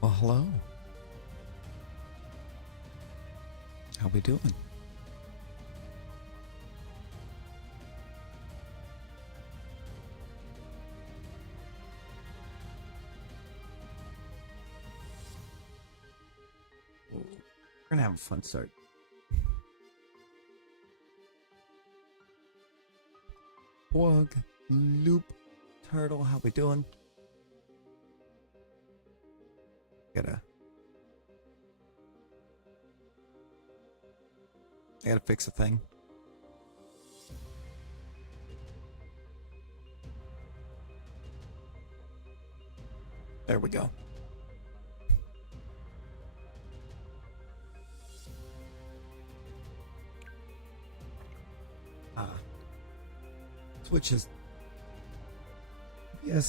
Well, hello. How we doing? We're gonna have a fun start. Bug, loop, turtle, how we doing? I gotta fix a thing. There we go. Twitch has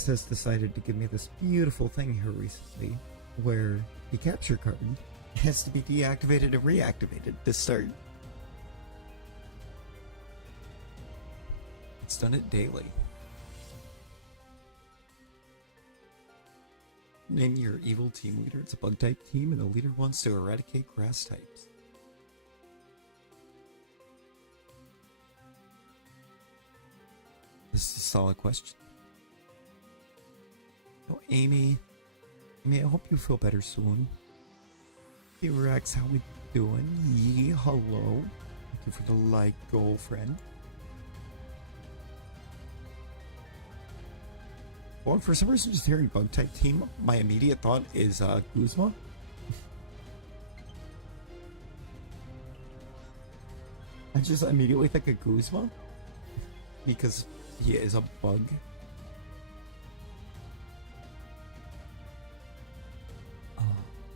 decided to give me this beautiful thing here recently where the capture card has to be deactivated and reactivated to start. It's done it daily. Name your evil team leader. It's a bug type team and the leader wants to eradicate grass types. This is a solid question. Oh, Amy, I hope you feel better soon. Hey Rex, how we doing? Yee, hello. Thank you for the like, girlfriend. Well, for some reason, just hearing bug type team, my immediate thought is Guzma. I just immediately think of Guzma because he is a bug.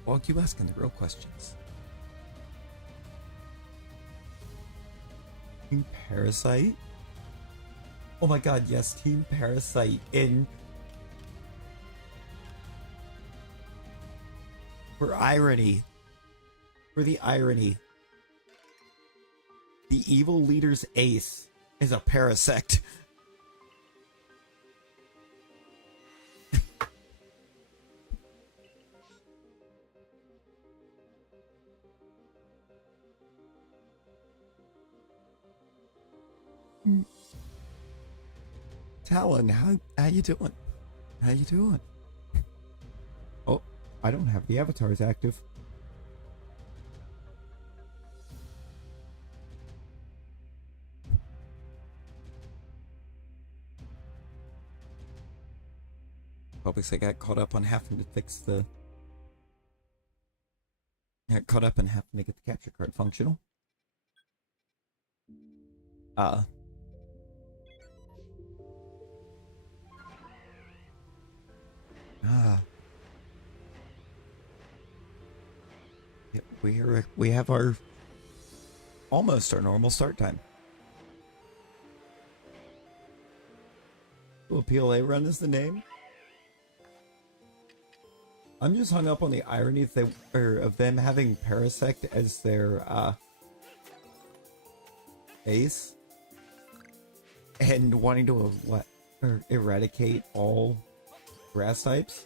Well, keep asking the real questions. Team Parasite? Oh my god, yes, Team Parasite in... For irony. For the irony. The evil leader's ace is a parasect. Talon, how you doing? How you doing? Oh, I don't have the avatars active. Probably I got caught up on having to fix the... I got caught up in having to get the capture card functional. Yeah, we have our almost our normal start time. Will PLA run is the name? I'm just hung up on the irony of them having Parasect as their ace and wanting to eradicate all grass types.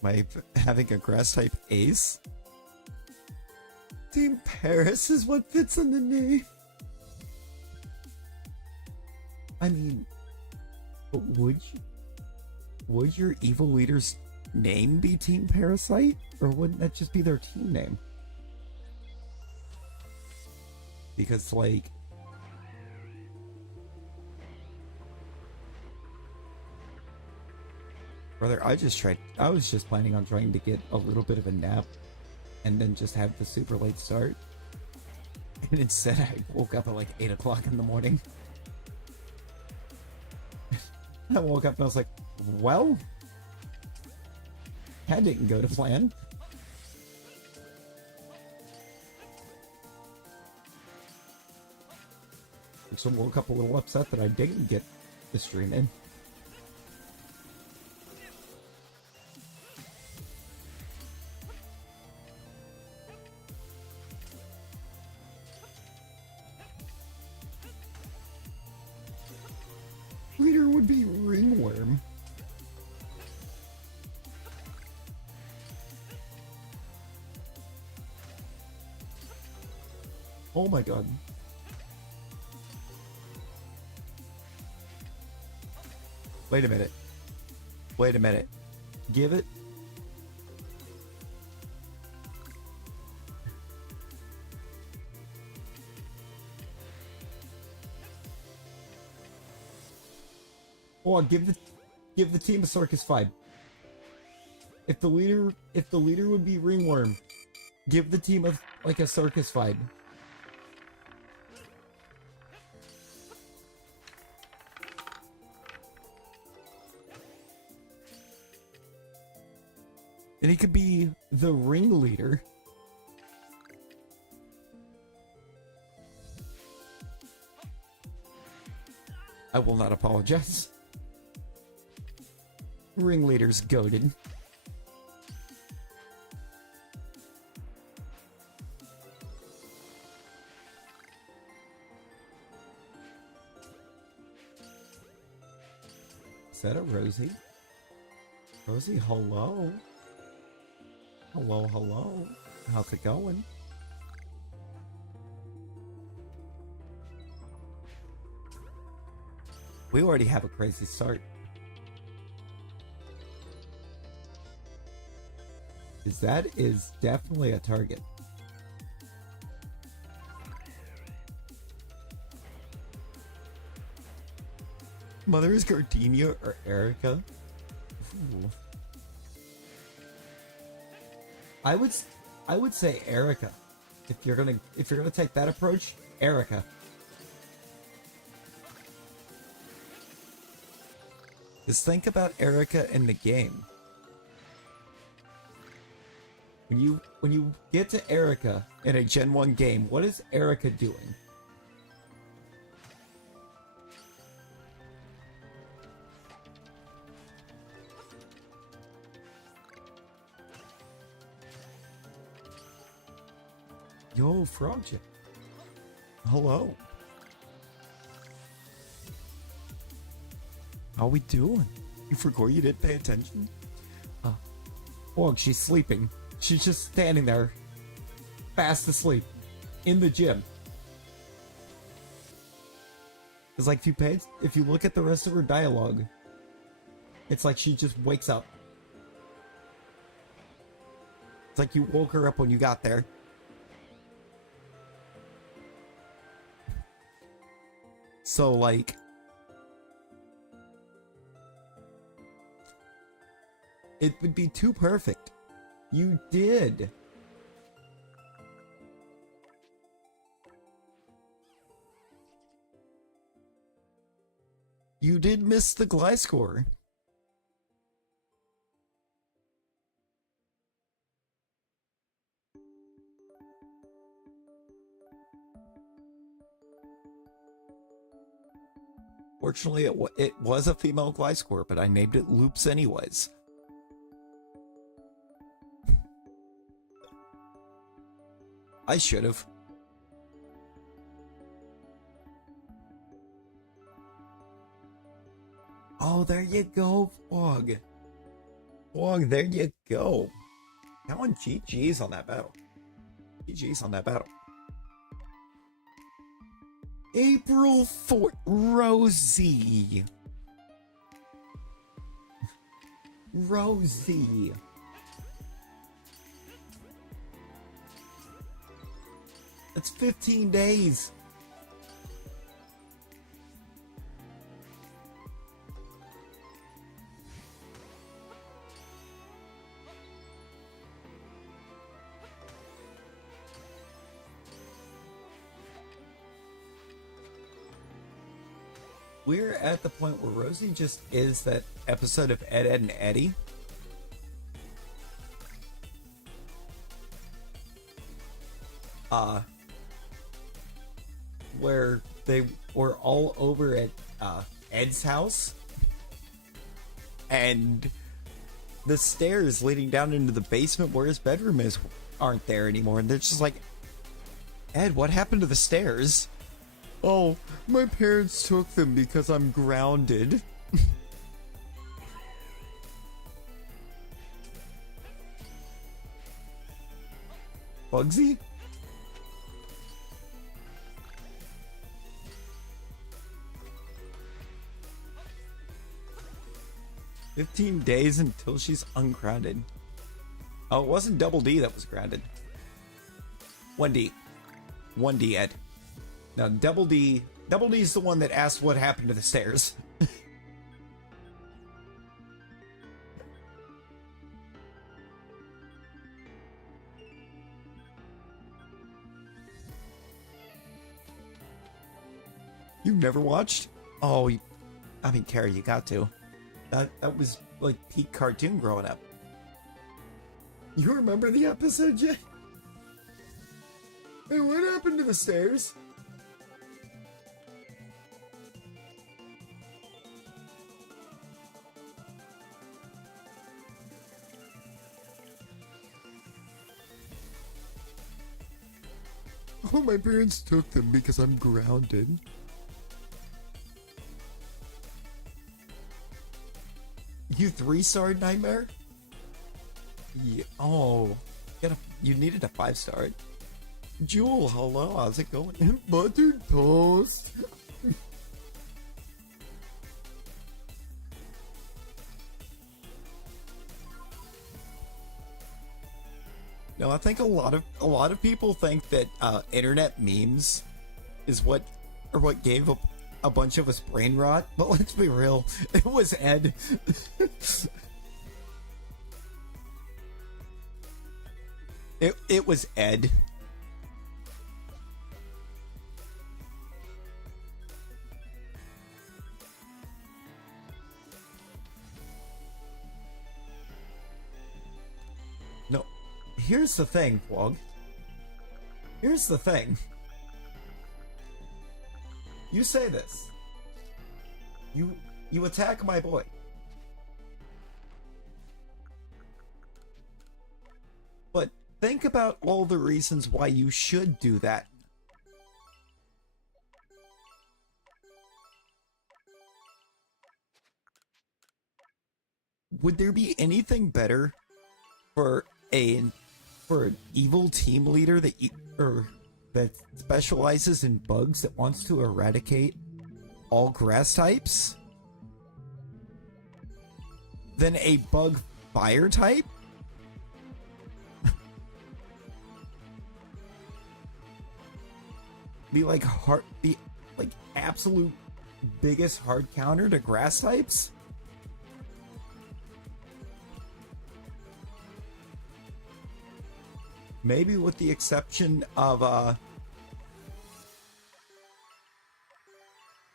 By having a grass type ace? Team Paris is what fits in the name. I mean, but would your evil leader's name be Team Parasite? Or wouldn't that just be their team name? Because, like, brother, I was just planning on trying to get a little bit of a nap and then just have the super late start. And instead I woke up at like 8 o'clock in the morning. I woke up and I was like, well, that didn't go to plan. So I woke up a little upset that I didn't get the stream in. Leader would be Ringworm. Oh my god. Wait a minute. Wait a minute. Give it. Hold on, give the team a circus vibe. If the leader would be Ringworm, give the team a circus vibe. And he could be the ringleader. I will not apologize. Ringleader's goated. Is that a Rosie? Rosie, hello? Hello, hello. How's it going? We already have a crazy start. That is definitely a target. Mother is Gardenia or Erica? Ooh. I would say Erica. If you're gonna take that approach, Erica. Just think about Erica in the game. When you get to Erica in a Gen 1 game, what is Erica doing? Yo, Frogja. Hello. How we doing? You forgot you didn't pay attention? Oh, she's sleeping. She's just standing there, fast asleep, in the gym. It's like if you look at the rest of her dialogue, it's like she just wakes up. It's like you woke her up when you got there. So, like, it would be too perfect. You did. You did miss the Gliscor. Fortunately, it was a female Gliscor, but I named it Loops anyways. I should have. Oh, there you go, Fog. Fog, there you go. That one, GG's on that battle. GG's on that battle. April 4th, Rosie. Rosie. That's 15 days. We're at the point where Rosie just is that episode of Ed, Ed, and Eddie. Where they were all over at Ed's house, and the stairs leading down into the basement where his bedroom is aren't there anymore, and they're just like, Ed, what happened to the stairs? Oh, my parents took them because I'm grounded. Bugsy? "15 days until she's ungrounded." Oh, it wasn't Double D that was grounded. 1D. 1D, Ed. Now, Double D's the one that asked what happened to the stairs. You never watched? Oh, I mean, Carrie, you got to. That was like peak cartoon growing up. You remember the episode, Jay? Hey, what happened to the stairs? Oh, my parents took them because I'm grounded. You 3-star Nightmare? Yeah, oh, you needed a 5-star. Jewel, hello, how's it going? Buttered toast. No, I think a lot of people think that internet memes is what gave a bunch of us brain rot, but let's be real, it was Ed. It was Ed. No, here's the thing, Wog. Here's the thing. You say this. You attack my boy. But think about all the reasons why you should do that. Would there be anything better for an evil team leader that specializes in bugs that wants to eradicate all grass types than a bug fire type? Be like absolute biggest hard counter to grass types? Maybe with the exception of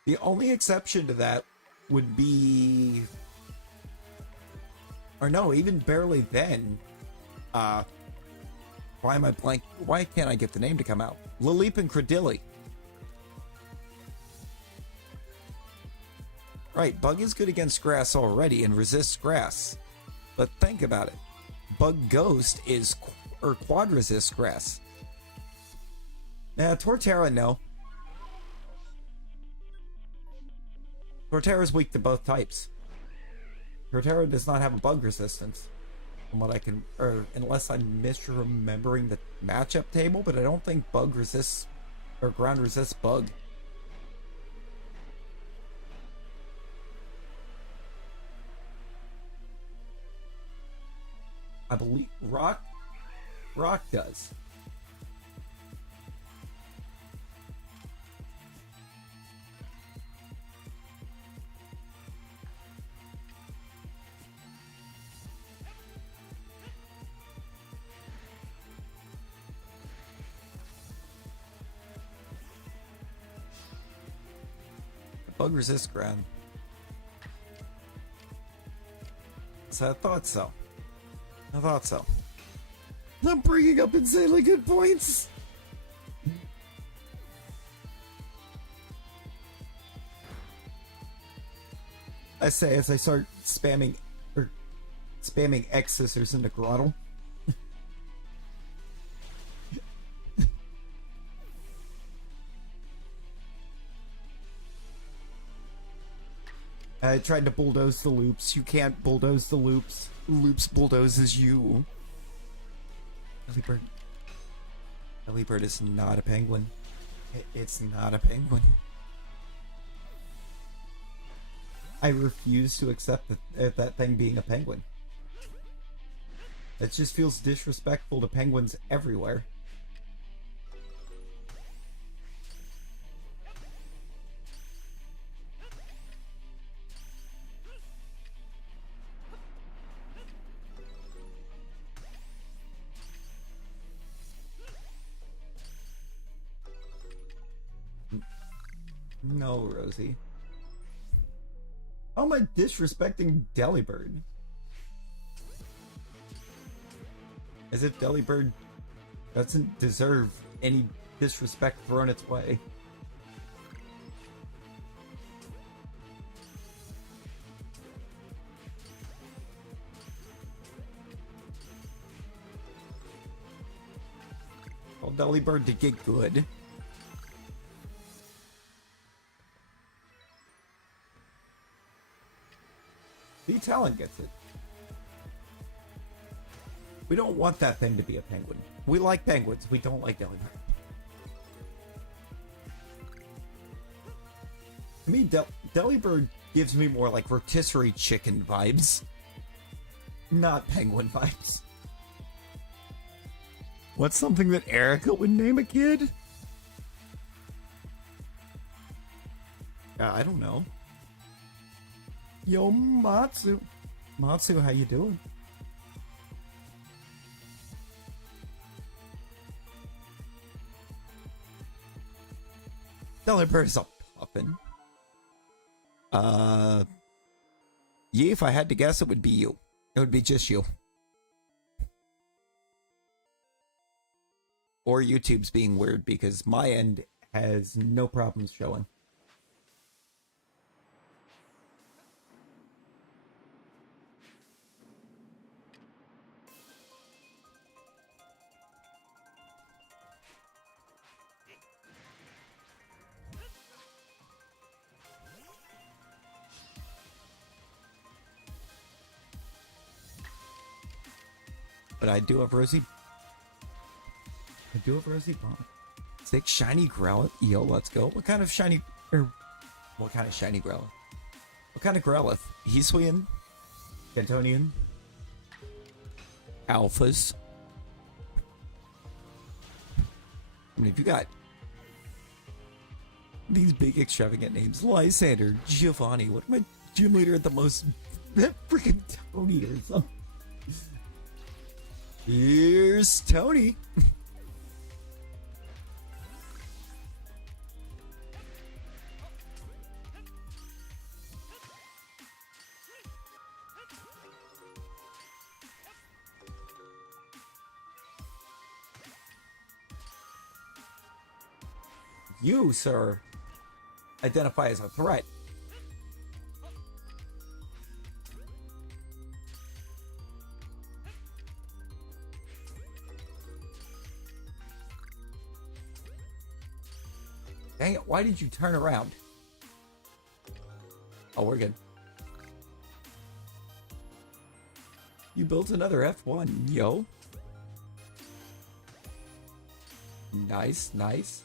the only exception to that would be, or no, even barely then. Why am I blank? Why can't I get the name to come out? Lilip and Credilli. Right, Bug is good against grass already and resists grass. But think about it. Bug Ghost is quad resists grass. Torterra, no. Torterra is weak to both types. Torterra does not have a bug resistance. From what I can, or unless I'm misremembering the matchup table, but I don't think bug resists, or ground resists bug. I believe rock does. Bug resist ground. So I thought so. I'm bringing up insanely good points. I say as I start spamming X scissors into Grotle. I tried to bulldoze the loops. You can't bulldoze the loops. Loops bulldozes you. Delibird. Delibird is not a penguin. It's not a penguin. I refuse to accept that thing being a penguin. It just feels disrespectful to penguins everywhere. No, Rosie. How am I disrespecting Delibird? As if Delibird doesn't deserve any disrespect thrown its way. Tell Delibird to get good. The talent gets it. We don't want that thing to be a penguin. We like penguins. We don't like Delibird. To me, Delibird gives me more like rotisserie chicken vibes. Not penguin vibes. What's something that Erica would name a kid? I don't know. Yo, Matsu. Matsu, how you doing? Delibird is a puffin. Yeah, if I had to guess, it would be you. It would be just you. Or YouTube's being weird because my end has no problems showing. But I do have Rosie. I do have Rosie Bond. Sick shiny Growlithe. Yo, let's go. What kind of shiny Growlithe? What kind of Growlithe? Hisuian? Cantonian? Alphas? I mean, if you got these big extravagant names, Lysander, Giovanni, what am I gym leader at the most? That freaking Tony or something. Here's Tony. You, sir, identify as a threat. Dang it, why did you turn around? Oh, we're good. You built another F1, yo. Nice, nice.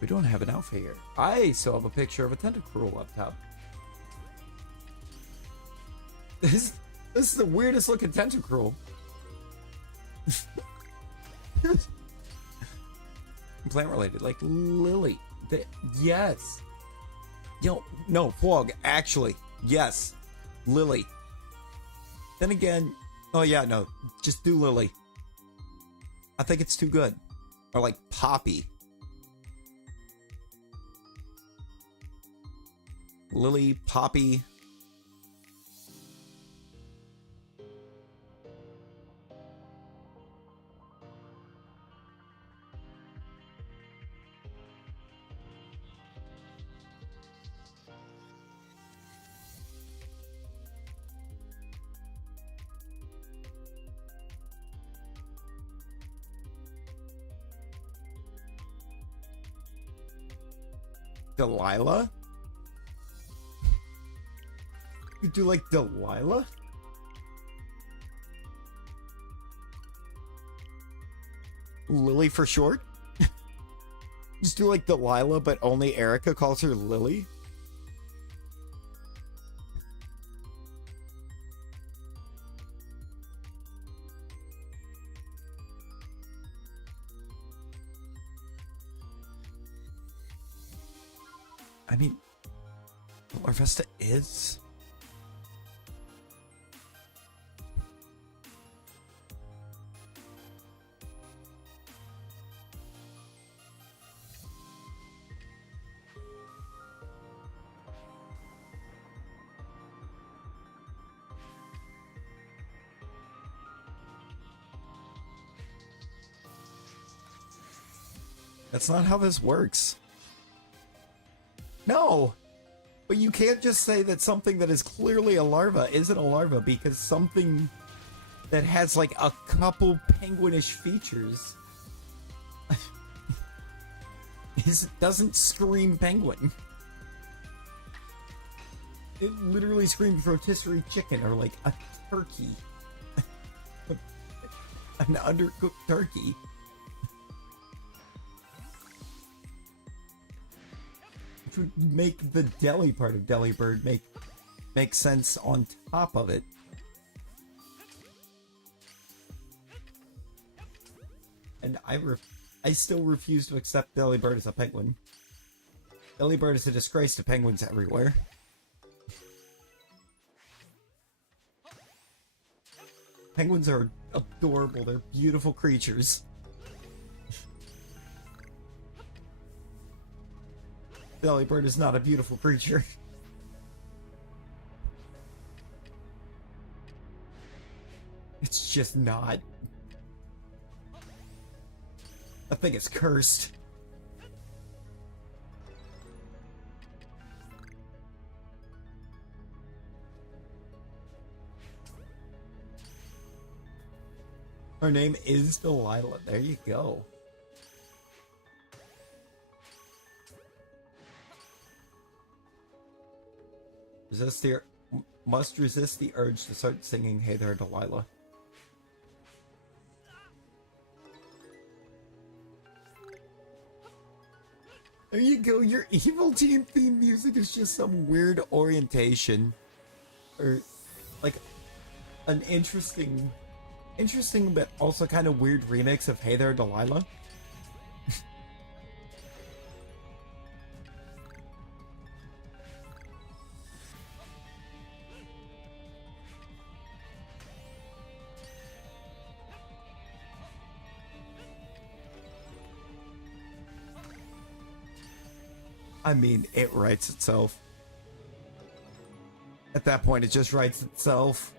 We don't have an alpha here. I still have a picture of a tentacruel up top. This is the weirdest looking tentacruel. Plant related, like Lily. Yes. Yo, no, Fog, actually. Yes. Lily. Then again, oh yeah, no, just do Lily. I think it's too good. Or like Poppy. Lily, Poppy. Delilah? You do like Delilah? Lily for short? Just do like Delilah, but only Erica calls her Lily? I mean, Larvesta is... That's not how this works. No! But you can't just say that something that is clearly a larva isn't a larva because something that has like a couple penguinish features doesn't scream penguin. It literally screams rotisserie chicken or like a turkey. An undercooked turkey. Which would make the deli part of Delibird make sense on top of it. And I still refuse to accept Delibird as a penguin. Delibird is a disgrace to penguins everywhere. Penguins are adorable, they're beautiful creatures. Delibird is not a beautiful creature. It's just not. That thing is cursed. Her name is Delilah. There you go. Must resist the urge to start singing Hey There, Delilah. There you go, your evil team theme music is just some weird orientation. Or, like, an interesting but also kind of weird remix of Hey There, Delilah. I mean, it writes itself. At that point, it just writes itself.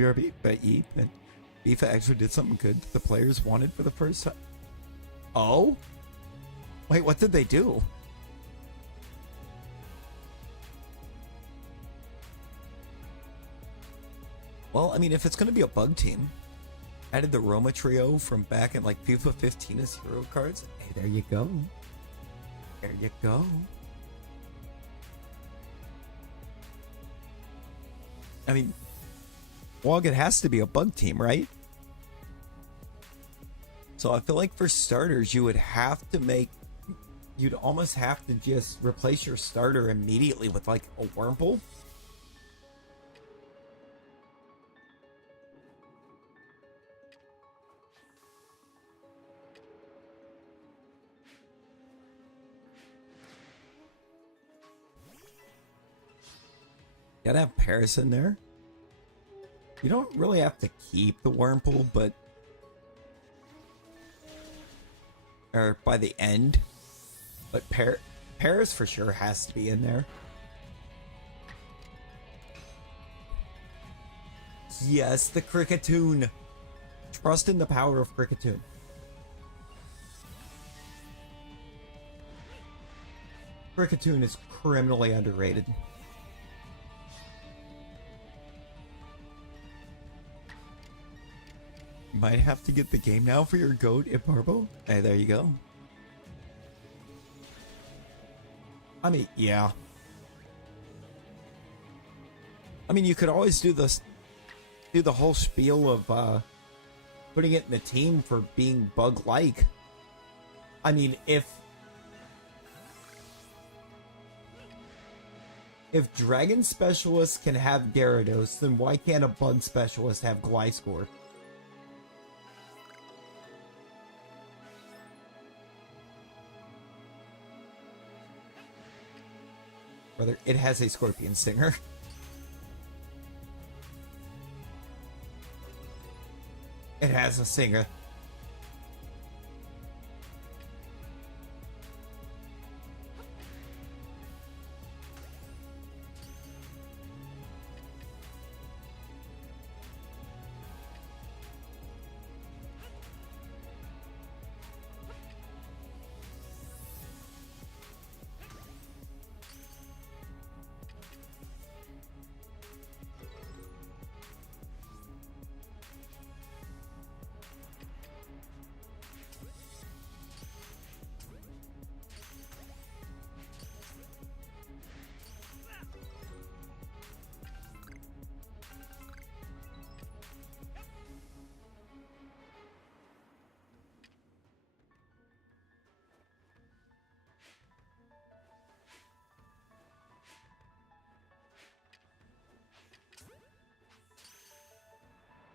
BRB, but FIFA actually did something good that the players wanted for the first time. Oh? Wait, what did they do? Well, I mean, if it's going to be a bug team, added the Roma trio from back in like FIFA 15 as hero cards. Hey, there you go. There you go. I mean, Wog, it has to be a bug team, right? So I feel like for starters, you would have to make... You'd almost have to just replace your starter immediately with like a Wurmple. Gotta have Paris in there. You don't really have to keep the Wurmple, but... Or by the end. But Paris for sure has to be in there. Yes, the Cricketune. Trust in the power of Cricketune. Cricketune is criminally underrated. Might have to get the game now for your goat, Iparbo. Hey, there you go. I mean, yeah. I mean, you could always do this, do the whole spiel of putting it in the team for being bug-like. I mean, if Dragon Specialist can have Gyarados, then why can't a Bug Specialist have Gliscor? Brother, it has a Scorpion Stinger. It has a Stinger.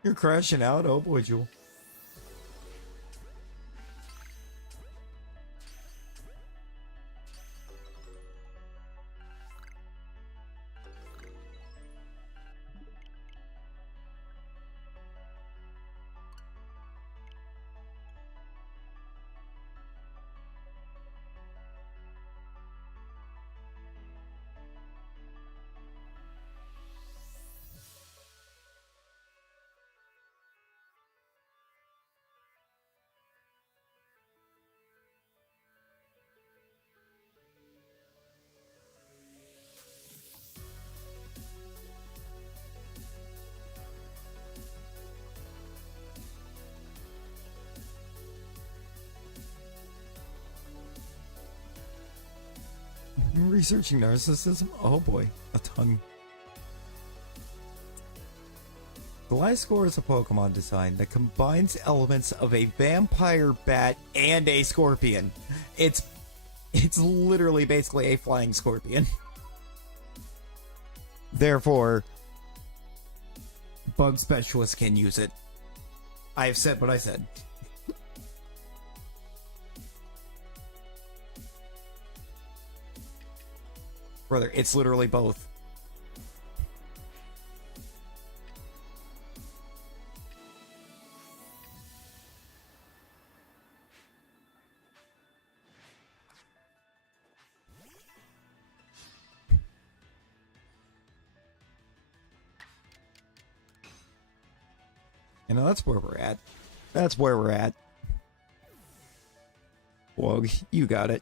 You're crashing out? Oh boy, Jewel. Researching narcissism? Oh boy, a ton. Gliscor is a Pokemon design that combines elements of a vampire bat and a scorpion. It's literally basically a flying scorpion. Therefore, Bug Specialist can use it. I have said what I said. Brother, it's literally both. You know, that's where we're at. That's where we're at. Whoa, you got it.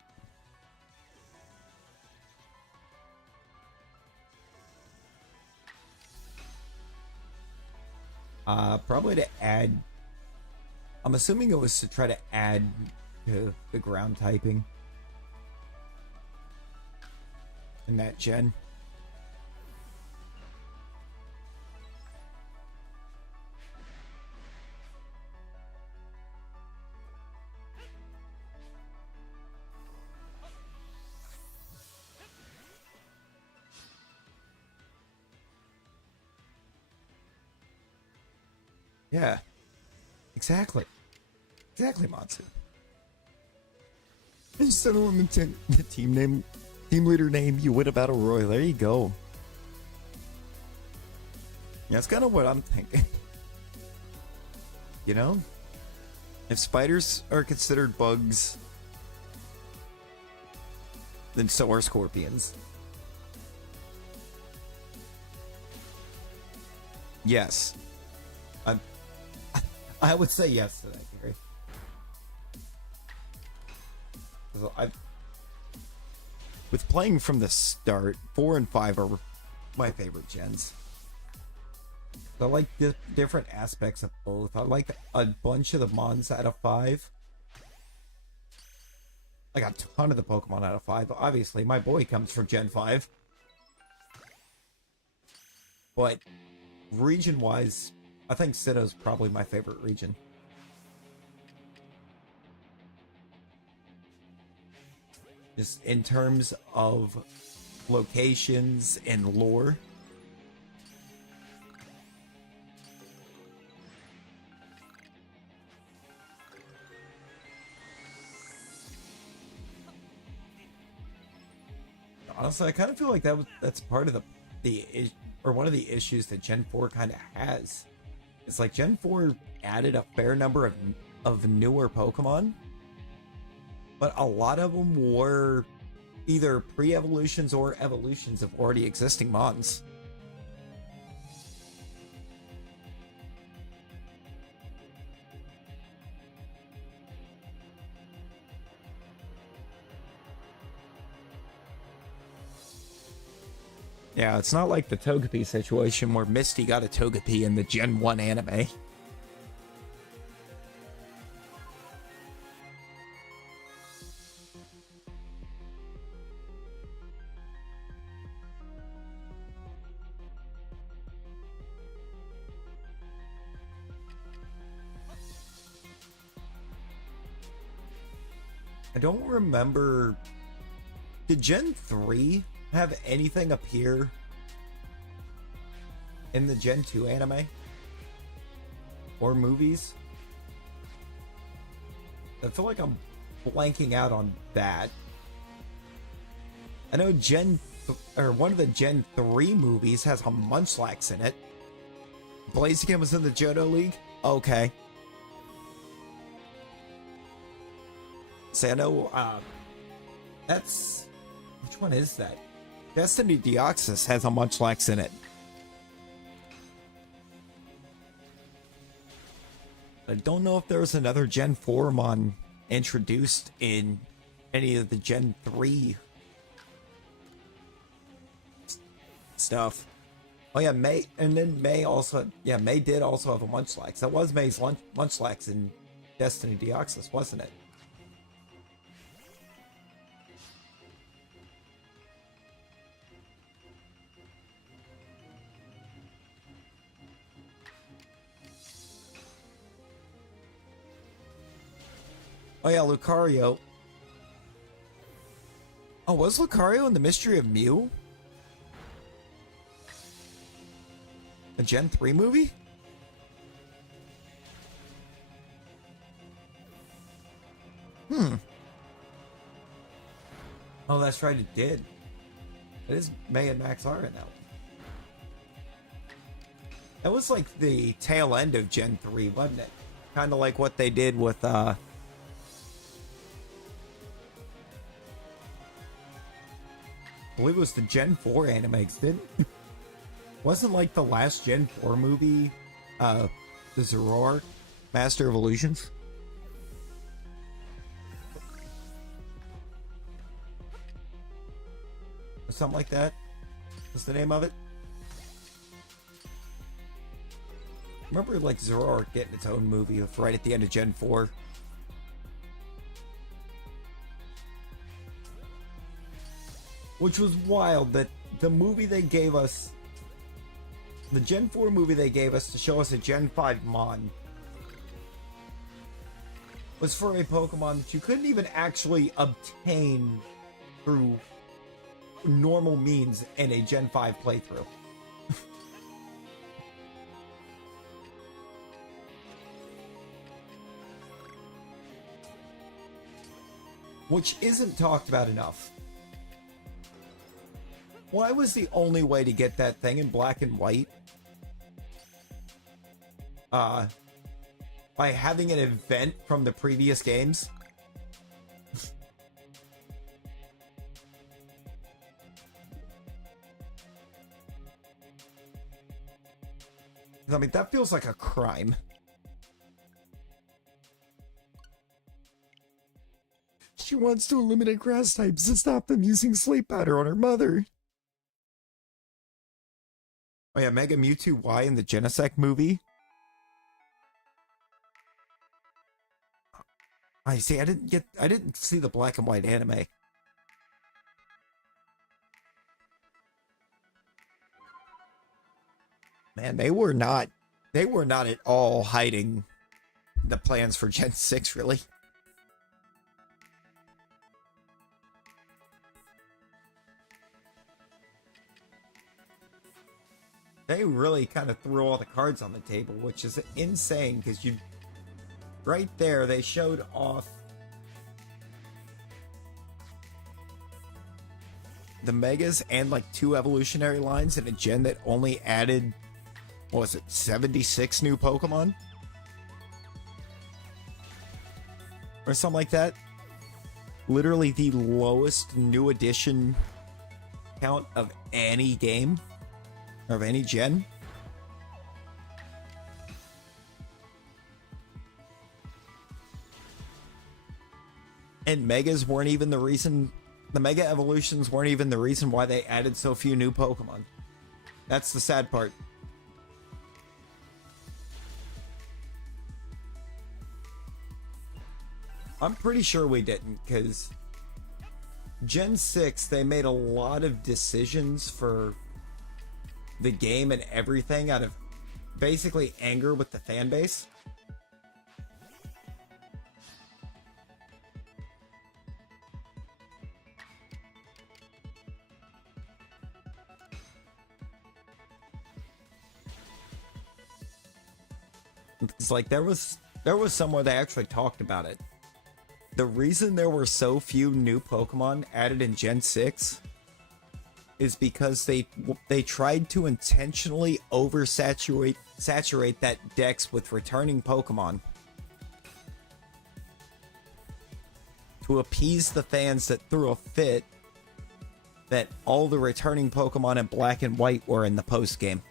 Probably to add... I'm assuming it was to try to add to the ground typing in that gen. Yeah, exactly. Exactly, Matsu. Instead of the team name, team leader name, you win a battle royal. There you go. Yeah, that's kind of what I'm thinking. You know? If spiders are considered bugs, then so are scorpions. Yes. I would say yes to that, Gary. With playing from the start, 4 and 5 are my favorite gens. I like the different aspects of both. I like a bunch of the mons out of 5. Like a ton of the Pokemon out of 5. Obviously, my boy comes from Gen 5. But region-wise, I think Sinnoh's probably my favorite region. Just in terms of locations and lore. Honestly, I kind of feel like that's part of one of the issues that Gen 4 kind of has. It's like Gen 4 added a fair number of newer Pokemon, but a lot of them were either pre-evolutions or evolutions of already existing mons. Yeah, it's not like the Togepi situation where Misty got a Togepi in the Gen 1 anime. I don't remember... Did Gen 3 have anything appear in the Gen 2 anime? Or movies? I feel like I'm blanking out on that. I know one of the Gen 3 movies has a Munchlax in it. Blaziken was in the Johto League? Okay. So I know, that's... Which one is that? Destiny Deoxys has a Munchlax in it. I don't know if there was another Gen 4 mon introduced in any of the Gen 3 stuff. Oh yeah, May, and then May also, yeah, May did also have a Munchlax. That was May's Munchlax in Destiny Deoxys, wasn't it? Oh yeah, Lucario. Oh, was Lucario in the Mystery of Mew? A Gen 3 movie? Oh, that's right, it did. It is May and Max are in that one. That was like the tail end of Gen 3, wasn't it? Kind of like what they did with, I believe it was the Gen 4 anime, wasn't like the last Gen 4 movie, The Zoroark Master Evolutions. Or something like that. What's the name of it? Remember, like, Zoroark getting its own movie right at the end of Gen 4? Which was wild that the movie they gave us, the Gen 4 movie they gave us to show us a Gen 5 Mon, was for a Pokemon that you couldn't even actually obtain through normal means in a Gen 5 playthrough. Which isn't talked about enough. Why was the only way to get that thing in black and white? By having an event from the previous games? I mean, that feels like a crime. She wants to eliminate grass types to stop them using sleep powder on her mother. Oh yeah, Mega Mewtwo Y in the Genesect movie. I see. I didn't see the black and white anime. Man, they were not at all hiding the plans for Gen 6, really. They really kind of threw all the cards on the table, which is insane because you, right there, they showed off the Megas and like 2 evolutionary lines in a gen that only added, what was it, 76 new Pokemon? Or something like that. Literally the lowest new addition count of any game. Or of any gen. And Megas weren't even the reason. The Mega Evolutions weren't even the reason why they added so few new Pokemon. That's the sad part. I'm pretty sure we didn't, because Gen 6, they made a lot of decisions for the game and everything out of basically anger with the fan base. It's like there was somewhere they actually talked about it. The reason there were so few new Pokemon added in Gen 6 is because they tried to intentionally saturate that dex with returning Pokemon to appease the fans that threw a fit that all the returning Pokemon in black and white were in the post game.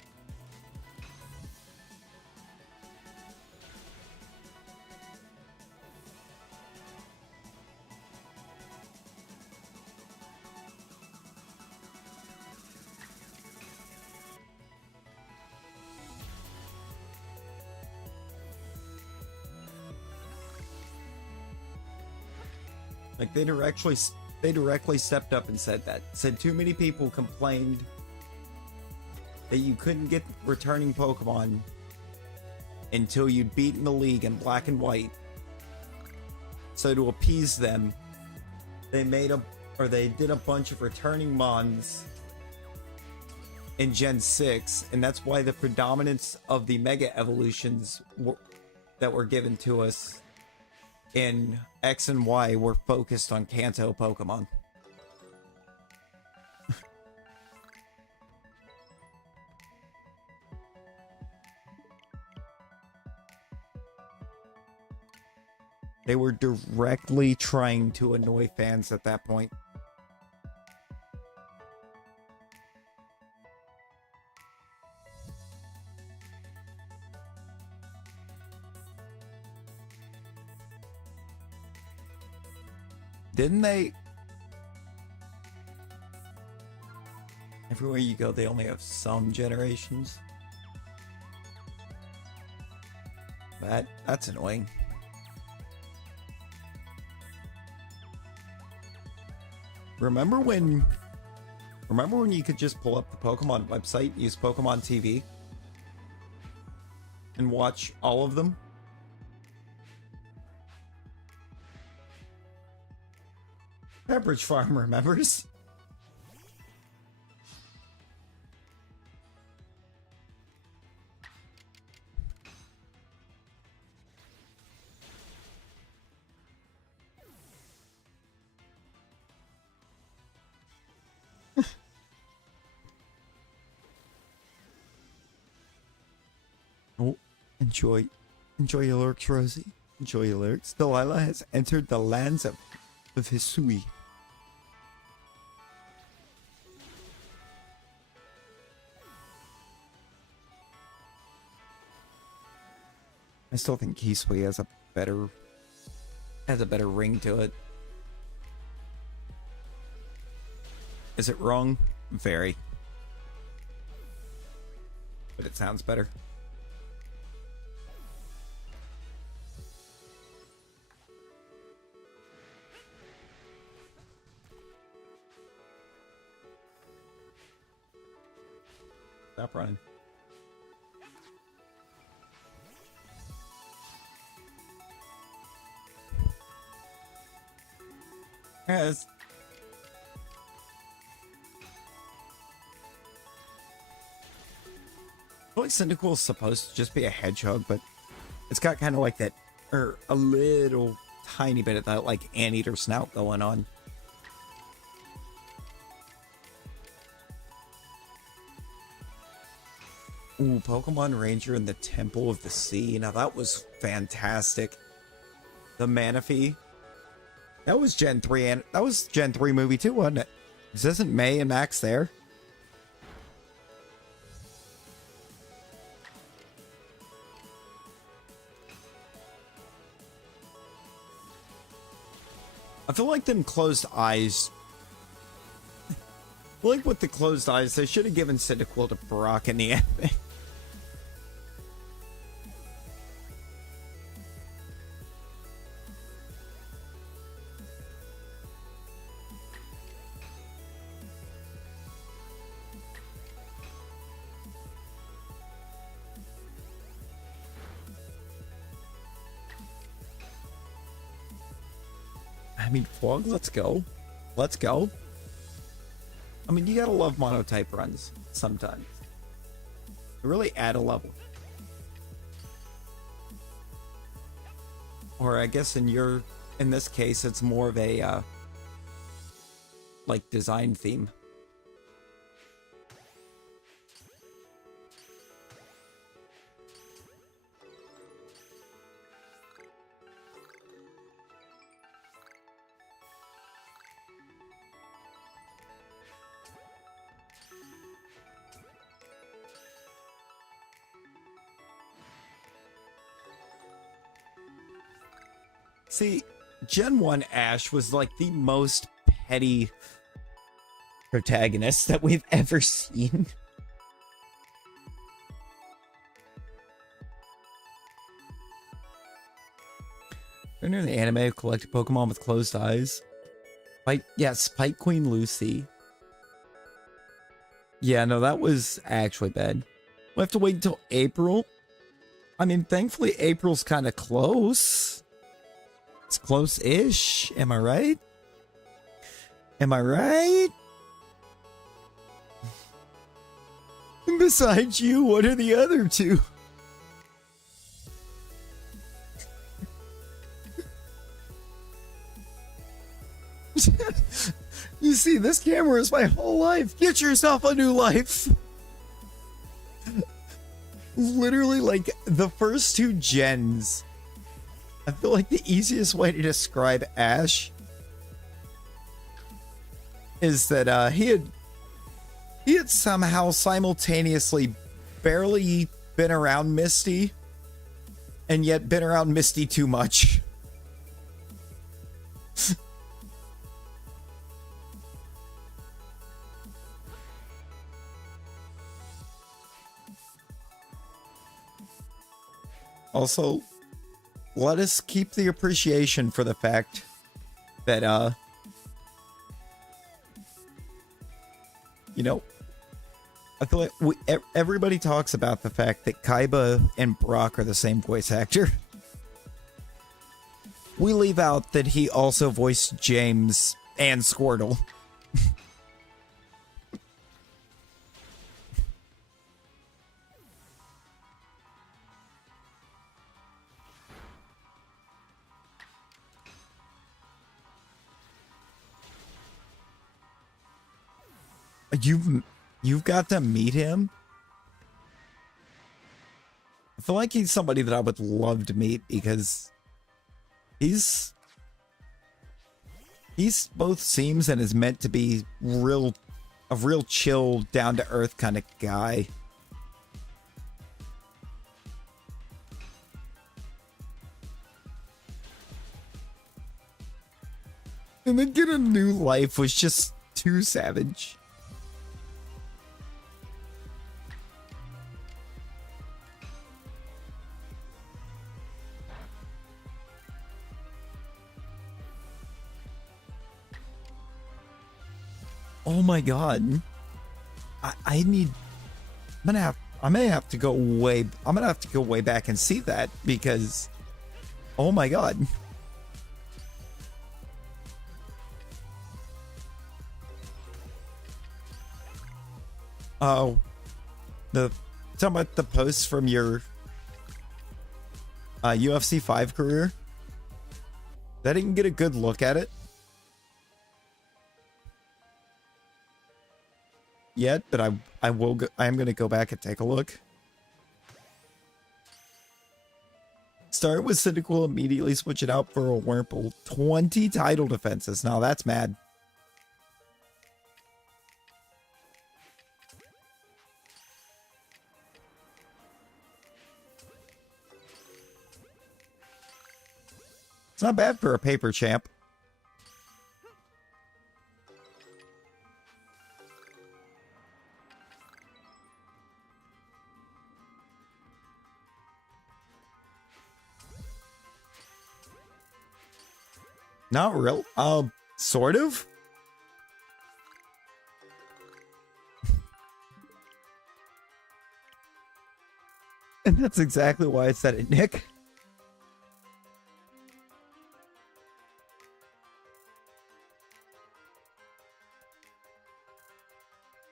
Like they directly stepped up and said that. Said too many people complained that you couldn't get returning Pokemon until you'd beaten the league in black and white. So to appease them, they did a bunch of returning Mons in Gen 6, and that's why the predominance of the Mega Evolutions that were given to us in X and Y were focused on Kanto Pokemon. They were directly trying to annoy fans at that point. Didn't they? Everywhere you go, they only have some generations. That's annoying. Remember when you could just pull up the Pokemon website, use Pokemon TV, and watch all of them? Pepperidge Farm remembers. Oh, enjoy your lurks, Rosie. Enjoy your lurks. Delilah has entered the lands of Hisui. I still think Hisui has a better ring to it. Is it wrong? Very. But it sounds better. Stop running. Yes. I feel like Cyndaquil is supposed to just be a hedgehog, but it's got kind of like that, or a little tiny bit of that like anteater snout going on. Ooh, Pokemon Ranger in the Temple of the Sea. Now that was fantastic. The Manaphy. That was Gen 3 and that was Gen 3 movie too, wasn't it? Isn't May and Max there? I feel like them closed eyes. Like with the closed eyes, they should have given Cyndaquil to Brock in the anime. I mean, Fog, let's go. Let's go. I mean, you gotta love monotype runs sometimes. They really add a level. Or I guess in this case, it's more of a, like, design theme. See, Gen 1 Ash was like the most petty protagonist that we've ever seen. Remember in the anime of collected Pokemon with closed eyes? Spike Queen Lucy. Yeah, no, that was actually bad. We'll have to wait until April. I mean, thankfully April's kind of close. It's close-ish. Am I right? Am I right? And besides you, what are the other two? You see, this camera is my whole life. Get yourself a new life. Literally, like, the first two gens. I feel like the easiest way to describe Ash is that he had somehow simultaneously barely been around Misty and yet been around Misty too much. Also, let us keep the appreciation for the fact that, you know, I feel like everybody talks about the fact that Kaiba and Brock are the same voice actor. We leave out that he also voiced James and Squirtle. You've got to meet him? I feel like he's somebody that I would love to meet because he's both seems and is meant to be a real chill, down to earth kind of guy. And then get a new life was just too savage. Oh my god. I may have to go way back and see that because oh my god. Oh, talking about the posts from your UFC 5 career. I didn't get a good look at it yet, but I am going to go back and take a look. Start with Cynical, immediately switch it out for a Wurmple. 20 title defenses. Now that's mad. It's not bad for a paper champ. Not real. Sort of. And that's exactly why I said it, Nick.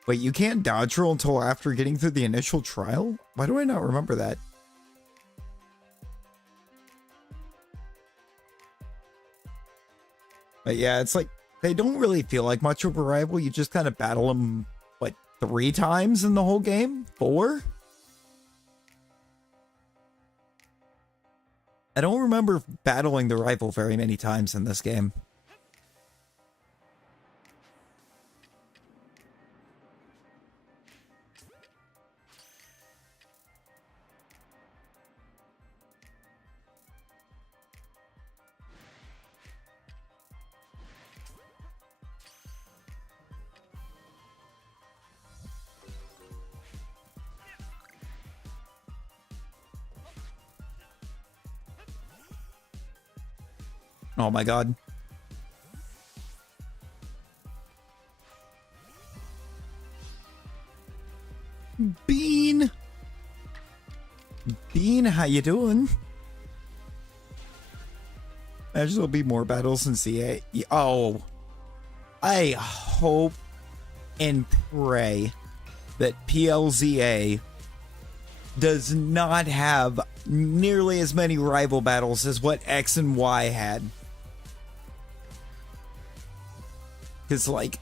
Wait, you can't dodge roll until after getting through the initial trial? Why do I not remember that? But yeah, it's like, they don't really feel like much of a rival. You just kind of battle them, what, 3 times in the whole game? 4? I don't remember battling the rival very many times in this game. Oh my god. Bean! Bean, how you doing? Imagine there'll be more battles in CA. Oh. I hope and pray that PLZA does not have nearly as many rival battles as what X and Y had. Because, like,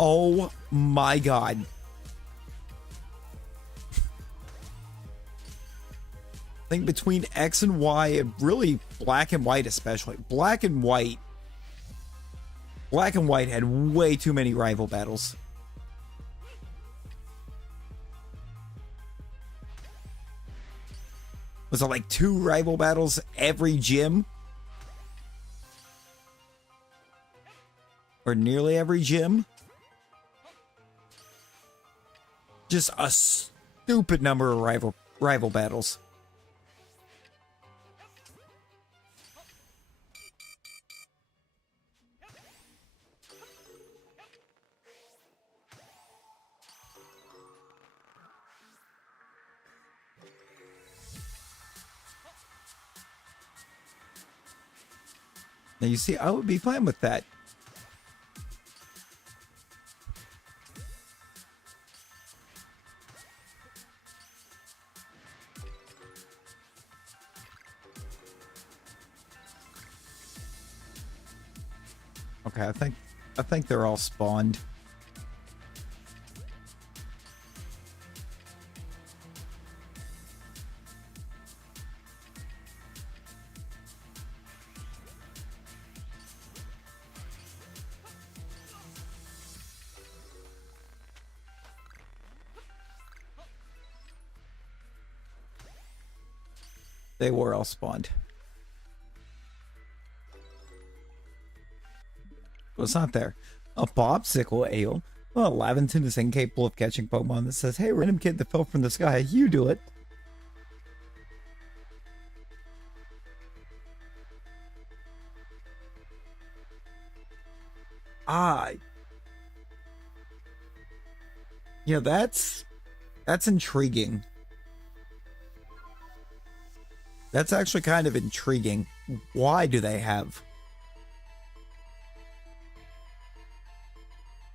oh my god. I think between X and Y, and really Black and White especially, Black and White had way too many rival battles. Was it like 2 rival battles every gym? Or nearly every gym? Just a stupid number of rival battles. Now you see, I would be fine with that. Okay, I think they're all spawned. They were all spawned. What's not there? A popsicle ale. Well, Laventon is incapable of catching Pokemon that says, hey, random kid that fell from the sky, you do it. Ah. Yeah, that's intriguing. That's actually kind of intriguing. Why do they have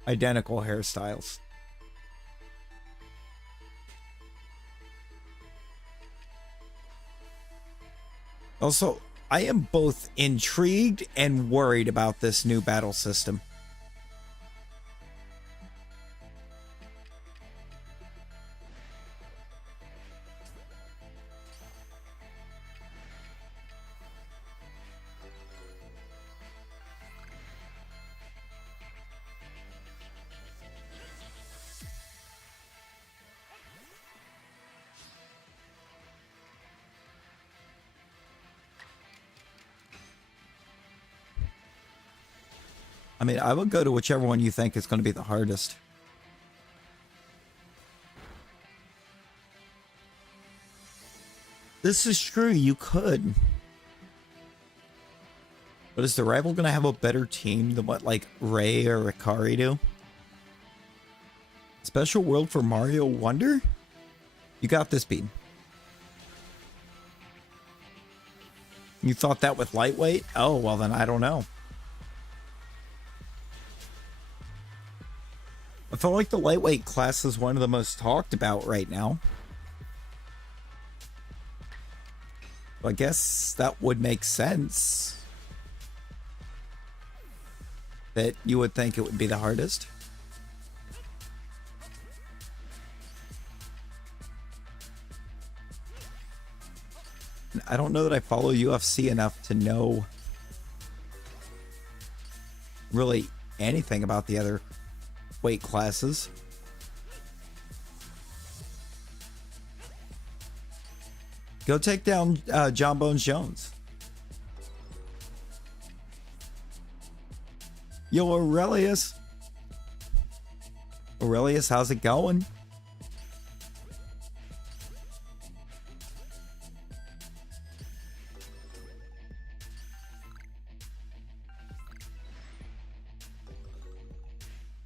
identical hairstyles? Also, I am both intrigued and worried about this new battle system. I mean, I would go to whichever one you think is going to be the hardest. This is true, you could. But is the rival going to have a better team than what, like, Ray or Ikari do? Special world for Mario Wonder? You got this, Bean. You thought that with lightweight? Oh, well then I don't know. I feel like the lightweight class is one of the most talked about right now. I guess that would make sense. That you would think it would be the hardest. I don't know that I follow UFC enough to know really anything about the other weight classes. Go take down John Bones Jones. Yo, Aurelius. Aurelius, how's it going?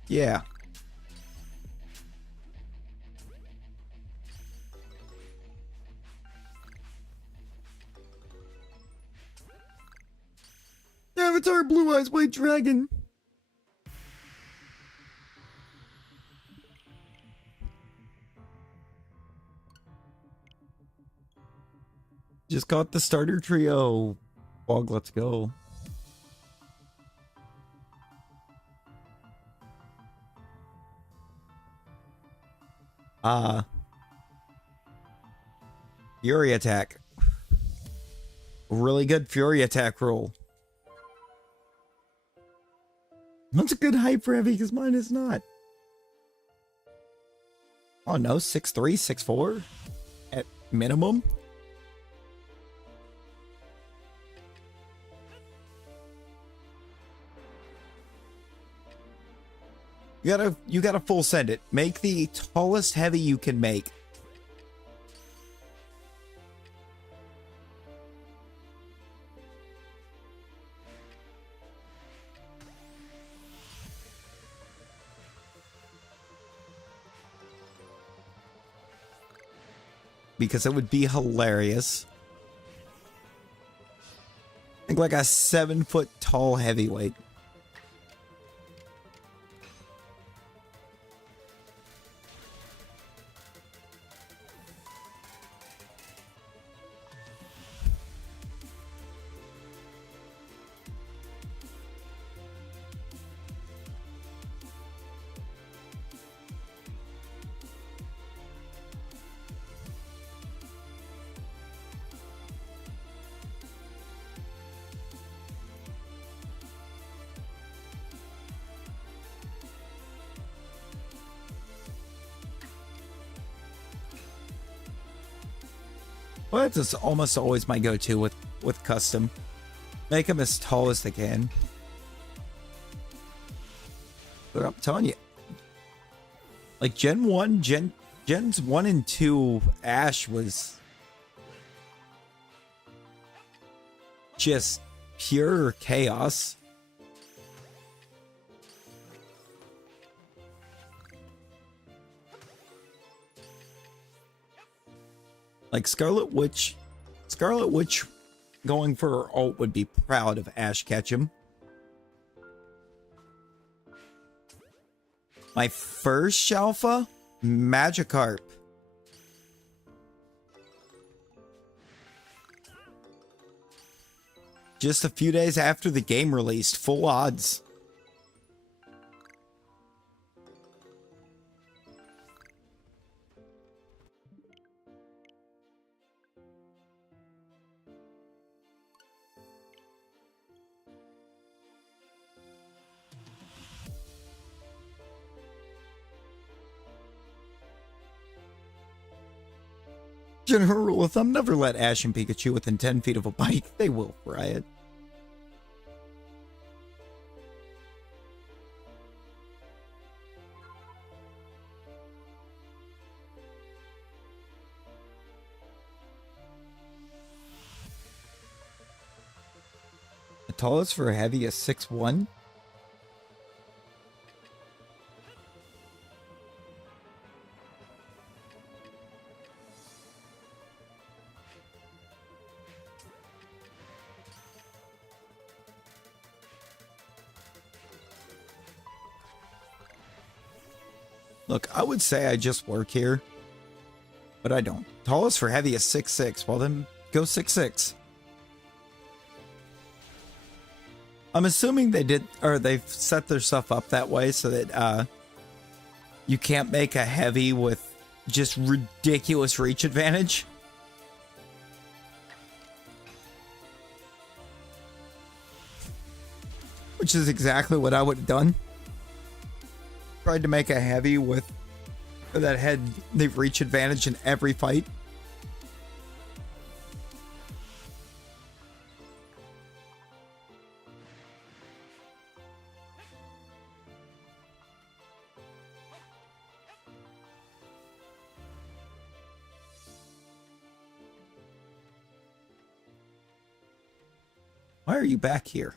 Yeah. Avatar Blue Eyes White Dragon. Just got the starter trio. Bog, let's go. Fury attack. Really good Fury attack roll. That's a good height for heavy because mine is not. Oh no, 6'3", 6'4" at minimum. You gotta full send it. Make the tallest heavy you can make. Because it would be hilarious. And Look like a 7-foot tall heavyweight. Well, that's almost always my go-to with custom. Make them as tall as they can. But I'm telling you, like Gens 1 and 2 Ash was just pure chaos. Like Scarlet Witch going for her ult would be proud of Ash Ketchum. My first Shalpha, Magikarp. Just a few days after the game released, full odds. General rule of thumb, never let Ash and Pikachu within 10 feet of a bike. They will fry it. The tallest for a heavy is 6'1". Look, I would say I just work here, but I don't. Tallest for heavy is 6'6". Well, then go 6'6". I'm assuming they did, or they've set their stuff up that way so that you can't make a heavy with just ridiculous reach advantage. Which is exactly what I would have done. Tried to make a heavy with that had the reach advantage in every fight. Why are you back here?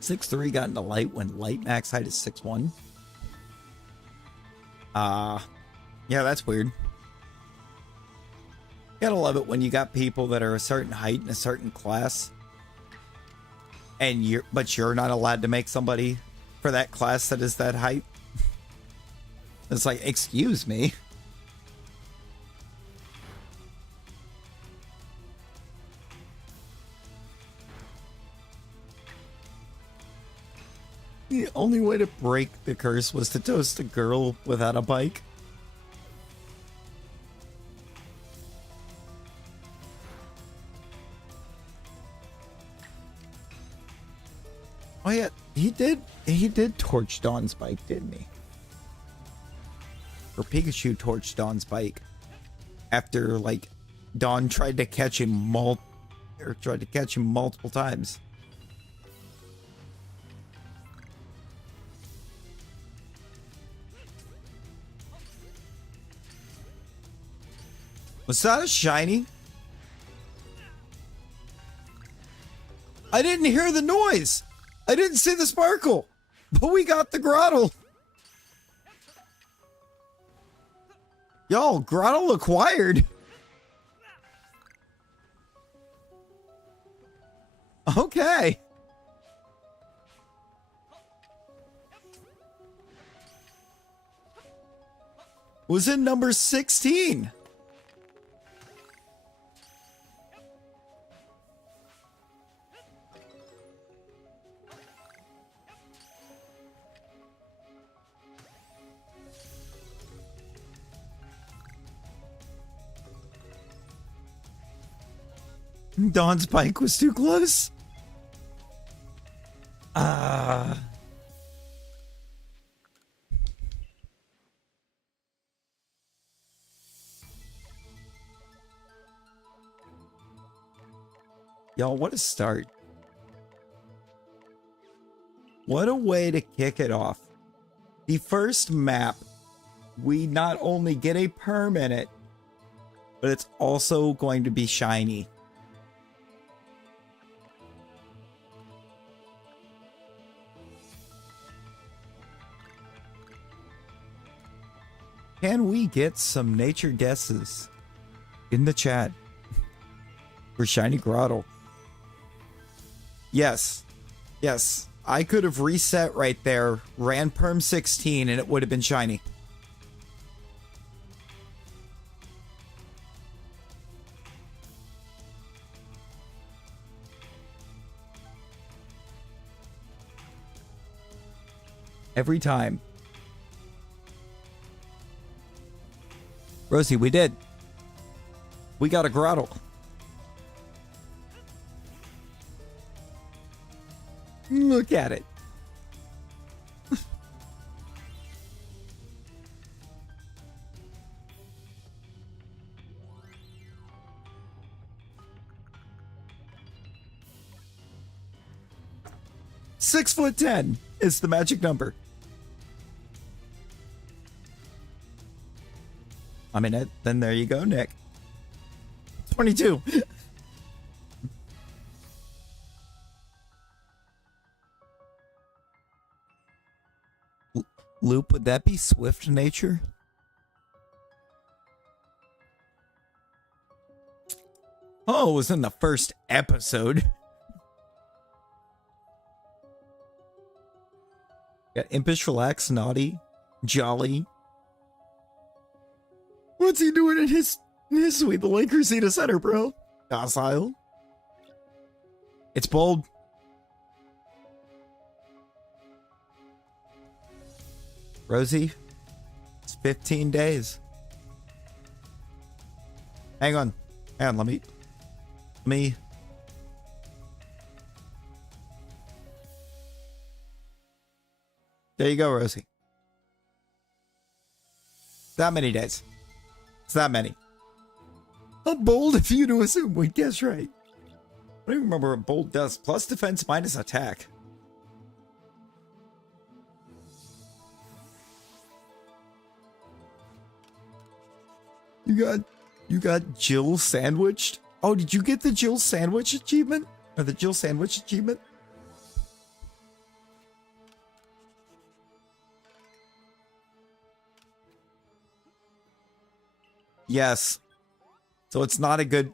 Six 3 got into light when light max height is 6'1". Yeah, that's weird. Gotta love it when you got people that are a certain height in a certain class, and you're not allowed to make somebody for that class that is that height. It's like, excuse me. The only way to break the curse was to toast a girl without a bike. Oh yeah, he did torch Dawn's bike, didn't he? Or Pikachu torched Dawn's bike after, like, Dawn tried to catch him multiple times. Was that a shiny? I didn't hear the noise. I didn't see the sparkle. But we got the Grotle. Yo, Grotle acquired. Okay. Was in number 16. Dawn's bike was too close. Y'all, what a start. What a way to kick it off. The first map, we not only get a perm in it, but it's also going to be shiny. Can we get some nature guesses in the chat for shiny Grotle? Yes. Yes. I could have reset right there, ran Perm 16, and it would have been shiny. Every time. Rosie, we did. We got a Grotle. Look at it. "6'10" is the magic number. I'm in it. Then there you go, Nick. 22. Loop, would that be swift nature? Oh, it was in the first episode. Got Impish, Relax, Naughty, Jolly. What's he doing in his suite? The Lakers seat a center, bro. Docile. It's bold. Rosie, it's 15 days. Hang on. Let me. There you go, Rosie. That many days. It's that many. How bold of you to assume we guess right. I don't even remember what bold does. Plus defense, minus attack. You got Jill sandwiched? Oh, did you get the Jill sandwich achievement? Or the Jill sandwich achievement? Yes. So it's not a good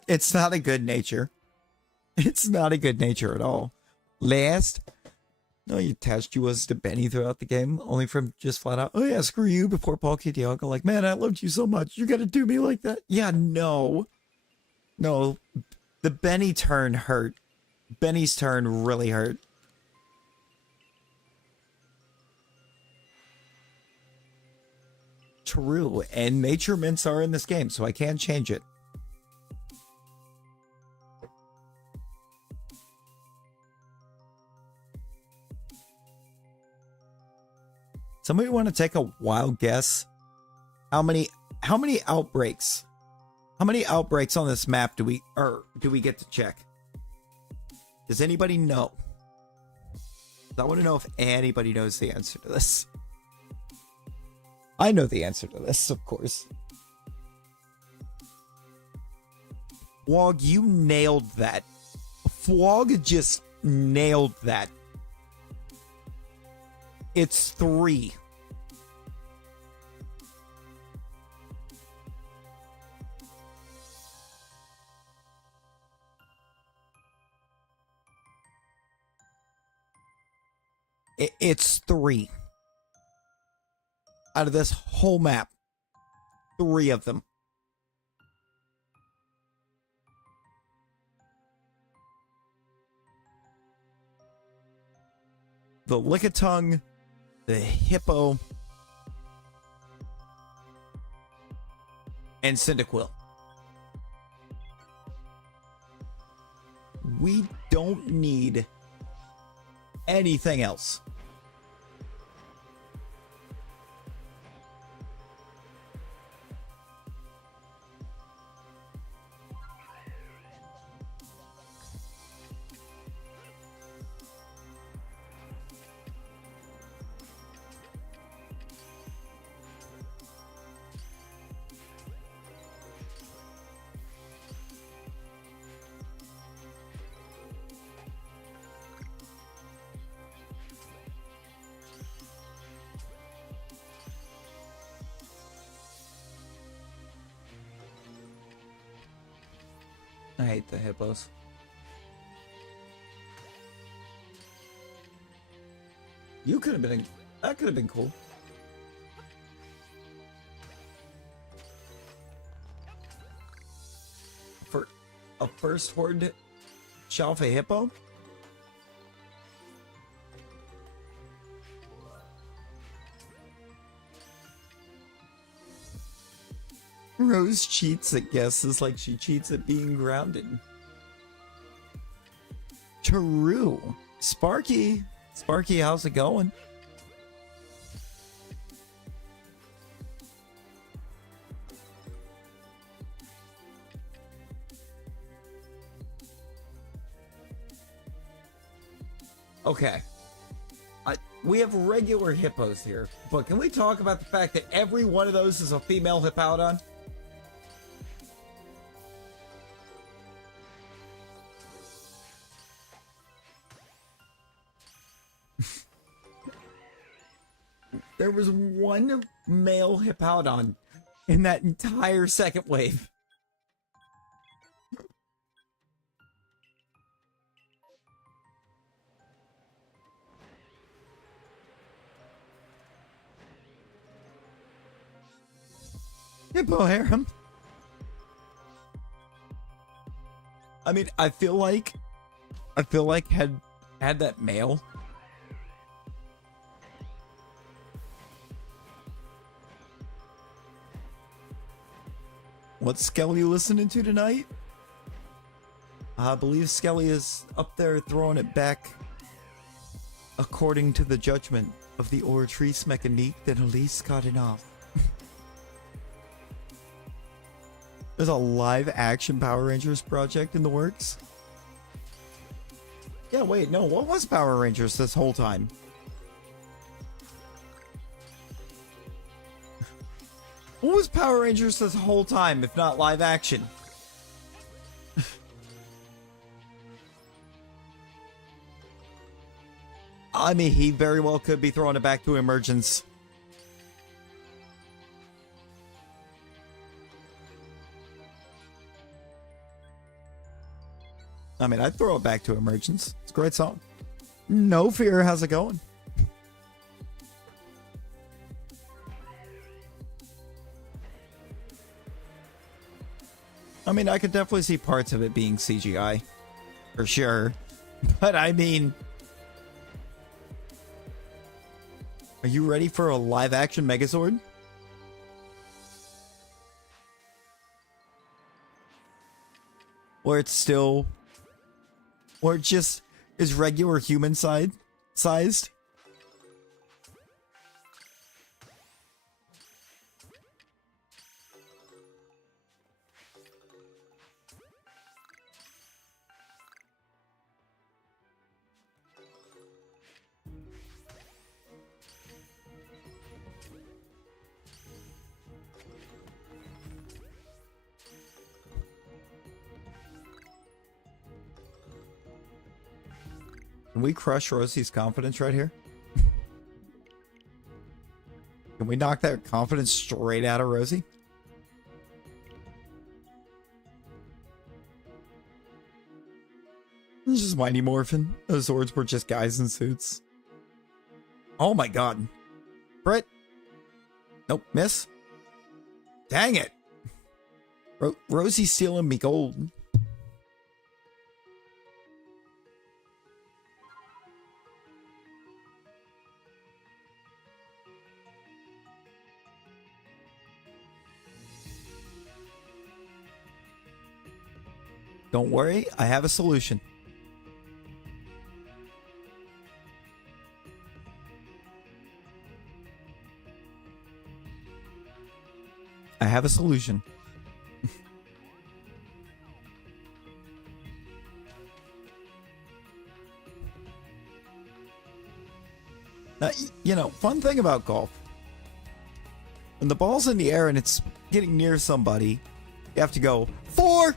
nature. It's not a good nature at all. Last. No, you attached you was to Benny throughout the game, only from just flat out, oh yeah, screw you, before Paul Kitiago, like, man, I loved you so much. You gotta do me like that. Yeah, no. No. The Benny turn hurt. Benny's turn really hurt. True, and nature mints are in this game, so I can't change it. Somebody want to take a wild guess? How many outbreaks? How many outbreaks on this map do we get to check? Does anybody know? I want to know if anybody knows the answer to this. I know the answer to this, of course. Fwog, you nailed that. Fwog just nailed that. It's 3. It's 3. Out of this whole map. 3 of them. The Lickitung, the Hippo, and Cyndaquil. We don't need anything else. I hate the hippos. You could have been... That could have been cool. For a first horde Shalpha hippo? Rose cheats at guesses like she cheats at being grounded. True. Sparky. Sparky, how's it going? Okay. We have regular hippos here, but can we talk about the fact that every one of those is a female hippowdon? There was one male hippowdon in that entire second wave. Hippo harem. I mean, I feel like had that male. What's Skelly listening to tonight? I believe Skelly is up there throwing it back according to the judgment of the Oratrice Mechanique that Elise got it off. There's a live action Power Rangers project in the works. Yeah, wait, no, what was Power Rangers this whole time? What was Power Rangers this whole time, if not live action? I mean, he very well could be throwing it back to Emergence. I mean, I'd throw it back to Emergence. It's a great song. No Fear, how's it going? I mean, I could definitely see parts of it being CGI. For sure. But I mean... Are you ready for a live-action Megazord? Or it's still... Or it just is regular human sized? Can we crush Rosie's confidence right here? Can we knock that confidence straight out of Rosie? This is Mighty Morphin. Those Zords were just guys in suits. Oh my god. Brett. Nope, miss. Dang it. Rosie's stealing me gold. Don't worry, I have a solution. I have a solution. Now, you know, fun thing about golf. When the ball's in the air and it's getting near somebody, you have to go, 4!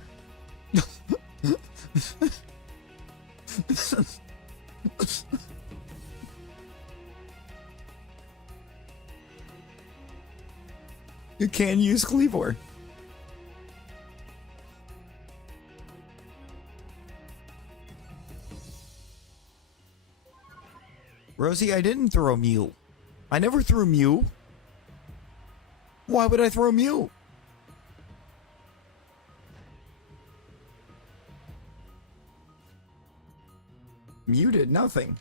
You can use Cleavor. Rosie, I didn't throw Mew. I never threw Mew. Why would I throw Mew? Mew did nothing.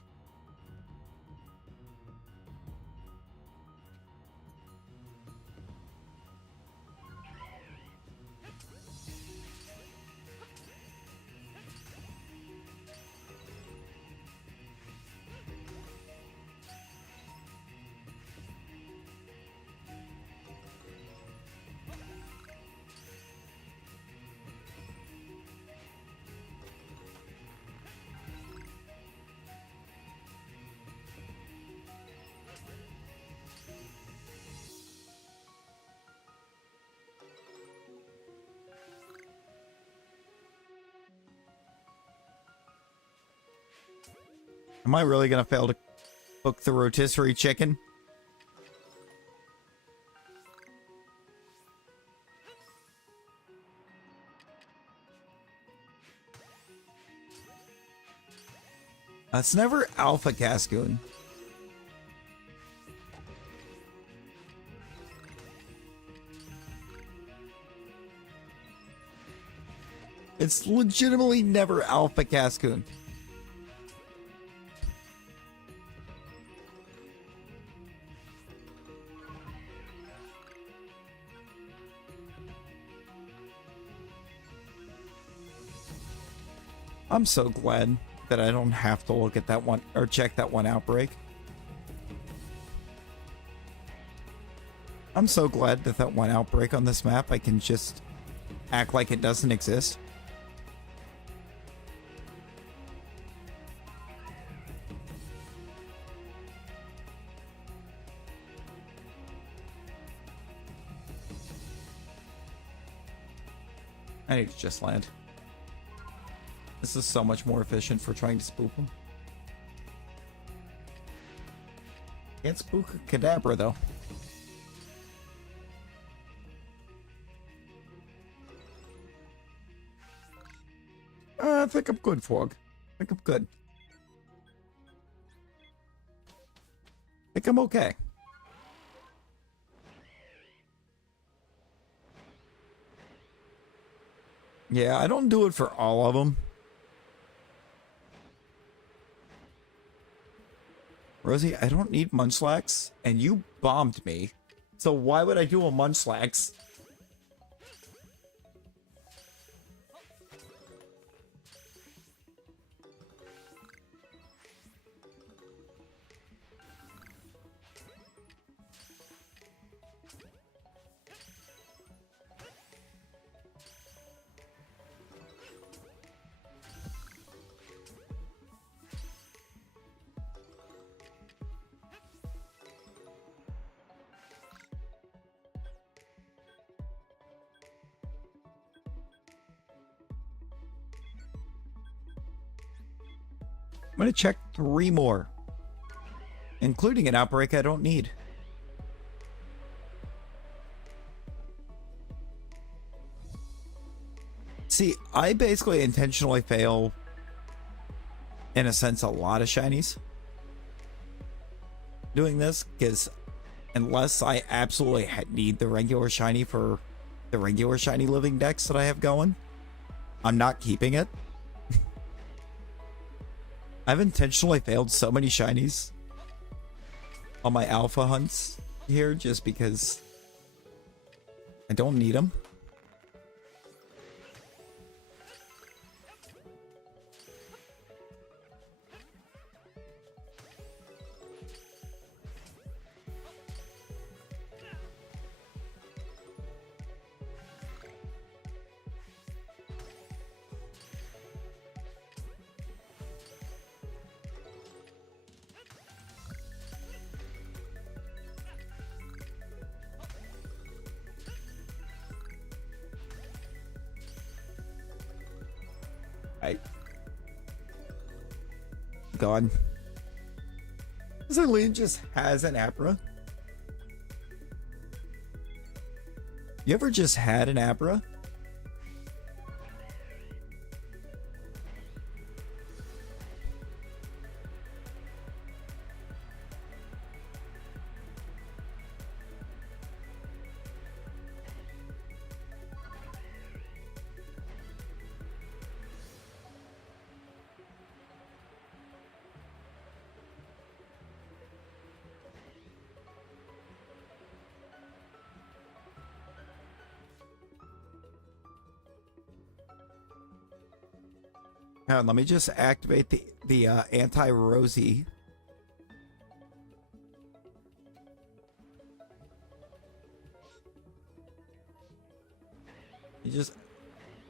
Am I really gonna fail to cook the rotisserie chicken? It's never Alpha Cascoon. It's legitimately never Alpha Cascoon. I'm so glad that I don't have to look at that one or check that one outbreak. I'm so glad that that one outbreak on this map, I can just act like it doesn't exist. I need to just land. This is so much more efficient for trying to spook him. Can't spook a Kadabra, though. I think I'm good, Fog. I think I'm good. I think I'm okay. Yeah, I don't do it for all of them. Rosie, I don't need Munchlax, and you bombed me. So why would I do a Munchlax? I'm going to check 3 more, including an outbreak I don't need. See, I basically intentionally fail, in a sense, a lot of shinies doing this, because unless I absolutely need the regular shiny for the regular shiny living decks that I have going, I'm not keeping it. I've intentionally failed so many shinies on my alpha hunts here just because I don't need them. God. Celine just has an Abra. You ever just had an Abra? Let me just activate the anti-Rosie. Let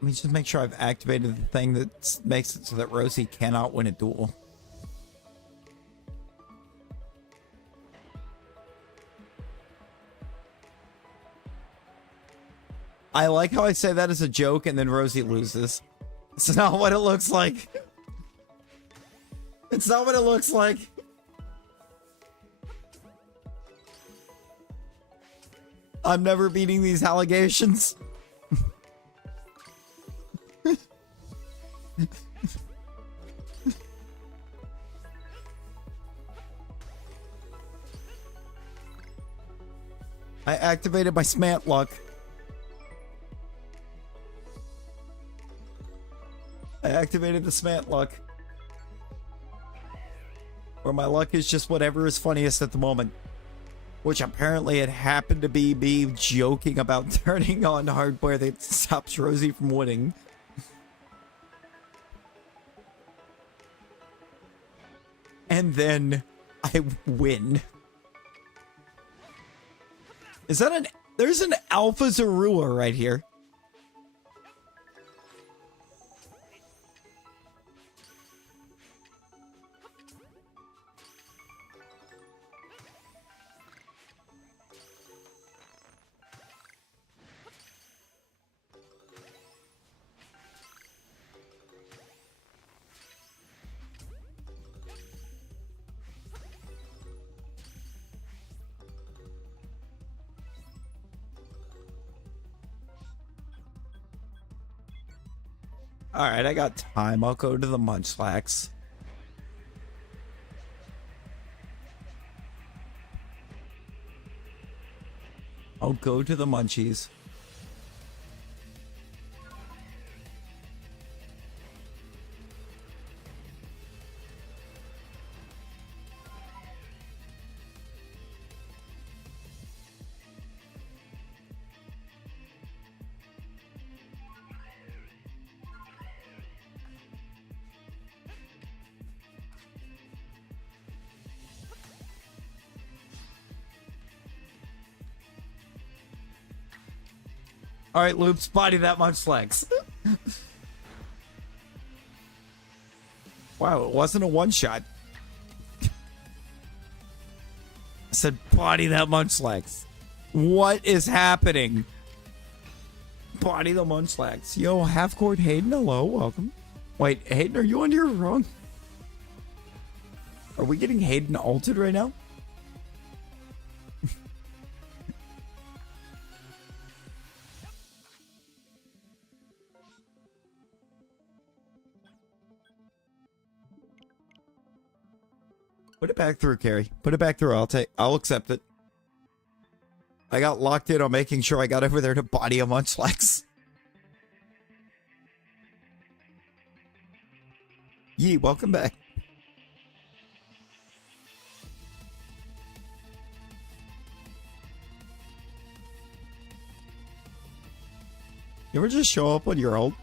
me just make sure I've activated the thing that makes it so that Rosie cannot win a duel. I like how I say that as a joke and then Rosie loses. It's not what it looks like. It's not what it looks like. I'm never beating these allegations. I activated my Smant luck. I activated the Smant luck. Or my luck is just whatever is funniest at the moment. Which apparently it happened to be me joking about turning on hardware that stops Rosie from winning. And then I win. Is that an... There's an Alpha Zorua right here. Alright, I got time. I'll go to the Munchlax. I'll go to the Munchies. All right, Loops, body that Munchlax. Wow, it wasn't a one-shot. I said body that Munchlax. What is happening? Body the Munchlax. Yo, half-court Hayden, hello, welcome. Wait, Hayden, are you on your own? Are we getting Hayden ulted right now? Put it back through, Carrie. Put it back through. I'll accept it. I got locked in on making sure I got over there to body a Munchlax. Yee, welcome back. You ever just show up when you're old?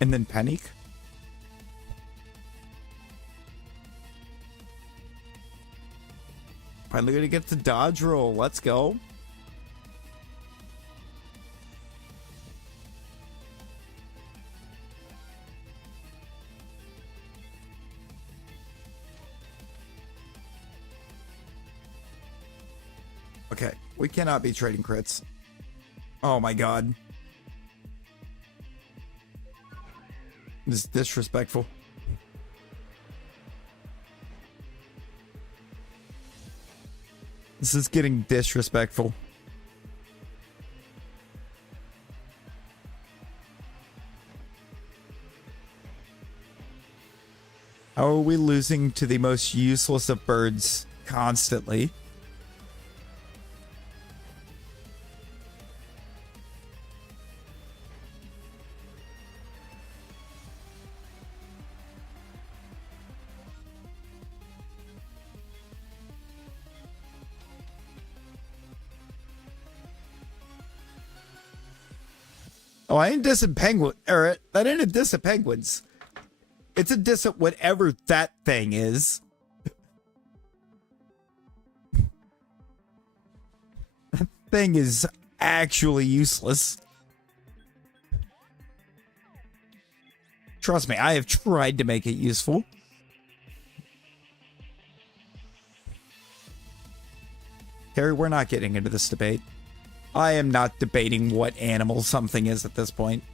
And then panic? Finally gonna get the dodge roll. Let's go. Okay, we cannot be trading crits. Oh my god. This is disrespectful. This is getting disrespectful. How are we losing to the most useless of birds constantly? Oh, I ain't dissing penguin, or that ain't a diss of penguins. It's a diss of whatever that thing is. That thing is actually useless. Trust me, I have tried to make it useful. Harry, we're not getting into this debate. I am not debating what animal something is at this point.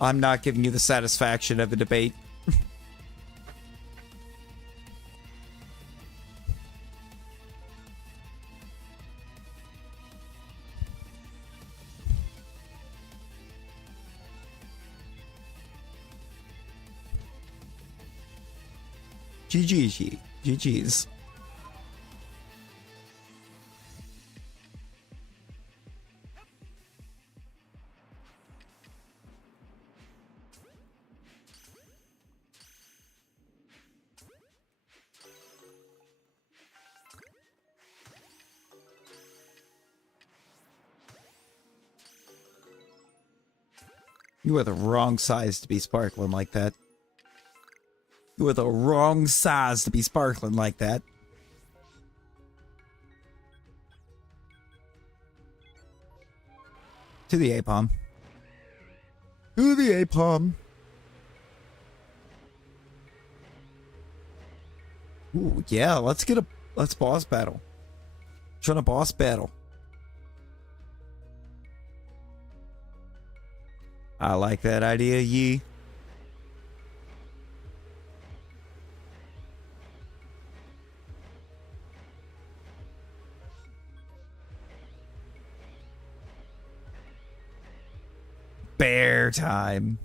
I'm not giving you the satisfaction of a debate. GG's. You are the wrong size to be sparkling like that. You are the wrong size to be sparkling like that. To the A-Palm. To the A-Palm. Ooh, yeah, let's boss battle. Trying to boss battle. I like that idea, Yee. Bear time.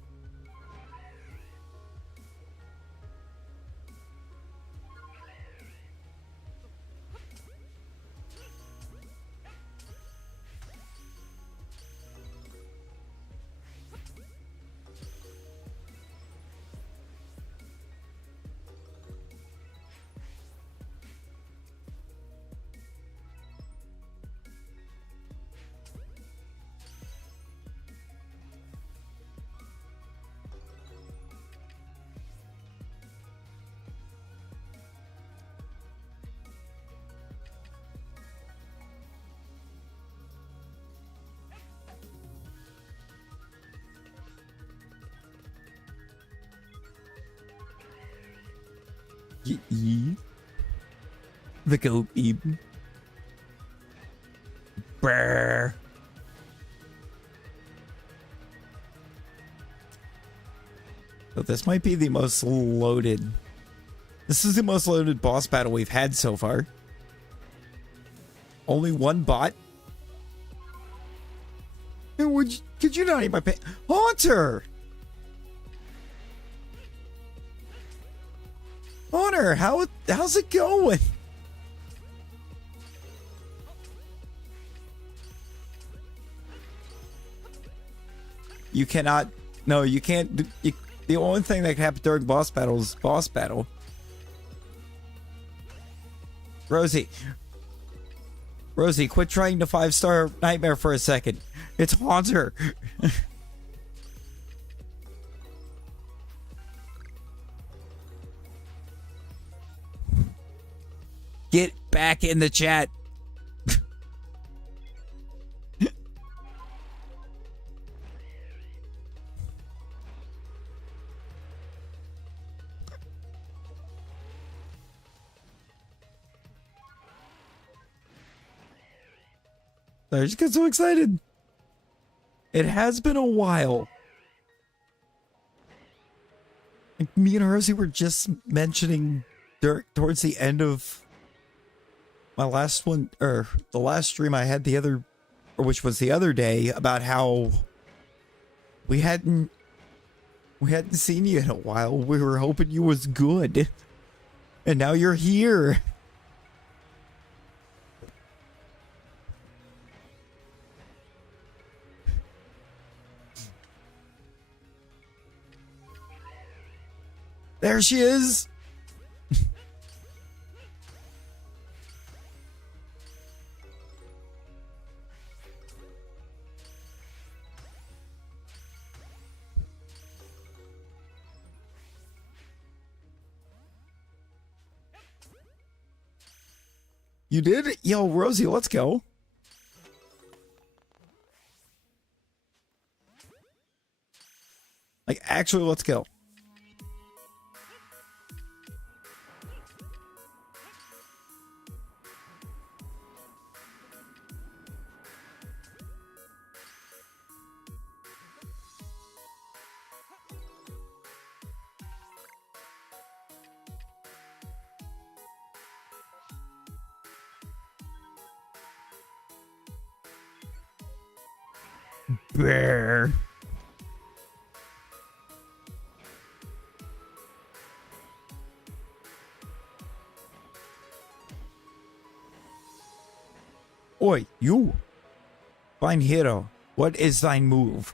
The goat eaten. Brrr. But this might be the most loaded. This is the most loaded boss battle we've had so far. Only one bot? Could you not eat my pay? Haunter! Haunter, how's it going? You cannot. No, you can't. The only thing that can happen during boss battle is boss battle. Rosie, quit trying to 5-star nightmare for a second. It's Haunter. Get back in the chat. I just get so excited. It has been a while. Like me and Rosie were just mentioning towards the end of my last one, or the last stream I had which was the other day, about how we hadn't seen you in a while. We were hoping you was good, and now you're here. There she is. You did? Yo, Rosie, let's go. Like, actually, let's go. Bear. Oi, you. Fine hero. What is thine move?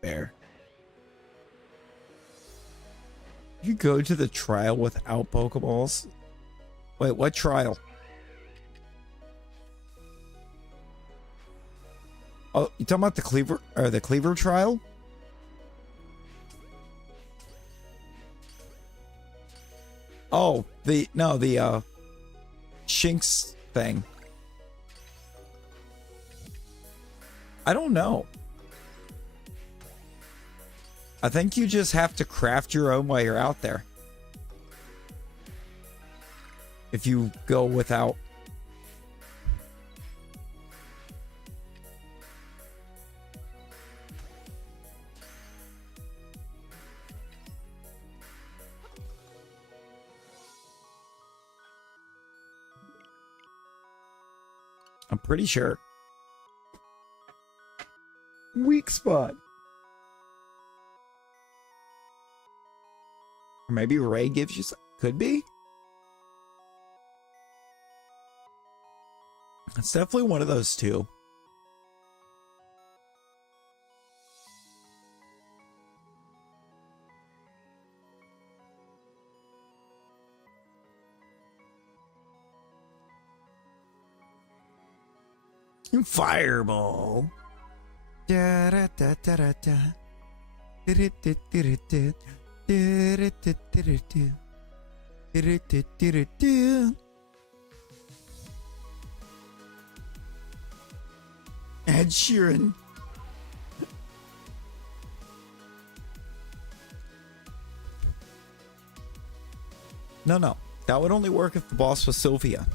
Bear. You go to the trial without Pokeballs? Wait, what trial? Oh, you talking about the Cleaver trial? Oh, the Shinx thing. I don't know. I think you just have to craft your own while you're out there. If you go without. I'm pretty sure. Weak spot. Or maybe Ray gives you some. Could be. It's definitely one of those two. Fireball. Da da da da da da. Ed Sheeran. No. That would only work if the boss was Sylvia.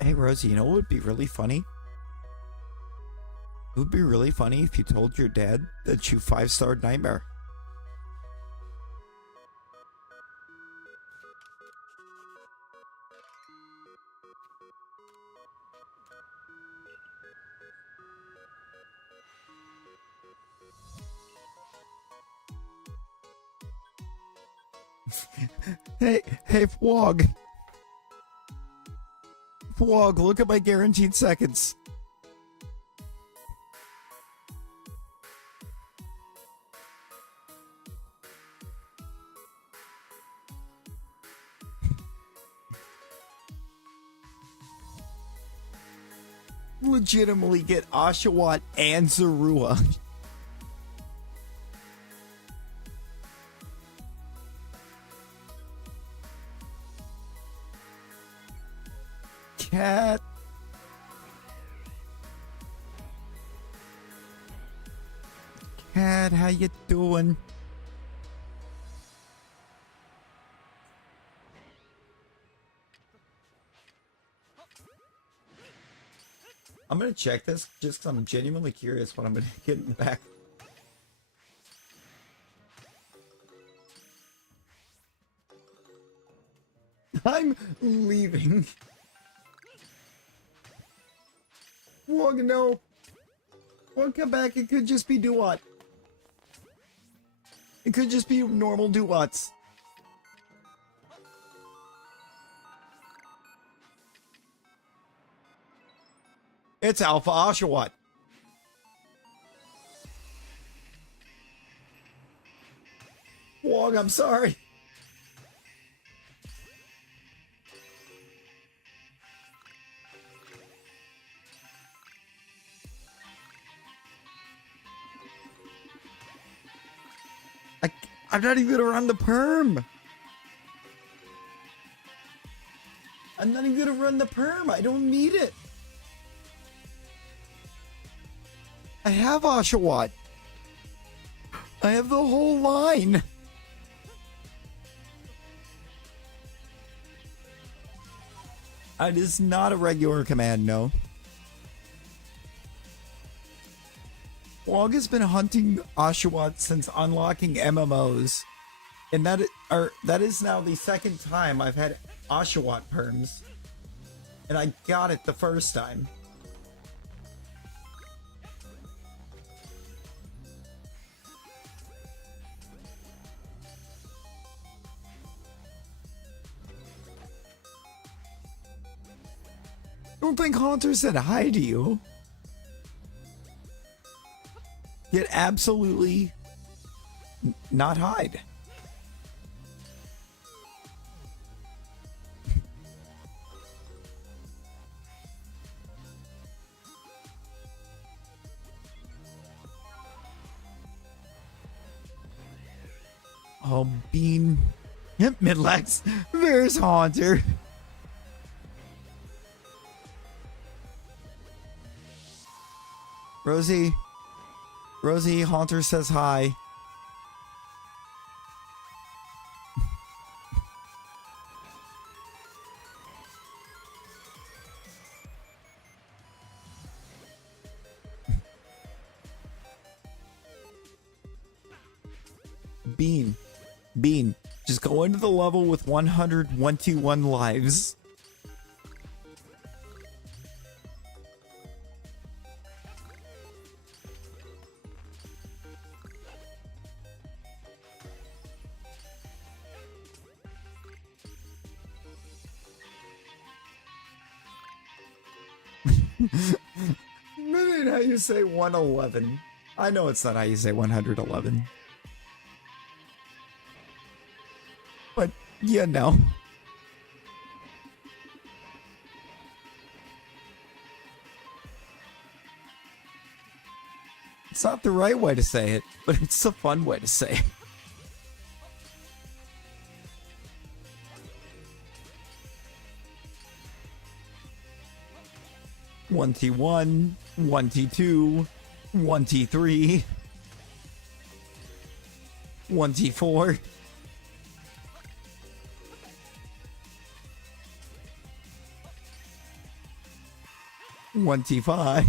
Hey, Rosie, you know what would be really funny? It would be really funny if you told your dad that you 5-starred Nightmare. Hey, Fwog. Fwog, look at my guaranteed seconds. Legitimately get Oshawott and Zorua. Cat. Cat, how you doing? I'm gonna check this just because I'm genuinely curious what I'm gonna get in the back. I'm leaving. Whoa, no. Won't come back. It could just be Duat. It could just be normal Duats. It's Alpha Oshawott. Wong, I'm sorry. I'm not even gonna run the perm. I'm not even gonna run the perm. I don't need it. I have Oshawott. I have the whole line. It is not a regular command, no. Wog has been hunting Oshawott since unlocking MMOs. And that is now the second time I've had Oshawott perms. And I got it the first time. I don't think Haunter said hi to you. Yet absolutely not hide. Oh, Bean. Yep, Midlax. There's Haunter. Rosie, Haunter says hi. Bean, just go into the level with 121 lives. That ain't how you say 111. I know it's not how you say 111. But, you know. It's not the right way to say it, but it's a fun way to say it. 1T1, 1T2, 1T3, 1T4. One T5.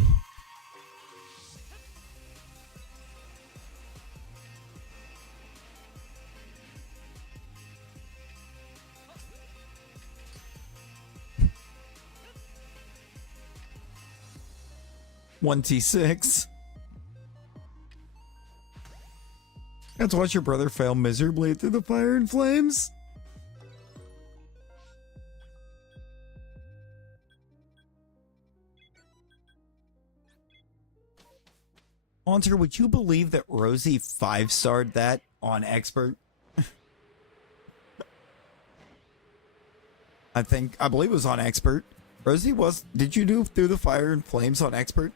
One T6. Let's watch your brother fail miserably through the fire and flames. Haunter, would you believe that Rosie 5-starred that on Expert? I believe it was on Expert. Rosie was, did you do Through the Fire and Flames on Expert?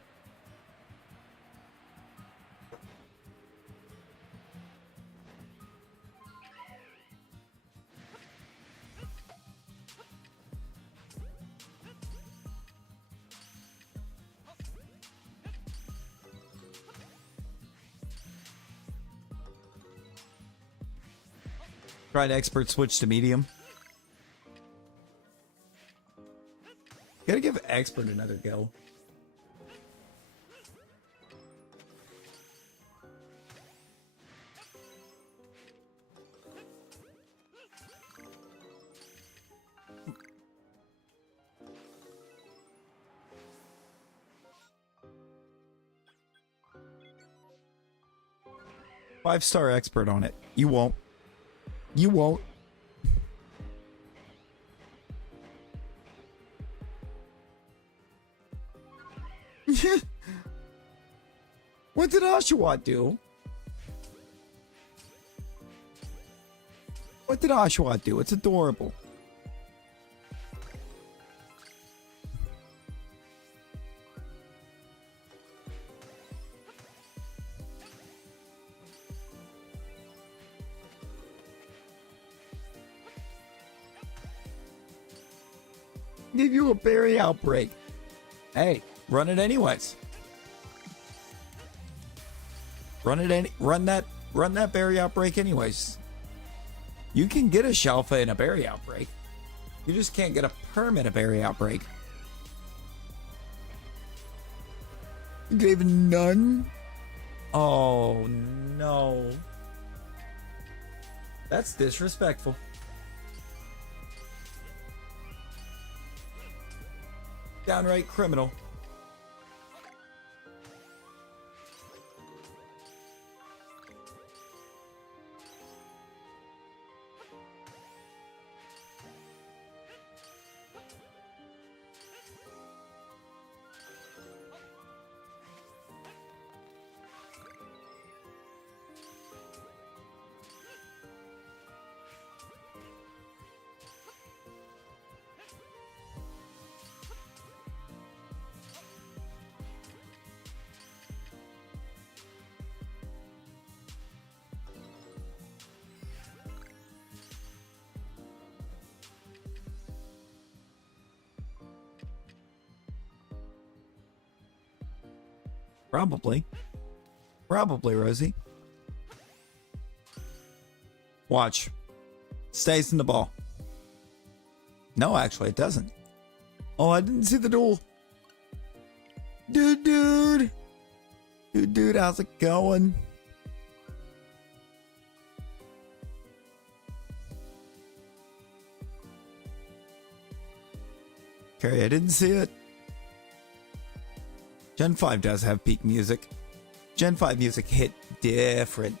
Tried Expert, switch to Medium. Gotta give Expert another go. Five-star Expert on it. You won't. You won't. What did Oshawott do? What did Oshawott do? It's adorable. Give you a berry outbreak. Hey, run it anyways. Run that berry outbreak anyways. You can get a Shalpha in a berry outbreak. You just can't get a Perm in a berry outbreak. You gave none? Oh no. That's disrespectful. Downright criminal. Probably. Probably, Rosie. Watch. Stays in the ball. No, actually, it doesn't. Oh, I didn't see the duel. Dude, how's it going? Okay, I didn't see it. Gen 5 does have peak music. Gen 5 music hit different.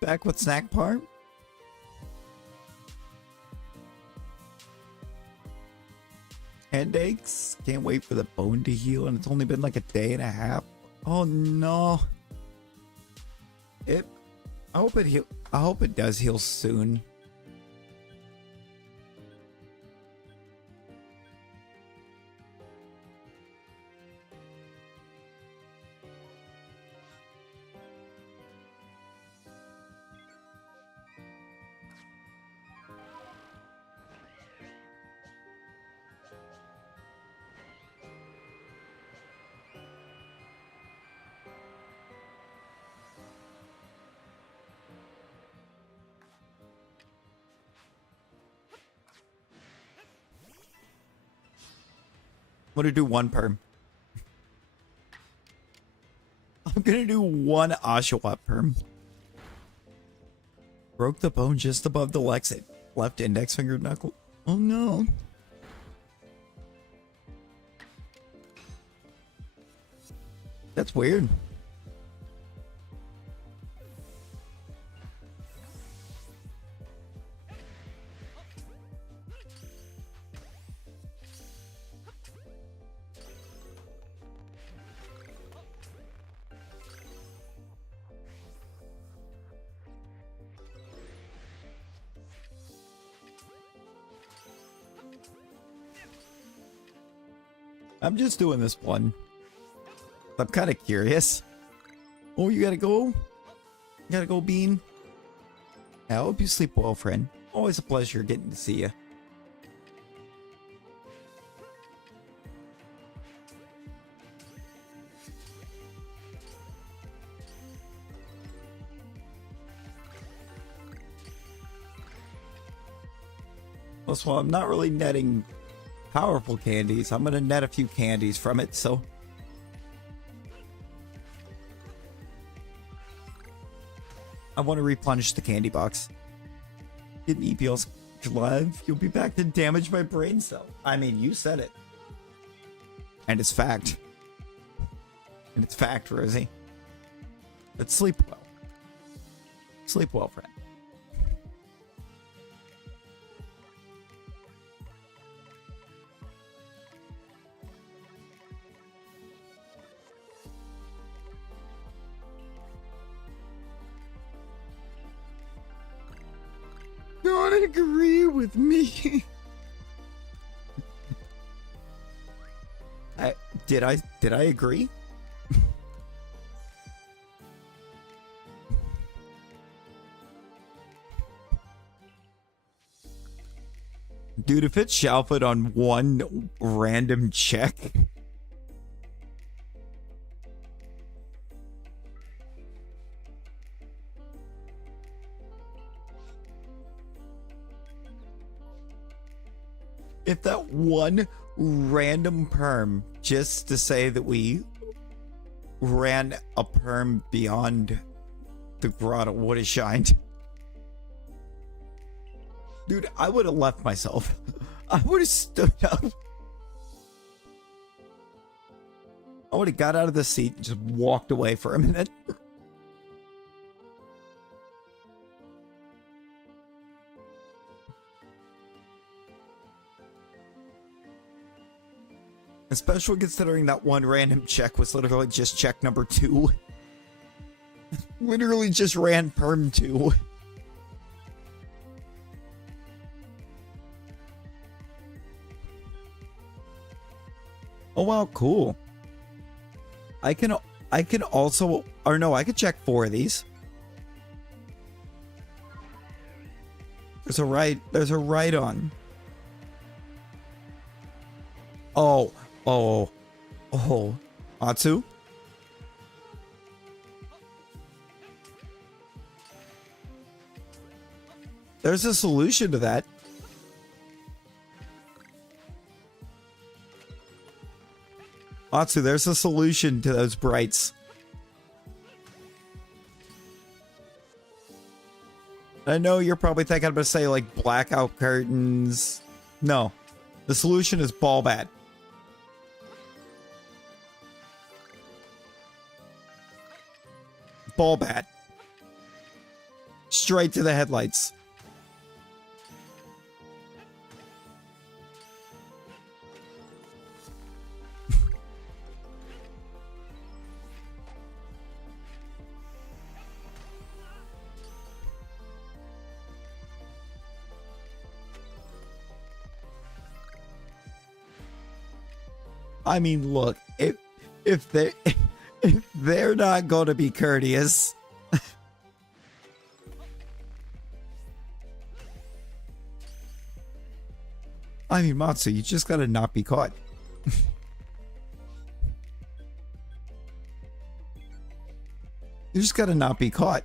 Back with snack parm. Headaches. Can't wait for the bone to heal, and it's only been like a day and a half. Oh no. I hope it does heal soon. I'm gonna do one perm. I'm gonna do one Oshawott perm. Broke the bone just above the left index finger knuckle. Oh no. That's weird. I'm just doing this one. I'm kind of curious. Oh, you gotta go? You gotta go, Bean? I hope you sleep well, friend. Always a pleasure getting to see you. Plus, while I'm not really netting powerful candies, I'm gonna net a few candies from it, so I want to replenish the candy box. Get an EPL's live, you'll be back to damage my brain cell. I mean, you said it. And it's fact. And it's fact, Rosie. But sleep well. Sleep well, friend. Don't agree with me. Did I agree? Dude, if it's Shalpha on one random check. If that one random perm, just to say that we ran a perm beyond the Grotle would have shined. Dude, I would have left myself. I would have stood up. I would have got out of the seat and just walked away for a minute. Especially considering that one random check was literally just check number 2. Literally just ran perm 2. Oh wow, cool. I can also, or no, I could check 4 of these. There's a right on. Oh. Atsu? There's a solution to that. Atsu, there's a solution to those brights. I know you're probably thinking I'm going to say like blackout curtains. No. The solution is ball bat. Ball bat. straight to the headlights. I mean, look, if they're not going to be courteous. I mean, Matsu, you just gotta not be caught. You just gotta not be caught.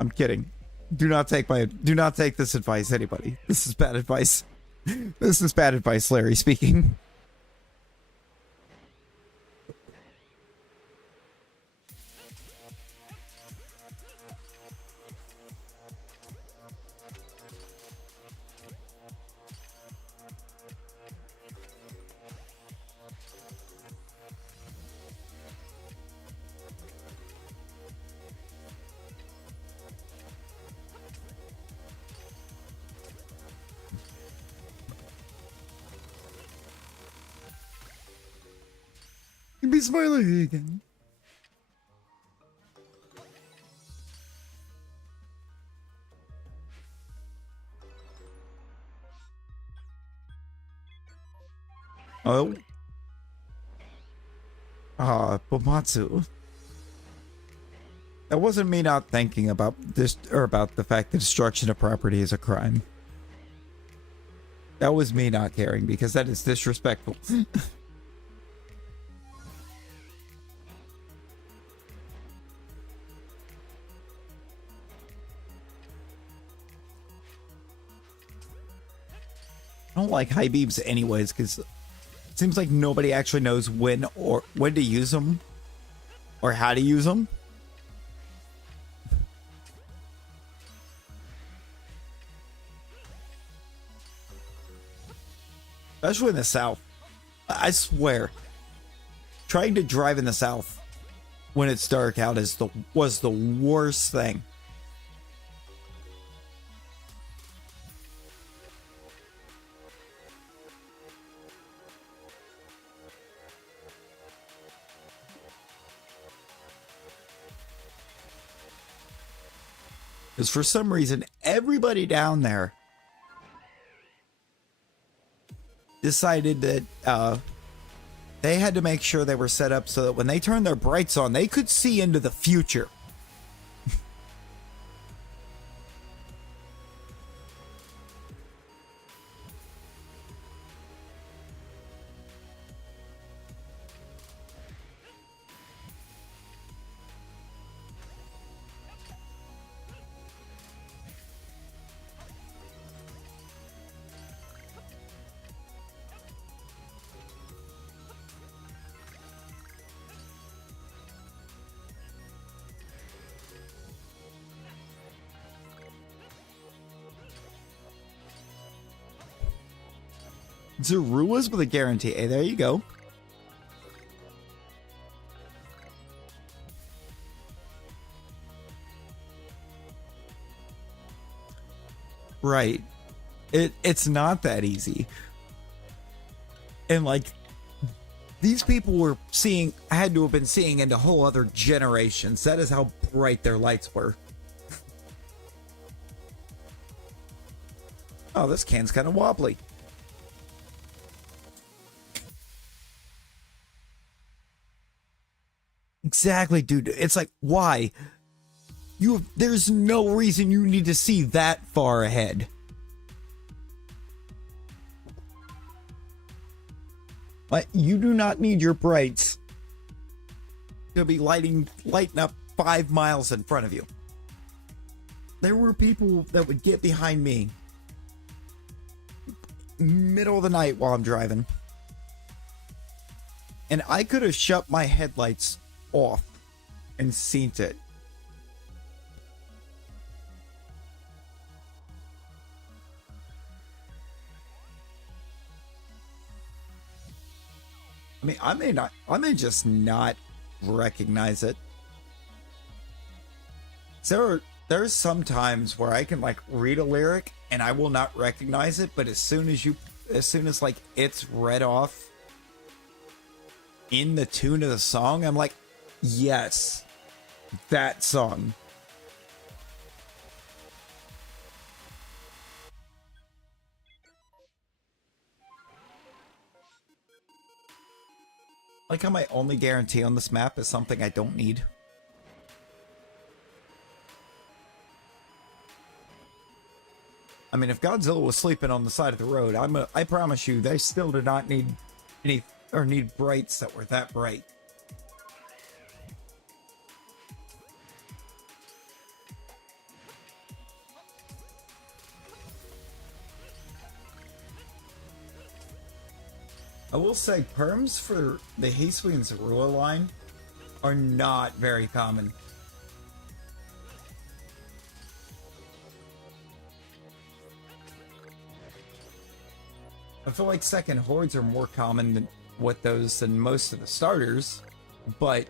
I'm kidding. Do not take this advice, anybody. This is bad advice. This is bad advice, Larry speaking. You'd be smiling again. Oh. Bomatsu. That wasn't me not thinking about this, or about the fact that destruction of property is a crime. That was me not caring, because that is disrespectful. I don't like high beams anyways, because it seems like nobody actually knows when to use them or how to use them. Especially in the South. I swear, trying to drive in the South when it's dark out was the worst thing. Because for some reason, everybody down there decided that they had to make sure they were set up so that when they turned their brights on, they could see into the future. Zerua's with a guarantee. Hey, there you go. Right. It's not that easy. And like, these people were had to have been seeing into whole other generations. That is how bright their lights were. Oh, this can's kind of wobbly. Exactly, dude. It's like, why? There's no reason you need to see that far ahead. But you do not need your brights to be lighting up 5 miles in front of you. There were people that would get behind me middle of the night while I'm driving, and I could have shut my headlights off and seen it. I may just not recognize it. So there's some times where I can like read a lyric and I will not recognize it, but as soon as like it's read off in the tune of the song, I'm like, yes, that song. Like how my only guarantee on this map is something I don't need. I mean, if Godzilla was sleeping on the side of the road, I promise you, they still did not need any or need brights that were that bright. I will say, perms for the Hisui and Zorua line are not very common. I feel like second hordes are more common than than most of the starters, but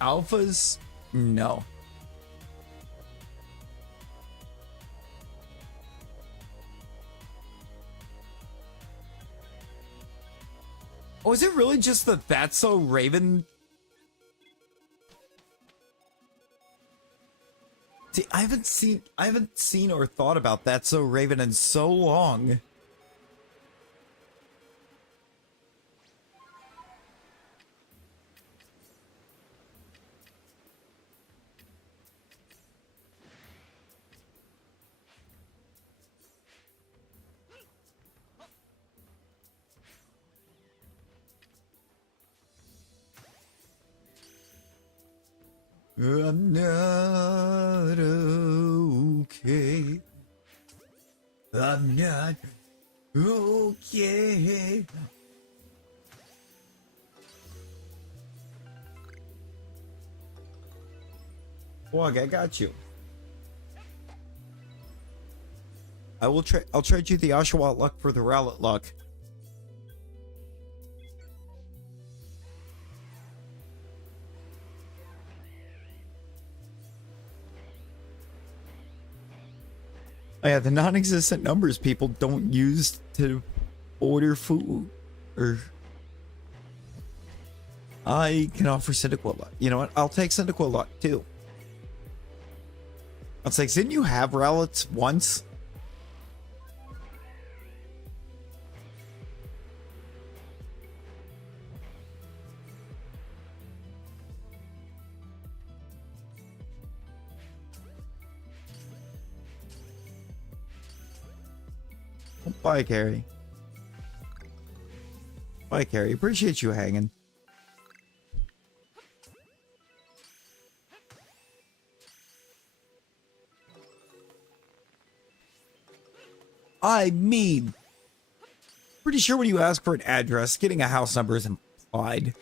alphas, no. Oh, is it really just the That's So Raven? See, I haven't seen or thought about That's So Raven in so long. I'm not okay. I'm not okay. Wog, I got you. I'll trade you the Oshawott luck for the Rowlet luck. Oh yeah, the non-existent numbers people don't use to order food. Or I can offer Cyndaquil luck. You know what? I'll take Cyndaquil luck too. I'll say, didn't you have Rowlets once? Bye, Carrie. Bye, Carrie. Appreciate you hanging. I mean, pretty sure when you ask for an address, getting a house number is implied.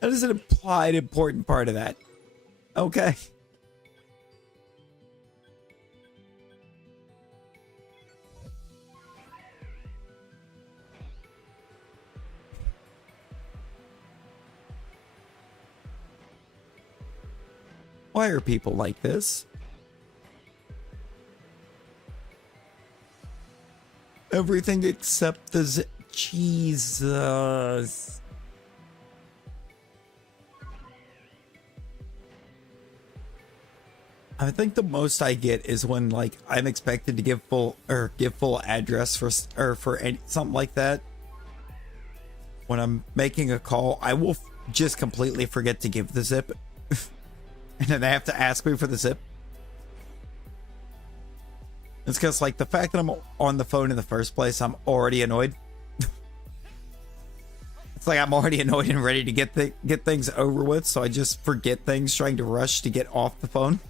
That is an implied important part of that. Okay. Why are people like this? Everything except the Jesus. I think the most I get is when like I'm expected to give full address for something like that. When I'm making a call, I will just completely forget to give the zip. And then they have to ask me for the zip. It's because, like, the fact that I'm on the phone in the first place, I'm already annoyed. It's like I'm already annoyed and ready to get things over with, so I just forget things, trying to rush to get off the phone.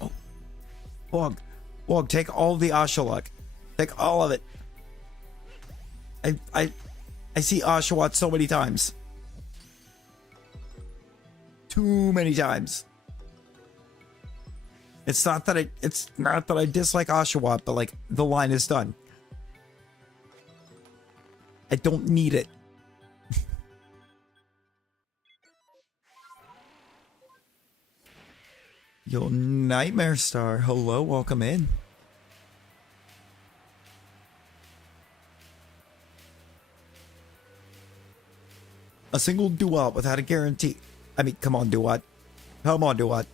Oh, Wog, take all the Oshawott. Take all of it. I see Oshawott so many times. too many times. It's not that I dislike Oshawott, but like the line is done. I don't need it. Yo, Nightmare Star, hello, welcome in. A single duot without a guarantee. I mean, come on, duot. Come on, duot.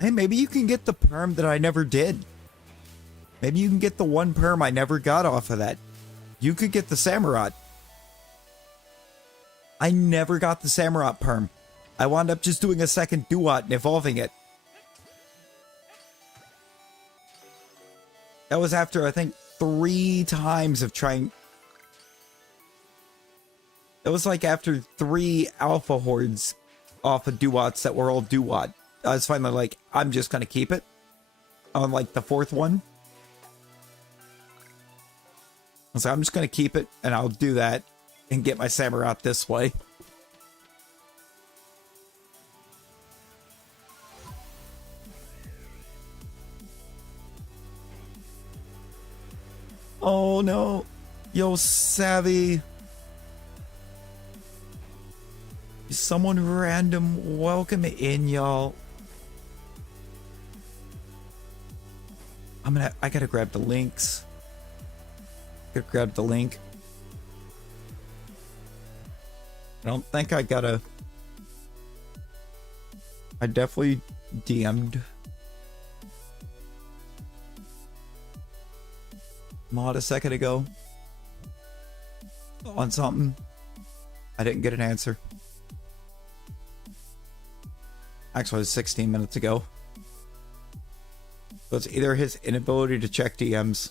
Hey, maybe you can get the perm that I never did. Maybe you can get the one perm I never got off of that. You could get the Samurott. I never got the Samurott perm. I wound up just doing a second duot and evolving it. That was after, I think, 3 times of trying. It was like after 3 alpha hordes off of duots that were all duot. I was finally like, I'm just going to keep it. On like the 4th one. I was like, I'm just going to keep it and I'll do that and get my Samurott this way. Oh no. Yo, Savvy. Someone random, welcome in, y'all. I gotta grab the links. Gotta grab the link. I don't think I gotta. I definitely DM'd Mod a second ago on something. I didn't get an answer. Actually, it was 16 minutes ago. So it's either his inability to check DMs.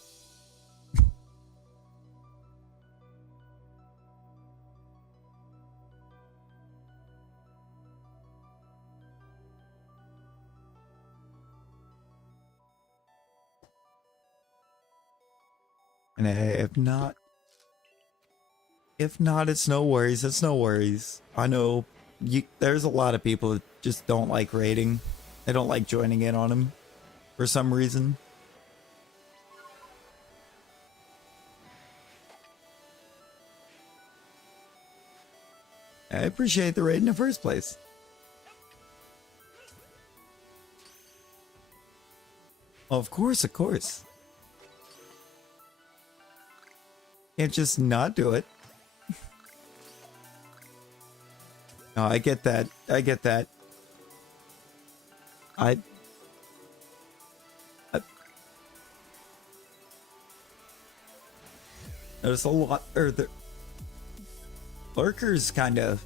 And if not, it's no worries. It's no worries. I know there's a lot of people that just don't like raiding. They don't like joining in on them for some reason. I appreciate the raid in the first place. Of course, of course. Can't just not do it. No, I get that. I get that. There's a lot, or the lurkers kind of.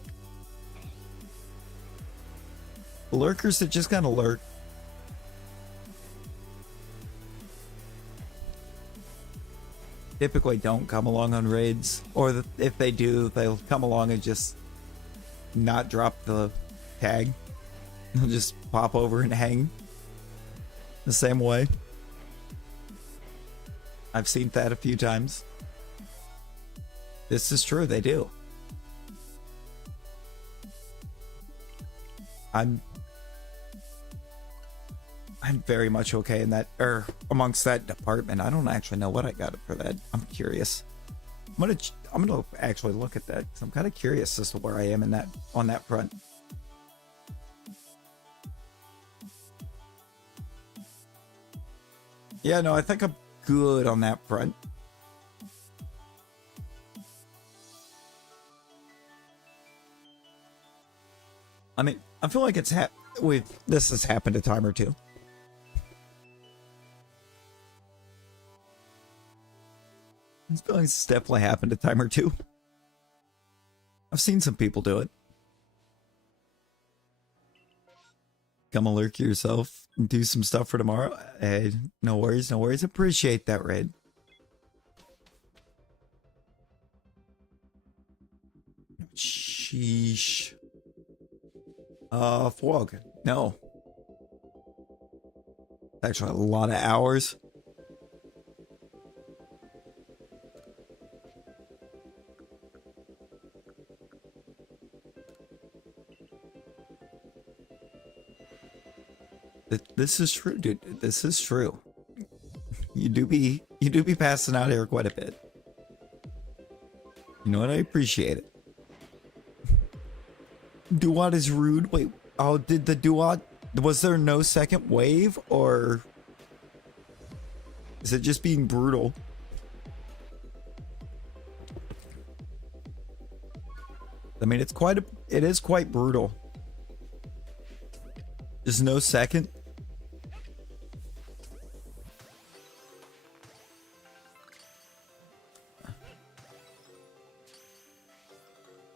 Lurkers that just kind of lurk. Typically don't come along on raids, or if they do, they'll come along and just not drop the tag. They'll just pop over and hang the same way. I've seen that a few times. This is true, they do. I'm very much okay in that, or amongst that department. I don't actually know what I got for that. I'm curious. I'm gonna actually look at that because I'm kind of curious as to where I am in that, on that front. Yeah, no, I think I'm good on that front. I mean, I feel like this has happened a time or two. I feel like it's definitely happened a time or two. I've seen some people do it. Come alert yourself and do some stuff for tomorrow. Hey, no worries, no worries. Appreciate that, raid. Sheesh. Fog. No. Actually, a lot of hours. This is true, dude. This is true. You do be passing out here quite a bit. You know what? I appreciate it. Duat is rude. Wait, oh, did the Duat... Was there no second wave, or... Is it just being brutal? I mean, it is quite brutal. There's no second.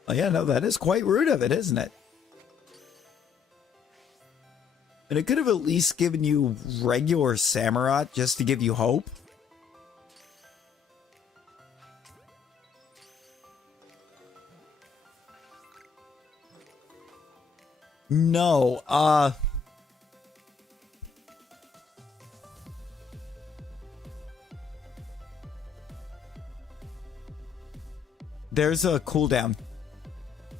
Oh yeah, no, that is quite rude of it, isn't it? And it could have at least given you regular Samurott just to give you hope. No, there's a cooldown.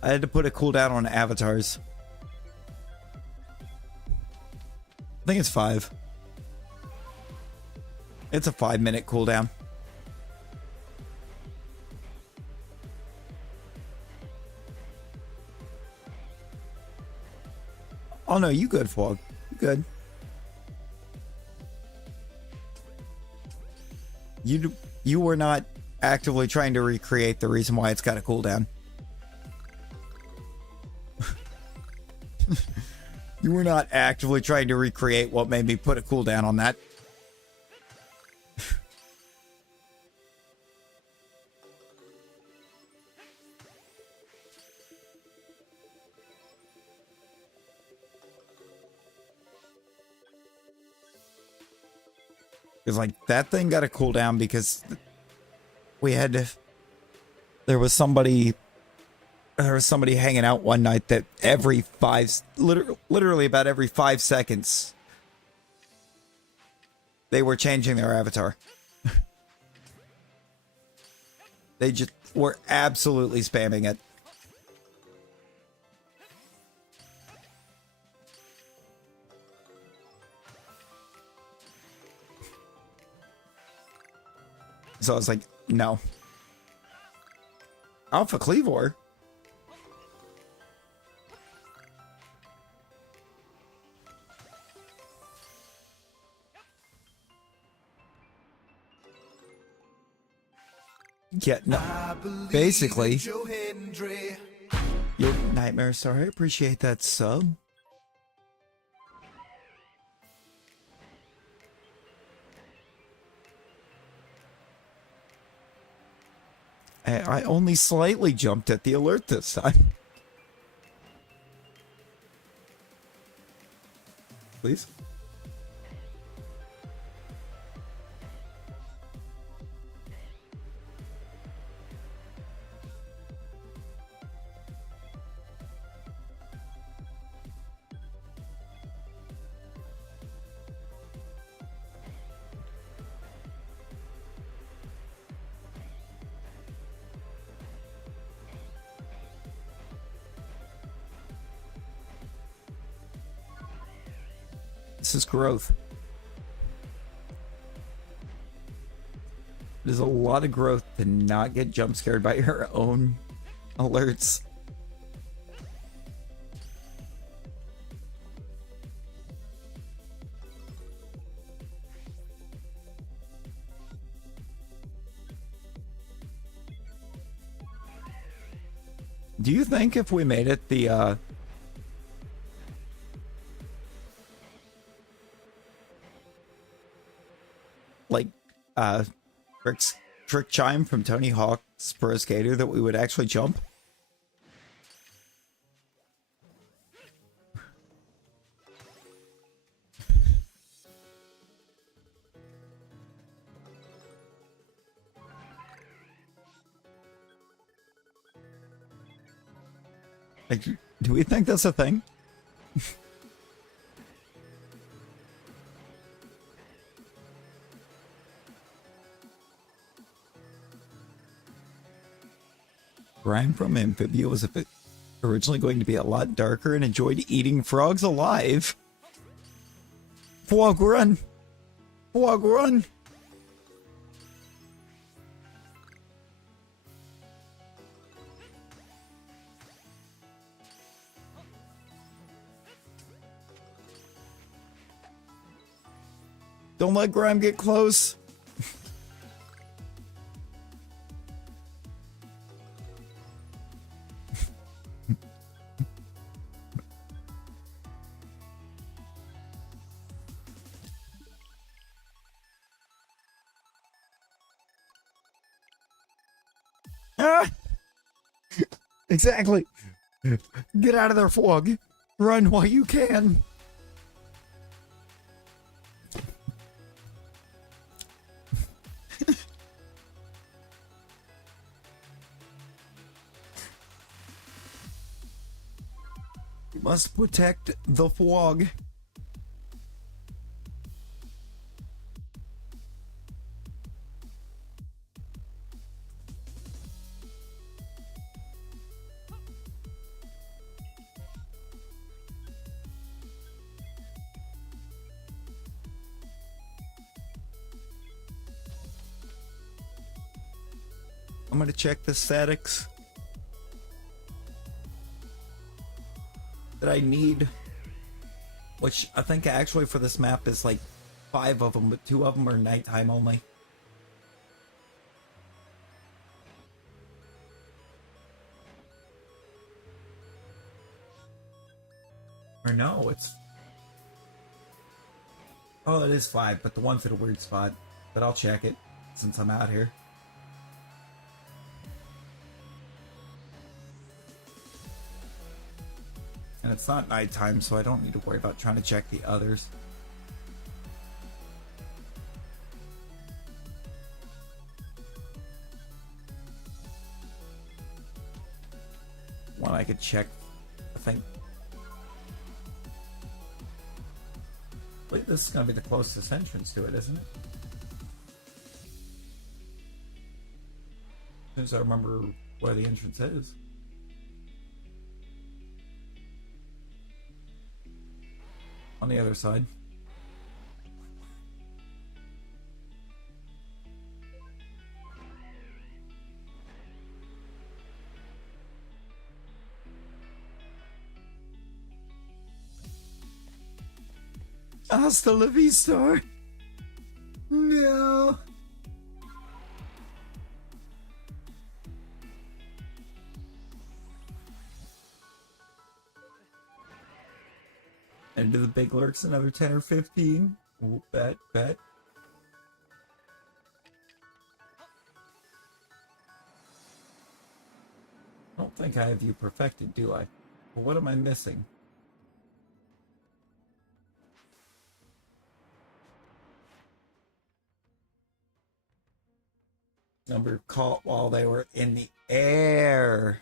I had to put a cooldown on avatars. I think it's 5. It's a 5-minute cooldown. Oh no, you good, Fog. You good. You were not actively trying to recreate the reason why it's got a cooldown. You were not actively trying to recreate what made me put a cooldown on that. Because, like, that thing got a cooldown because we had to... There was somebody hanging out one night that literally about every 5 seconds, they were changing their avatar. They just were absolutely spamming it. So I was like, no. Alpha Cleavor? Yeah, no. Basically, your Nightmare Star, I appreciate that sub. I only slightly jumped at the alert this time. Please. This is growth. There's a lot of growth to not get jump scared by your own alerts. Do you think if we made it the like trick chime from Tony Hawk's Pro Skater that we would actually jump? Like, do we think that's a thing? Brian from Amphibia was originally going to be a lot darker and enjoyed eating frogs alive. Fog run! Fog run! Don't let Grime get close. Ah! Exactly. Get out of there, Fog. Run while you can. You must protect the Fog. I'm gonna check the statics that I need, which I think actually for this map is like 5 of them, but 2 of them are nighttime only. Or no, it's... Oh, it is 5, but the one's at a weird spot. But I'll check it since I'm out here. And it's not nighttime, so I don't need to worry about trying to check the others. One I could check, I think. Wait, this is going to be the closest entrance to it, isn't it? As soon as I remember where the entrance is. On the other side. Hasta la vista. No. Into the big lurks, another 10 or 15. Ooh, bet. I don't think I have you perfected, do I? Well, what am I missing? Number caught while they were in the air.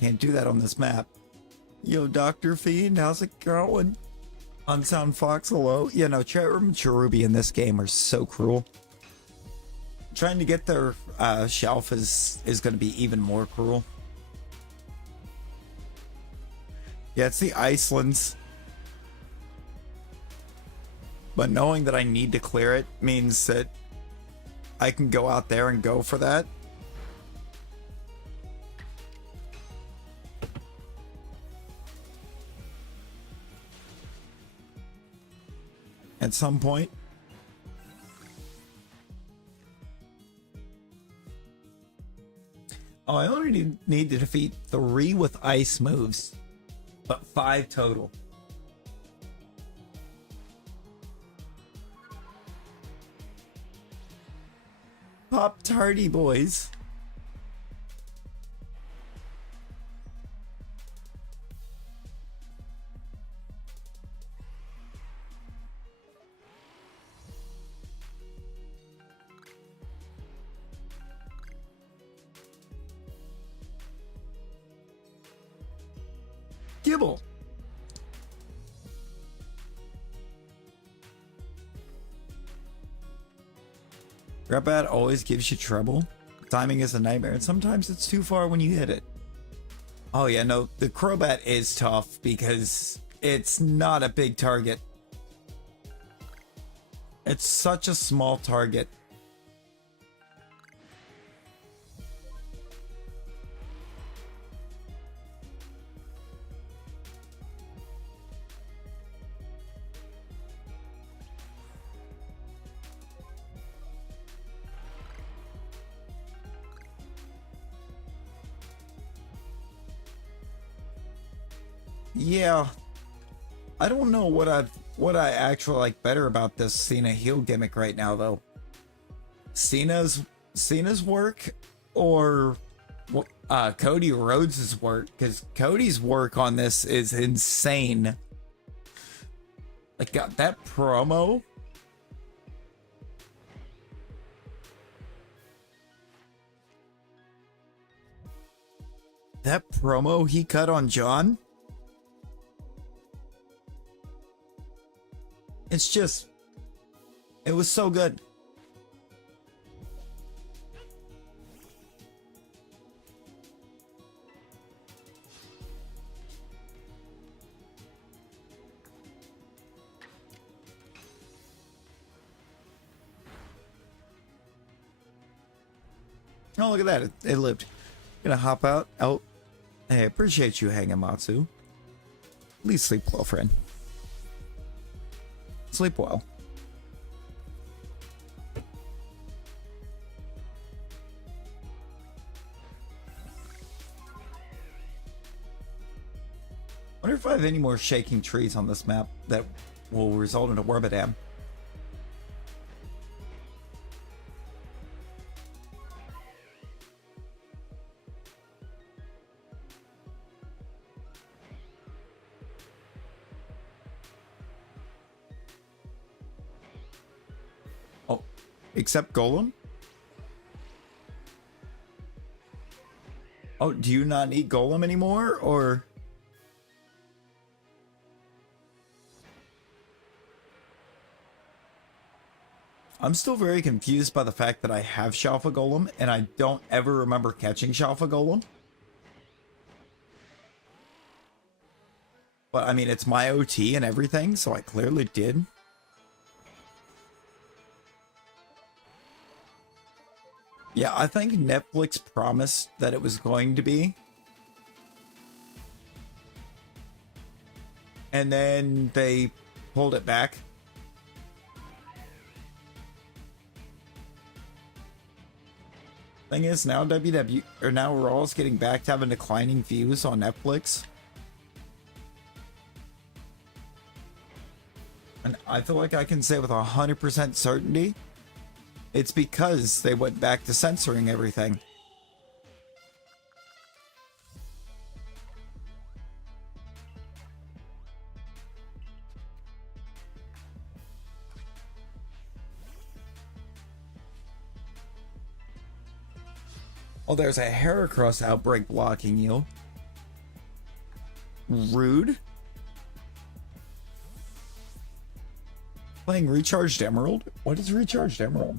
Can't do that on this map. Yo, Dr. Fiend, how's it going? Unsound Fox, hello. You know, chat room and Cherubi in this game are so cruel. Trying to get their Shalpha is going to be even more cruel. Yeah, it's the Icelands. But knowing that I need to clear it means that I can go out there and go for that. At some point. Oh, I only need to defeat 3 with ice moves, but 5 total. Pop tardy, boys. Gibble. Crobat always gives you trouble. Timing is a nightmare, and sometimes it's too far when you hit it. Oh yeah, no, the Crobat is tough because it's not a big target. It's such a small target. Yeah, I don't know what I actually like better about this Cena heal gimmick right now though. Cena's work or Cody Rhodes' work, because Cody's work on this is insane. Like that promo. That promo he cut on John. It's just, it was so good. Oh, look at that. It lived. Gonna hop out. Oh, hey, appreciate you hanging, Matsu. Please sleep well, friend. Sleep well. Wonder if I have any more shaking trees on this map that will result in a Wormadam. Except Golem? Oh, do you not need Golem anymore, or? I'm still very confused by the fact that I have Shalpha Golem, and I don't ever remember catching Shalpha Golem. But, I mean, it's my OT and everything, so I clearly did. Yeah, I think Netflix promised that it was going to be. And then they pulled it back. Thing is, now now Raw's getting back to having declining views on Netflix. And I feel like I can say with 100% certainty, it's because they went back to censoring everything. Oh, there's a Heracross outbreak blocking you. Rude. Playing Recharged Emerald? What is Recharged Emerald?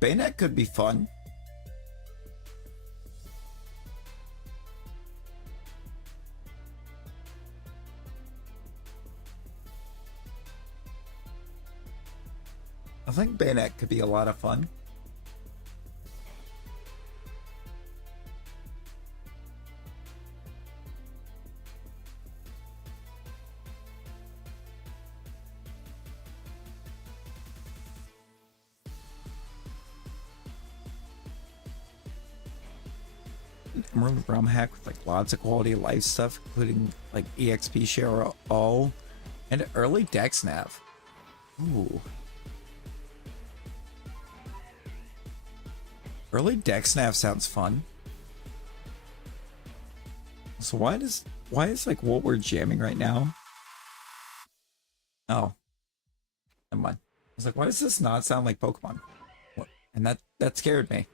Bayonet could be fun. I think Bayonet could be a lot of fun. Emerald ROM hack with like lots of quality of life stuff, including like EXP share all and early dex nav. Ooh. Early dex nav sounds fun. So why is like what we're jamming right now? Oh. Never mind. I was like, why does this not sound like Pokemon? What? And that scared me.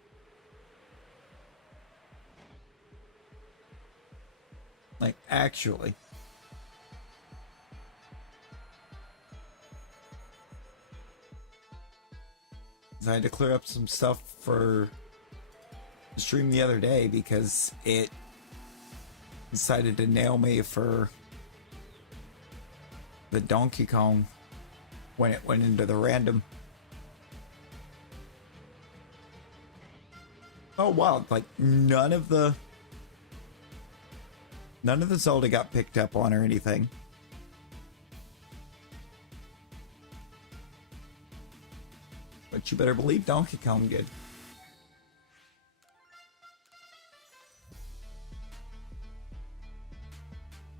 Like, actually. I had to clear up some stuff for the stream the other day because it decided to nail me for the Donkey Kong when it went into the random. Oh wow, like none of the Zelda got picked up on or anything. But you better believe Donkey Kong did.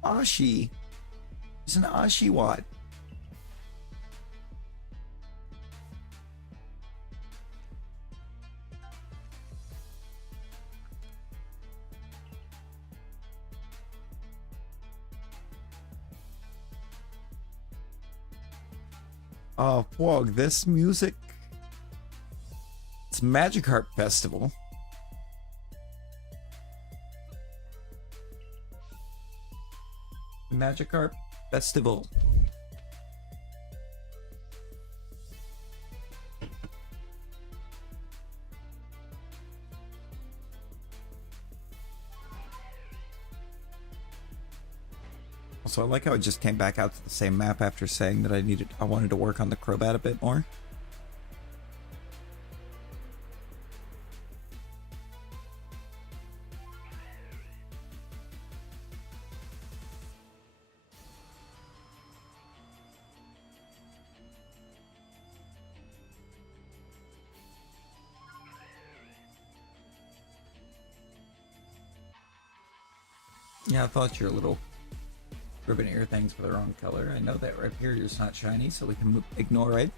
Ashi. It's an Ashiwat. Oh, whoa, this music. It's Magikarp Festival. Magikarp Festival. Also, I like how it just came back out to the same map after saying that I wanted to work on the Crobat a bit more. Yeah, I thought your little ribbon ear things were the wrong color. I know that Rhyperior's not shiny, so we can ignore it.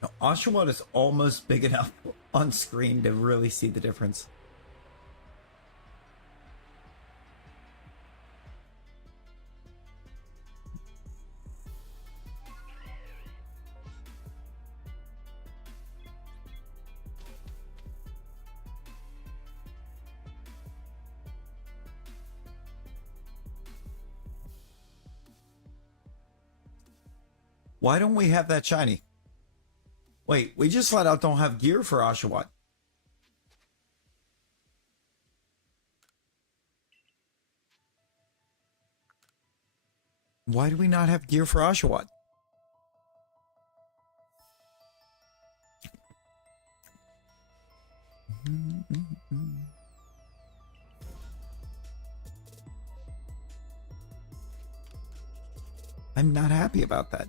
Now, Oshawott is almost big enough on screen to really see the difference. Why don't we have that shiny? Wait, we just flat out don't have gear for Oshawott. Why do we not have gear for Oshawott? I'm not happy about that.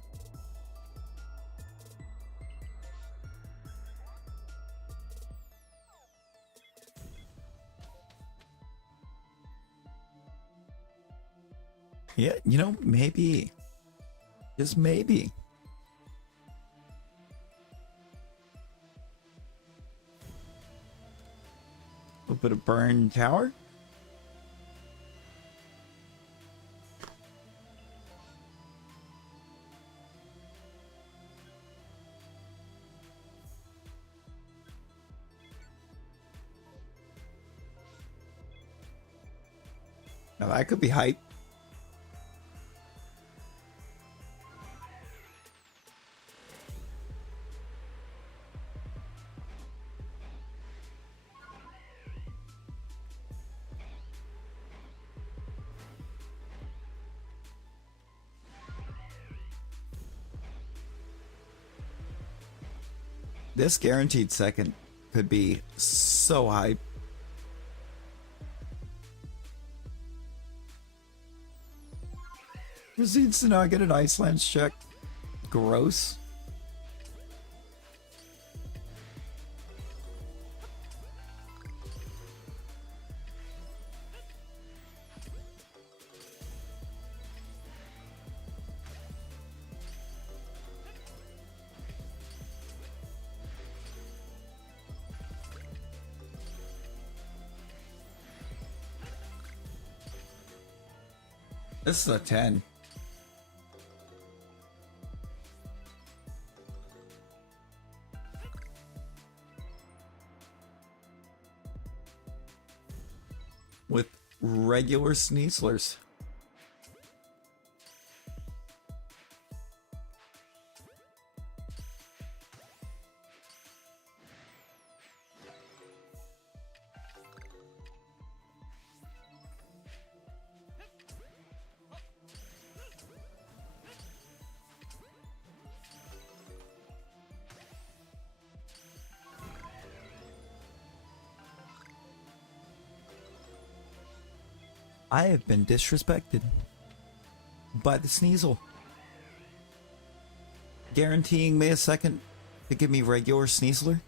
Yeah, you know, maybe. Just maybe. A little bit of burn tower. Now that could be hype. This guaranteed second could be so hype. Proceeds to not get an Icelands check. Gross. This is a 10. with regular Sneaslers. I have been disrespected by the Sneasel, guaranteeing me a second to give me regular Sneasler.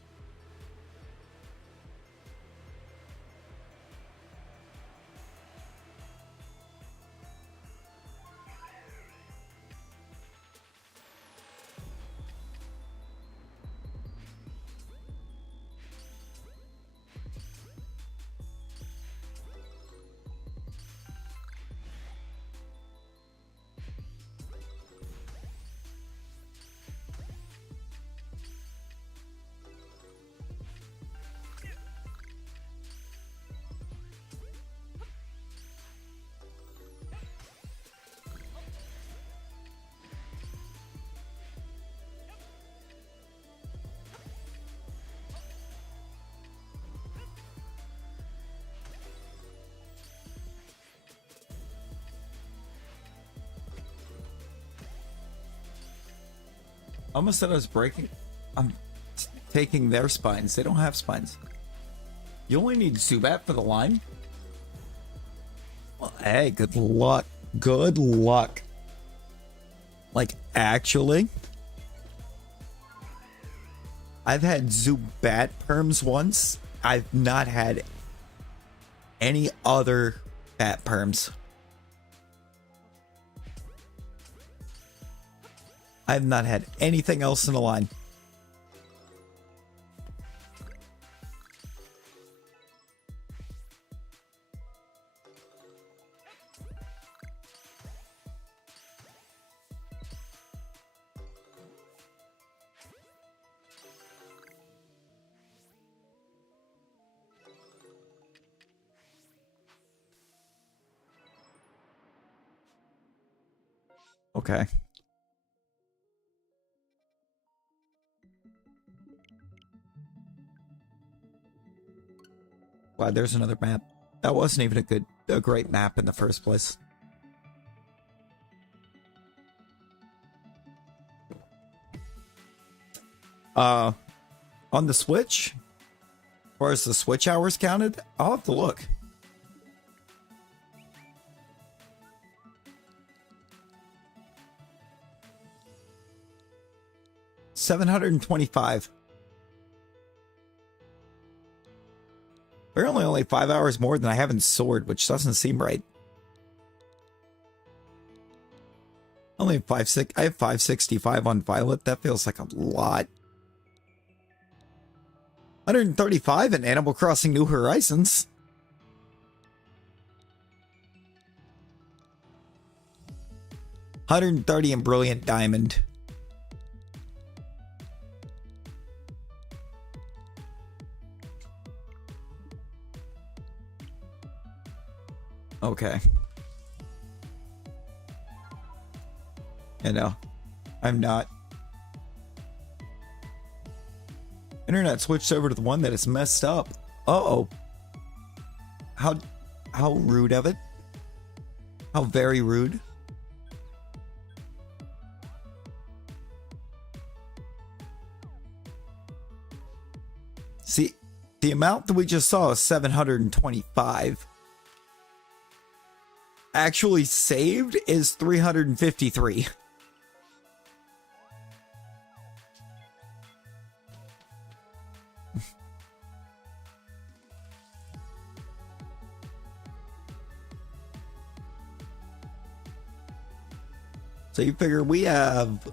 Almost said I was breaking. I'm taking their spines. They don't have spines. You only need Zubat for the line? Well, hey, good luck. Good luck. Like, actually, I've had Zubat perms once. I've not had any other bat perms. I've not had anything else in the line. Okay. Glad there's another map. That wasn't even a great map in the first place. On the Switch, as far as the Switch hours counted, I'll have to look. $725. Apparently only 5 hours more than I have in Sword, which doesn't seem right. Only I have 565 on Violet. That feels like a lot. 135 in Animal Crossing New Horizons. $130 in Brilliant Diamond. Okay. You know, I'm not. Internet switched over to the one that is messed up. Uh-oh. How rude of it. How very rude. See, the amount that we just saw is 725. Actually saved is 353. So you figure we have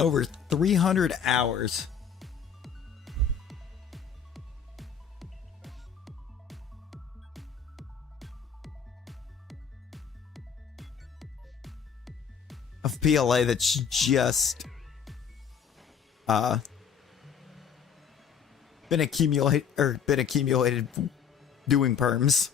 over 300 hours of PLA that's just been accumulated doing perms.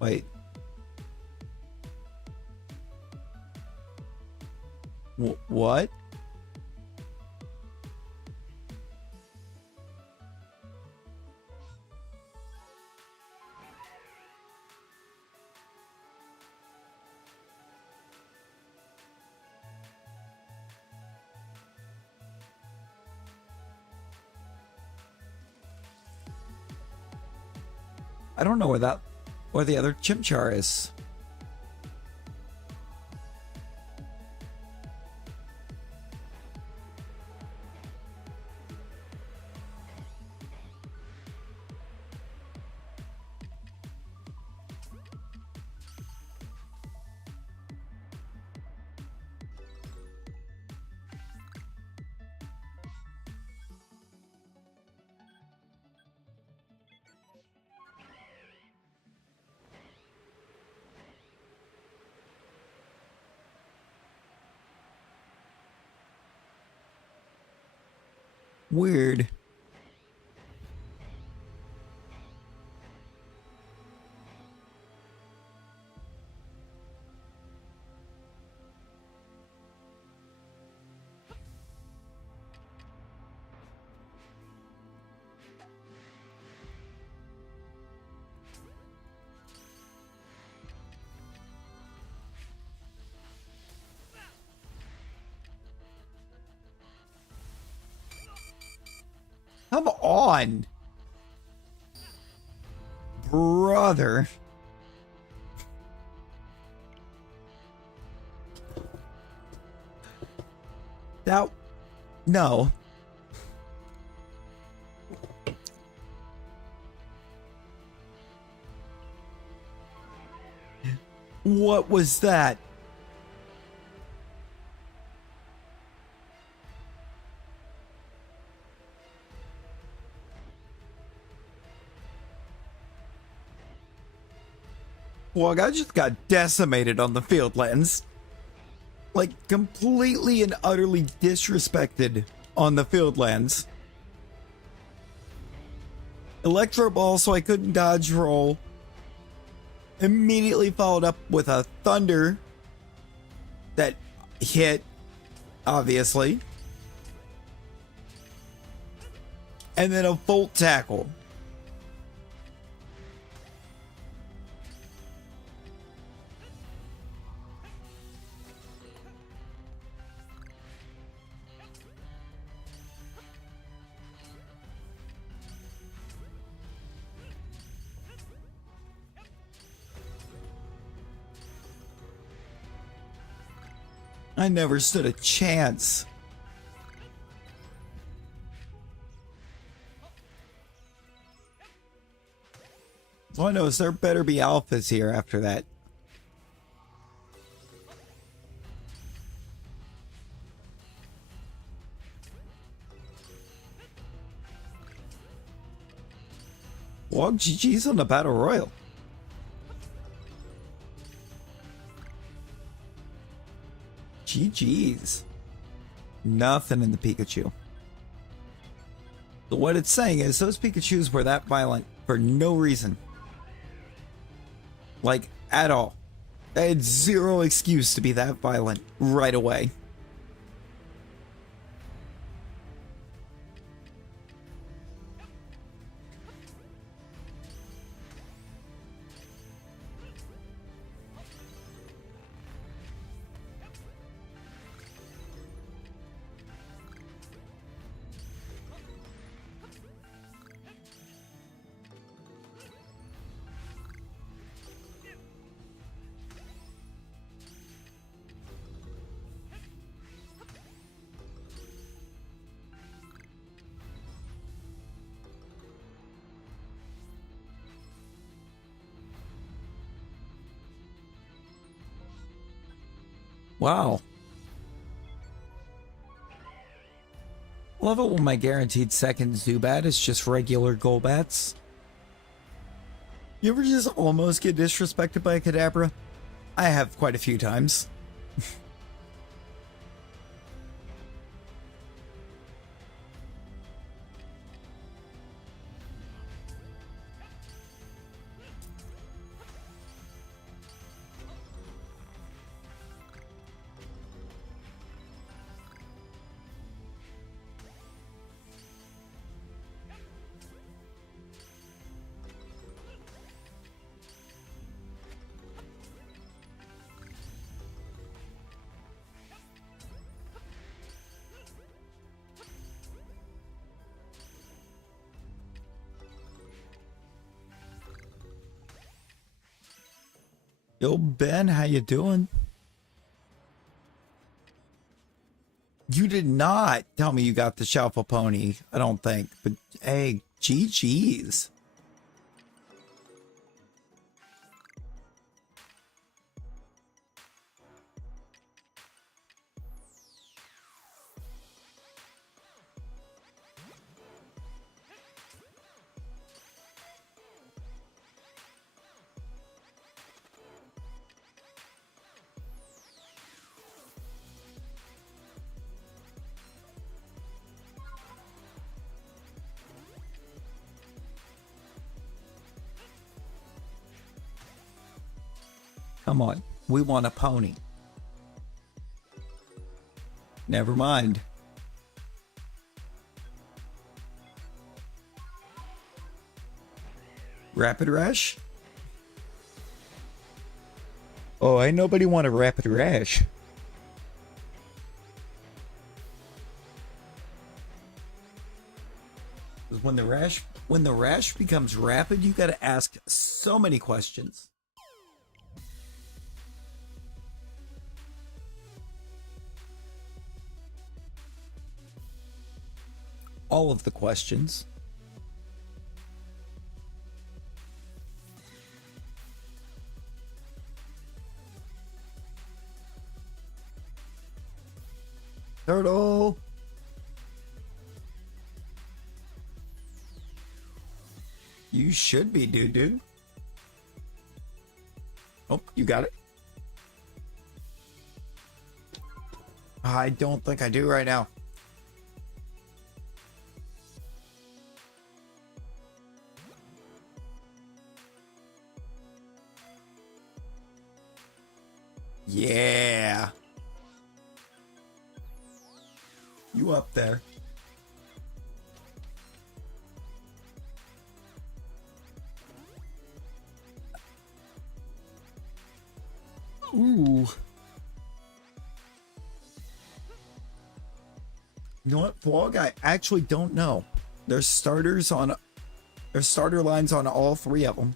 Wait. What? I don't know where the other Chimchar is. Weird. Come on, brother. No. What was that? Well, I just got decimated on the field lands. Like, completely and utterly disrespected on the field lands. Electro Ball, so I couldn't dodge roll. Immediately followed up with a Thunder that hit, obviously. And then a Volt Tackle. I never stood a chance. All I know is there better be alphas here after that. Well, GG's on the Battle Royal. GG's. Nothing in the Pikachu. So what it's saying is those Pikachus were that violent for no reason. Like, at all. They had zero excuse to be that violent right away. Wow. Love it when my guaranteed seconds do bad. It's just regular Golbats. You ever just almost get disrespected by a Kadabra? I have quite a few times. Yo, Ben, how you doing? You did not tell me you got the Shalpha pony, I don't think. But hey, GG's. Come on, we want a pony. Never mind. Rapid Rash? Oh, ain't nobody want a Rapid Rash. When the rash becomes rapid, you gotta ask so many questions. All of the questions. Turtle. You should be, dude. Oh, you got it. I don't think I do right now. Yeah. You up there. Ooh. You know what, Vlog? I actually don't know. There's starter lines on all three of them.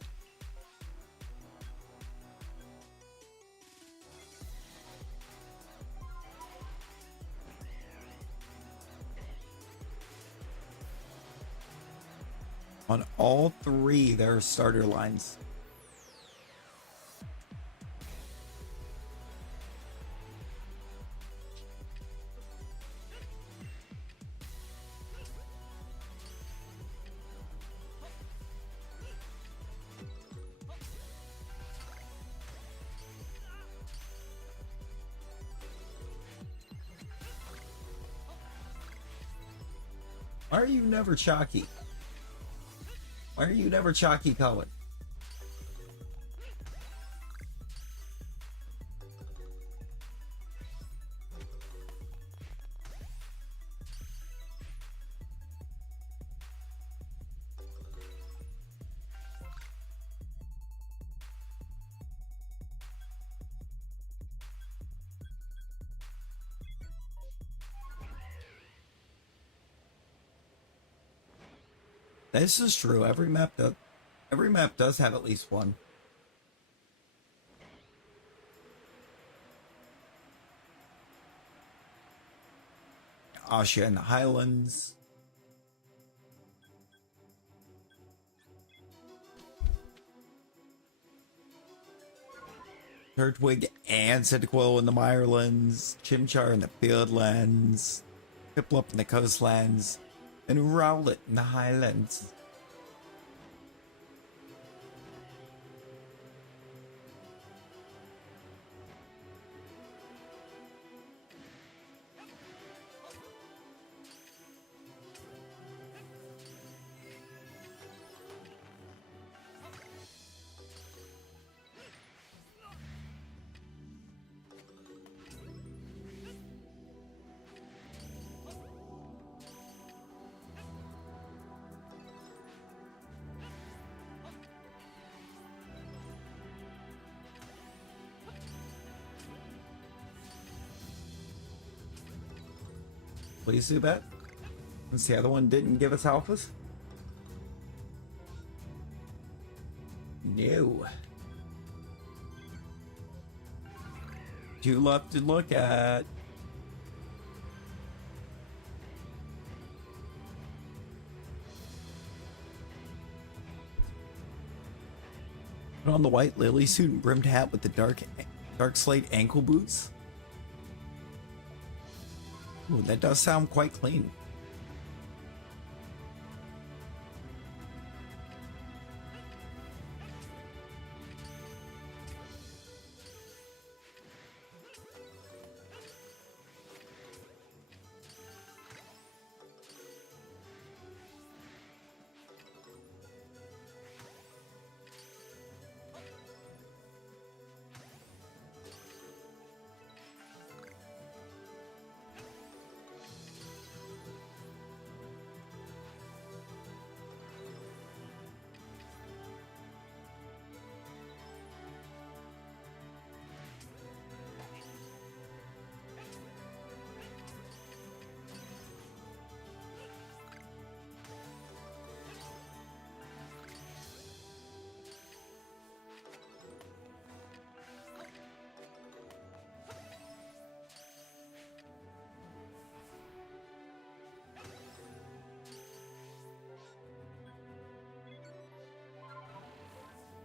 On all three, there are starter lines. Why are you never chalky? Why are you never chalky colored? This is true. Every map does have at least one. Asha in the Highlands. Turtwig and Cyndaquil in the Mirelands, Chimchar in the Fieldlands, Piplup in the Coastlands, and Rowlet in the Highlands. Please do that. Since the other one didn't give us alphas. No. Too left to look at. Put on the white lily suit and brimmed hat with the dark slate ankle boots. Ooh, that does sound quite clean.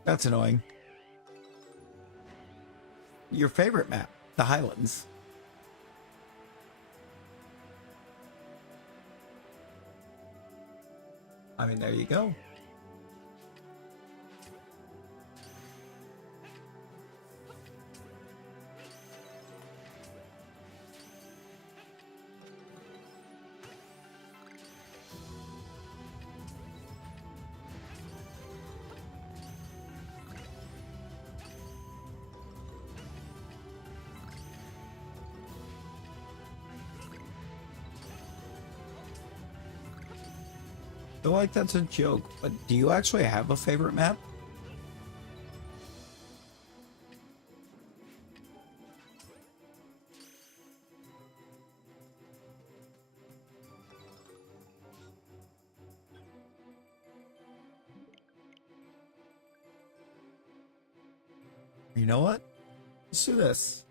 That's annoying. Your favorite map, the Highlands. I mean, there you go. I feel like that's a joke, but do you actually have a favorite map? You know what? Let's do this.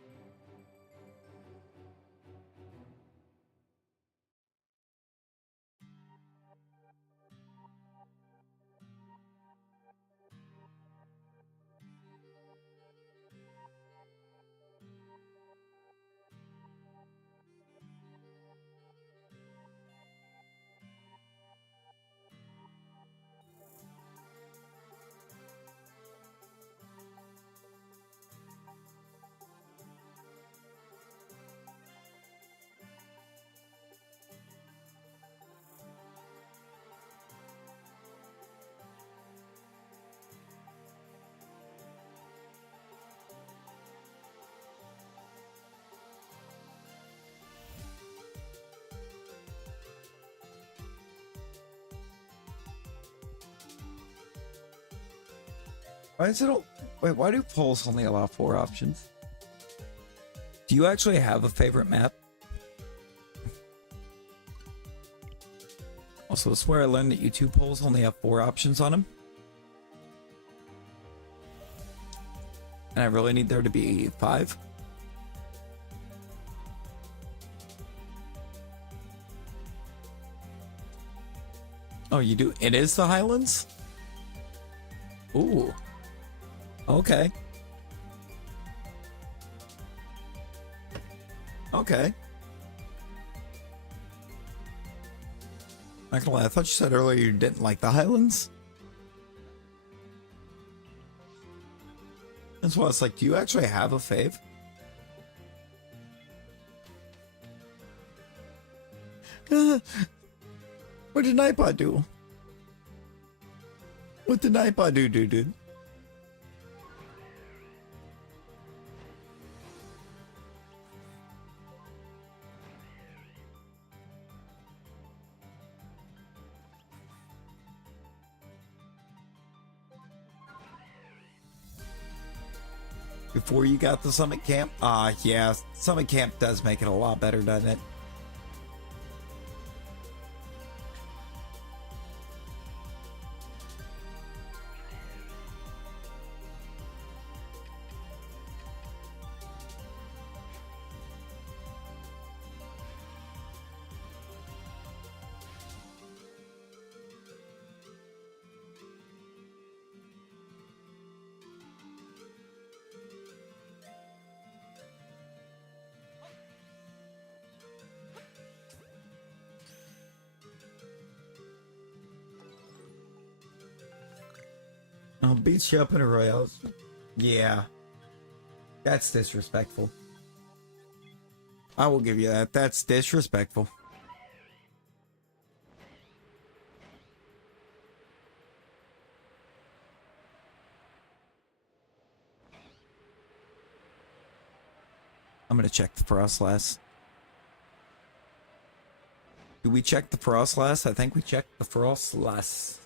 Why is it? Wait, why do polls only allow 4 options? Do you actually have a favorite map? Also, I swear I learned that YouTube polls only have 4 options on them. And I really need there to be 5. Oh, you do? It is the Highlands? Ooh. Okay. Okay. Not gonna lie, I thought you said earlier you didn't like the Highlands. That's why it's like, do you actually have a fave? What did Nightbot do? What did Nightbot do, dude? Before you got the Summit Camp? Yeah, Summit Camp does make it a lot better, doesn't it? Oh, beats you up in a Royals. Yeah. That's disrespectful. I will give you that. That's disrespectful. I'm gonna check the Frostlass. Did we check the Frostlass? I think we checked the Frostlass.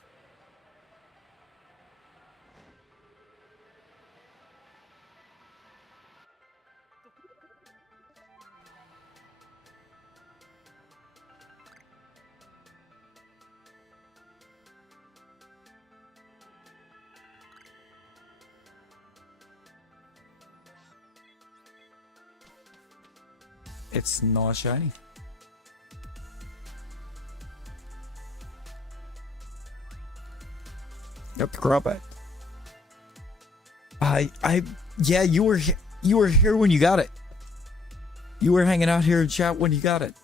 It's not shiny. Yep, the Crobat. Yeah, you were here when you got it. You were hanging out here in chat when you got it.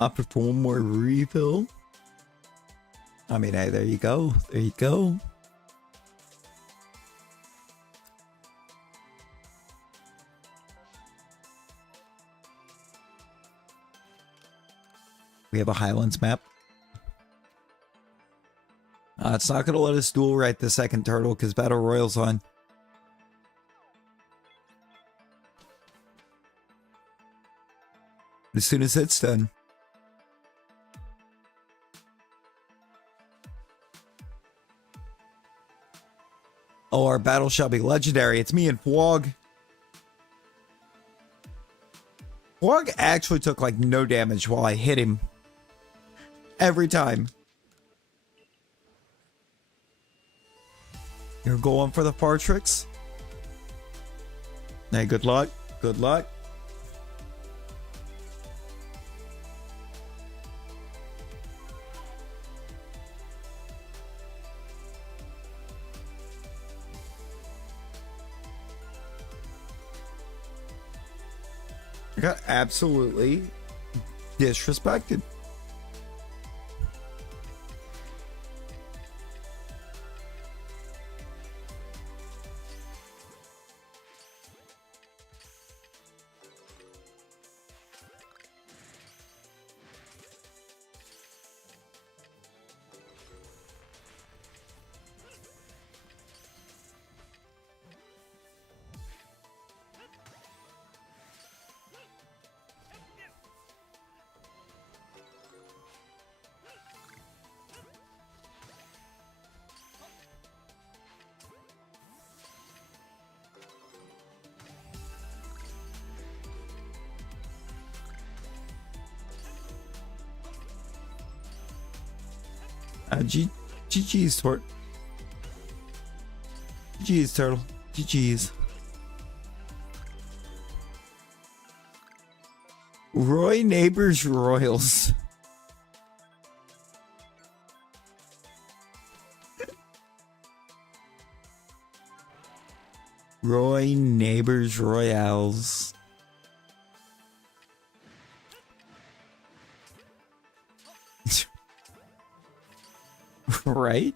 Opted for one more refill. I mean, hey, there you go. There you go. We have a Highlands map. It's not going to let us duel right the second turtle because Battle Royale's on. As soon as it's done. Oh, our battle shall be legendary. It's me and Fwog. Fwog actually took like no damage while I hit him. Every time. You're going for the Fartrix? Hey, good luck. Good luck. I got absolutely disrespected. GG's, Tort. GG's, Turtle. GG's. Roy Neighbors Royals. Roy Neighbors Royals. Right?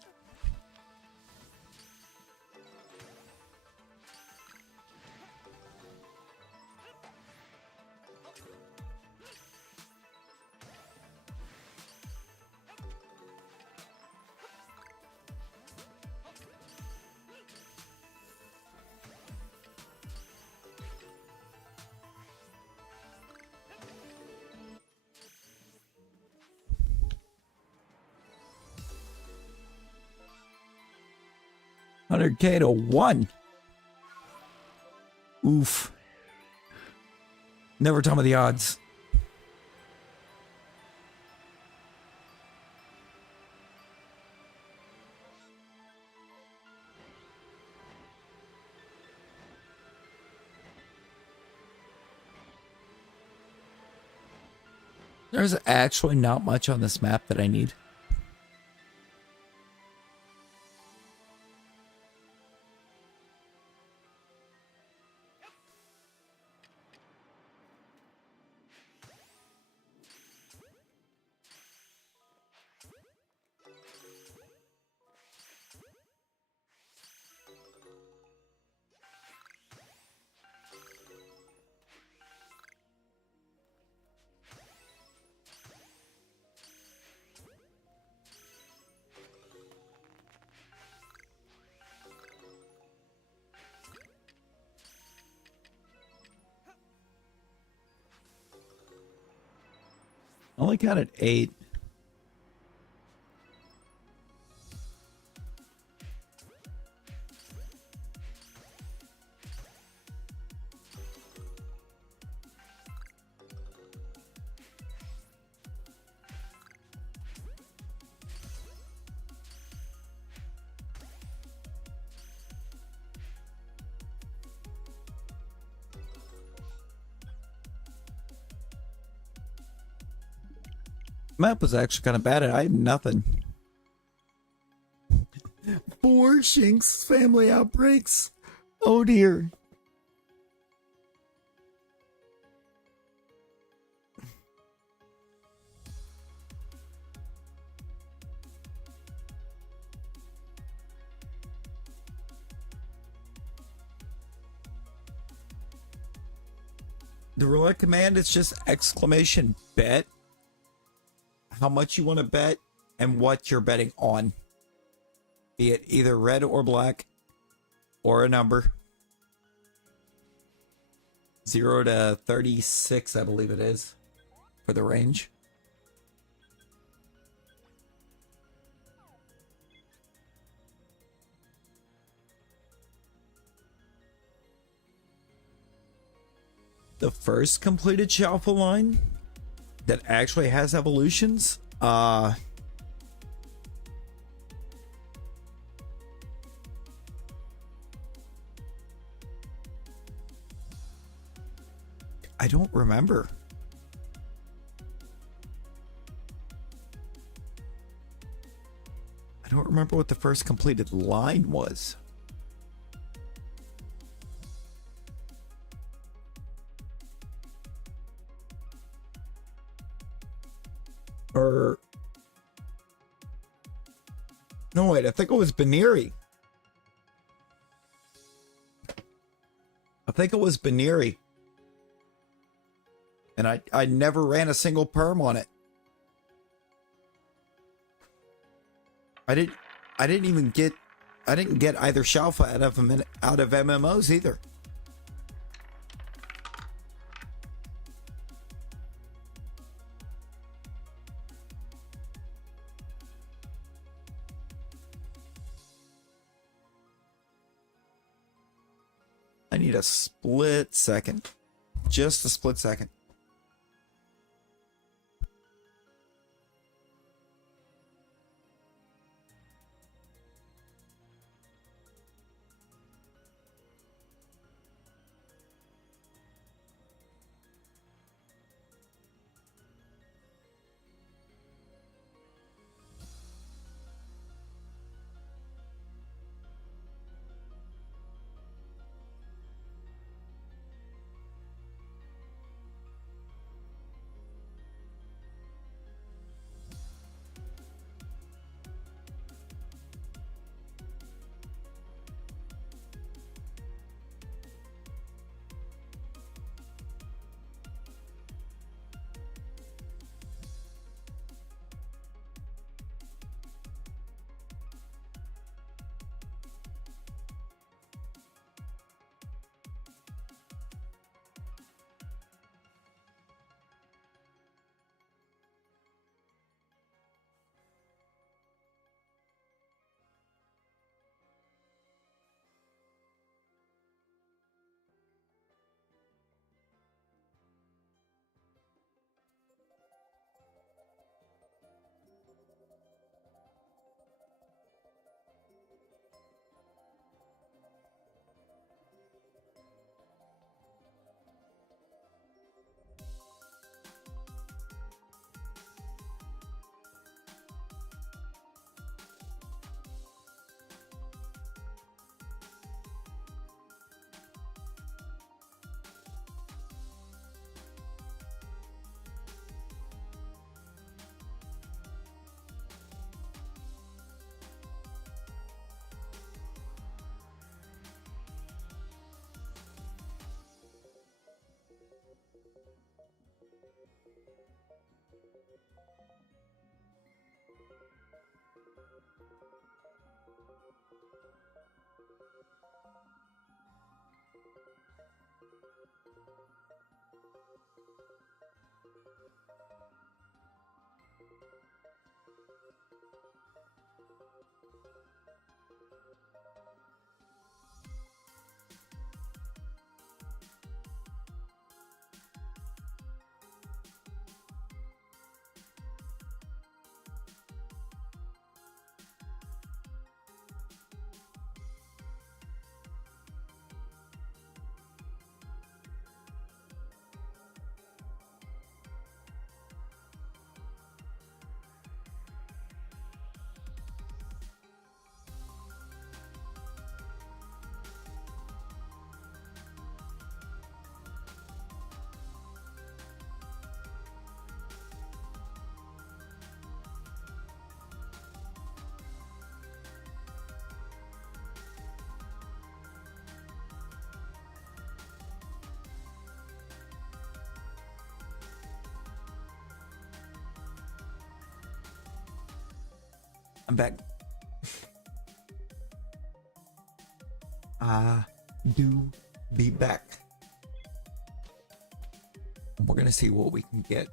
$100K to 1. Oof. Never tell me the odds. There's actually not much on this map that I need. Only counted 8. Map was actually kind of bad. I had nothing. 4 Shinx family outbreaks. Oh dear. The roulette command is just exclamation bet. How much you want to bet and what you're betting on. Be it either red or black or a number. 0 to 36, I believe it is, for the range. The first completed Shalpha line that actually has evolutions, I don't remember. I don't remember what the first completed line was. Or no, wait, I think it was Baneri. And I never ran a single perm on it. I didn't even get either Shalpha out of MMOs either. I need a split second. Just a split second. I'm back. I do be back. We're gonna see what we can get.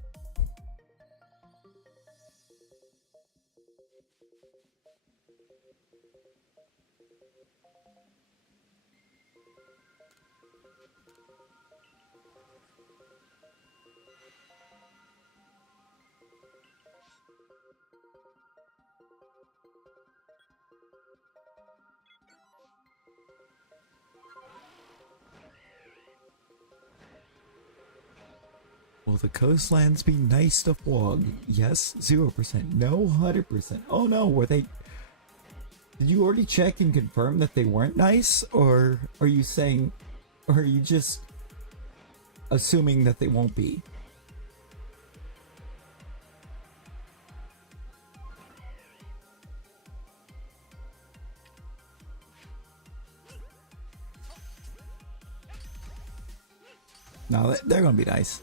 Will the coastlands be nice to fog? Yes, 0%. No, 100%. Oh no, were they... Did you already check and confirm that they weren't nice? Or are you saying... Or are you just... assuming that they won't be? No, they're gonna be nice.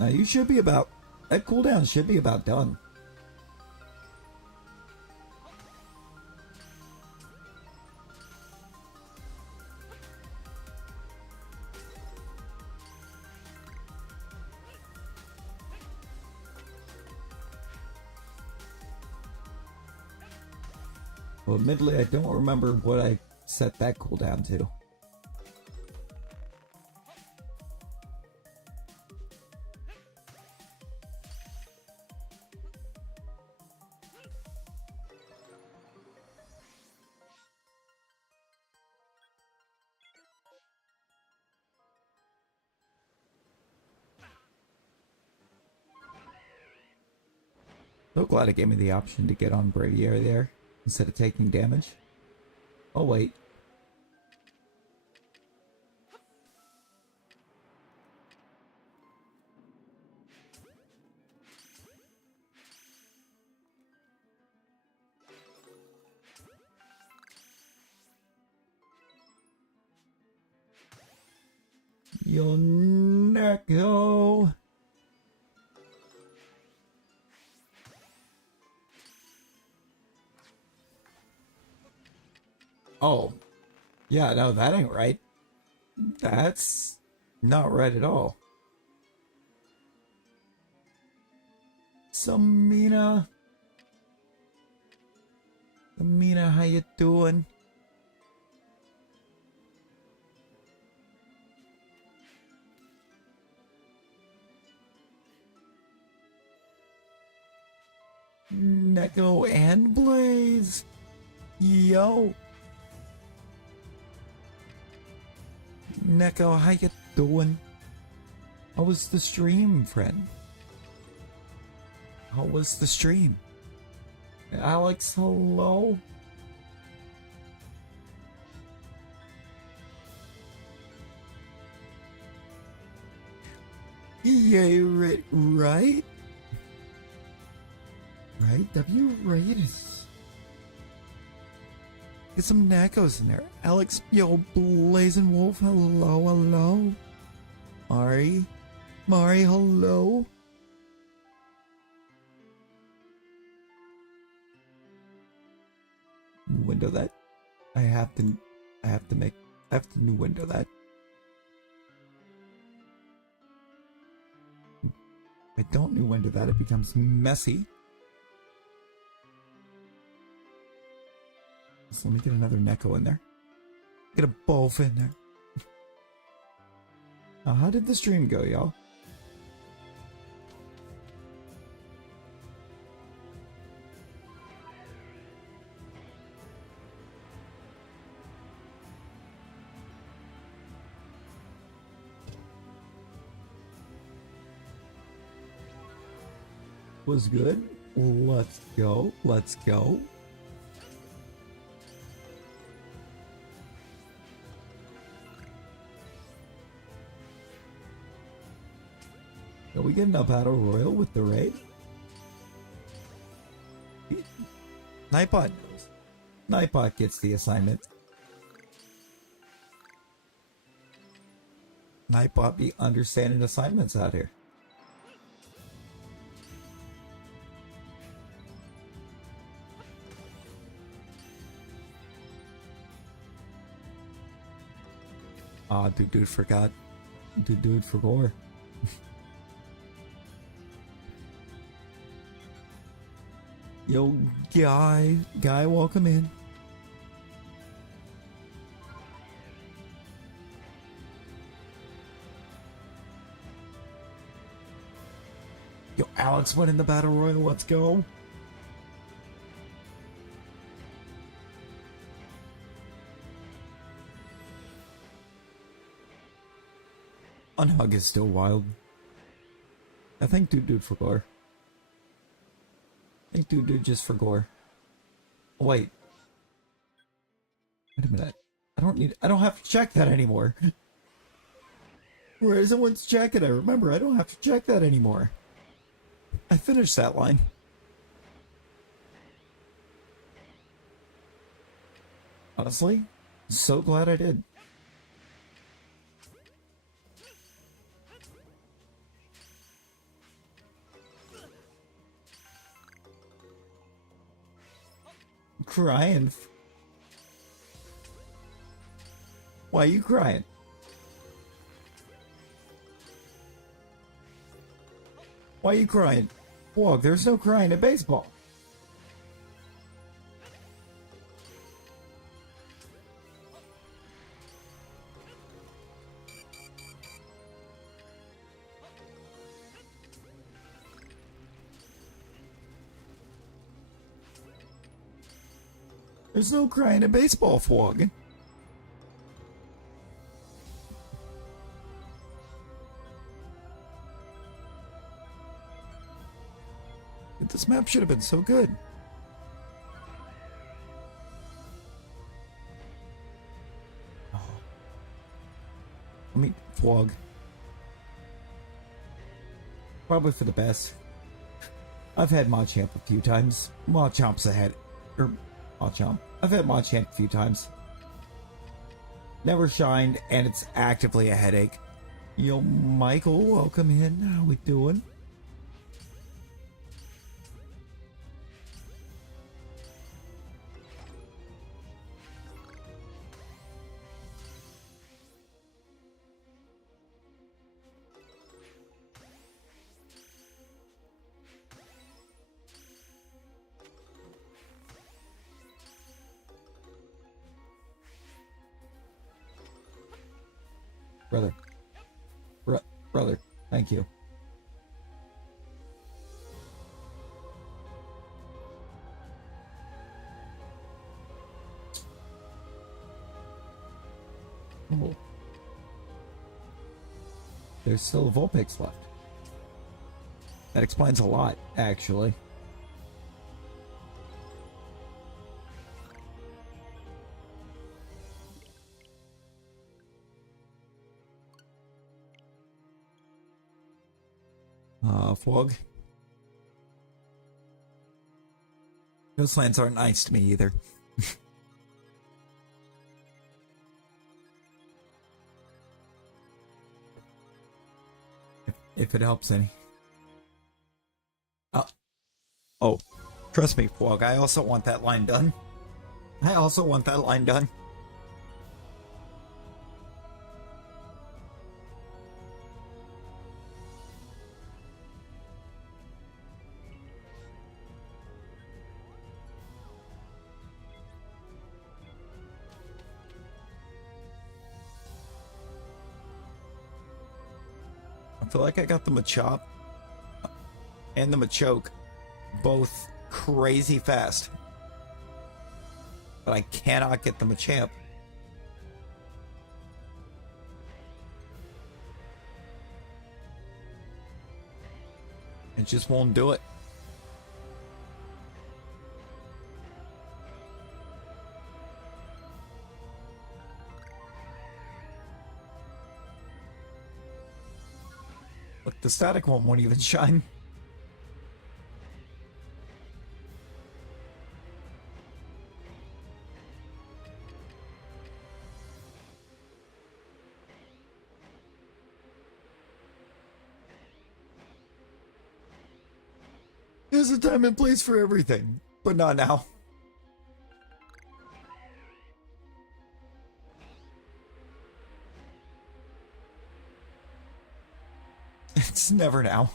Now you should be about... That cooldown should be about done. Well, admittedly, I don't remember what I set that cooldown to. So glad it gave me the option to get on Braviary there instead of taking damage. Oh wait. Your Neko. Oh, yeah, no, that ain't right. That's not right at all. Samina. Samina, how you doing? Neko and Blaze. Yo. Neko, how you doing? How was the stream, friend? How was the stream? Alex, hello? Yeah, right? Right? W Raiders. Get some Nekos in there. Alex, yo, Blazing Wolf, hello, hello. Mari, hello. Window that I have to make I have to new window that. If I don't new window that, it becomes messy. So let me get another Neko in there. Get a Bolf in there. Now, how did the stream go, y'all? Was good. Let's go. Let's go. Are we getting a battle royal with the raid? Nightbot knows. Nightbot gets the assignment. Nightbot be understanding assignments out here. Ah, dude forgot. Dude forgot. Yo, guy, welcome in. Yo, Alex went in the battle royal. Let's go. Unhug is still wild. I think dude forgot. I think dude just forgot. Oh, wait. Wait a minute. I don't have to check that anymore. Where everyone's checking, I remember I don't have to check that anymore. I finished that line. Honestly, so glad I did. Crying. Why are you crying? Why are you crying? Whoa, there's no crying in baseball. There's no crying in baseball, Fwog. This map should have been so good. Oh. I mean, Fwog. Probably for the best. I've had Machamp a few times. Machamp's ahead. Machamp. I've had Machamp a few times. Never shined, and it's actively a headache. Yo, Michael, welcome in. How we doing? Brother, thank you. Oh. There's still a Vulpix left. That explains a lot, actually. Fwog. Those lands aren't nice to me either. if it helps any. Oh, trust me, Fwog, I also want that line done. feel like I got the Machop and the Machoke both crazy fast. But I cannot get the Machamp. It just won't do it. Look, the static one won't even shine. There's a time and place for everything, but not now. It's never now.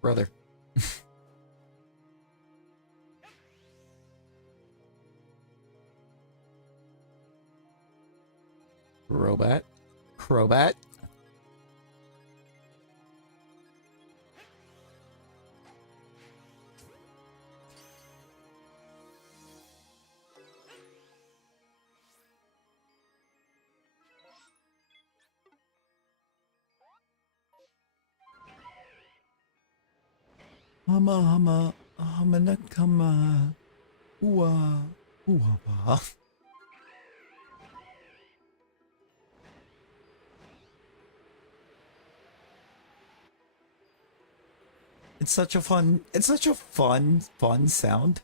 Brother. Crobat. Crobat. Hama nakama. Ooh, ooh, It's such a fun sound.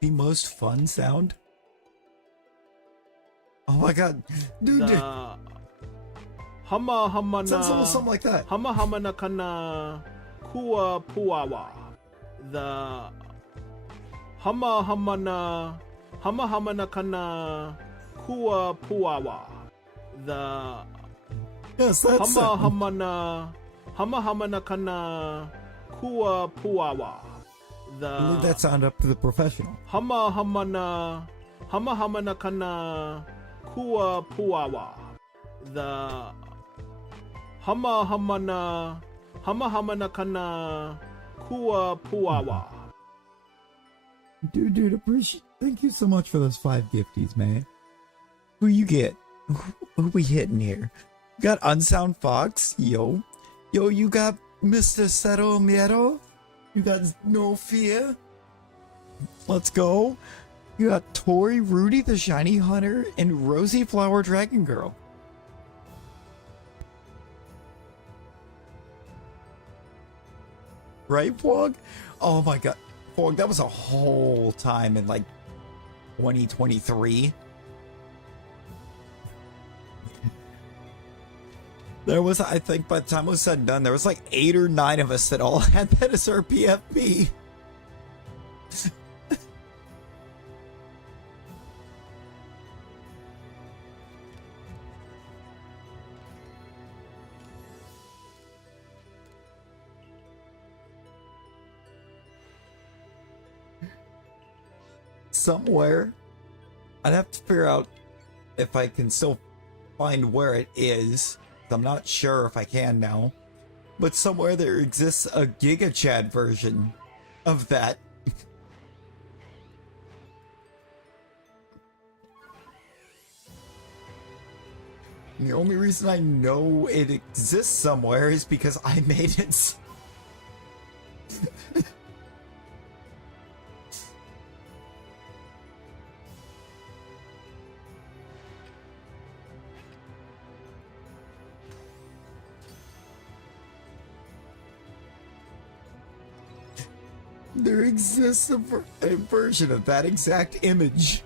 The most fun sound? Oh my god. Dude, Hama sounds almost something like that. Hama na kana kua puawa. The Hama na kana kua puawa. The Yes, that's Hama na kana kua puawa. Leave that sound up to the professional. Hama na kana kua puawa. The Hama na kana kua puawa. Dude, appreciate. Thank you so much for those 5 gifties, man. Who you get? Who we hitting here? Got Unsound Fox, yo. You got Mr. Cero Miedo. You got No Fear. Let's go. You got Tori, Rudy the Shiny Hunter, and Rosie Flower Dragon Girl. Right, Pog? Oh my god. Pog, that was a whole time in like 2023. There was, I think by the time it was said and done, there was like 8 or 9 of us that all had that as our PFP. Somewhere, I'd have to figure out if I can still find where it is. I'm not sure if I can now, but somewhere there exists a Giga Chat version of that. The only reason I know it exists somewhere is because I made it. There exists a version of that exact image.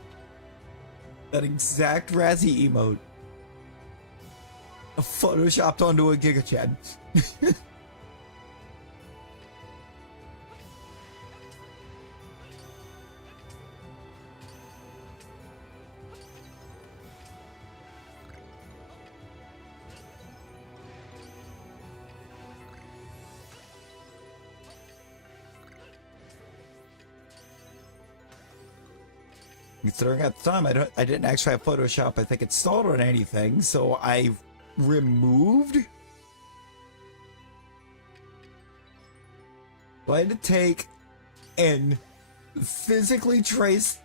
That exact Razzie emote. Photoshopped onto a Giga Chad. Considering at the time I didn't actually have Photoshop, I think, installed on anything, so I removed. So I had to take and physically trace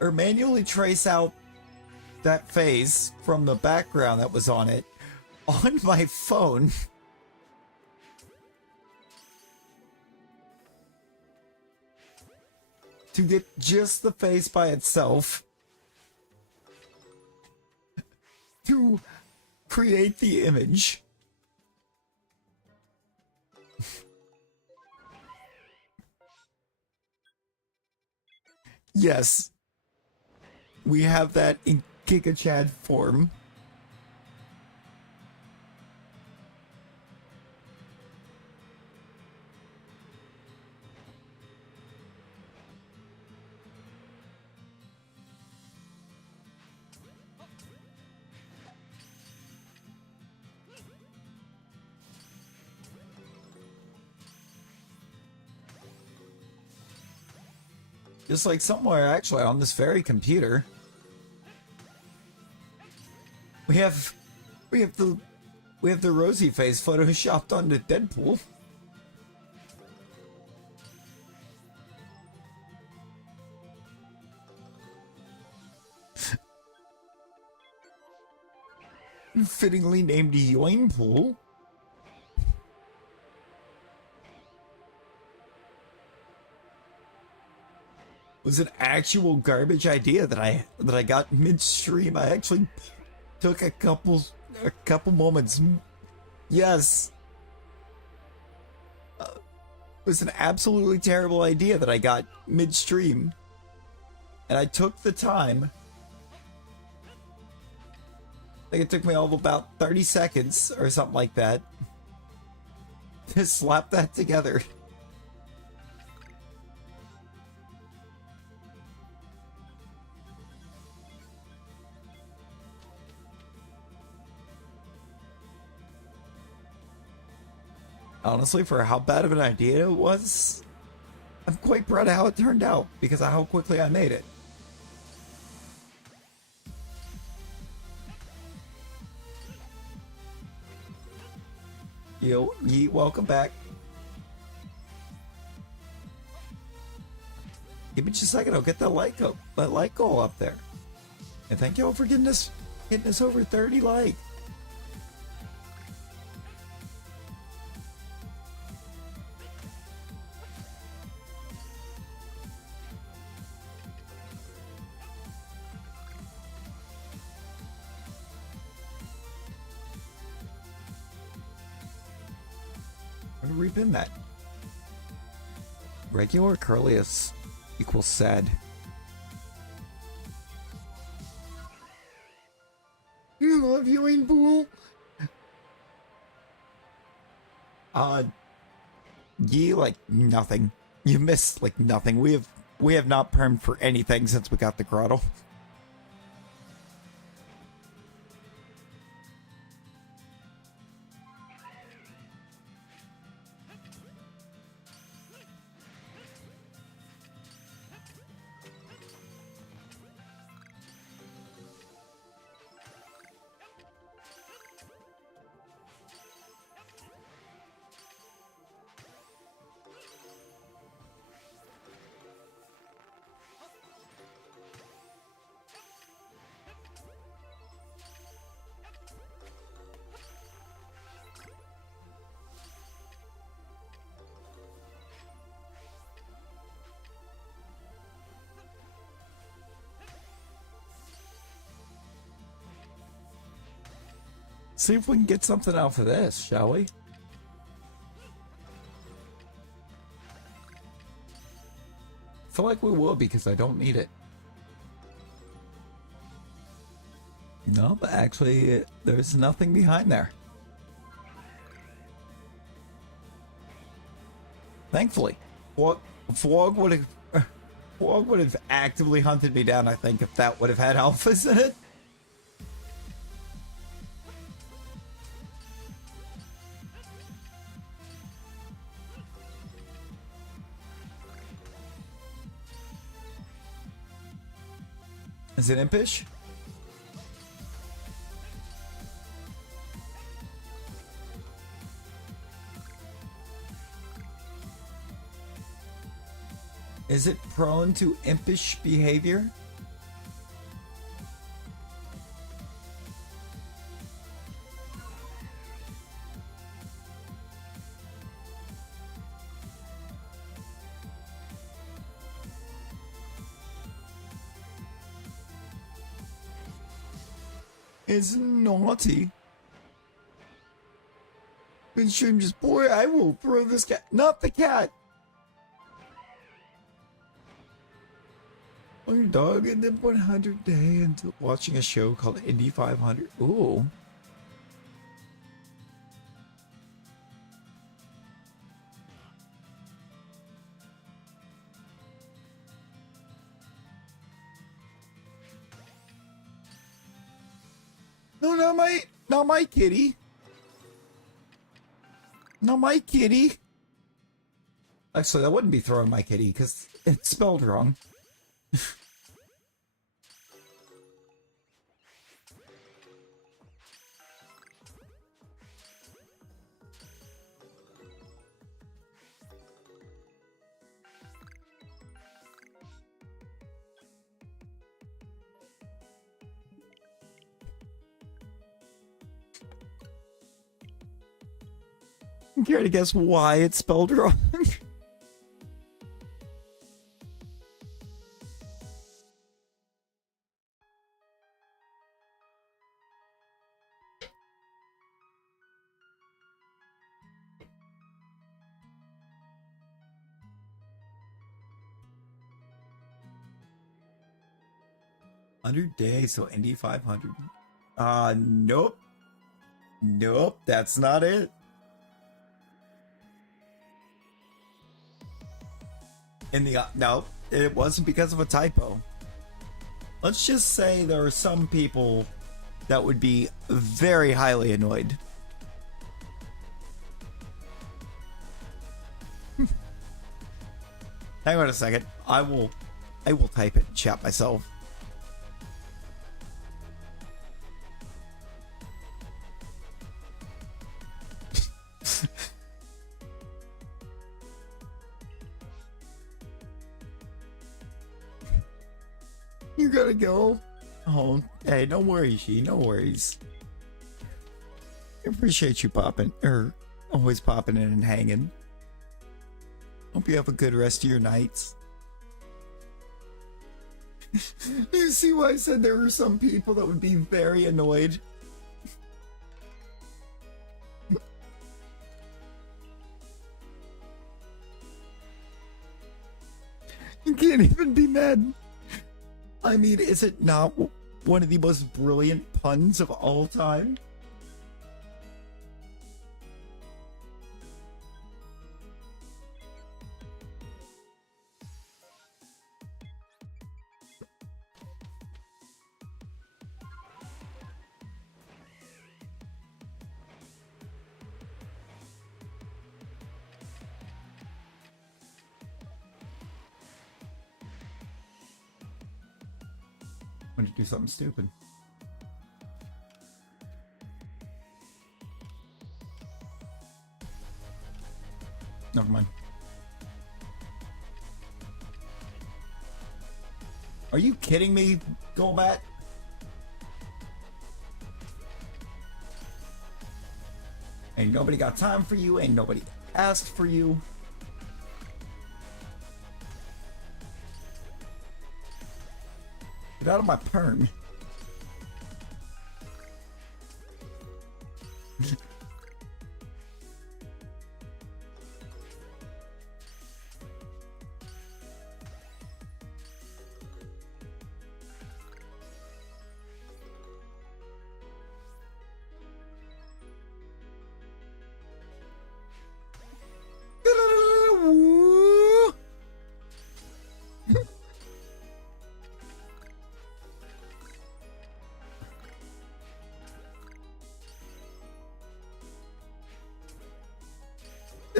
or manually trace out that face from the background that was on it on my phone. To get just the face by itself. To create the image. Yes. We have that in Giga Chad form. Just like somewhere actually on this very computer. We have the rosy face photoshopped onto Deadpool. Fittingly named Yoinpool. Was an actual garbage idea that I got midstream. I actually took a couple moments. Yes. It was an absolutely terrible idea that I got midstream. And I took the time. I think it took me all of about 30 seconds or something like that to slap that together. Honestly, for how bad of an idea it was, I'm quite proud of how it turned out because of how quickly I made it. Yo, Yeet, welcome back. Give me just a second, I'll get that like goal up there. And thank y'all for getting us over 30 likes. Repin that. Regular Curlius equals sad. You love you, Ainpool. Ye like nothing. You missed like nothing. We have not permed for anything since we got the Grotle. See if we can get something out of this, shall we? feel like we will because I don't need it. No, but actually, there's nothing behind there. Thankfully. Flog would have actively hunted me down, I think, if that would have had alphas in it. Is it impish? Is it prone to impish behavior? It's naughty. Been stream just, boy, I will throw this cat, not the cat. On your dog and then 100 day until watching a show called Indy 500. Ooh. No, not my kitty. Not my kitty. Actually, that wouldn't be throwing my kitty because it's spelled wrong. Care to guess why it's spelled wrong? $100 so Indy 500. Nope. Nope, that's not it. No, it wasn't because of a typo. Let's just say there are some people that would be very highly annoyed. Hang on a second. I will type it in chat myself. You gotta go. Oh, hey, don't worry, She. No worries. I appreciate you popping, or always popping in and hanging. Hope you have a good rest of your nights. You see why I said there were some people that would be very annoyed? You can't even be mad. I mean, is it not one of the most brilliant puns of all time? I'm going to do something stupid. Never mind. Are you kidding me, Golbat? Ain't nobody got time for you. Ain't nobody asked for you. Get out of my perm.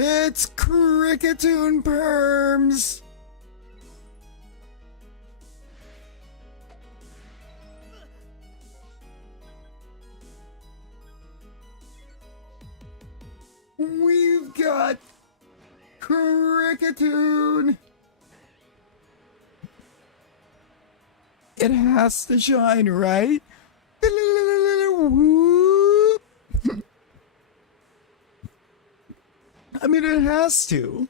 It's Cricketoon Perms! We've got Cricketoon! It has to shine, right? Whoop. I mean, it has to.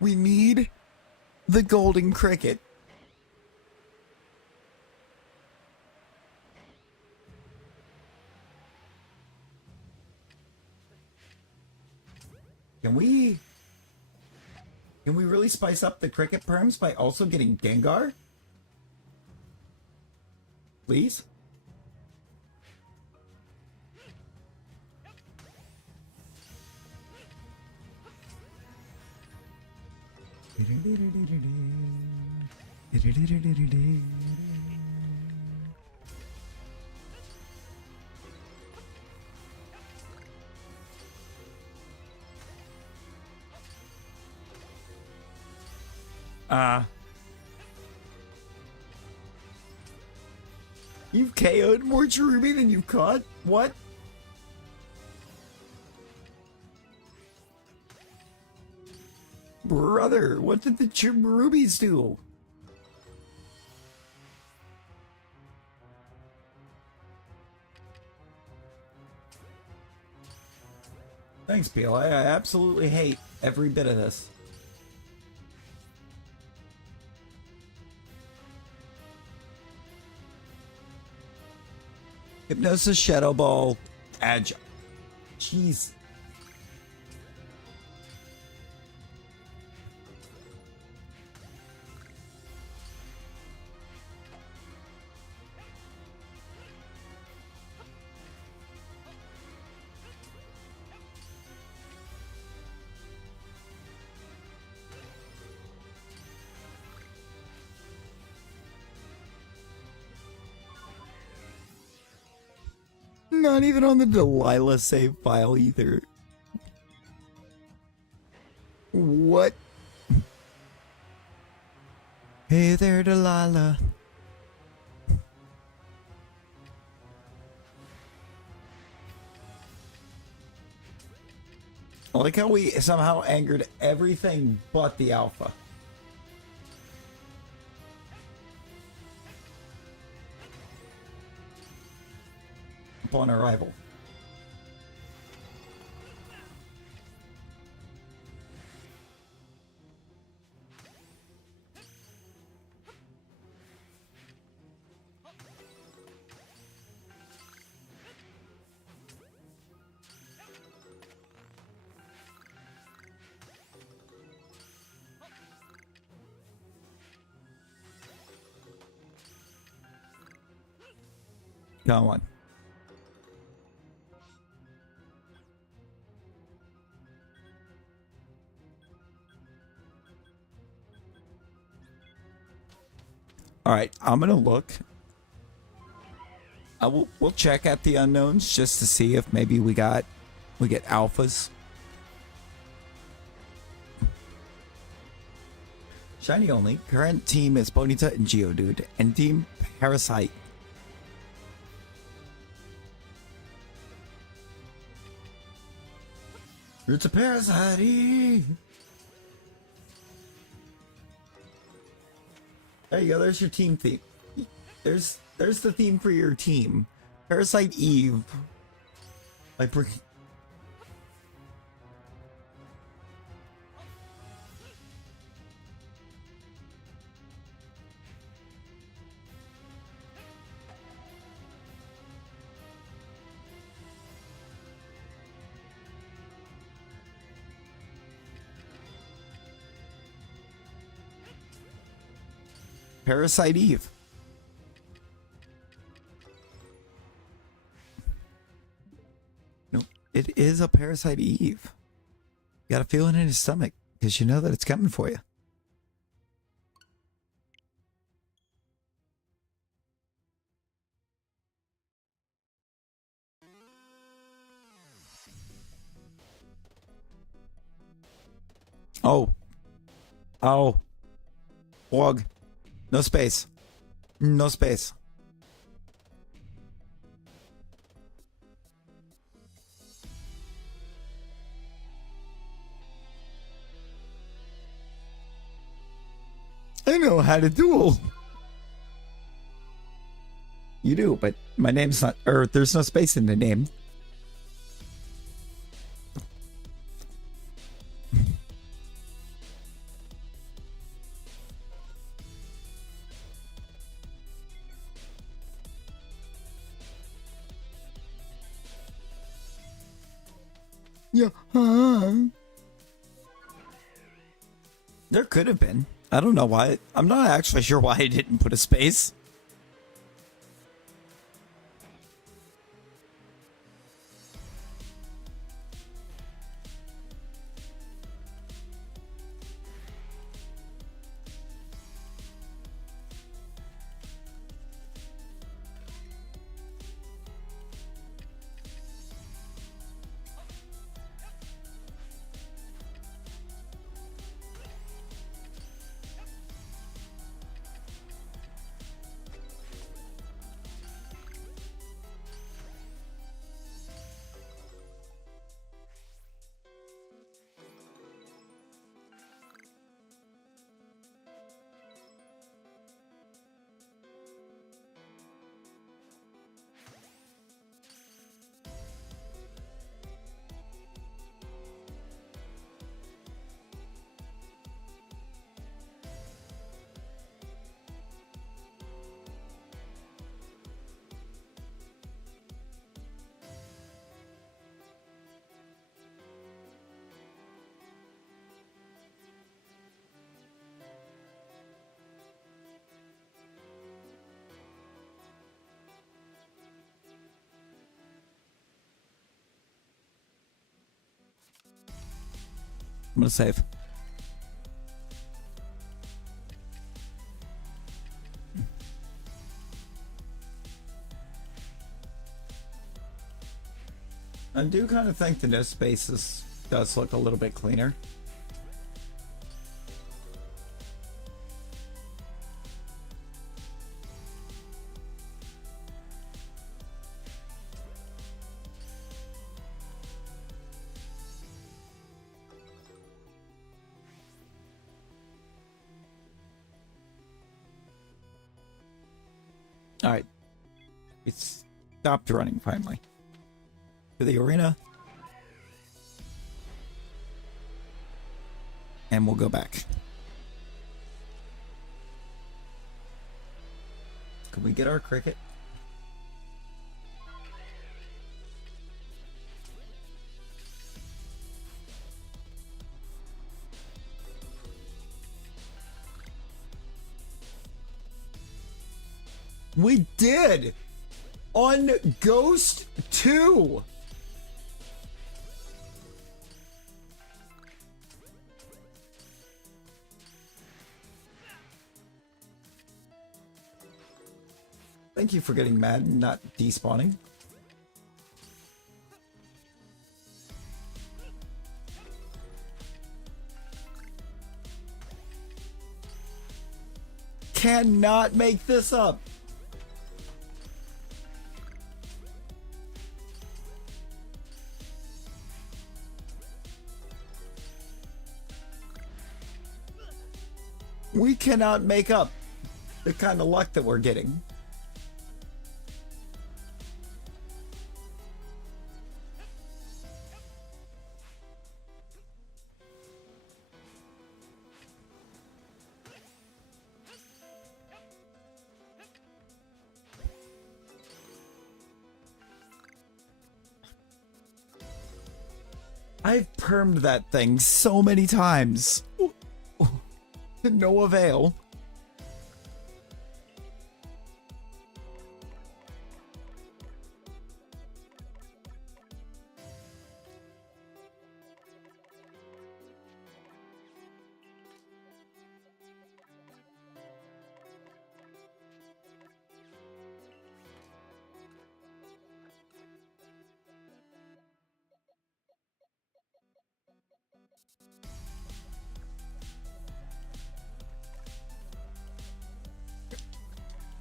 We need the golden cricket. Can we really spice up the cricket perms by also getting Gengar? Please? You've KO'd more Cherubi than you've caught? What? Brother, what did the Cherubies do? Thanks, Peel. I absolutely hate every bit of this. Hypnosis, Shadow Ball, Agile. Jeez. Not even on the Delilah save file either. What? Hey there, Delilah. I like how we somehow angered everything but the alpha. Upon arrival. Come on. All right, I'm gonna look. We'll check at the unknowns just to see if maybe we get alphas. Shiny only. Current team is Bonita and Geodude, and Team Parasite. It's a Parasite. There you go, there's your team theme. There's the theme for your team. Parasite Eve. By Parasite Eve. No, it is a Parasite Eve. You gotta feel it in his stomach, because you know that it's coming for you. Oh. Oh. Wog. No space. No space. I know how to duel. You do, but my name's not, or there's no space in the name. Yeah. There could have been. I don't know why. I'm not actually sure why I didn't put a space. I'm gonna save. I do kind of think the no spaces does look a little bit cleaner. Alright. It's stopped running finally. To the arena. And we'll go back. Can we get our cricket? We did! On Ghost 2! Thank you for getting mad and not despawning. Cannot make this up. We cannot make up the kind of luck that we're getting. I've permed that thing so many times. To no avail.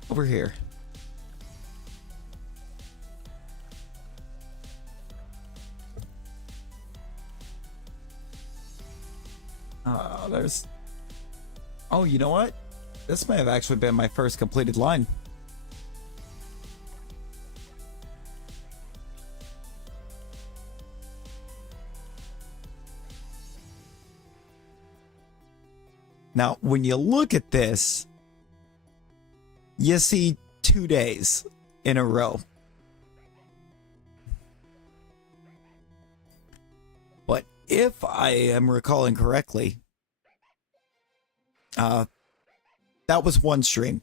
Over here. There's... Oh, you know what? This may have actually been my first completed line. Now, when you look at this, you see 2 days in a row. But if I am recalling correctly, that was one stream.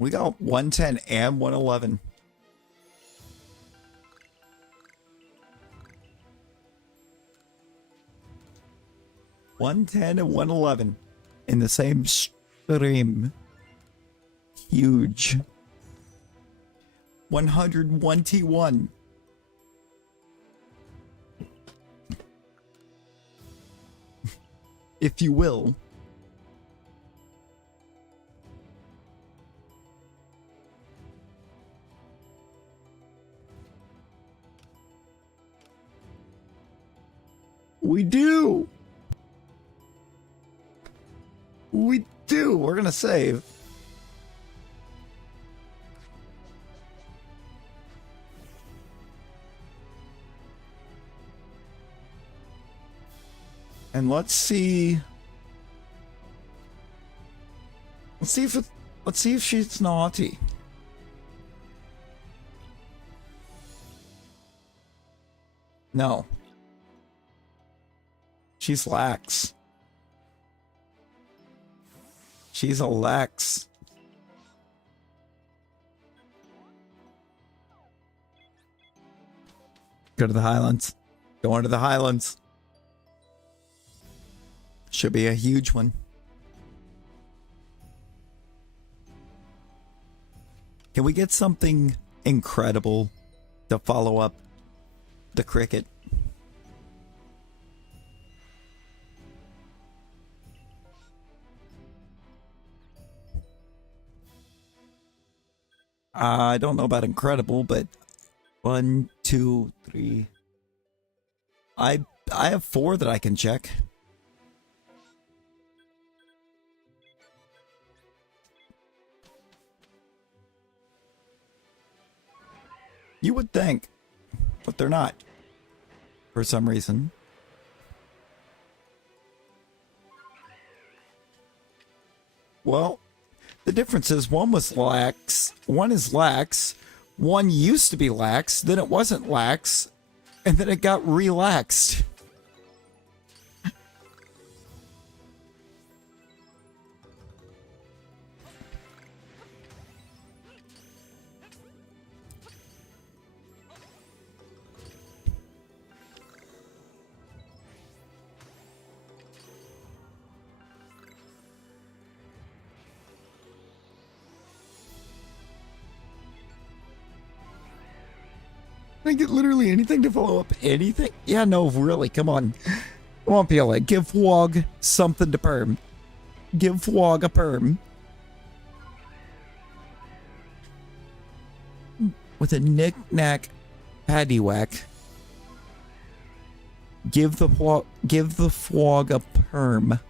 We got 110 and 111. $110 and 111 in the same stream. Huge. 121. If you will. We do. We do. We're gonna save. And let's see. Let's see if she's naughty. No. She's lax. She's a lax. Go to the Highlands. Going to the Highlands. Should be a huge one. Can we get something incredible to follow up the cricket? I don't know about incredible, but 1, 2, 3. I have 4 that I can check. You would think, but they're not, for some reason. Well, the difference is one was lax, one is lax, one used to be lax, then it wasn't lax, and then it got relaxed. I get literally anything to follow up anything? Yeah, no, really, come on. Come on, PLA. Give Wog something to perm. Give Wog a perm. With a knick-knack paddywhack. Give the Wog a perm.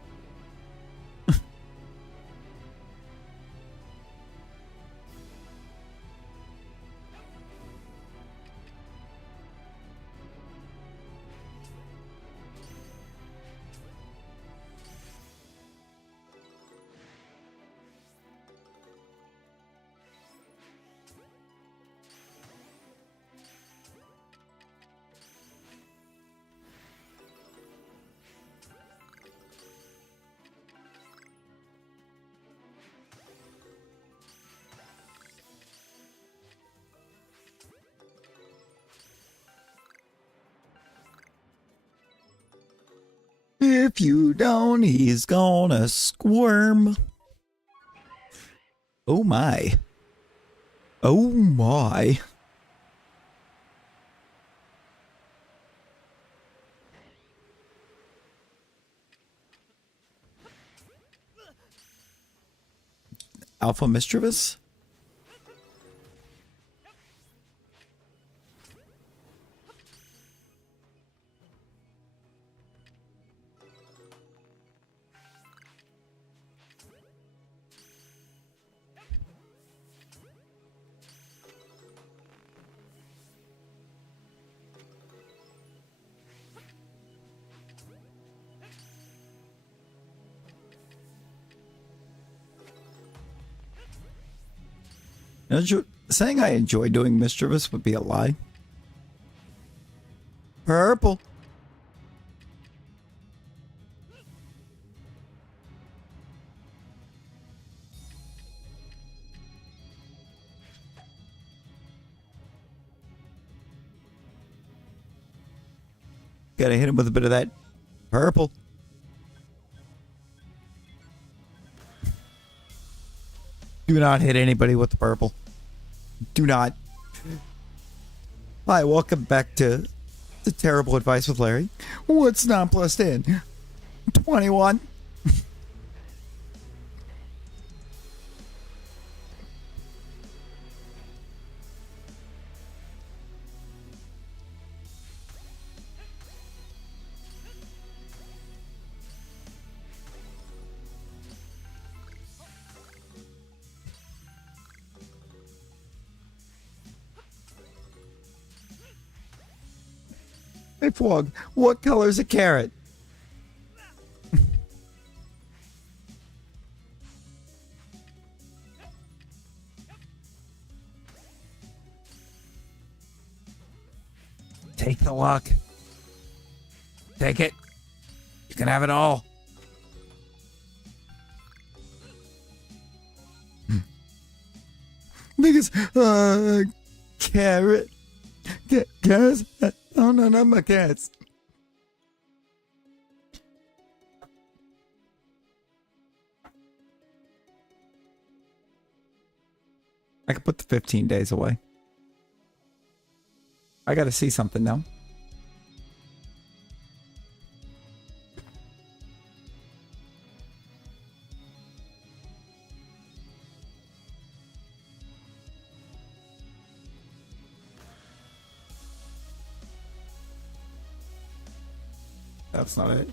If you don't, he's gonna squirm. Oh my. Oh my. Alpha Mischievous? Saying I enjoy doing Mischievous would be a lie. Purple. Gotta hit him with a bit of that purple. Do not hit anybody with the purple. Do not. Hi, welcome back to the Terrible Advice with Larry. What's 9 plus 10? 21. Hey, Fwog, what color is a carrot? Take the luck. Take it. You can have it all. Because, carrot. Cats? Oh, no, not my cats. I can put the 15 days away. I gotta see something now. That's not it.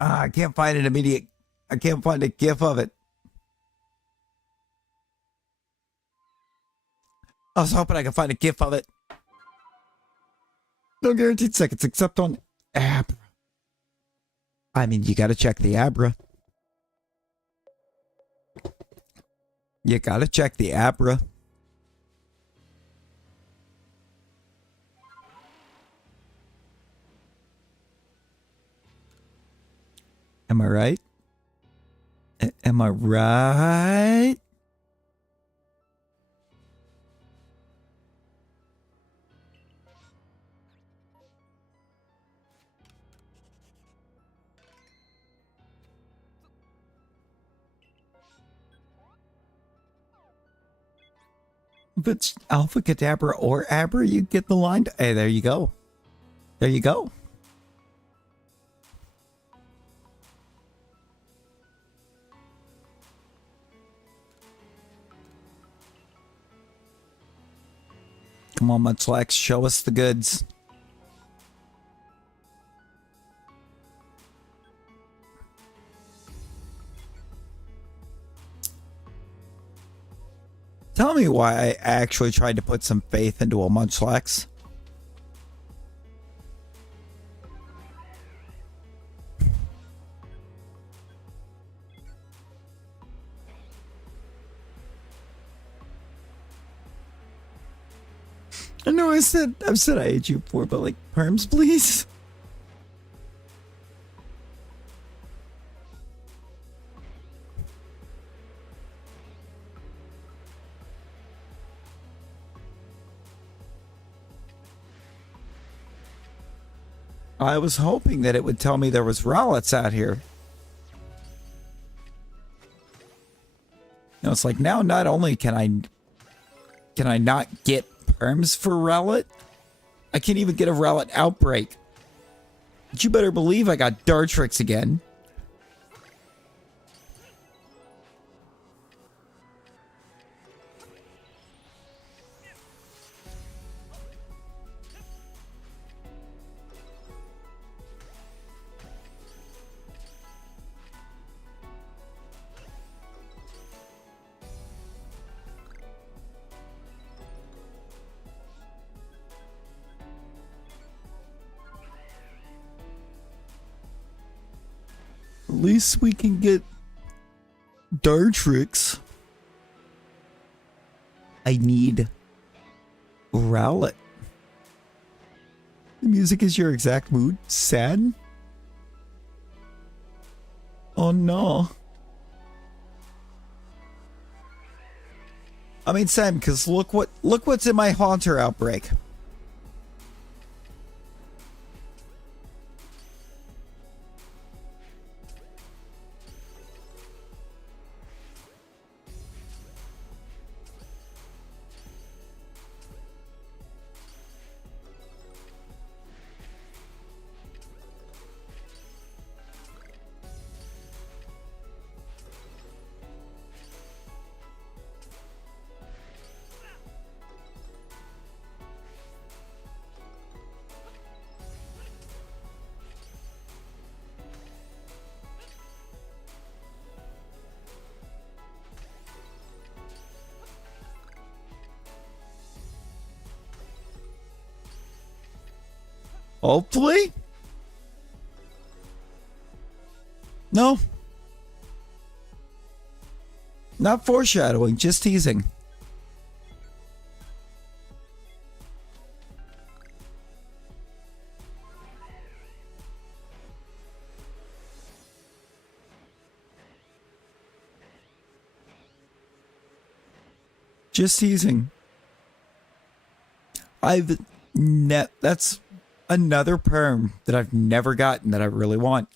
I can't find an immediate. I can't find a GIF of it. I was hoping I could find a GIF of it. No guaranteed seconds except on Abra. I mean, you gotta check the Abra. You gotta check the Abra. Am I right? Am I right? If it's Alpha Kadabra or Abra, you get the line. Hey, there you go. There you go. Come on, Munchlax, show us the goods. Tell me why I actually tried to put some faith into a Munchlax. I know I've said I hate you before, but like, perms, please. I was hoping that it would tell me there was Rowlets out here. You know, it's like now not only can I not get perms for Rowlet, I can't even get a Rowlet outbreak. But you better believe I got Dartrix again. At least we can get Dartrix. I need Rowlet. The music is your exact mood. Sad? Oh no. I mean, Sam, because look what's in my Haunter outbreak. Hopefully? No. Not foreshadowing, just teasing. Just teasing. That's another perm that I've never gotten that I really want.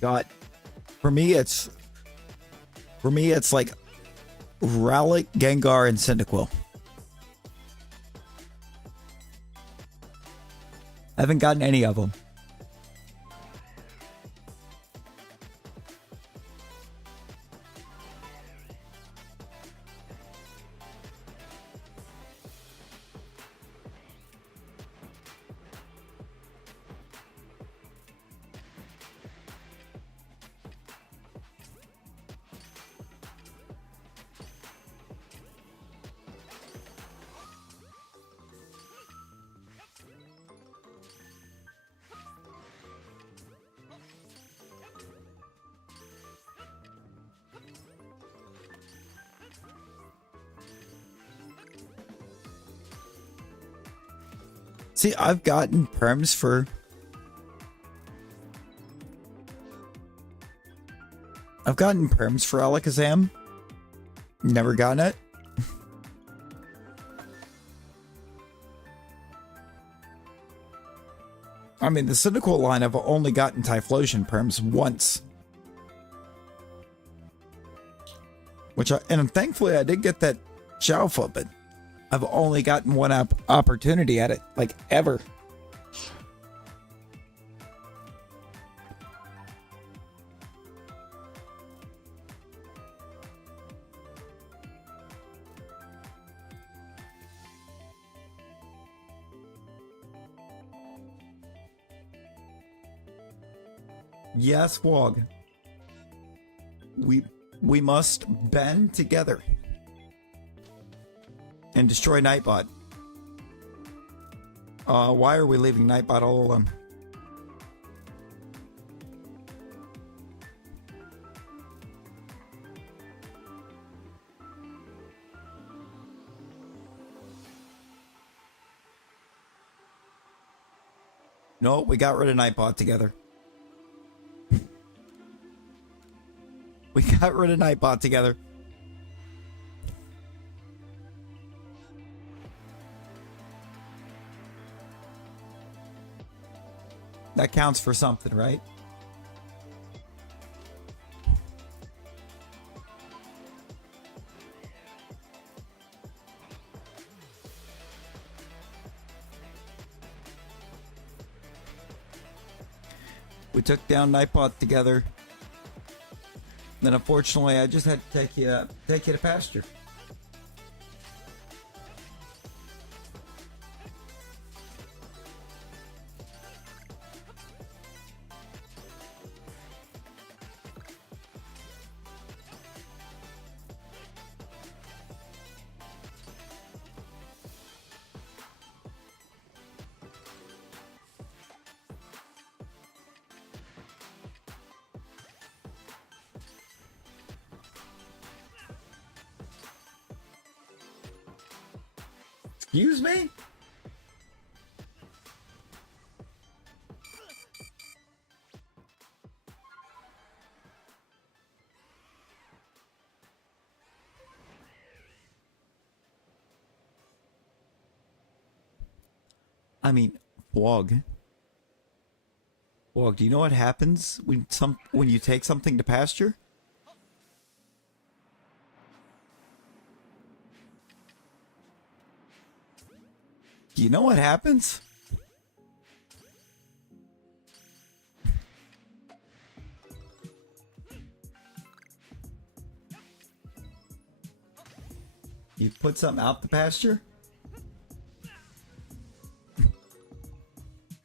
God, for me it's like Rowlet, Gengar, and Cyndaquil. I haven't gotten any of them. See, I've gotten perms for... I've gotten perms for Alakazam. Never gotten it. I mean, the Cynical line, I've only gotten Typhlosion perms once. And thankfully I did get that Shalpha, but I've only gotten one opportunity at it, like, ever. Yes, Wog. We must band together and destroy Nightbot. Why are we leaving Nightbot all alone? No, we got rid of Nightbot together. We got rid of Nightbot together. That counts for something, right? We took down Nightbot together. Then unfortunately, I just had to take you to pasture. Excuse me? I mean, Wog. Wog, do you know what happens when you take something to pasture? Do you know what happens? You put something out the pasture?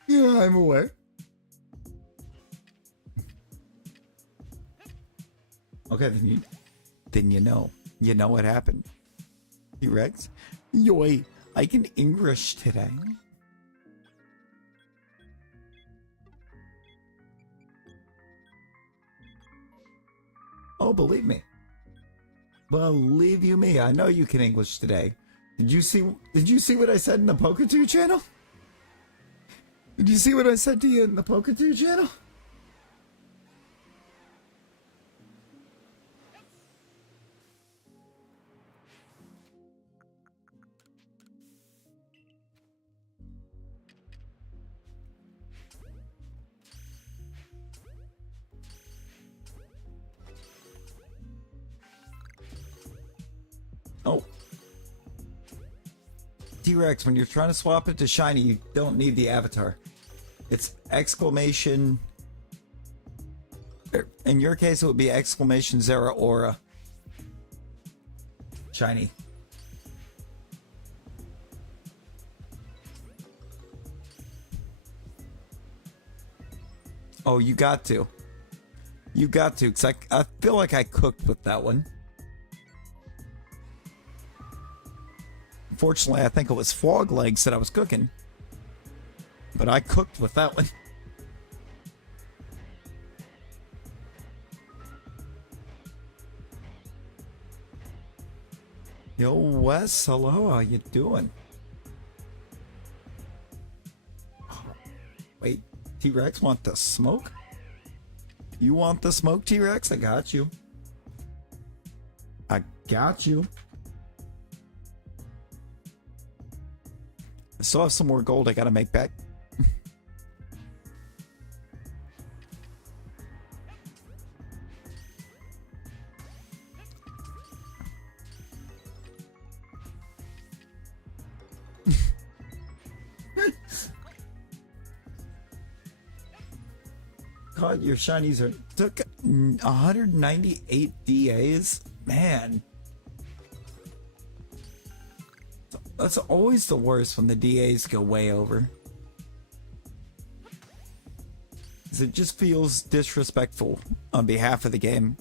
Yeah, I'm aware. Okay, then you know. You know what happened. T-Rex? Yoy, I can English today. Oh, believe me. Believe you me, I know you can English today. Did you see what I said in the Poketoo channel? Did you see what I said to you in the Poketoo channel? Oh. T-Rex, when you're trying to swap it to shiny, you don't need the avatar. It's exclamation. In your case, it would be exclamation Zera Aura. Shiny. Oh, you got to. You got to, because I feel like I cooked with that one. Unfortunately, I think it was frog legs that I was cooking. But I cooked with that one. Yo, Wes, hello, how you doing? Wait, T-Rex want the smoke? You want the smoke, T-Rex? I got you. I got you. I still have some more gold I gotta make back. caught your shinies are took 198 DAs? Man. That's always the worst when the DAs go way over. 'Cause it just feels disrespectful on behalf of the game.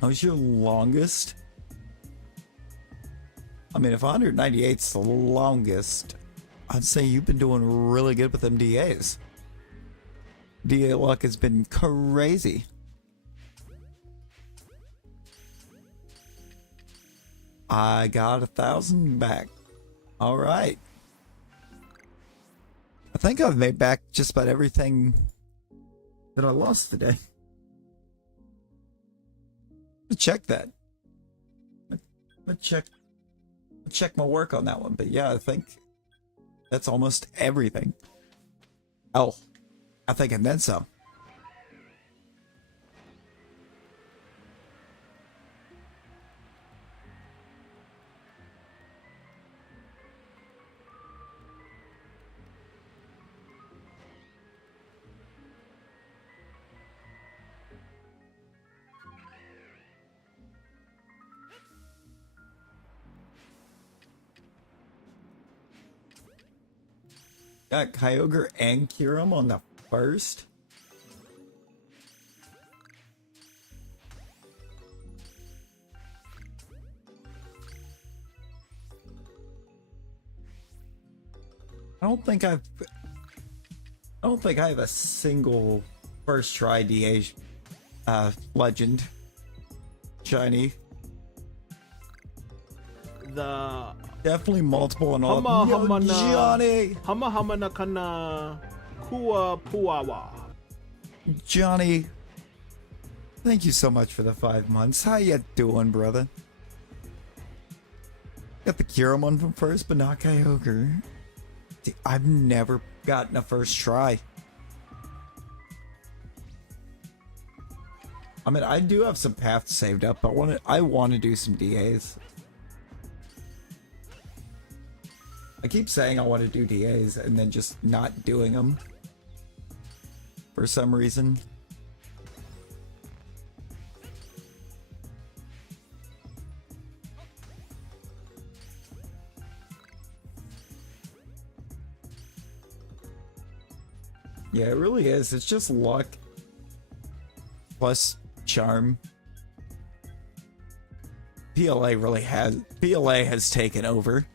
How was your longest? I mean, if 198's the longest, I'd say you've been doing really good with them DAs. DA luck has been crazy. I got 1,000 back. All right. I think I've made back just about everything that I lost today. Check that. Check my work on that one, but yeah, I think that's almost everything. Oh, I think and then some. Got Kyogre and Kyurem on the first. I don't think I have a single first try DA legend shiny. Definitely multiple and all. Yo, Johnny! Hama na kana kua puawa. Johnny, thank you so much for the 5 months. How you doing, brother? Got the Kyurem from first, but not Kyogre. See, I've never gotten a first try. I mean, I do have some paths saved up. I want to do some DAs. I keep saying I want to do DAs and then just not doing them for some reason. Yeah, it really is. It's just luck plus charm. PLA has taken over.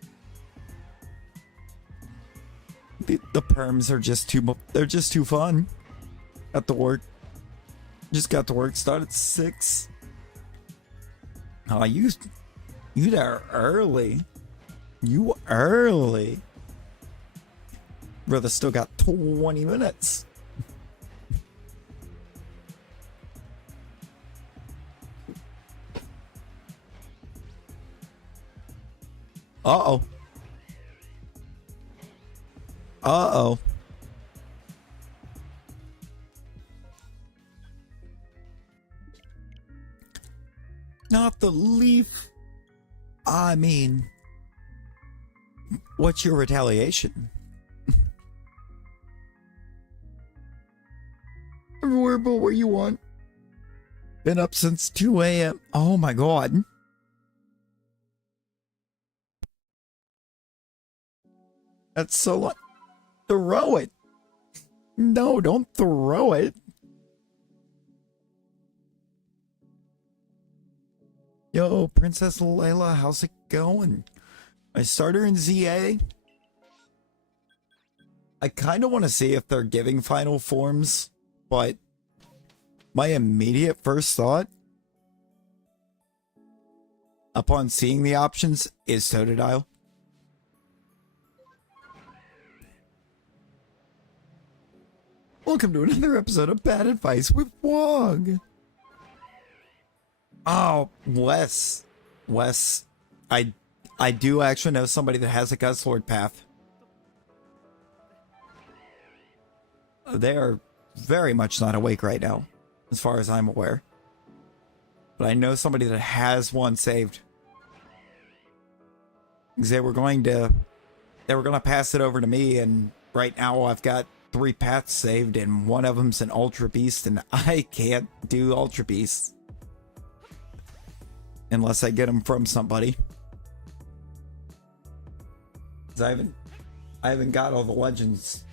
The perms are just too fun. Got the work. Just got the work started at 6. Oh, you there early. You early. Brother still got 20 minutes. Uh-oh. Uh-oh. Not the leaf. I mean, what's your retaliation? Everywhere but where you want. Been up since 2 a.m. Oh my god. That's so long. Throw it. No, don't throw it. Yo, Princess Layla, how's it going? I started in ZA. I kind of want to see if they're giving final forms, but my immediate first thought upon seeing the options is Totodile. Welcome to another episode of Bad Advice with Wog. Oh, Wes, I do actually know somebody that has a Gliscor path. They are very much not awake right now, as far as I'm aware. But I know somebody that has one saved. Because they were going to pass it over to me, and right now I've got 3 paths saved, and one of them's an Ultra Beast, and I can't do Ultra Beasts unless I get them from somebody. Because I haven't got all the legends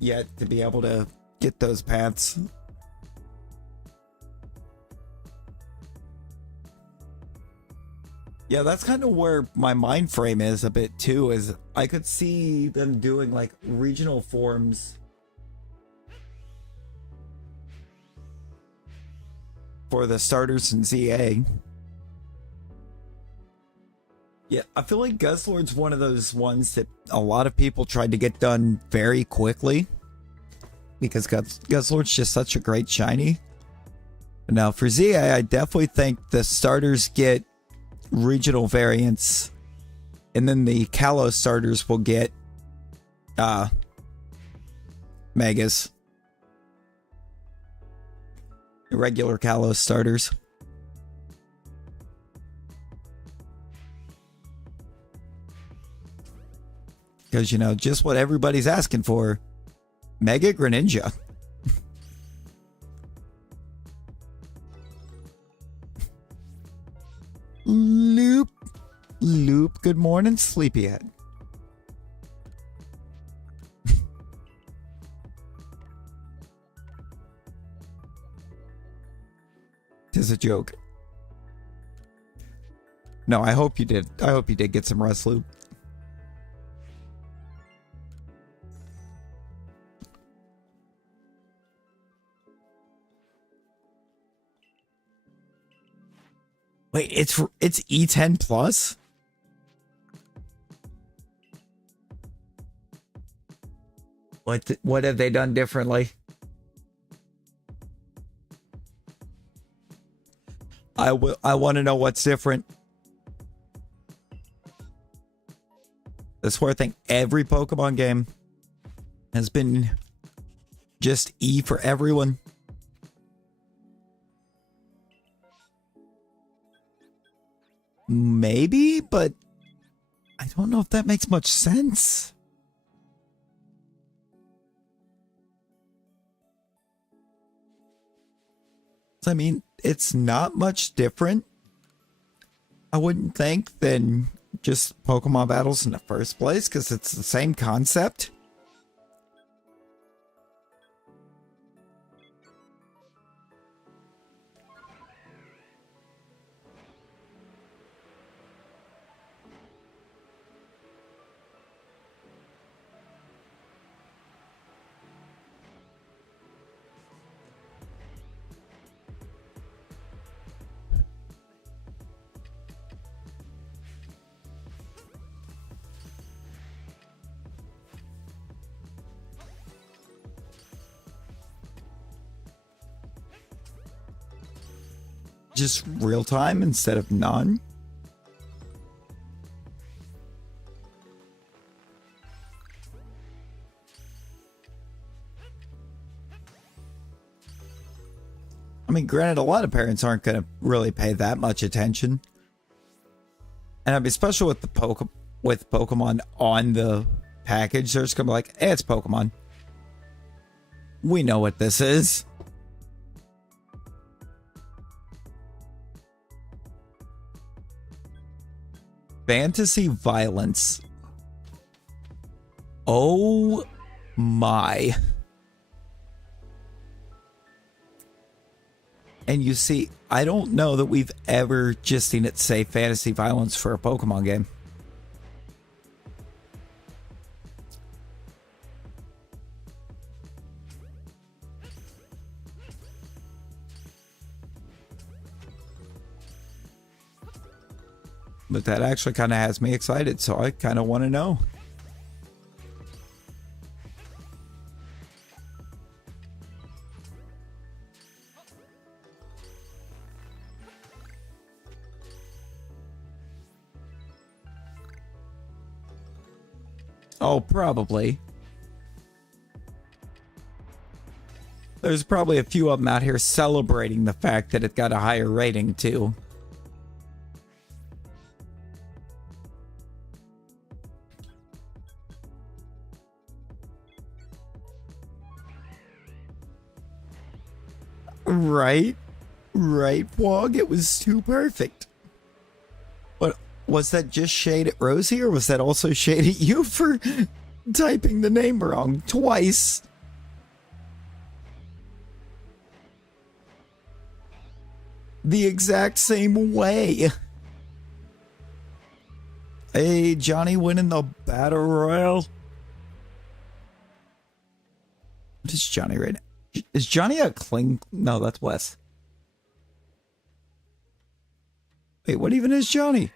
yet to be able to get those paths. Yeah, that's kind of where my mind frame is a bit too, is I could see them doing like regional forms for the starters in ZA. Yeah, I feel like Guzzlord's one of those ones that a lot of people tried to get done very quickly because Guzzlord's just such a great shiny. Now for ZA, I definitely think the starters get regional variants, and then the Kalos starters will get megas. The regular Kalos starters. Because, you know, just what everybody's asking for. Mega Greninja. Loop, good morning, sleepyhead. Tis a joke. No, I hope you did. I hope you did get some rest, Loop. Wait, it's E10 plus? What have they done differently? I want to know what's different. That's where I think every Pokemon game has been just E for everyone. Maybe, but I don't know if that makes much sense. I mean, it's not much different, I wouldn't think, than just Pokemon battles in the first place, because it's the same concept. Just real time instead of non. I mean, granted, a lot of parents aren't going to really pay that much attention. And I mean, especially with the Pokemon on the package, they're just going to be like, hey, it's Pokemon. We know what this is. Fantasy violence. Oh my. And you see, I don't know that we've ever just seen it say fantasy violence for a Pokemon game. But that actually kind of has me excited, so I kind of want to know. Oh, probably. There's probably a few of them out here celebrating the fact that it got a higher rating, too. Right? Right, Wog? It was too perfect. What, was that just shade at Rosie, or was that also shade at you for typing the name wrong twice? The exact same way. Hey, Johnny winning the Battle Royale. What is Johnny right now? Is Johnny a Kling? No, that's Wes. Wait, what even is Johnny?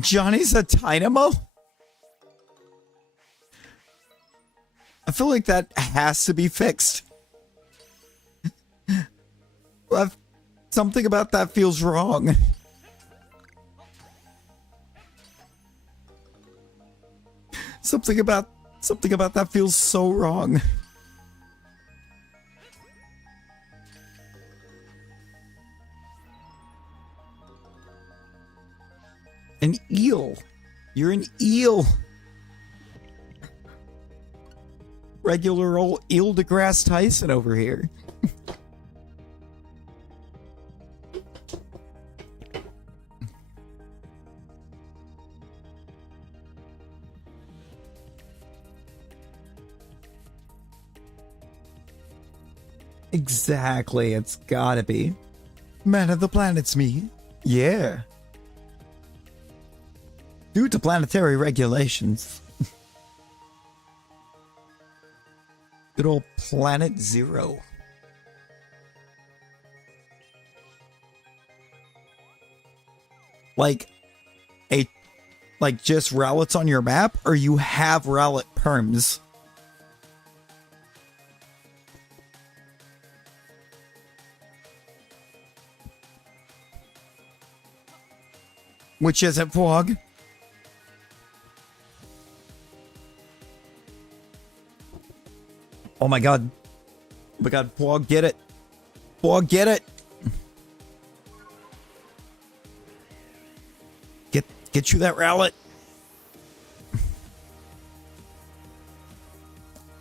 Johnny's a Dynamo? I feel like that has to be fixed. Something about that feels wrong. Something about that feels so wrong. An eel. You're an eel. Regular old Eel deGrasse Tyson over here. Exactly, it's gotta be. Man of the planet's me. Yeah. Due to planetary regulations. Good old Planet Zero. Like just Rowlets on your map, or you have Rowlet perms? Which is it, Fog? Oh my god. Oh my god, Fog, get it. Fog, get it. Get you that Rowlet.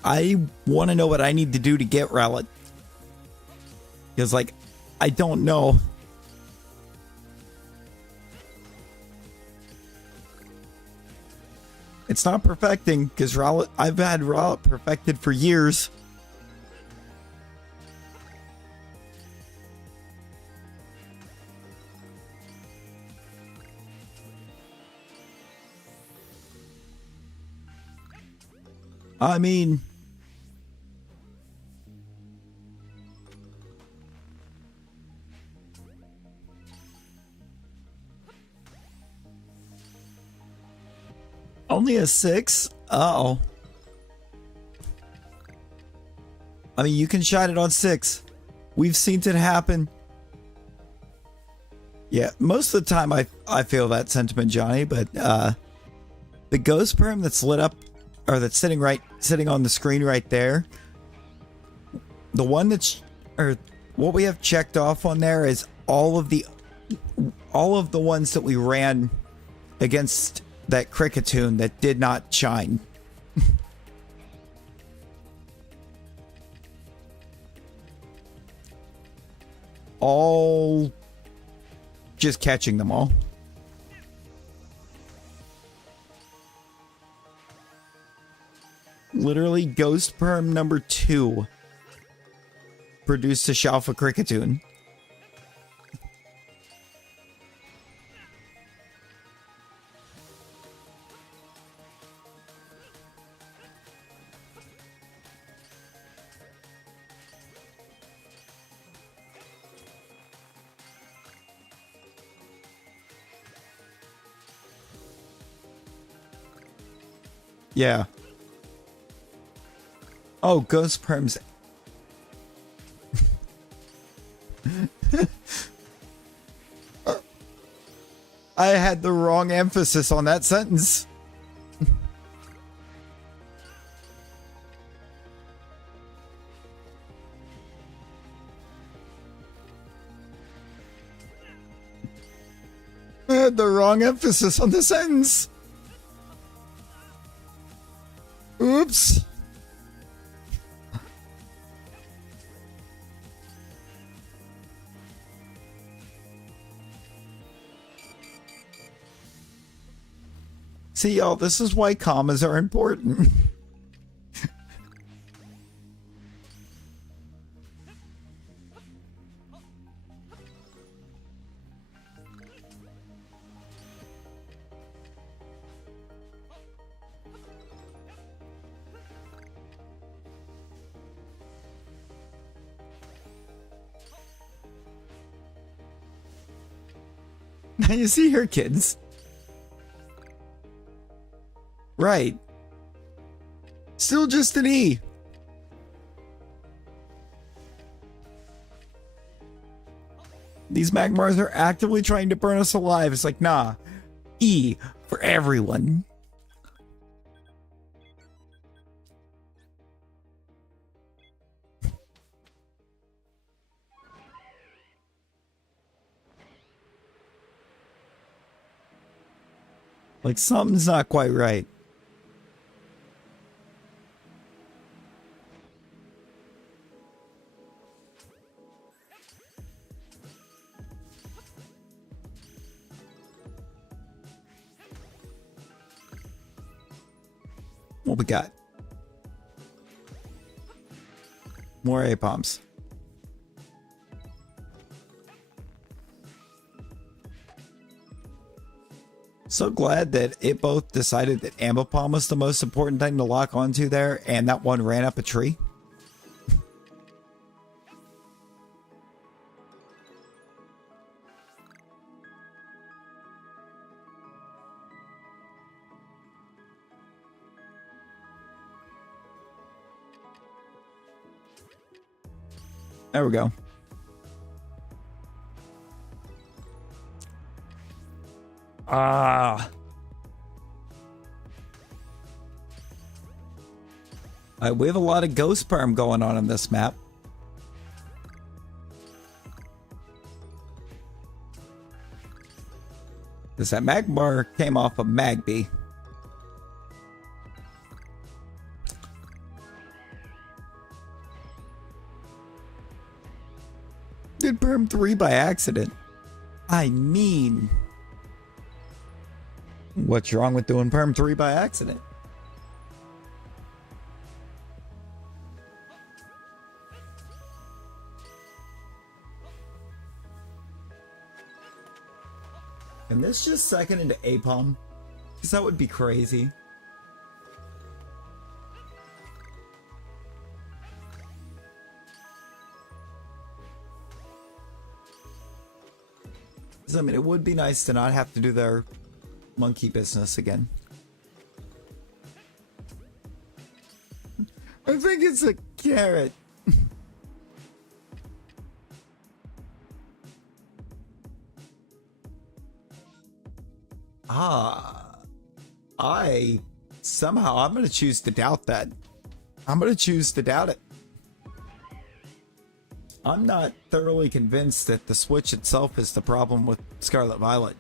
I want to know what I need to do to get Rowlet. Because, like, I don't know. It's not perfecting, because Rowlet, I've had Rowlet perfected for years. I mean, only a 6? Uh-oh. I mean, you can shine it on 6. We've seen it happen. Yeah, most of the time I feel that sentiment, Johnny, but the ghost perm that's lit up, or that's sitting on the screen right there, the one that's, or what we have checked off on there is all of the ones that we ran against that Cricketune that did not shine. All just catching them all. Literally, Ghost Perm number 2 produced a Shalpha Cricketune. Yeah. Oh, Ghost Perms. I had the wrong emphasis on that sentence. had the wrong emphasis on the sentence. Oops. See, y'all, this is why commas are important. Now you see her, kids. Right. Still just an E. These Magmars are actively trying to burn us alive. It's like, nah. E for everyone. Like, something's not quite right. What we got? More A-Poms. So glad that it both decided that Ambipom was the most important thing to lock onto there, and that one ran up a tree. There we go. We have a lot of ghost perm going on in this map. Because that Magmar came off of Magby. Did Perm 3 by accident. I mean... what's wrong with doing Perm 3 by accident? Can this just second into A-Palm? Because that would be crazy. I mean, it would be nice to not have to do their monkey business again. I think it's a carrot. I'm going to choose to doubt that. I'm going to choose to doubt it. I'm not thoroughly convinced that the Switch itself is the problem with Scarlet Violet.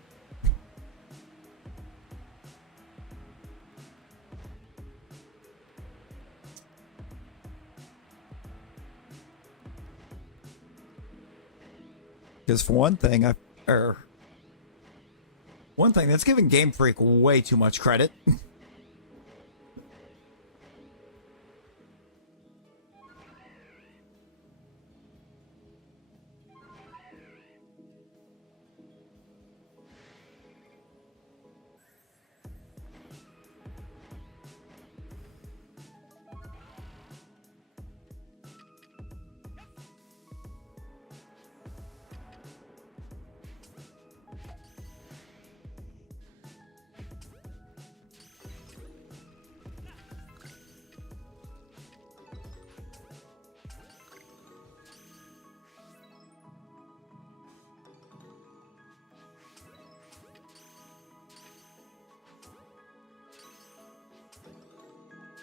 Because for one thing, that's giving Game Freak way too much credit.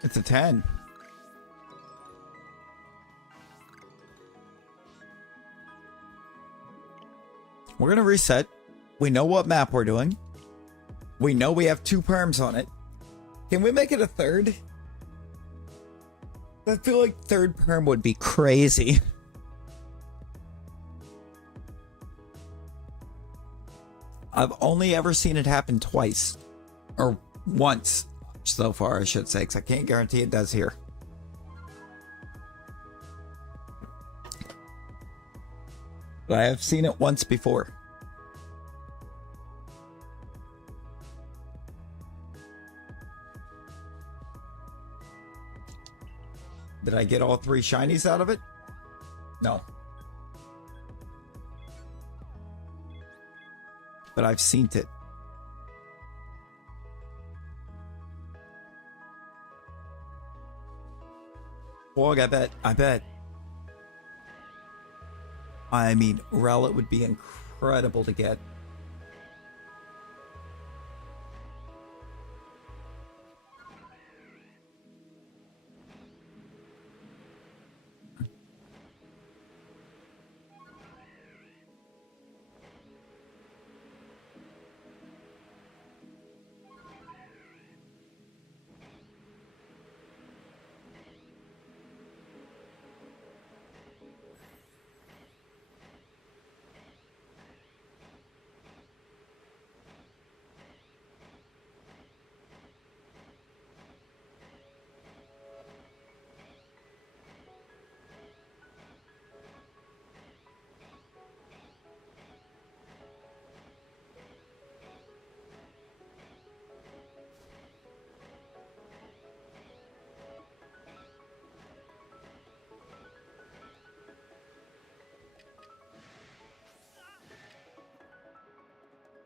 It's a 10. We're going to reset. We know what map we're doing. We know we have 2 perms on it. Can we make it a third? I feel like third perm would be crazy. I've only ever seen it happen twice. Or once so far, I should say, because I can't guarantee it does here. But I have seen it once before. Did I get all 3 shinies out of it? No. But I've seen it. Wog, I bet. I mean, Rowlet would be incredible to get.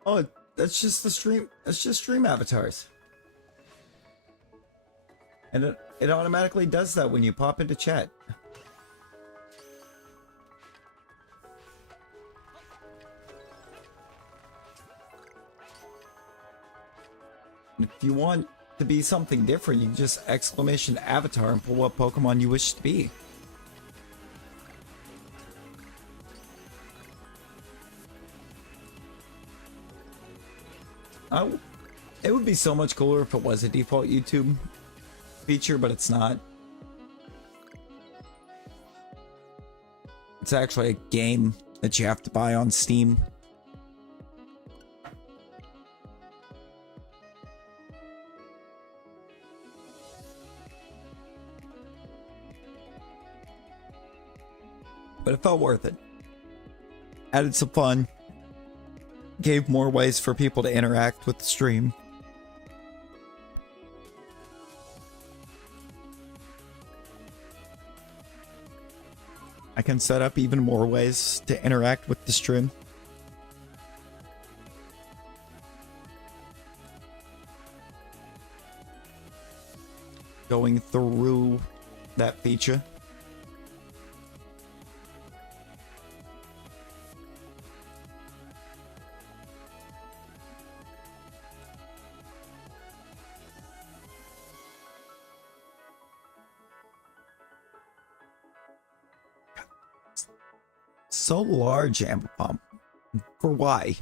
Oh, that's just the stream. That's just stream avatars. And it automatically does that when you pop into chat. And if you want to be something different, you can just exclamation avatar and pull what Pokemon you wish to be. It would be so much cooler if it was a default YouTube feature, but it's not. It's actually a game that you have to buy on Steam. But it felt worth it. Added some fun. Gave more ways for people to interact with the stream. I can set up even more ways to interact with the stream. Going through that feature. So large, Ambipom. For why?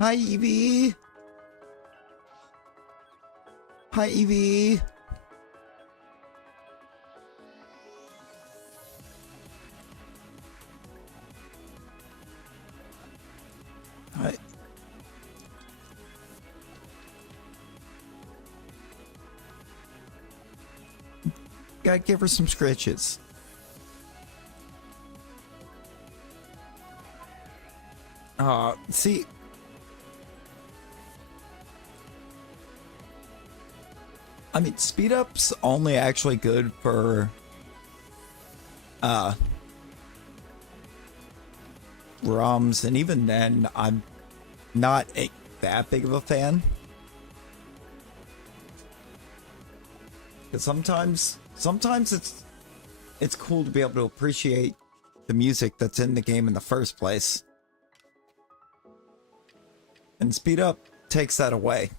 Hi, Evie. Hi, Evie. Hi. Gotta give her some scratches. See. I mean, speed up's only actually good for ROMs, and even then, I'm not that big of a fan. Because sometimes it's cool to be able to appreciate the music that's in the game in the first place. And speed up takes that away.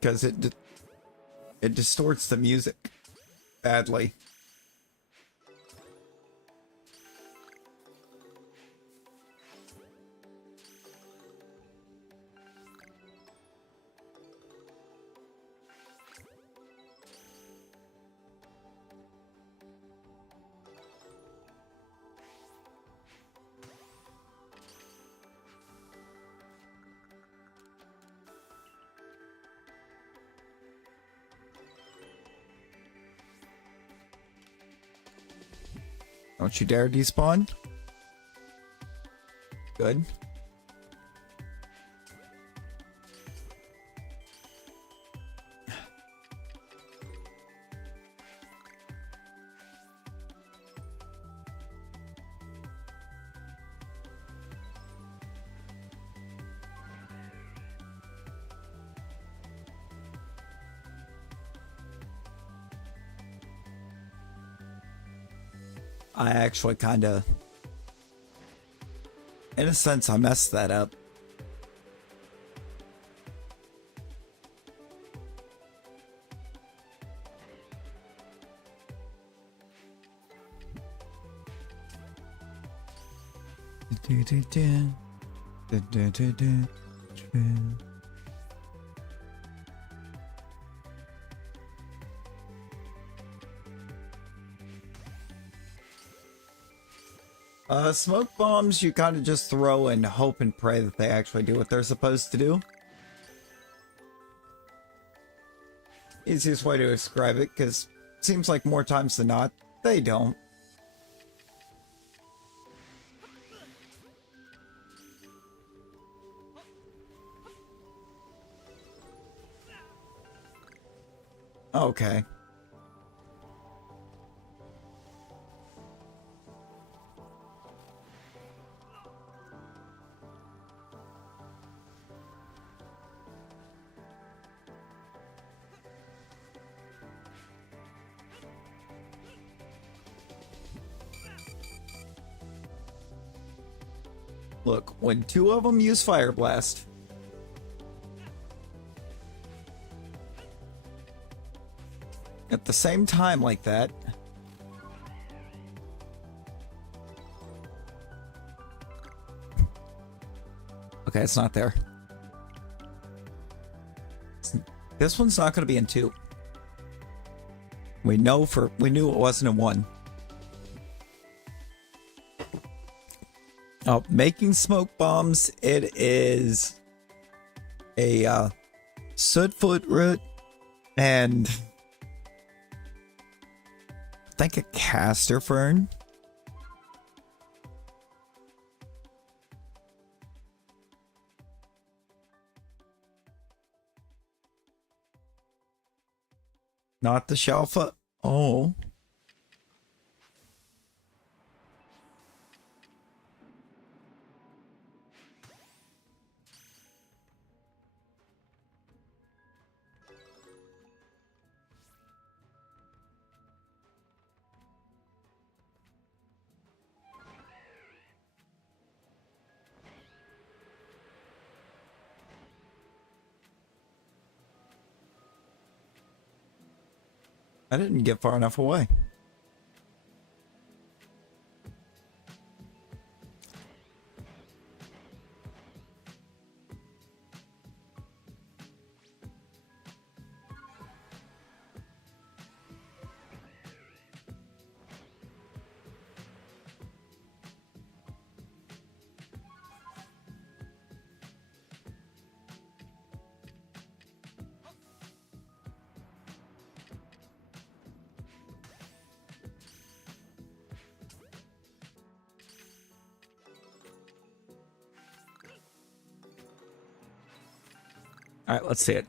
Because it distorts the music badly. Don't you dare despawn. Good. I actually kind of, in a sense, I messed that up. Smoke bombs you kind of just throw and hope and pray that they actually do what they're supposed to do. Easiest way to describe it, because it seems like more times than not, they don't. Okay. Look, when two of them use Fire Blast, at the same time like that, okay, it's not there. This one's not going to be in 2. We knew it wasn't in 1. Oh, making smoke bombs, it is a sootfoot root and I think a caster fern. Not the Shalpha. Oh. I didn't get far enough away. All right, let's see it.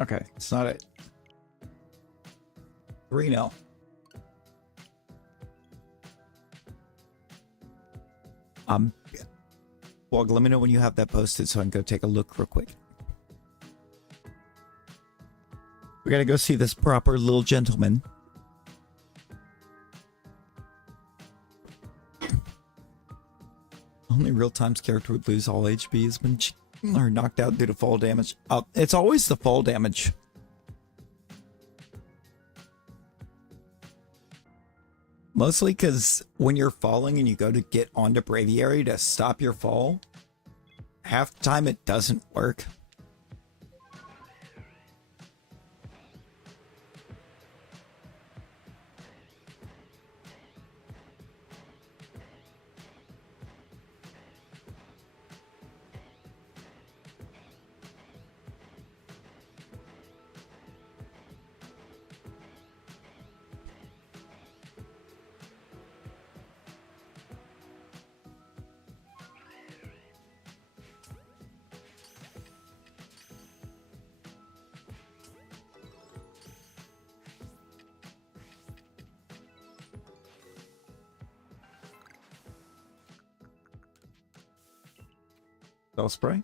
Okay, it's not it. 3-0. Wog, let me know when you have that posted so I can go take a look real quick. We gotta go see this proper little gentleman. Only real times character would lose all HP is when or knocked out due to fall damage. It's always the fall damage. Mostly because when you're falling and you go to get onto Braviary to stop your fall, half the time it doesn't work. Spell spray.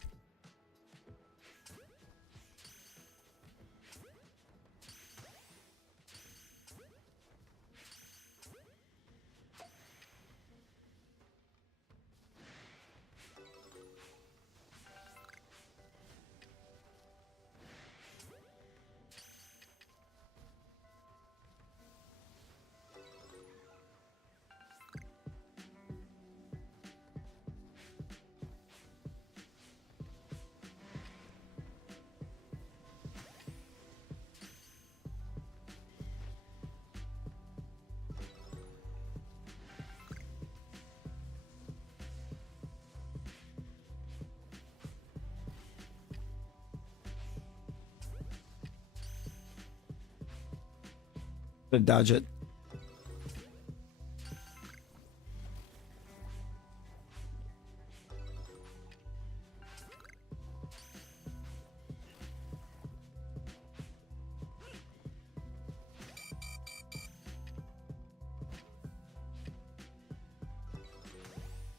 To dodge it.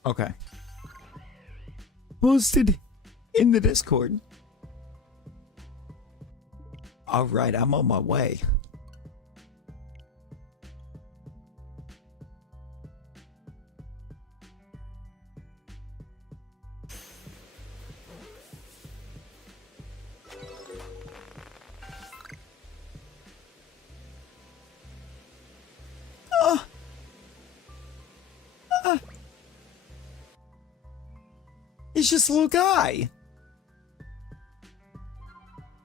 Okay. Posted in the Discord. All right, I'm on my way. He's just a little guy.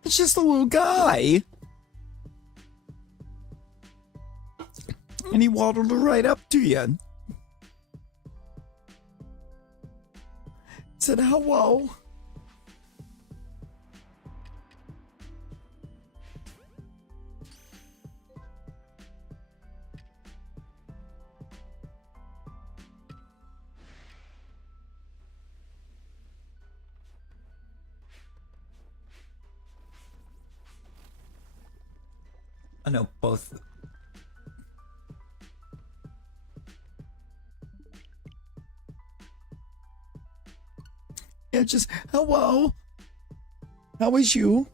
It's just a little guy. And he waddled right up to you. Said hello. I know both. Yeah, just hello. How is you?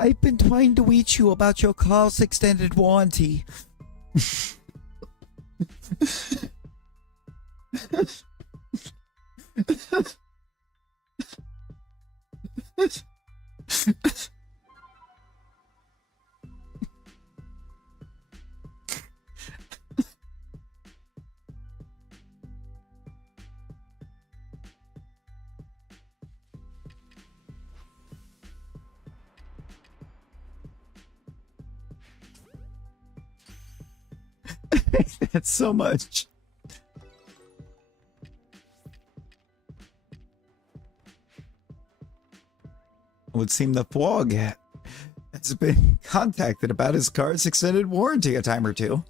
I've been trying to reach you about your car's extended warranty. That's so much. It would seem the Fwog has been contacted about his car's extended warranty a time or two.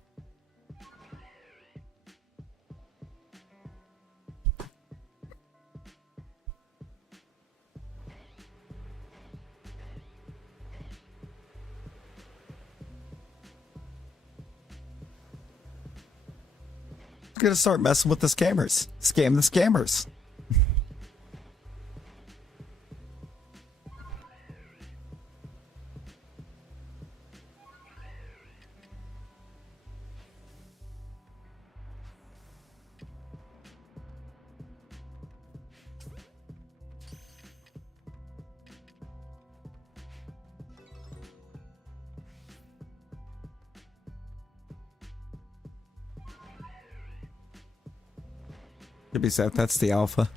gonna start messing with the scammers. Scam the scammers. Should be set. That's the alpha.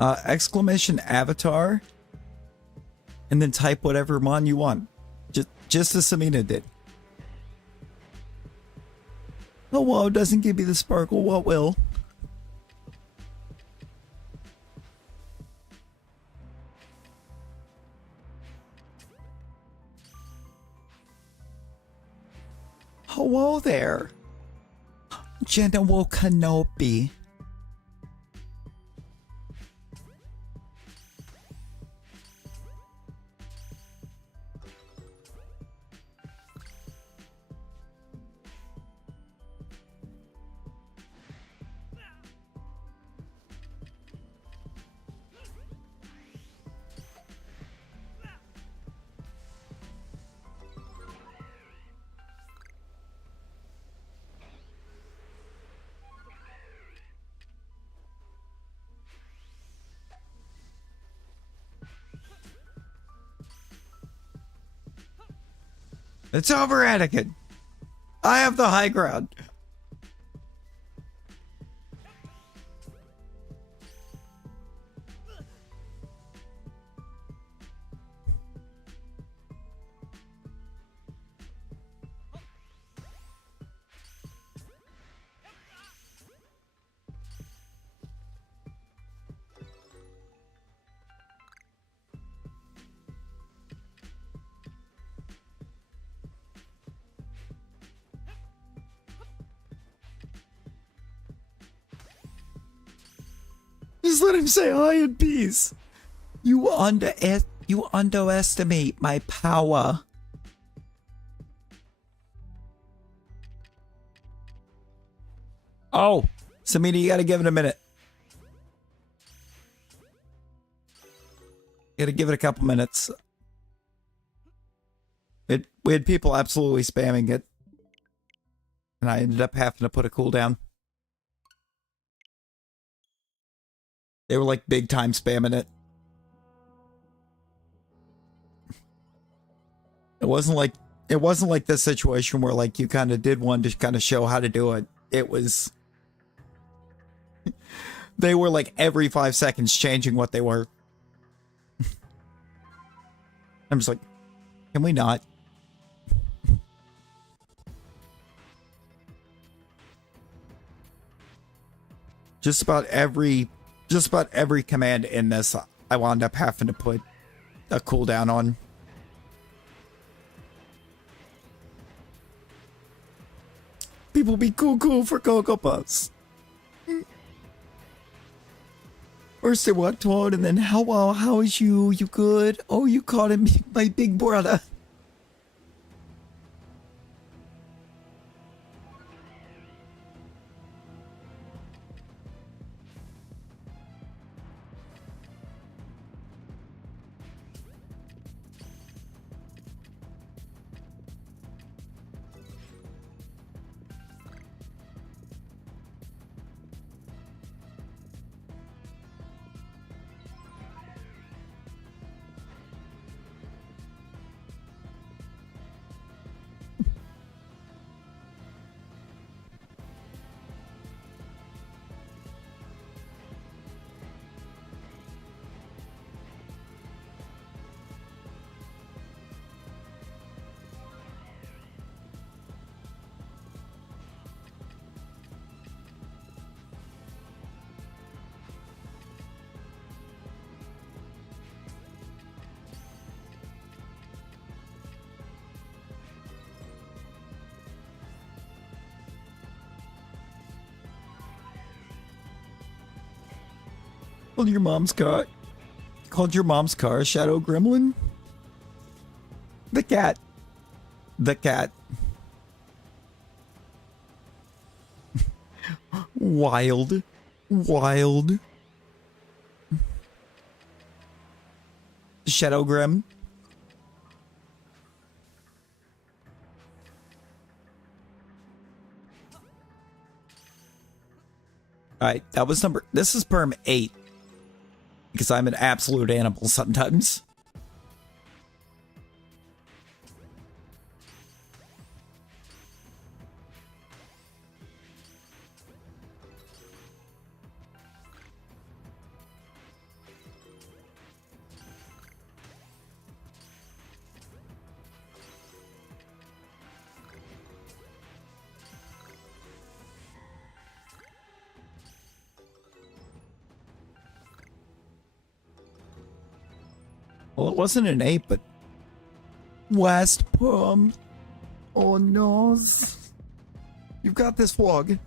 Exclamation avatar, and then type whatever mon you want, just as Samina did. Oh wow, doesn't give me the sparkle. What will? Hello there. General Kenobi. It's over, Anakin. I have the high ground. Just let him say hi in peace. You underestimate my power. Oh, Samina, you gotta give it a minute. You gotta give it a couple minutes. We had people absolutely spamming it, and I ended up having to put a cooldown. They were like big time spamming it. It wasn't like this situation where like you kind of did one to kind of show how to do it. It was they were like every 5 seconds changing what they were. I'm just like, can we not? Just about every command in this, I wound up having to put a cooldown on. People be cool for Cocoa Puffs. First they walked toward, and then how is you? You good? Oh, you caught him, my big brother. Called your mom's car. Called your mom's car a shadow gremlin? The cat. The cat. Wild. Wild. Shadow Grim. Alright, that was number... This is Perm 8. Because I'm an absolute animal sometimes. Well, it wasn't an 8, but... West Perm. Oh no. You've got this vlog.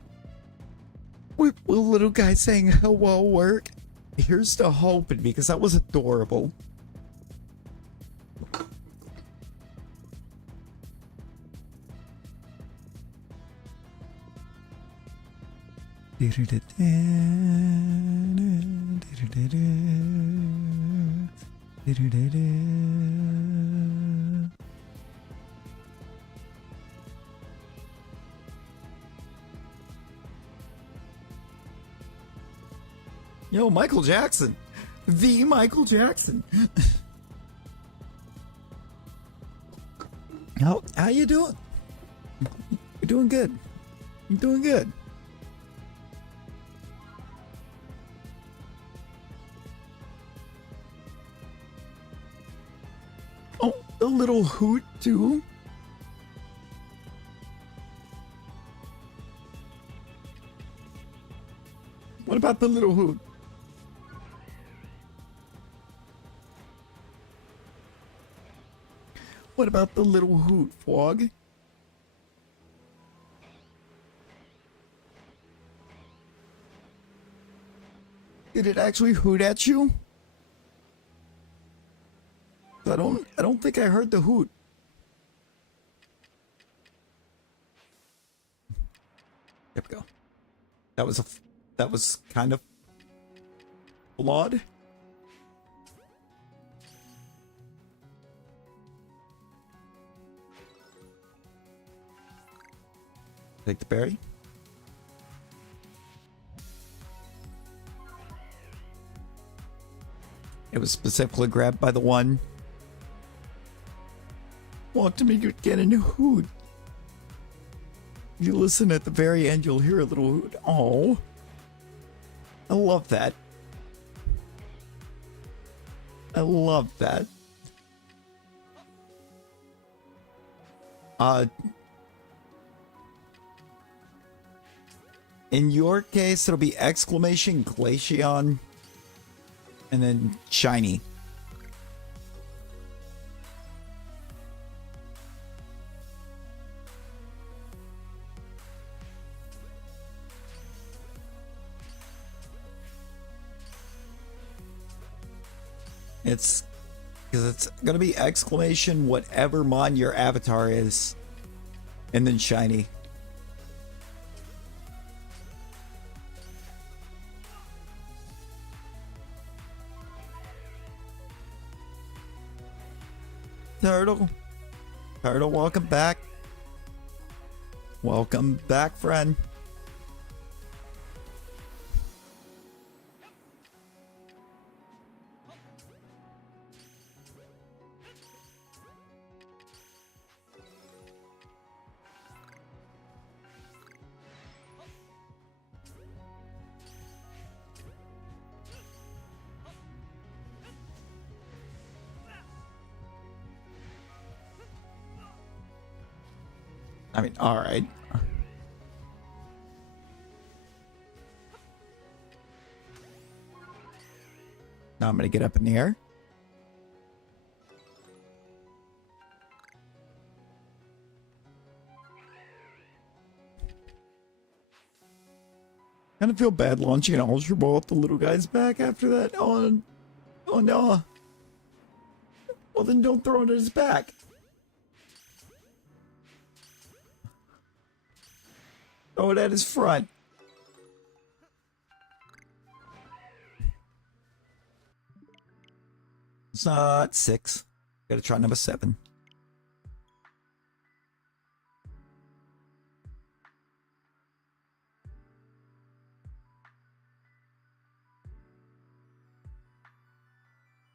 Will little guy saying hello work? Here's to hoping, because that was adorable. Yo, Michael Jackson. The Michael Jackson. How you doing? You're doing good. You're doing good. Oh, a little hoot too. What about the little hoot? What about the little hoot, Frog? Did it actually hoot at you? I don't think I heard the hoot. There we go. That was kind of flawed. Take the berry. It was specifically grabbed by the one. Want to make it get a new hoot. You listen at the very end, you'll hear a little hoot. Oh, I love that. I love that. In your case, it'll be exclamation Glaceon and then shiny. It's because it's gonna be exclamation whatever mon your avatar is, and then shiny. Turtle, welcome back. Welcome back, friend. I mean, all right. Now I'm going to get up in the air. Kind of feel bad launching an Ultra Ball at the little guy's back after that. Oh no. Well, then don't throw it at his back. Throw it at his front. That's not 6. Gotta try number 7.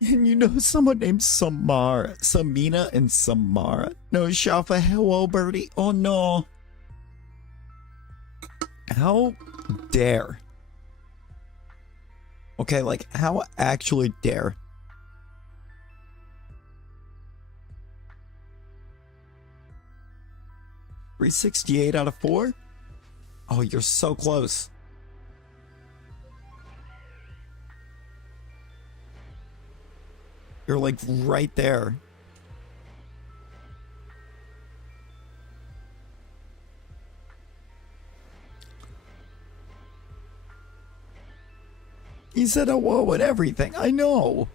And you know someone named Samara, Samina and Samara? No, Shalpha, hello, birdie. Oh no. How dare? Okay, like, how actually dare? $368 out of 4? Oh, you're so close. You're like right there. He said hello and everything. I know.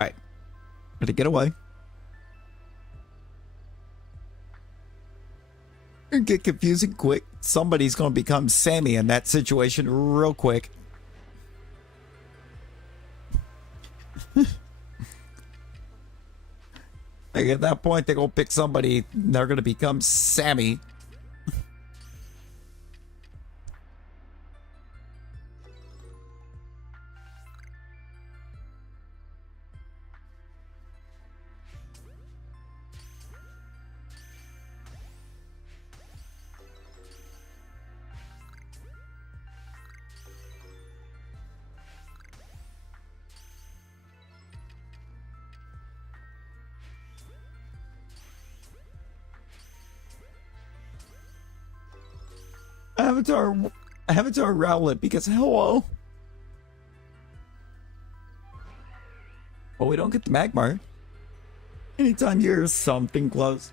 Alright. Gotta get away. Get confusing quick. Somebody's gonna become Sammy in that situation real quick. Like at that point, they're gonna pick somebody. They're gonna become Sammy. Avatar Rowlet because hello. Well, we don't get the Magmar. Anytime you hear something close.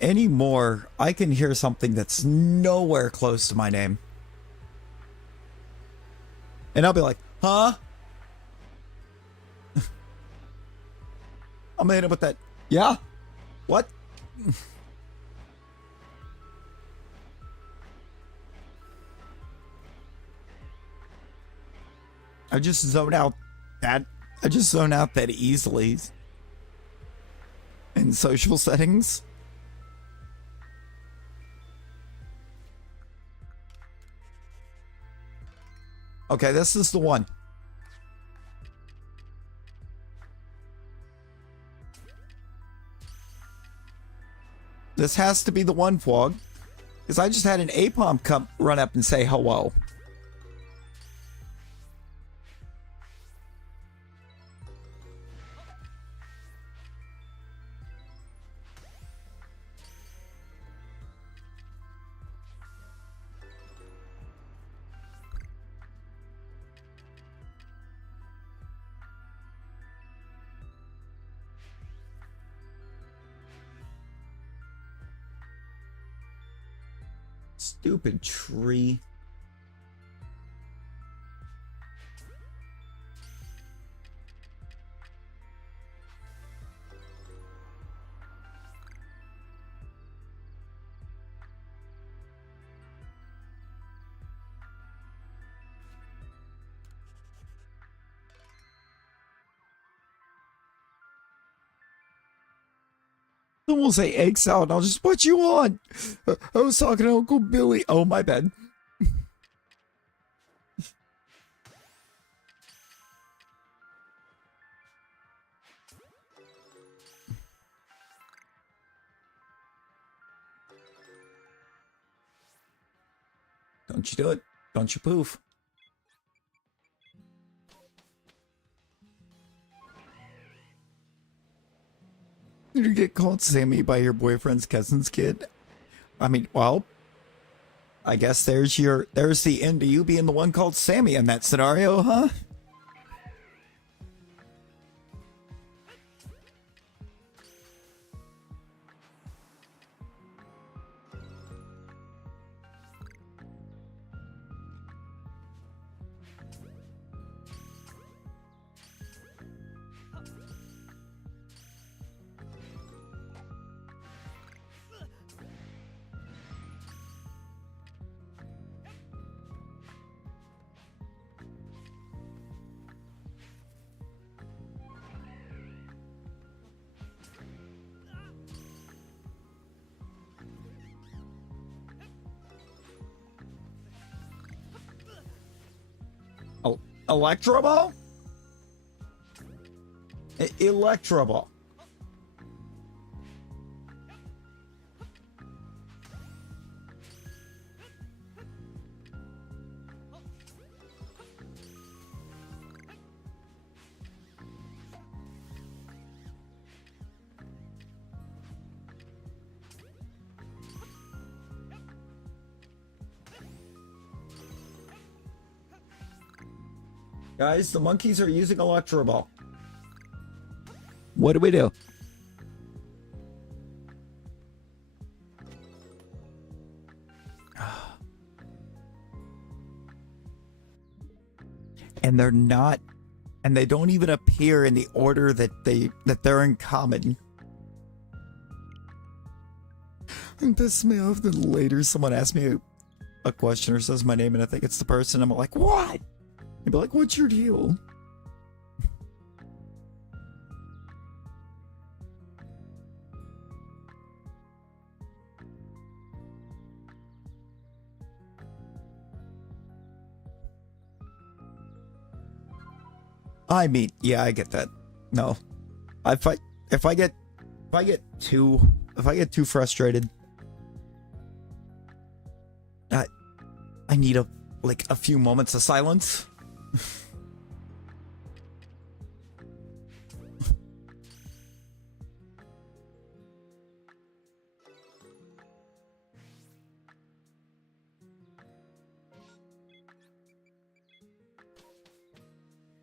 Anymore, I can hear something that's nowhere close to my name. And I'll be like, huh? I'm hitting with that. Yeah? What? I just zone out that easily in social settings. Okay, this is the one. This has to be the one, Fwog. Because I just had an Apom come run up and say hello. Stupid tree. Someone will say egg salad. I'll just put you on. I was talking to Uncle Billy. Oh, my bad. Don't you do it. Don't you poof. Did you get called Sammy by your boyfriend's cousin's kid? I mean, well, I guess there's the end of you being the one called Sammy in that scenario, huh? Electro Ball? Electro Ball. Guys, the monkeys are using Electro Ball. What do we do? And they're not, and they don't even appear in the order that they're in common. And this may have been later. Someone asked me a question or says my name, and I think it's the person. I'm like, what? You'd be like, what's your deal? I mean, yeah, I get that. No, if I get too frustrated, I need a few moments of silence.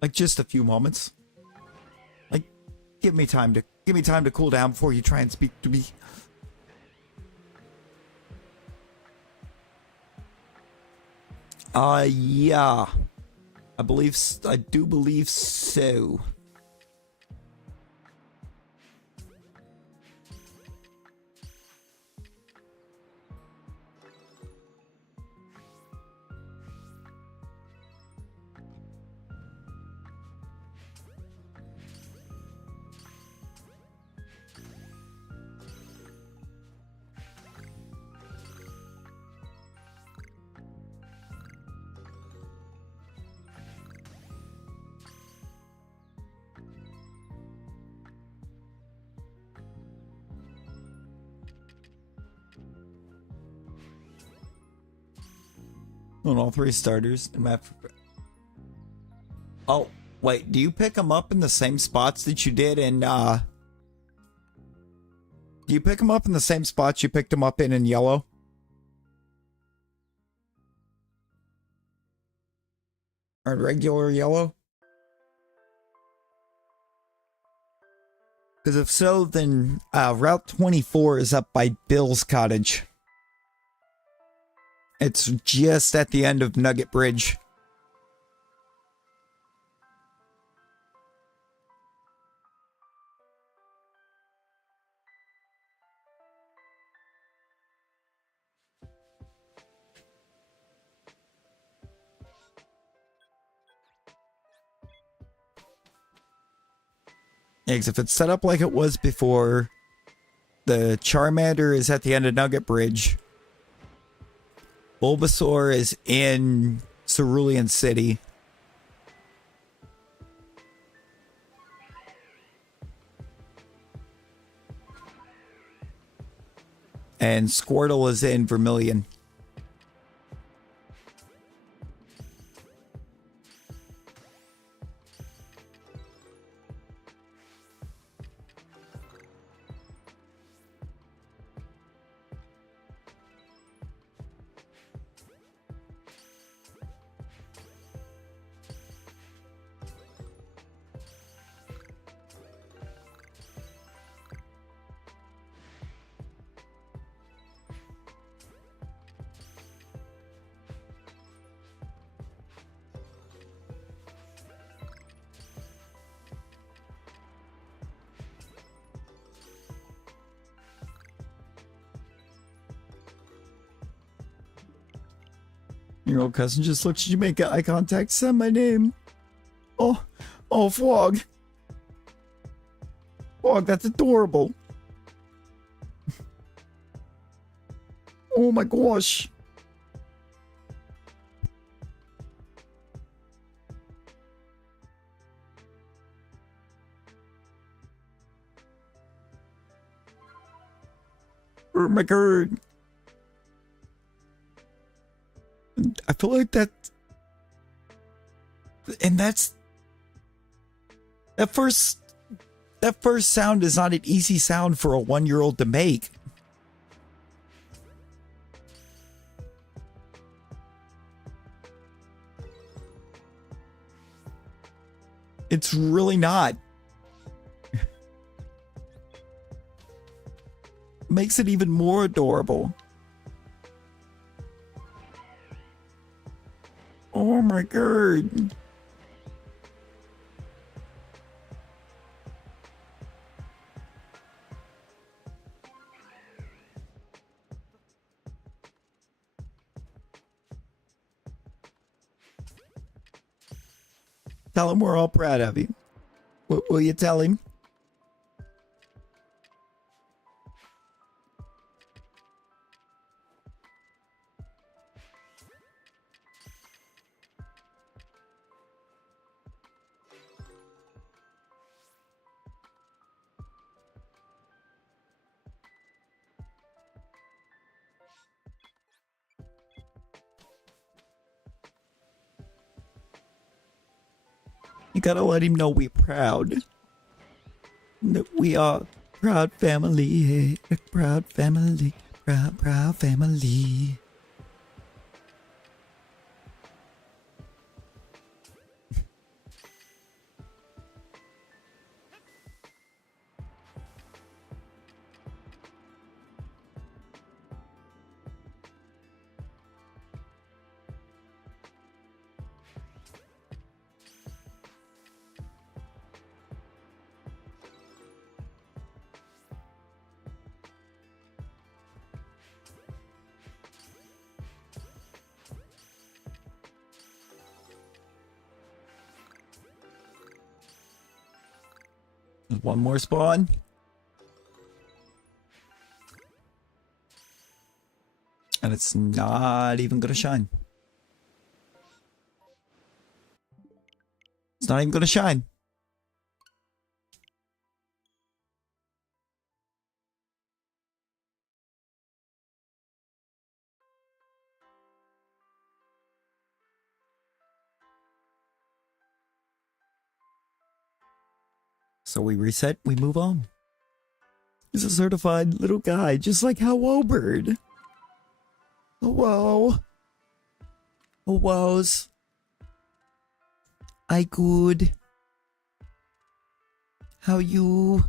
Like just a few moments. Like give me time to cool down before you try and speak to me. Yeah. I do believe so. On all three starters. Oh, wait. Do you pick them up in the same spots that you did in, do you pick them up in the same spots you picked them up in yellow? Or in regular yellow? Because if so, then Route 24 is up by Bill's cottage. It's just at the end of Nugget Bridge. Yeah, 'cause if it's set up like it was before, the Charmander is at the end of Nugget Bridge. Bulbasaur is in Cerulean City. And Squirtle is in Vermilion. Your old cousin just looked at you, make eye contact, said my name. Oh, Frog. Frog, that's adorable. Oh my gosh. Oh my god. I feel like that... And that's... That first sound is not an easy sound for a 1-year-old to make. It's really not. Makes it even more adorable. Oh my god. Tell him we're all proud of you. What will you tell him? You gotta let him know we're proud. That we are proud family, proud family, proud family. There's one more spawn. And it's not even gonna shine. It's not even gonna shine. So we reset, we move on. He's a certified little guy, just like Hello Bird. Hello. Hello's. I good. How you?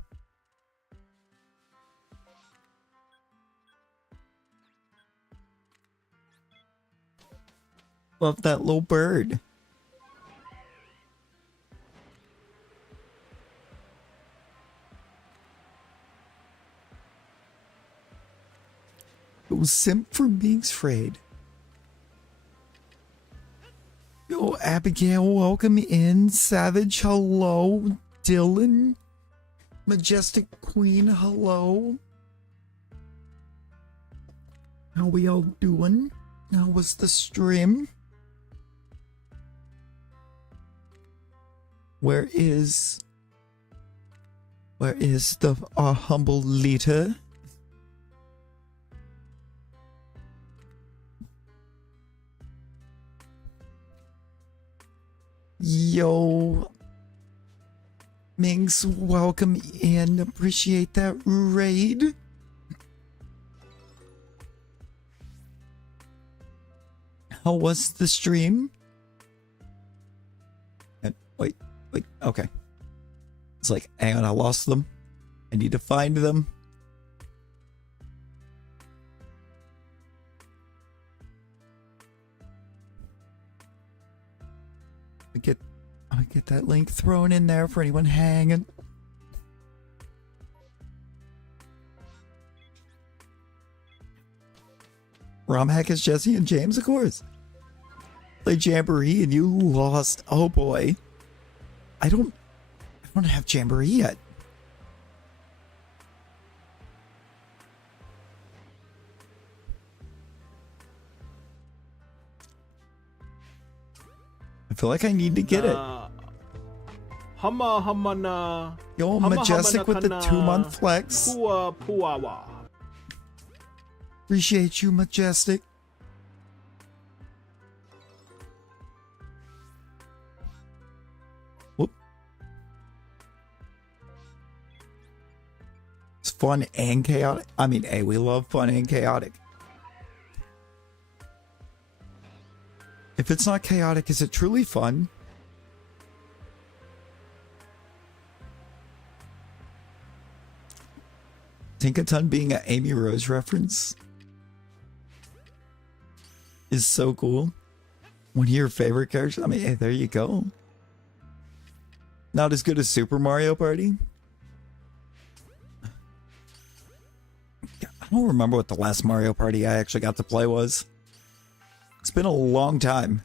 Love that little bird. It was simp for being afraid. Yo, Abigail, welcome in. Savage, hello. Dylan. Majestic Queen, hello. How we all doing? How was the stream? Where is the our humble leader? Yo, Minx, welcome in. Appreciate that raid. How was the stream? Wait, okay. It's like, hang on, I lost them. I need to find them. I get that link thrown in there for anyone hanging. Romhack is Jesse and James, of course. Play Jamboree and you lost. Oh boy. I don't have Jamboree yet. I feel like I need to get it. Yo, Majestic with the 2-month flex. Appreciate you, Majestic. Whoop. It's fun and chaotic. I mean, hey, we love fun and chaotic. If it's not chaotic, is it truly fun? Tinkaton being an Amy Rose reference is so cool. One of your favorite characters. I mean, hey, there you go. Not as good as Super Mario Party. I don't remember what the last Mario Party I actually got to play was. It's been a long time.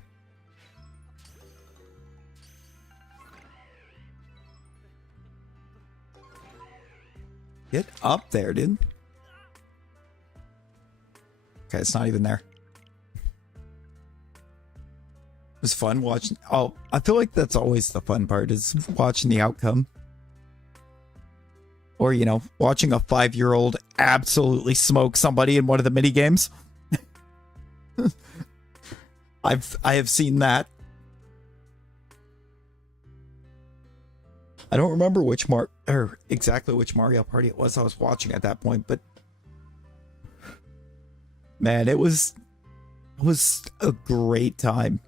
Get up there, dude. Okay, it's not even there. It was fun watching. Oh, I feel like that's always the fun part, is watching the outcome. Or, you know, watching a 5-year-old absolutely smoke somebody in one of the mini games. I have seen that. I don't remember which exactly which Mario Party it was I was watching at that point, but man, it was a great time.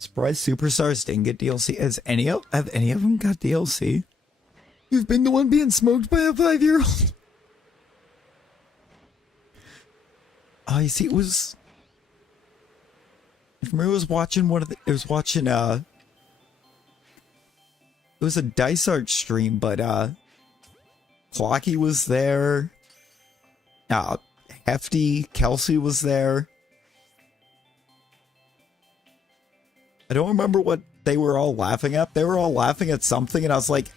Surprise Superstars didn't get DLC. Have any of them got DLC? You've been the one being smoked by a 5-year-old. Oh, you see, it was. I remember I was watching it was a Dice Art stream, but Clocky was there. Hefty, Kelsey was there. I don't remember what they were all laughing at. They were all laughing at something, and I was like,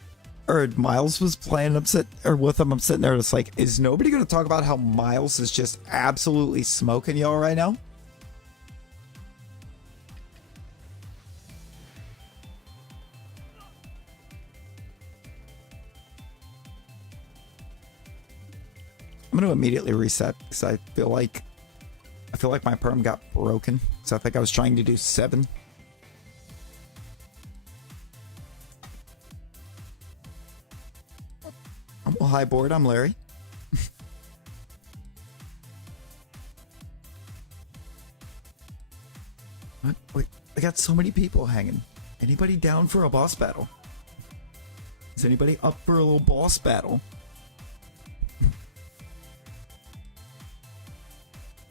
or Miles was playing with them. I'm sitting there, it's like, is nobody going to talk about how Miles is just absolutely smoking y'all right now? I'm going to immediately reset because I feel like my perm got broken. So I think I was trying to do 7. Well, hi, board. I'm Larry. What? Wait, I got so many people hanging. Anybody down for a boss battle? Is anybody up for a little boss battle?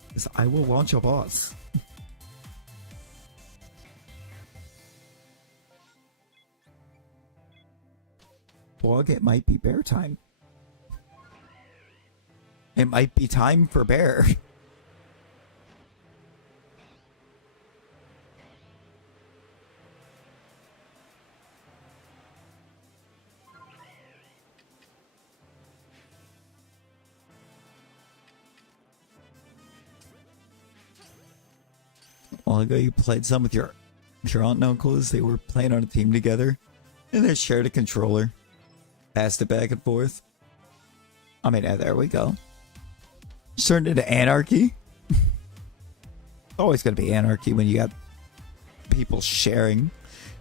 Because I will launch a boss. Blog, it might be bear time. It might be time for bear. A while ago, you played some with your aunt and uncles. They were playing on a team together, and they shared a controller. Passed it back and forth. I mean, there we go. Turned into anarchy. Always gonna be anarchy when you got people sharing.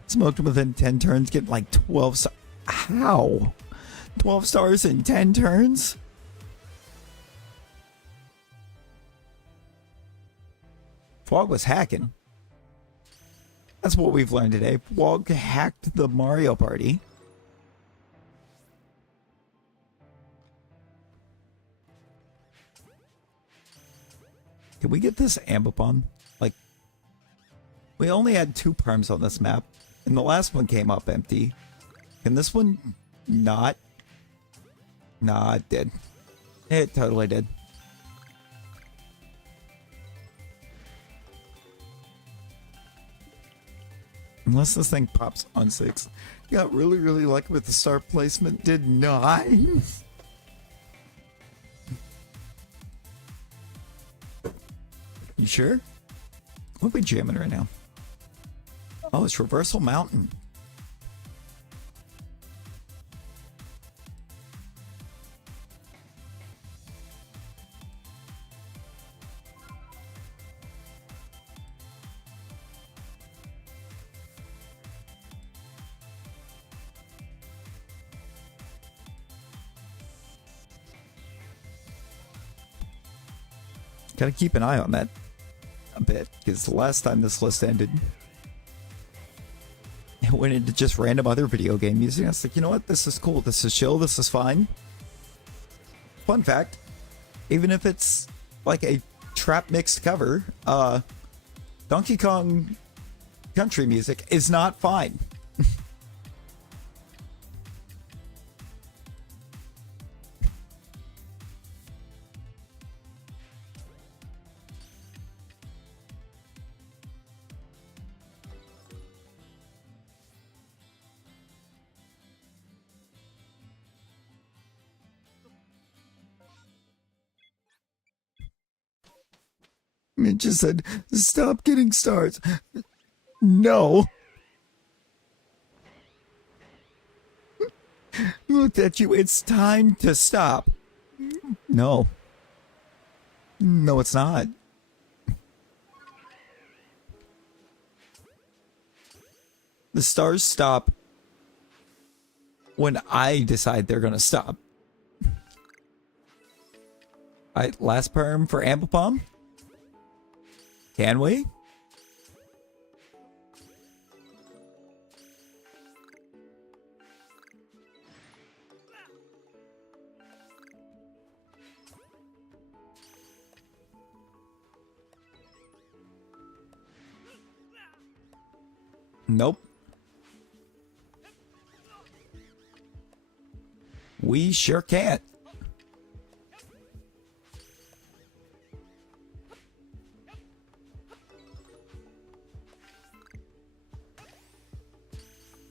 Smoked within 10 turns, getting like 12 stars. How? 12 stars in 10 turns? Fog was hacking. That's what we've learned today. Fog hacked the Mario Party. Can we get this Ambipom? Like, we only had 2 perms on this map, and the last one came up empty. Can this one not? Nah, it did. It totally did. Unless this thing pops on 6. Got really, really lucky with the star placement. Did not. You sure? What are we jamming right now? Oh, it's Reversal Mountain. Gotta keep an eye on that a bit, because the last time this list ended, it went into just random other video game music. I was like, you know what? This is cool. This is chill. This is fine. Fun fact, even if it's like a trap mixed cover, Donkey Kong country music is not fine. It just said, stop getting stars. No. Looked at you. It's time to stop. No. No, it's not. The stars stop when I decide they're going to stop. Alright, last perm for Ambipom. Can we? Nope. We sure can't.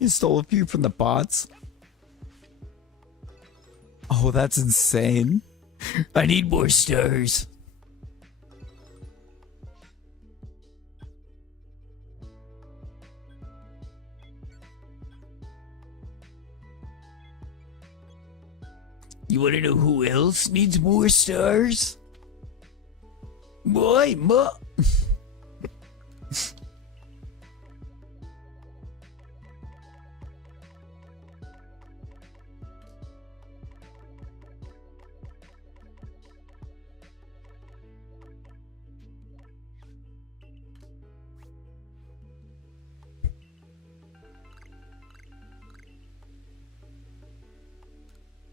You stole a few from the bots. Oh, that's insane. I need more stars. You want to know who else needs more stars? Boy,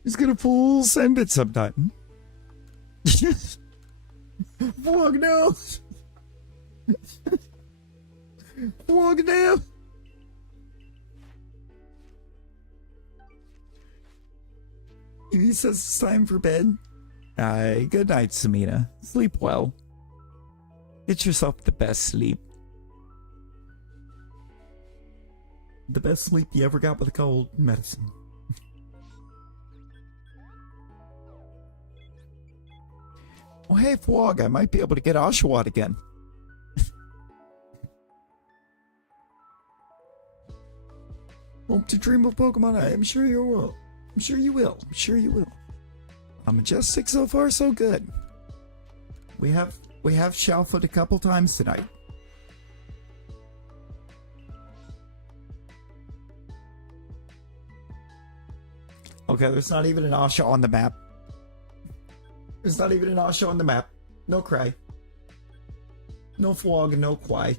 He's gonna full send it sometime. Fuck no! Fuck no! He says it's time for bed. Good night, Samina. Sleep well. Get yourself the best sleep. The best sleep you ever got with a cold medicine. Oh, hey, Fwog, I might be able to get Oshawott again. Hope to dream of Pokemon. I am sure you will. I'm sure you will. I'm sure you will. Majestic so far, so good. We have Shalpha a couple times tonight. Okay, there's not even an Asha on the map. There's not even an Asha on the map. No cry. No Fwog and no Kwai.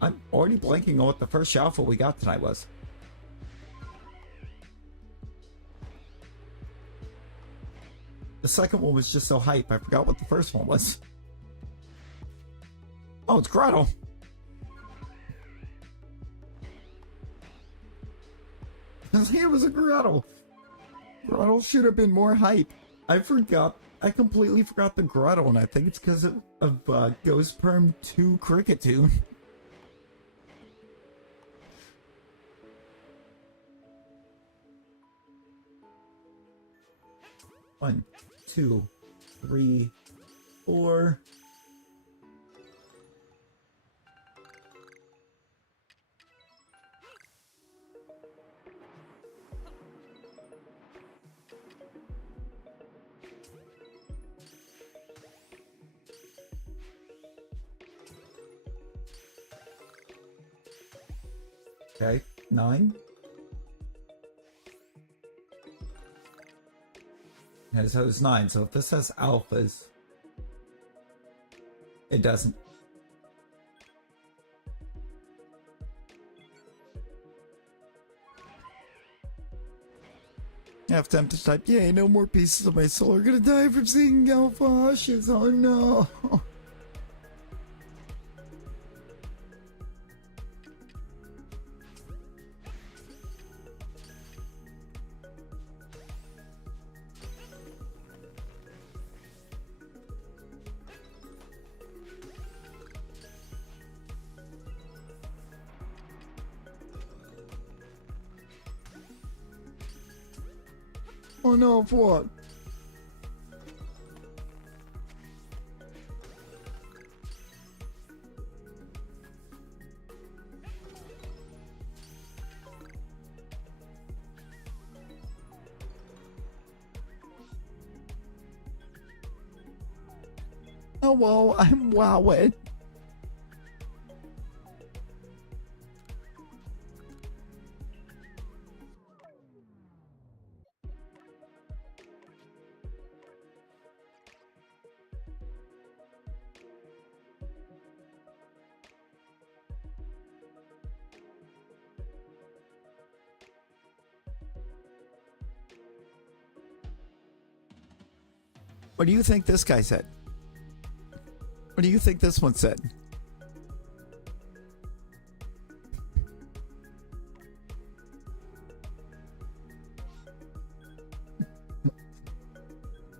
I'm already blanking on what the first Shalpha we got tonight was. The second one was just so hype, I forgot what the first one was. Oh, it's Grotle. It was a Grotle. Grotle should have been more hype. I completely forgot the Grotle, and I think it's because of Ghost Perm 2 Cricket Tune. One, two, three, four. Okay, 9. And so it's 9. So if this has alphas, it doesn't. Half time to type, yay, no more pieces of my soul are gonna die from seeing alpha ashes. Oh no. Oh no, for what? Oh well, I'm wowing. What do you think this guy said? What do you think this one said?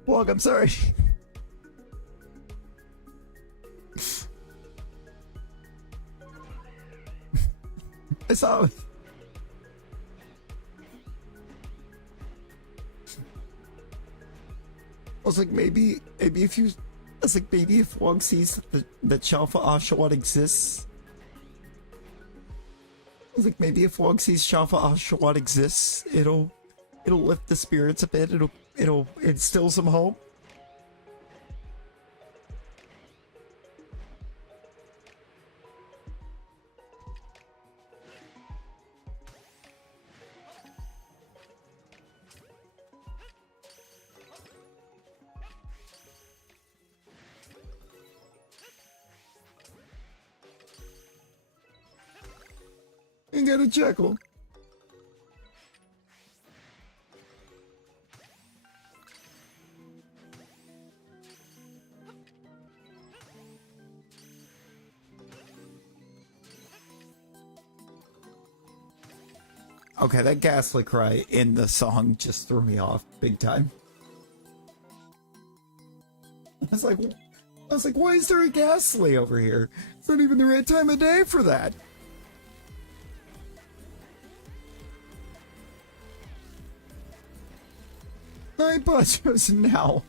Wog, I'm sorry. I saw it. I was like, maybe if you, I was like, maybe if Wog sees that Shalpha Oshawott exists. I was like, maybe if Wog sees Shalpha Oshawott exists, it'll lift the spirits a bit. It'll instill some hope. You got a chuckle. Okay, that ghastly cry in the song just threw me off big time. I was like, why is there a ghastly over here? It's not even the right time of day for that. I Butchos now.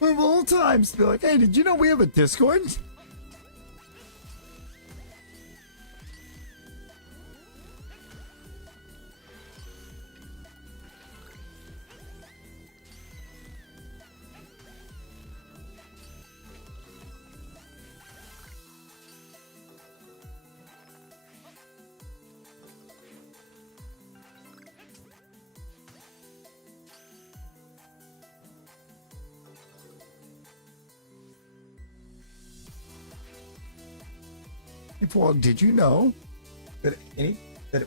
Of all times to be like, hey, did you know we have a Discord? Well, did you know that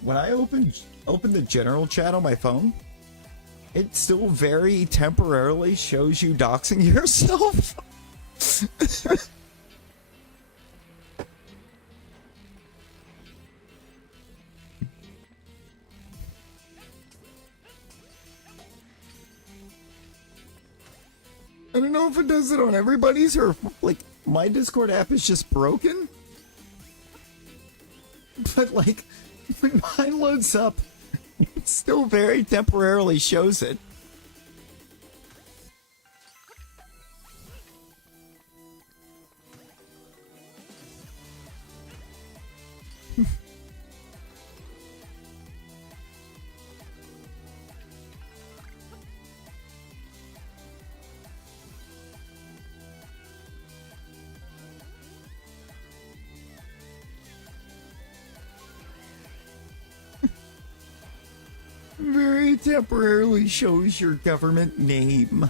when I open the general chat on my phone, it still very temporarily shows you doxing yourself? I don't know if it does it on everybody's or like my Discord app is just broken. But like, when mine loads up, it still very temporarily shows it. It temporarily shows your government name.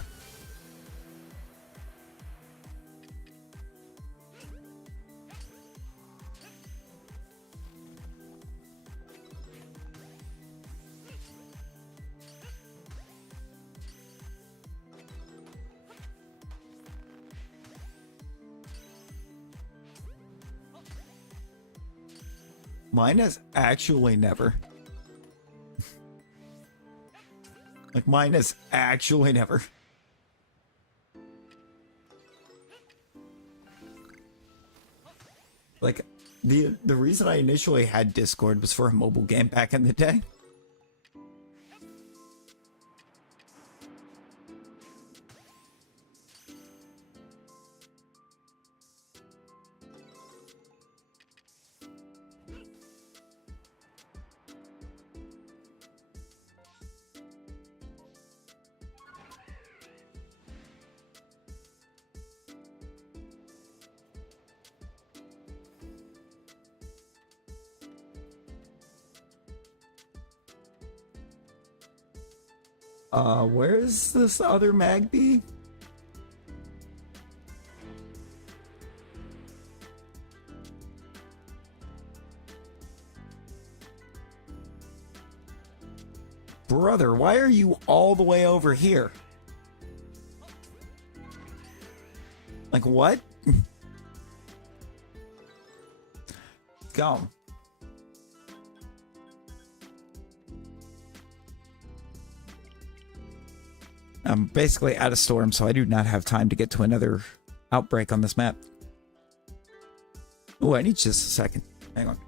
Mine has actually never. Like, mine has actually never. Like, the reason I initially had Discord was for a mobile game back in the day. Where's this other Magby? Brother, why are you all the way over here? Like, what? Go. I'm basically out of storm, so I do not have time to get to another outbreak on this map. Oh, I need just a second. Hang on.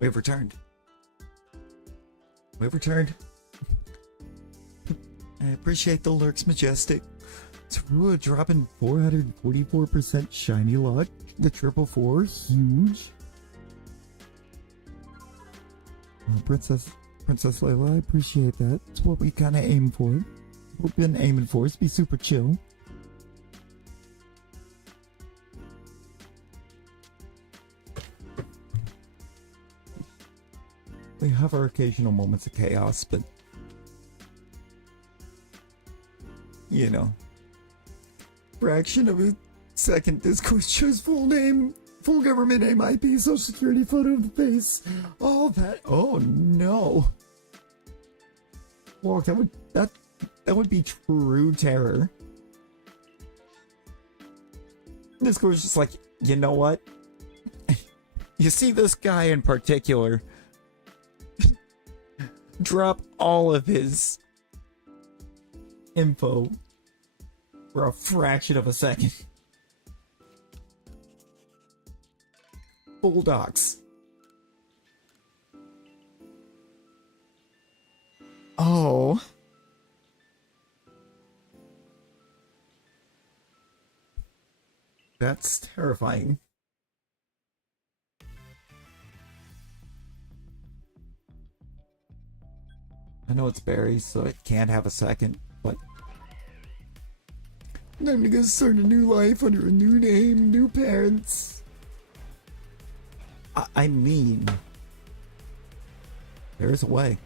We've returned. We've returned. I appreciate the lurks, Majestic. Tarua dropping 444% shiny luck. The triple four, huge. Princess Layla, I appreciate that. It's what we kind of aim for. We've been aiming for is to be super chill. We have our occasional moments of chaos, but you know, fraction of a second discourse shows full name, full government name, IP, social security, photo of the face, all that. Oh no! Well, that would be true terror. Discourse is just like, you know what? You see this guy in particular. Drop all of his info for a fraction of a second. Bulldogs. Oh. That's terrifying. I know it's berries, so it can't have a second, but I'm gonna start a new life under a new name, new parents. I mean, there is a way.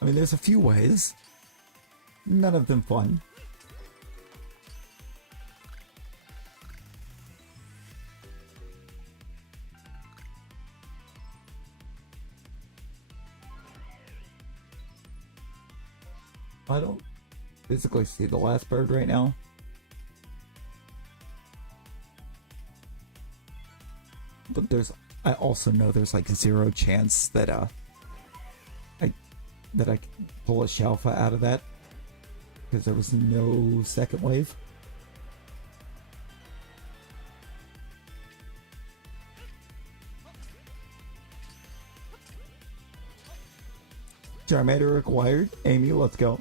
I mean, there's a few ways. None of them fun. I don't physically see the last bird right now. But I also know there's like 0 chance that I can pull a Shalpha out of that, because there was no second wave. Charmander acquired. Amy, let's go.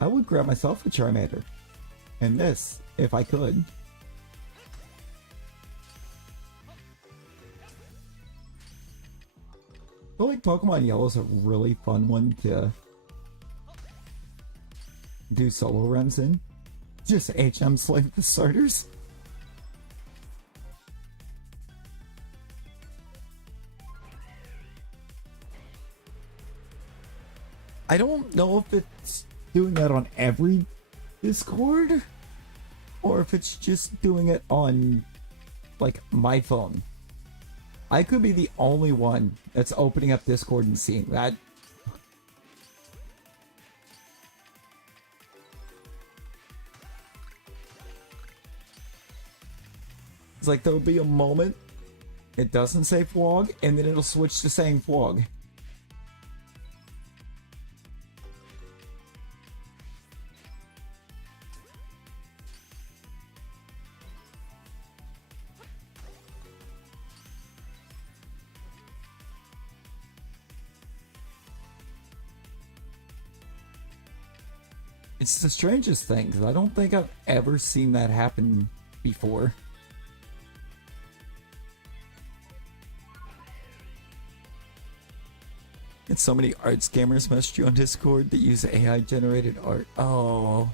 I would grab myself a Charmander. And this, if I could. I feel like Pokemon Yellow is a really fun one to do solo runs in. Just HM slay the starters. I don't know if it's doing that on every Discord, or if it's just doing it on, like, my phone. I could be the only one that's opening up Discord and seeing that. It's like there'll be a moment it doesn't say vlog, and then it'll switch to saying vlog. It's the strangest thing, because I don't think I've ever seen that happen before. And so many art scammers messaged you on Discord that use AI generated art. Oh.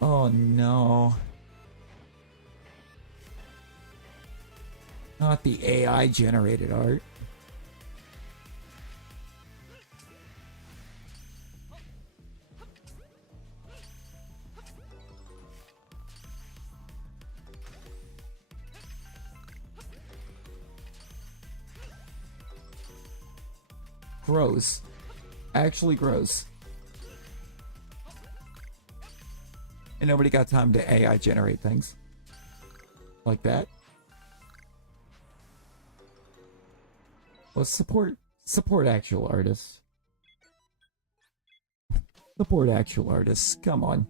Oh no. Not the AI generated art. Gross. Actually gross. And nobody got time to AI generate things like that. Well, support actual artists. Support actual artists. Come on.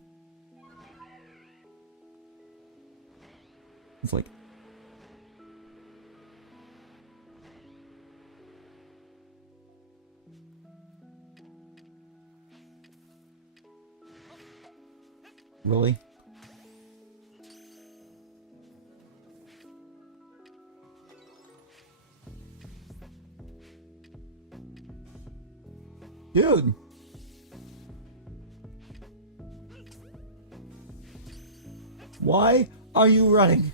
It's like, really? Dude! Why are you running?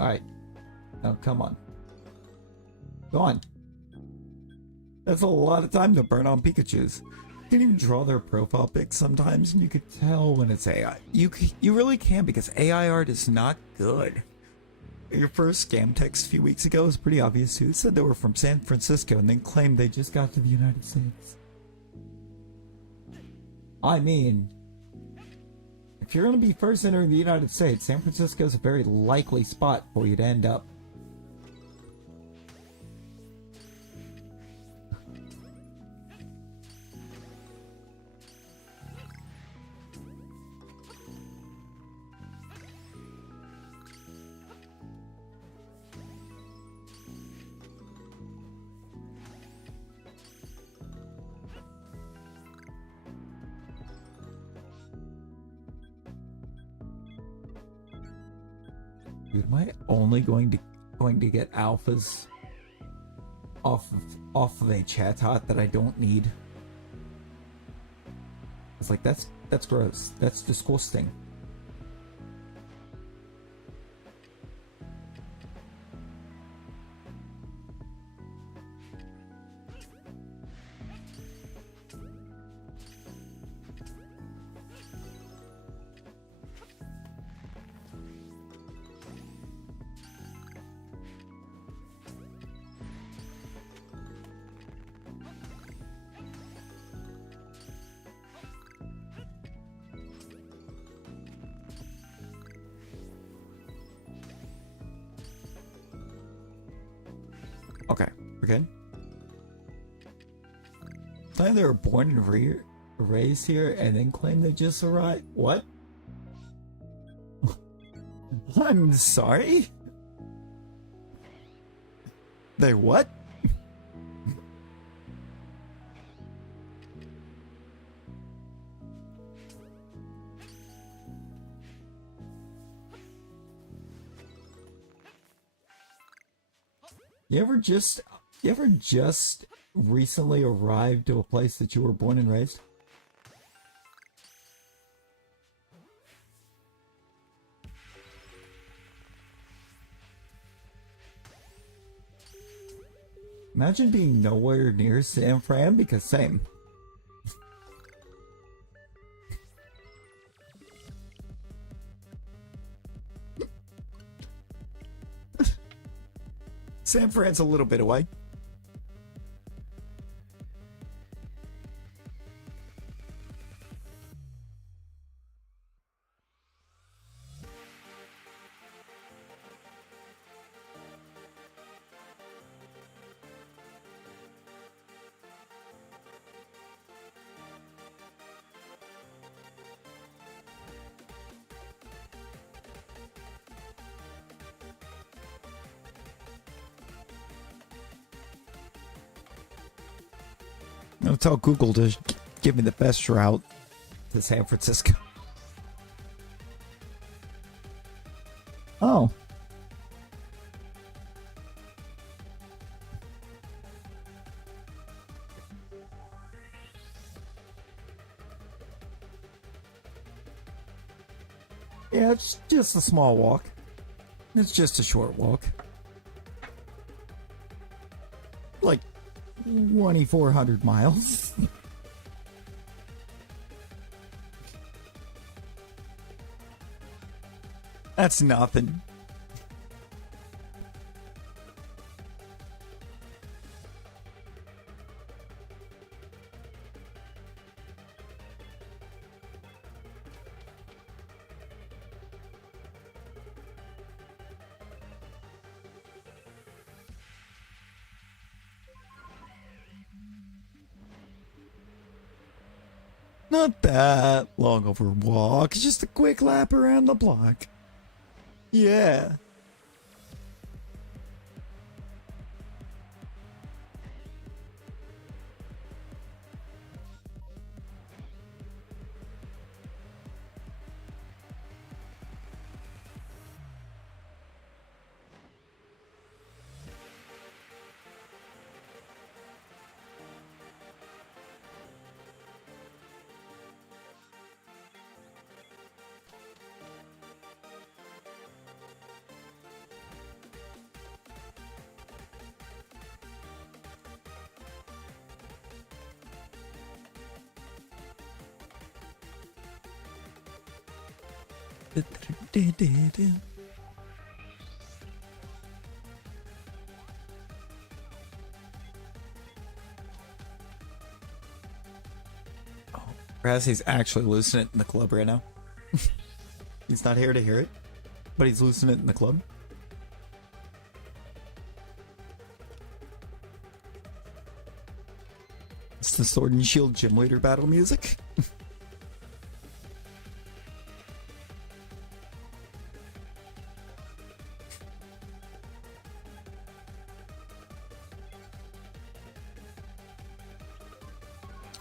Alright. Now, come on. Go on. That's a lot of time to burn on Pikachus. You can even draw their profile pics sometimes, and you could tell when it's AI. You really can, because AI art is not good. Your first scam text a few weeks ago was pretty obvious too. It said they were from San Francisco and then claimed they just got to the United States. I mean, if you're going to be first entering the United States, San Francisco is a very likely spot for you to end up. Dude, am I only going to get alphas off of a Chatot that I don't need? It's like that's gross. That's disgusting. Okay, we're good. Claim they were born and raised here and then claim they just arrived. What? I'm sorry? They what? You ever just recently arrived to a place that you were born and raised? Imagine being nowhere near San Fran, because same. San Fran's a little bit away. I'll tell Google to give me the best route to San Francisco. Oh. Yeah, it's just a small walk. It's just a short walk. Like 2,400 miles. That's nothing. Not that long of a walk, just a quick lap around the block. Yeah. Oh, Razzy's actually losing it in the club right now. He's not here to hear it, but he's losing it in the club. It's the Sword and Shield Gym Leader battle music.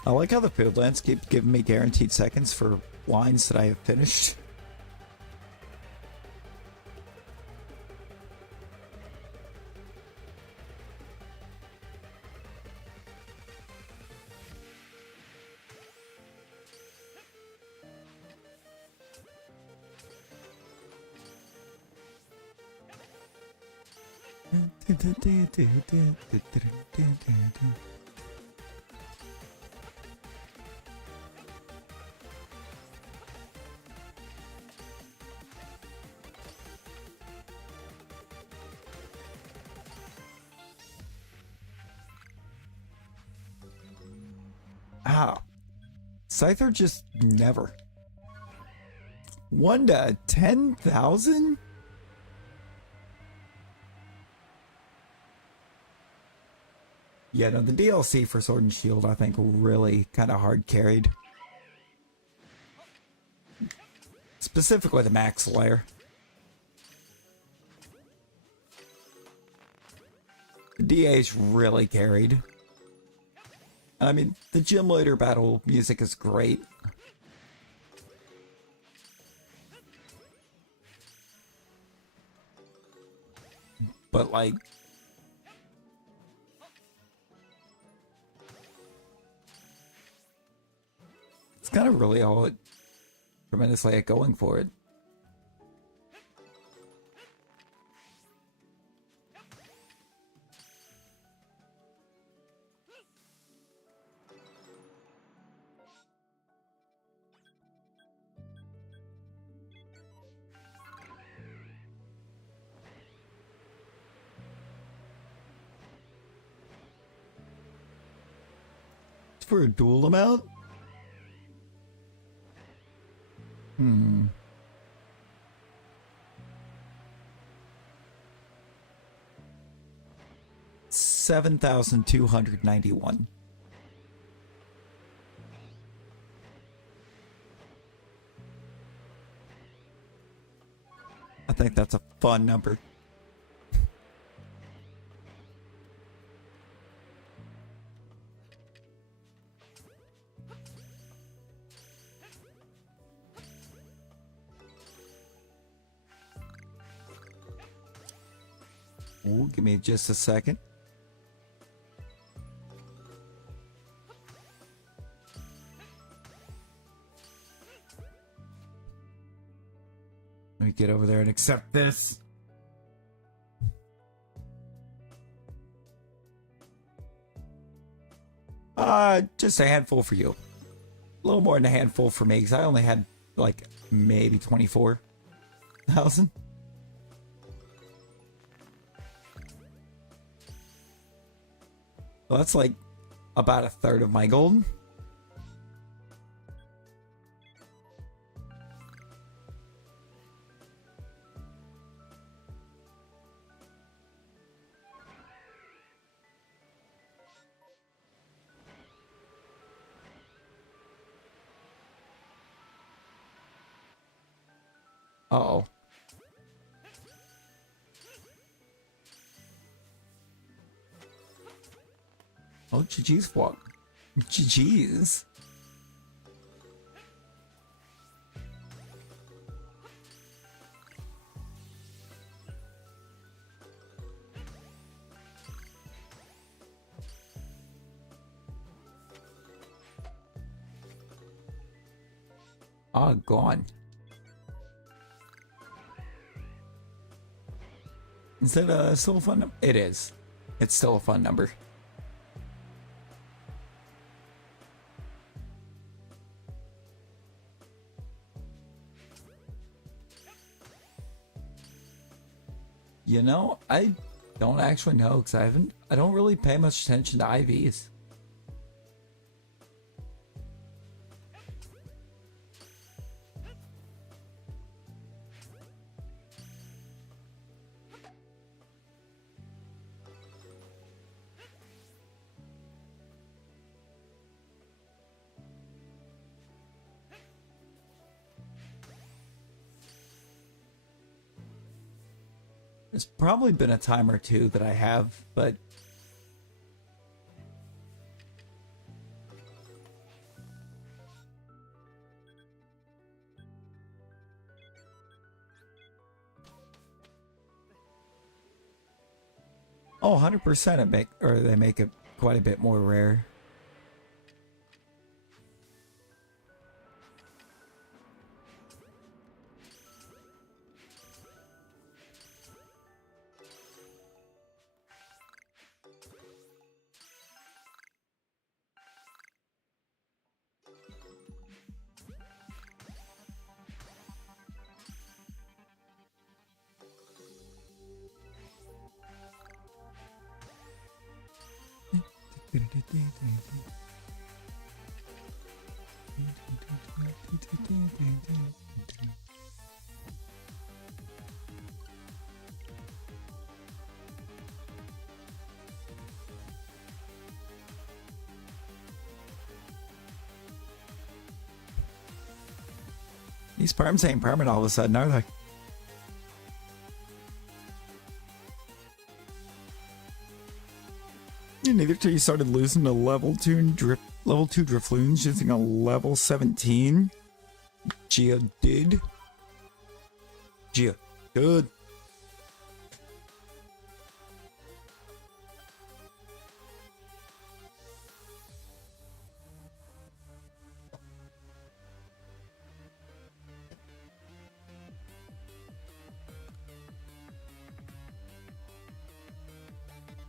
I like how the field landscape giving me guaranteed seconds for lines that I have finished. Ah, Scyther just never. 1 to 10,000? Yeah, no, the DLC for Sword and Shield, I think, really kind of hard carried. Specifically the Max Lair. The DH really carried. I mean, the Gym Leader battle music is great. But, like, it's kind of really all tremendously going for it. For a dual amount? Hmm. $7,291. I think that's a fun number. Ooh, give me just a second. Let me get over there and accept this. Just a handful for you. A little more than a handful for me, because I only had, like, maybe 24,000. Well, that's like about a third of my gold. Uh-oh. Oh, GG's walk. GG's. Ah, gone. Is that still a fun number? It is. It's still a fun number. You know, I don't actually know because I don't really pay much attention to IVs. There's probably been a time or two that I have, but oh, 100% they make it quite a bit more rare. These perms ain't permanent all of a sudden, are they? Neither till you started losing to level 2 Drifloons using a level 17. Gia did. Gia, good.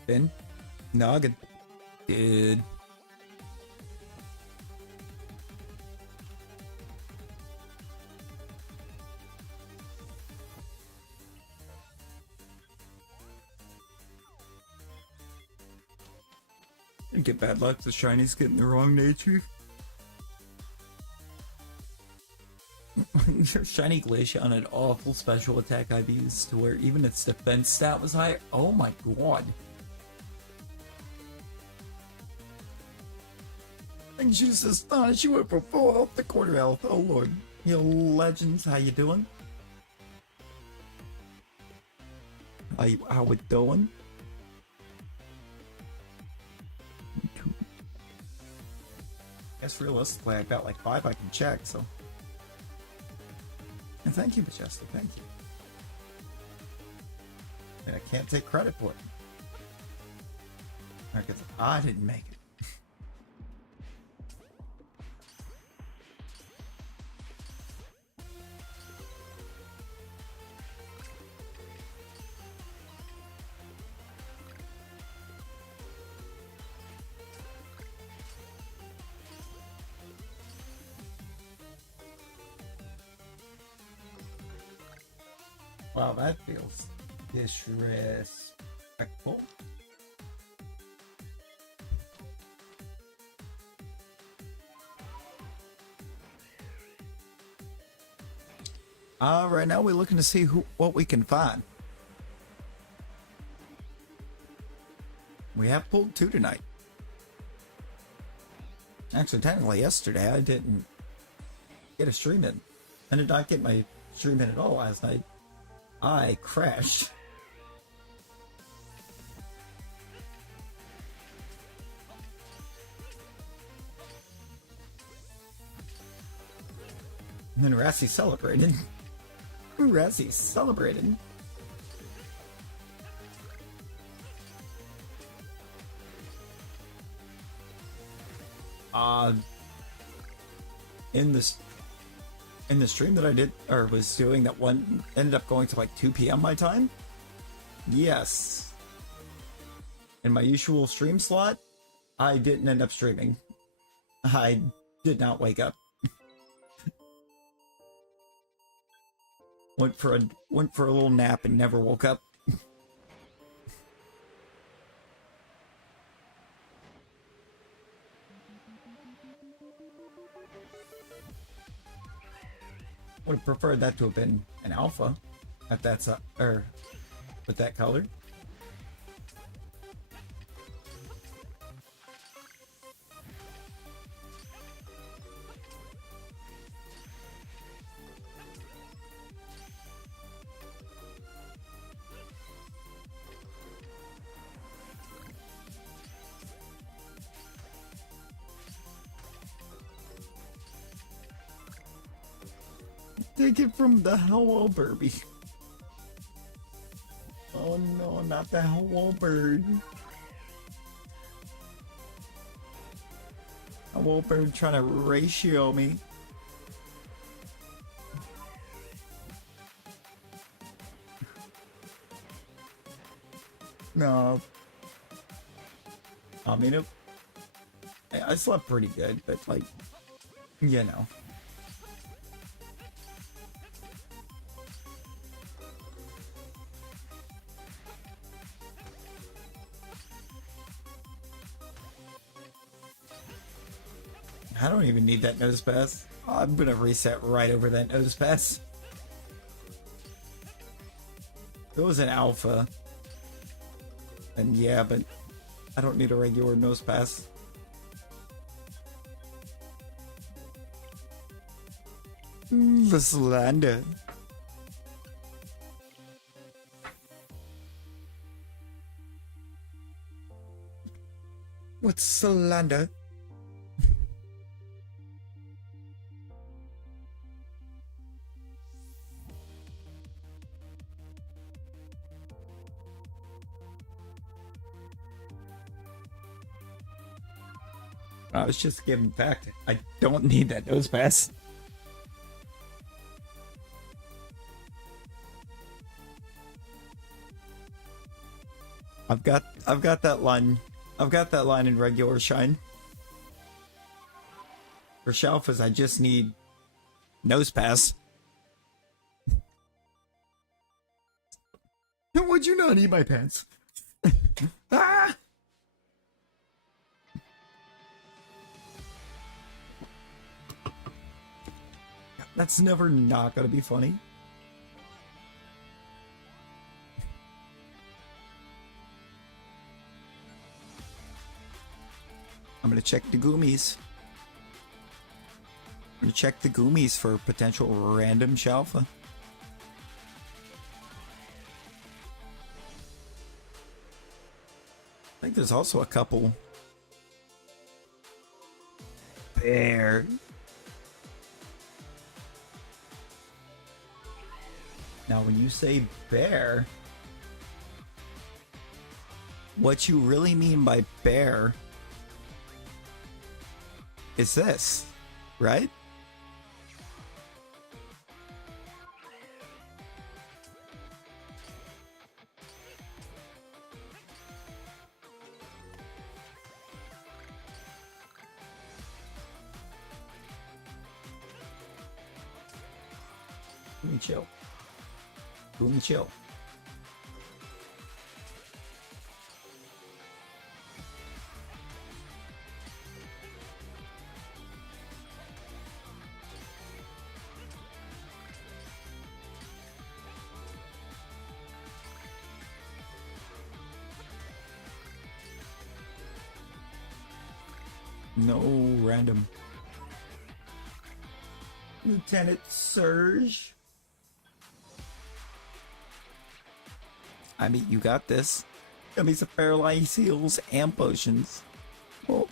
Ben? Noggin. Dude. And get bad luck, the shinies getting the wrong nature. Shiny Glaceon had awful special attack IVs to where even its defense stat was higher. Oh my god. And she's astonished you went from full health to quarter health. Oh lord. Yo, Legends, how you doing? How we doing? Guess realistically I've got like 5 I can check, so. And thank you, Majestic, thank you. And I can't take credit for it. Because I didn't make it. Wow, that feels disrespectful. Right now we're looking to see what we can find. We have pulled 2 tonight. Actually, technically yesterday I didn't get a stream in. I did not get my stream in at all last night. I crashed. And then Rassi celebrated. Rassi celebrated. In the stream that I did, or was doing, that one ended up going to like 2 p.m. my time. Yes. In my usual stream slot, I didn't end up streaming. I did not wake up. went for a little nap and never woke up. Would have preferred that to have been an alpha at that or with that color. Take it from the hello Burby. Oh no, not the hello bird. Hello bird trying to ratio me. No. I mean, I slept pretty good, but like, you know. I don't even need that nose pass. I'm gonna reset right over that nose pass. It was an alpha. And yeah, but I don't need a regular nose pass. The slander. What's slander? I was just giving fact. I don't need that nose pass. I've got that line. I've got that line in regular shine. For Shalphas, I just need nose pass. Would you not eat my pants? Ah! That's never not gonna be funny. I'm gonna check the Goomies. I'm gonna check the Goomies for potential random Shalpha. I think there's also a couple. Bear. Now, when you say bear, what you really mean by bear is this, right? Let me chill. Let me chill. No random. Lieutenant Surge. I mean, you got this. Gummies of paralyzed seals and potions. Oh.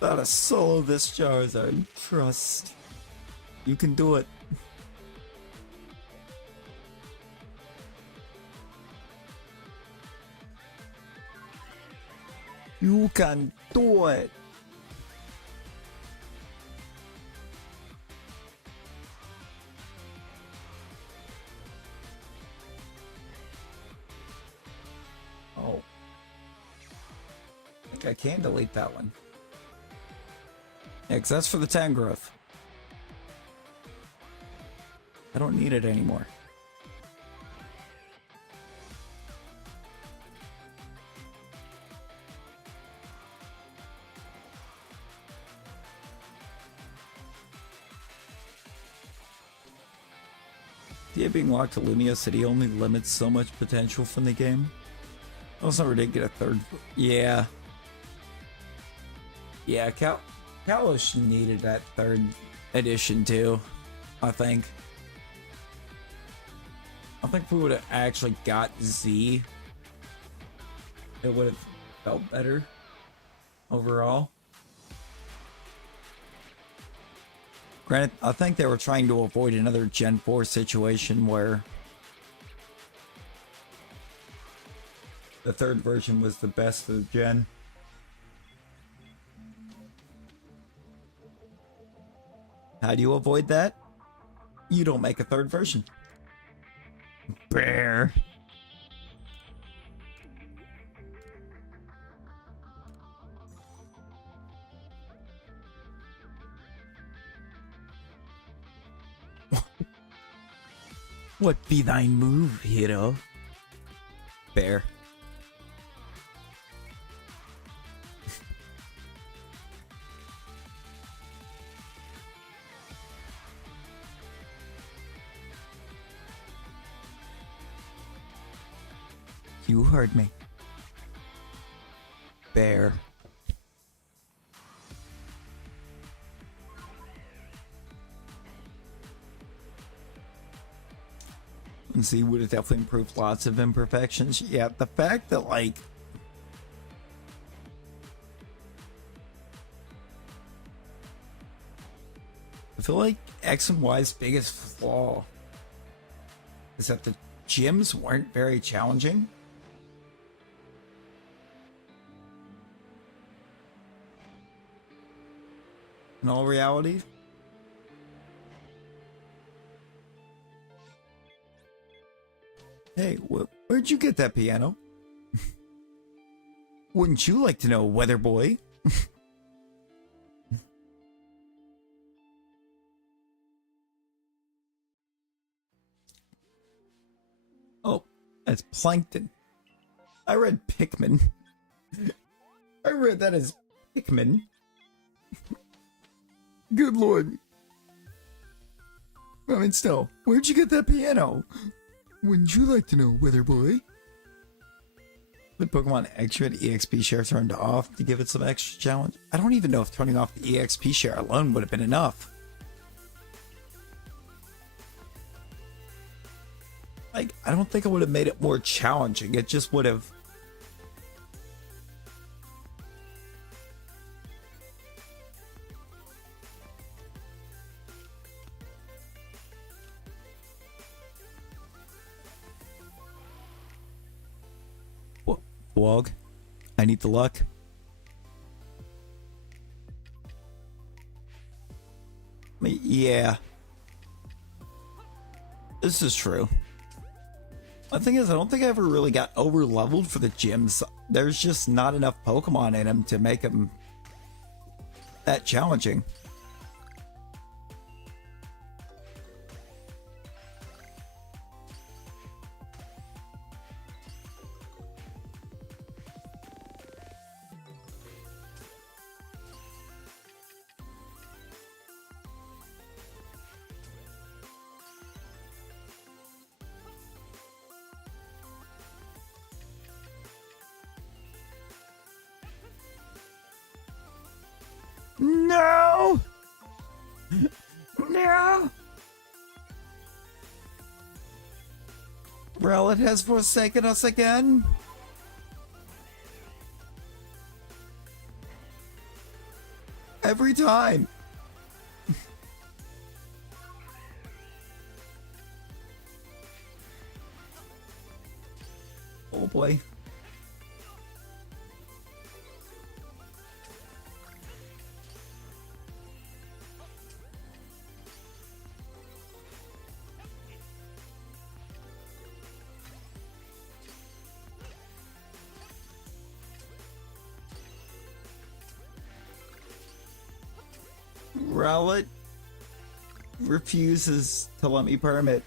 Gotta solo this Charizard. Trust. You can do it. You can do it. Oh. I think I can delete that one. Yeah, 'cause that's for the Tangrowth. I don't need it anymore. Yeah, being locked to Lumia City only limits so much potential from the game. Also, we did get a third. Yeah. Yeah, Kalos needed that third edition too, I think. I think if we would have actually got Z, it would have felt better overall. Granted, I think they were trying to avoid another Gen 4 situation where the third version was the best of the gen. How do you avoid that? You don't make a third version. Bear. What be thy move, hero? Bear. You heard me. Bear. And see, would have definitely improved lots of imperfections. Yeah, the fact that, like, I feel like X and Y's biggest flaw is that the gyms weren't very challenging. In all reality. Hey, where'd you get that piano? Wouldn't you like to know, Weather Boy? Oh, that's Plankton. I read Pikmin. I read that as Pikmin. Good lord. I mean, still, where'd you get that piano? Wouldn't you like to know, Weather Boy? The Pokemon Extra and EXP share turned off to give it some extra challenge. I don't even know if turning off the EXP share alone would have been enough. Like, I don't think it would have made it more challenging. It just would have... Wog, I need the luck. I mean, yeah. This is true. The thing is, I don't think I ever really got over leveled for the gyms. There's just not enough Pokemon in them to make them that challenging. No! No! Relic has forsaken us again. Every time. Oh boy. Rowlet refuses to let me perm it.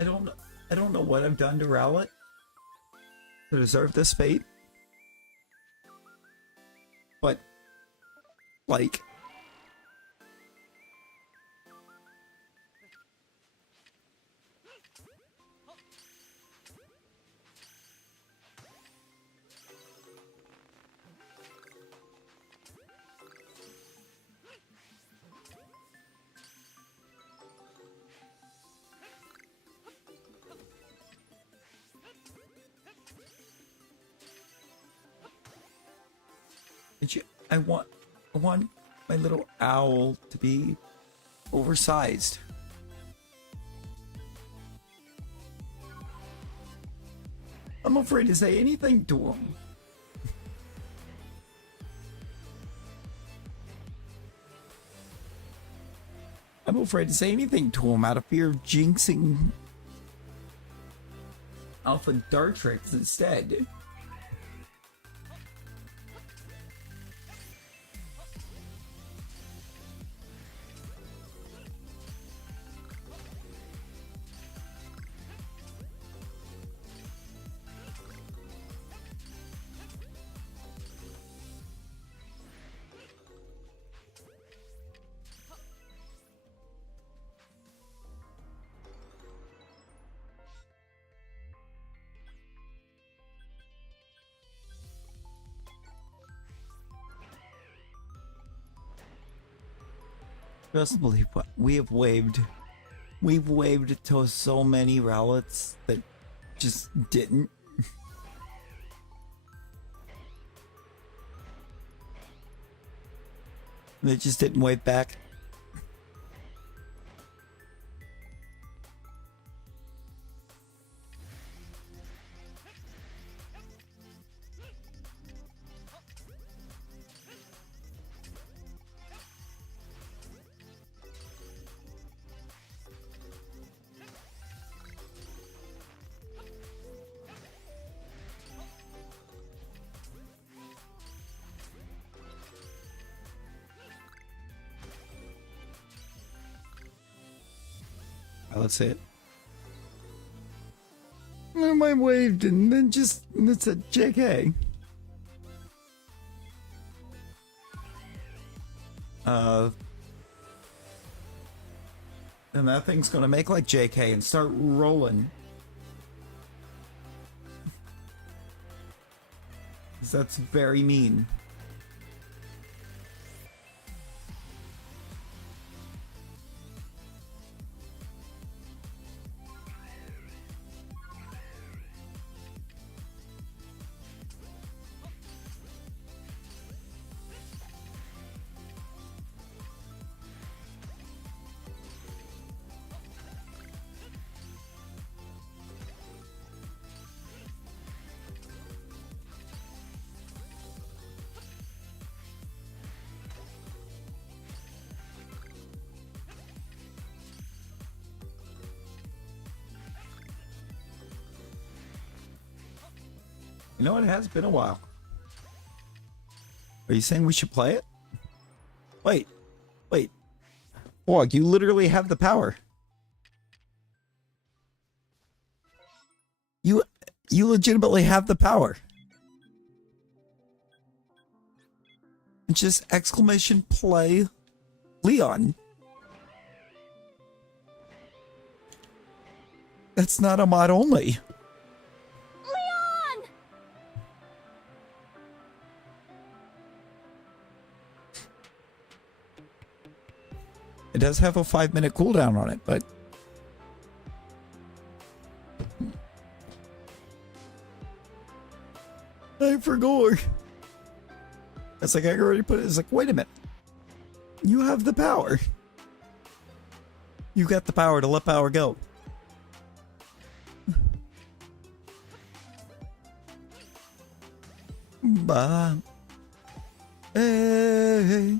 I don't know what I've done to Rowlet. to deserve this fate. But, like... I want my little owl to be oversized. I'm afraid to say anything to him. I'm afraid to say anything to him out of fear of jinxing Alpha Dartrix instead. Just believe what we have waved. We've waved to so many Rowlets that just didn't. They just didn't wave back. Let's see it. I waved and then just it said JK. And that thing's gonna make like JK and start rolling. 'Cause that's very mean. You know, it has been a while. Are you saying we should play it? Wait. Wog, you literally have the power. You legitimately have the power. It's just exclamation play Leon. That's not a mod only. It does have a 5-minute cooldown on it, but I forgot. It's like I already put it. It's like, wait a minute. You have the power. You got the power to let power go. Bah. Hey.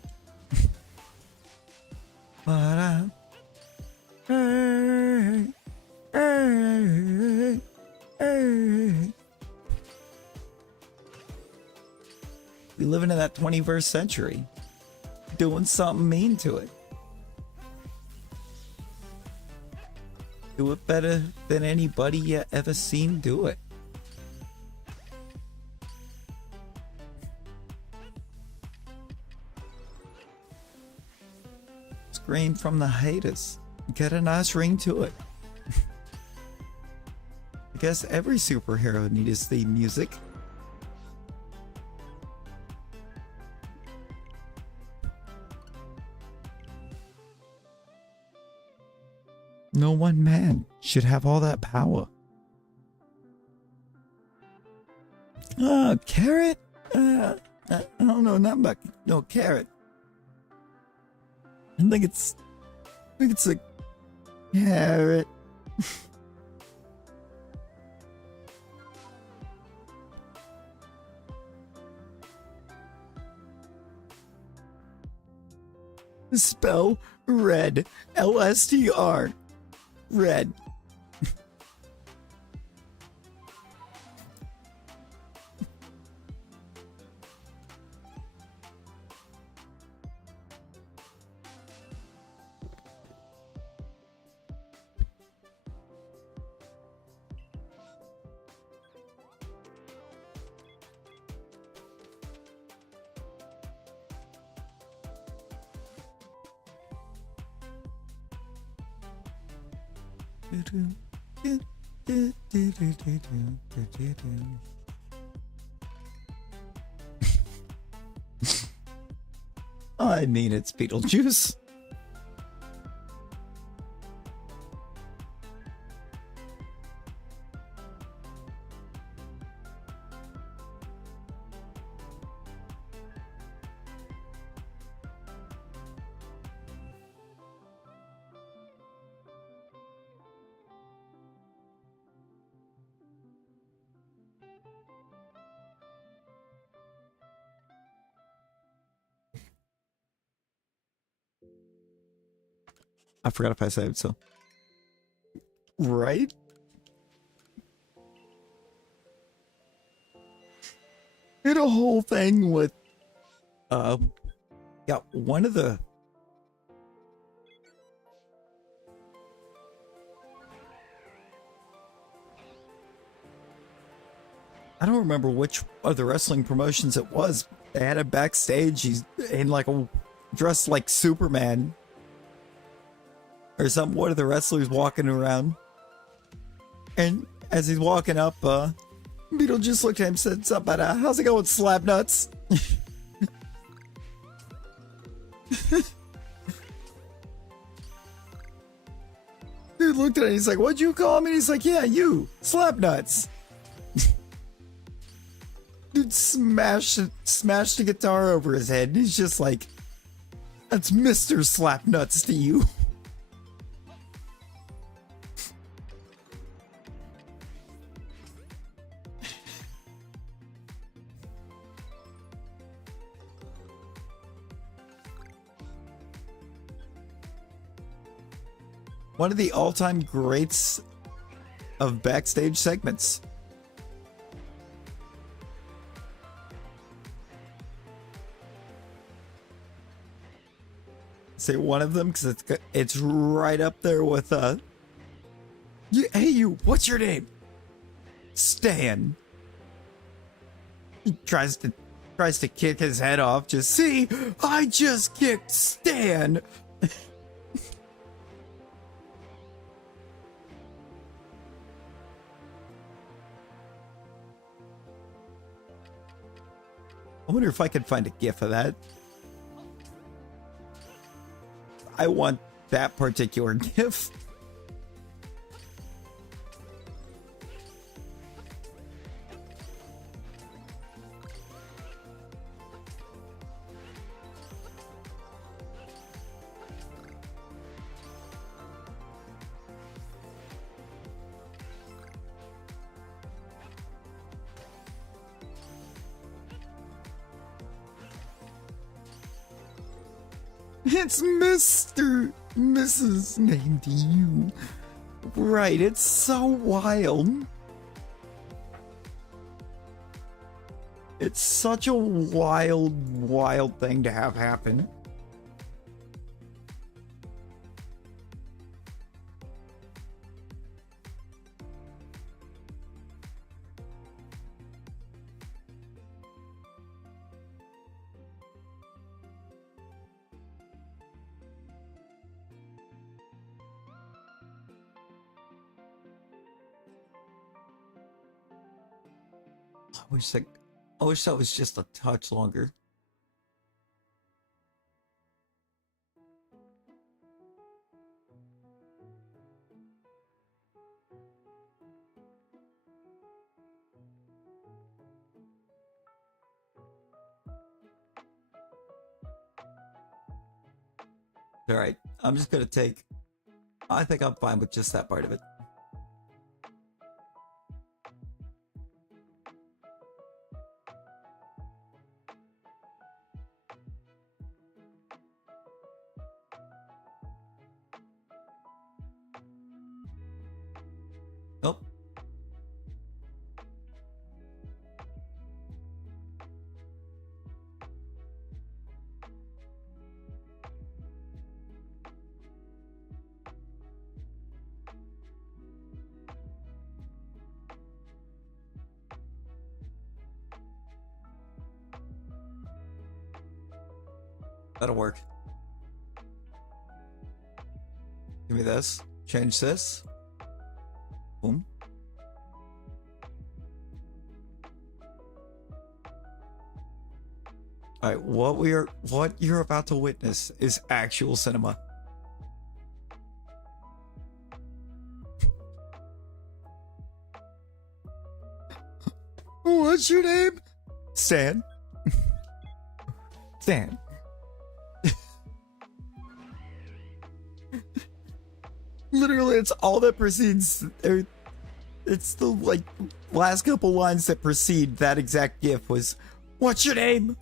Hey, hey, hey, hey. We living in that 21st century, doing something mean to it. Do it better than anybody you ever seen do it. scream from the haters. Get a nice ring to it. I guess every superhero needs theme music. No one man should have all that power. Carrot? I don't know, not about no carrot. I think it's a carrot. Spell red. LSTR. Red. I mean, it's Beetlejuice. I forgot if I saved, so. Right? Did a whole thing with, yeah, one of the... I don't remember which of the wrestling promotions it was. They had him backstage. He's in like a dressed like Superman. Or some one of the wrestlers walking around. And as he's walking up, Beetle just looked at him and said something about, how's it going, Slapnuts? Dude looked at him, he's like, what'd you call me? He's like, yeah, you, Slapnuts. Dude smashed the guitar over his head. And he's just like, that's Mr. Slapnuts to you. One of the all-time greats of backstage segments. Say one of them because it's right up there with hey you, what's your name? Stan. He tries to kick his head off. Just see, I just kicked Stan. I wonder if I could find a GIF of that. I want that particular GIF. It's Mrs. named you. Right, it's so wild. It's such a wild thing to have happen. I wish that was just a touch longer. All right, I'm just gonna take. I think I'm fine with just that part of it. Nope. That'll work. Give me this. Change this. Boom. All right, what you're about to witness is actual cinema. What's your name? Stan. Stan. Literally, it's all that precedes. It's the like last couple lines that precede that exact gif was, "What's your name?"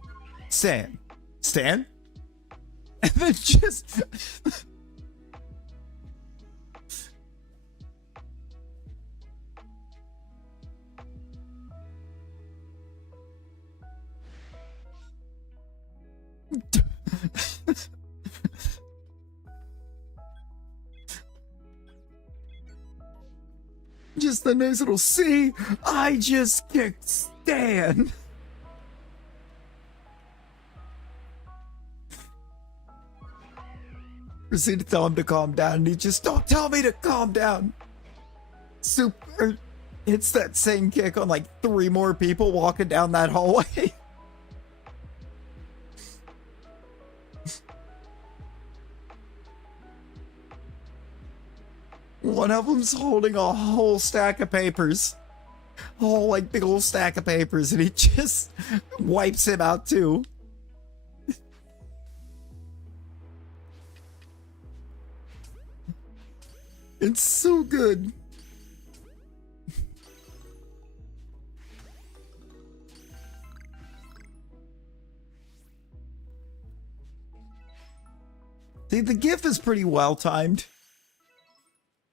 Stan. Stan? And then just just the nice little "see, I just kicked Stan." Proceed to tell him to calm down, and he just, "Don't tell me to calm down." Super hits that same kick on like 3 more people walking down that hallway. One of them's holding a whole stack of papers. A whole like big old stack of papers, and he just wipes him out too. It's so good. See, the GIF is pretty well timed,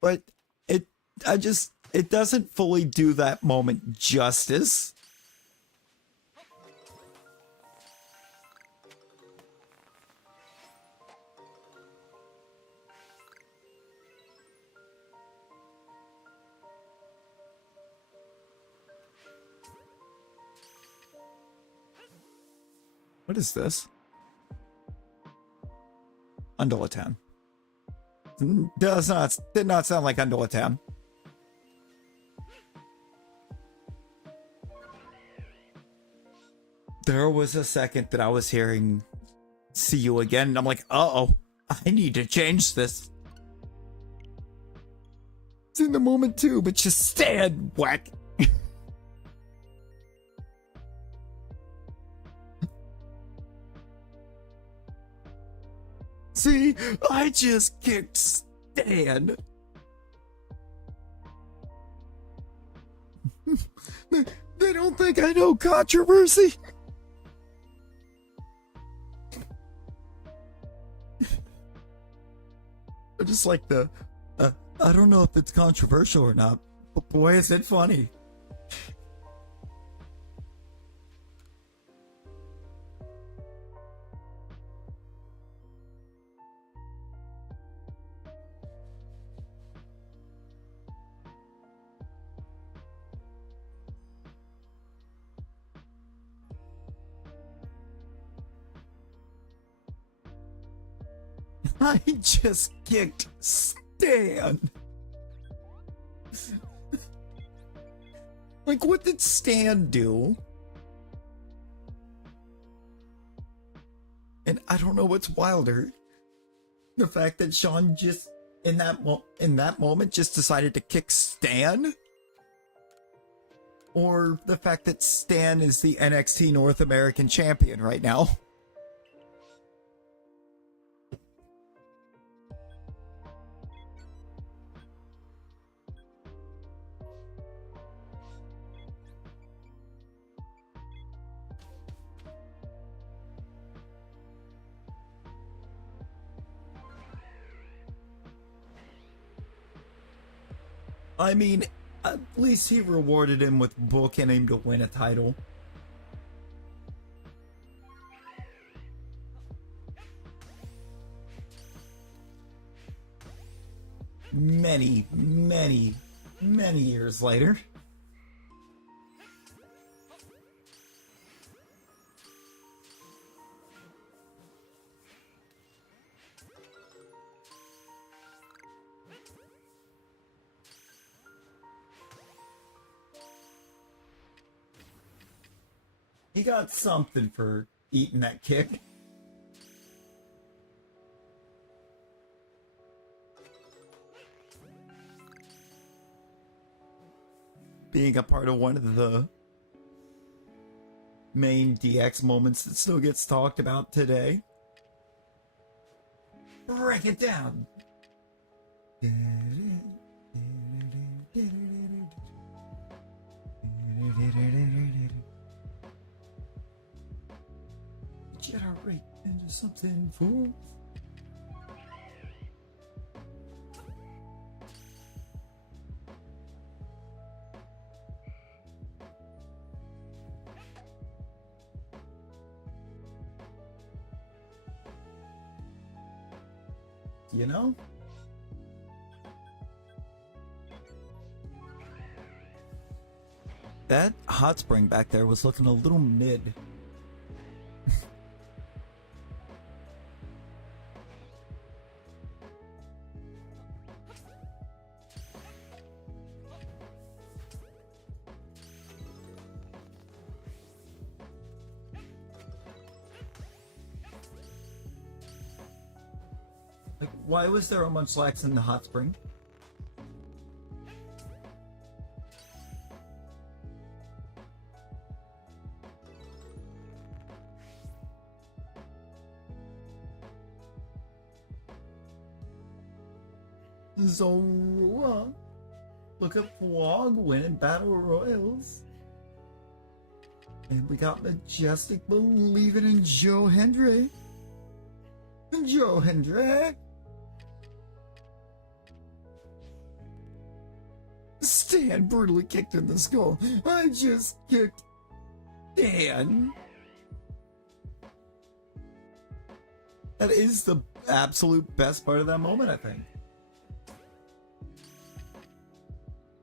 but it doesn't fully do that moment justice. What is this? Undola Town. Did not sound like Undola Town. There was a second that I was hearing "see you again," and I'm like, uh-oh, I need to change this. It's in the moment too, but just stand whack. See, I just kicked Stan. They don't think I know controversy. I just like the, I don't know if it's controversial or not, but boy, is it funny. I just kicked Stan. Like, what did Stan do? And I don't know what's wilder. The fact that Sean just, in that moment, just decided to kick Stan? Or the fact that Stan is the NXT North American champion right now? I mean, at least he rewarded him with booking him to win a title. Many, many, many years later. He got something for eating that kick. Being a part of one of the main DX moments that still gets talked about today. Break it down. Generate into something fool. You know? That hot spring back there was looking a little mid. Like, why was there a Munchlax in the hot spring? Zorua. Look at Fwog winning Battle Royals. And we got Majestic believing in Joe Hendry. Joe Hendry. Stan brutally kicked in the skull. I just kicked Stan. That is the absolute best part of that moment, I think.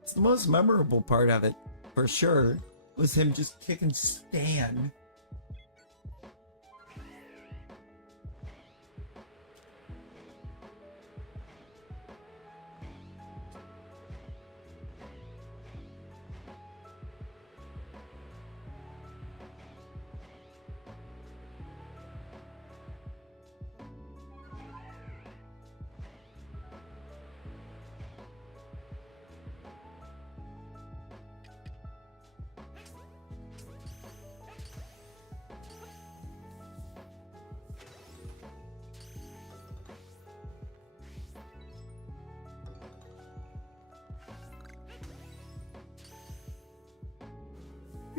It's the most memorable part of it, for sure, was him just kicking Stan.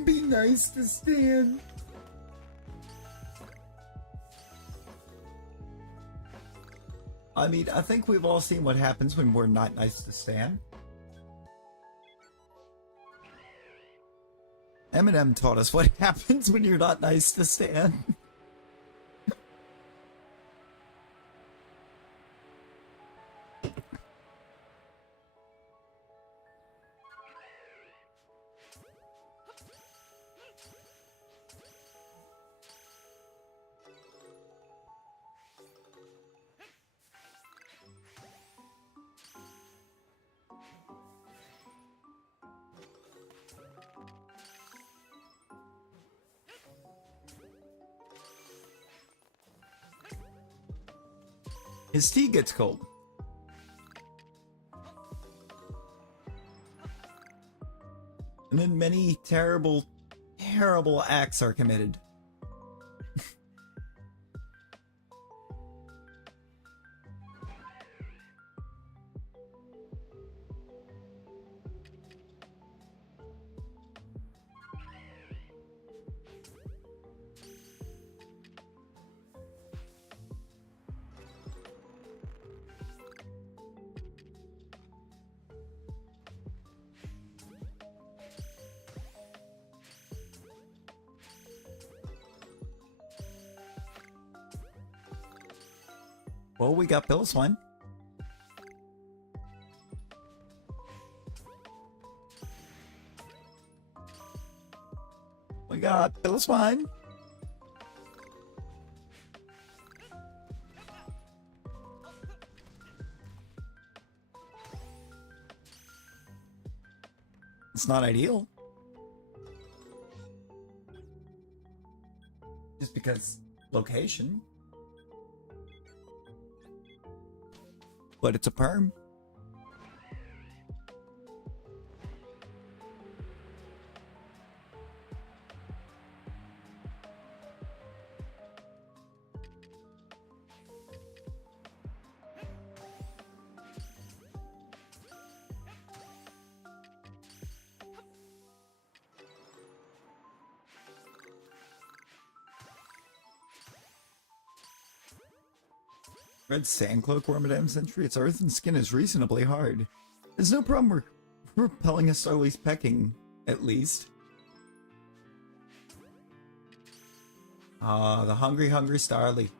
Be nice to Stan. I mean, I think we've all seen what happens when we're not nice to Stan. Eminem taught us what happens when you're not nice to Stan. His tea gets cold. And then many terrible, terrible acts are committed. Well, we got Bill's one. We got Bill's one. It's not ideal. Just because location. But it's a perm. Red Sandcloak Wormadam Sentry. Its earth and skin is reasonably hard. There's no problem repelling a Starly's pecking, at least. Ah, the hungry Starly.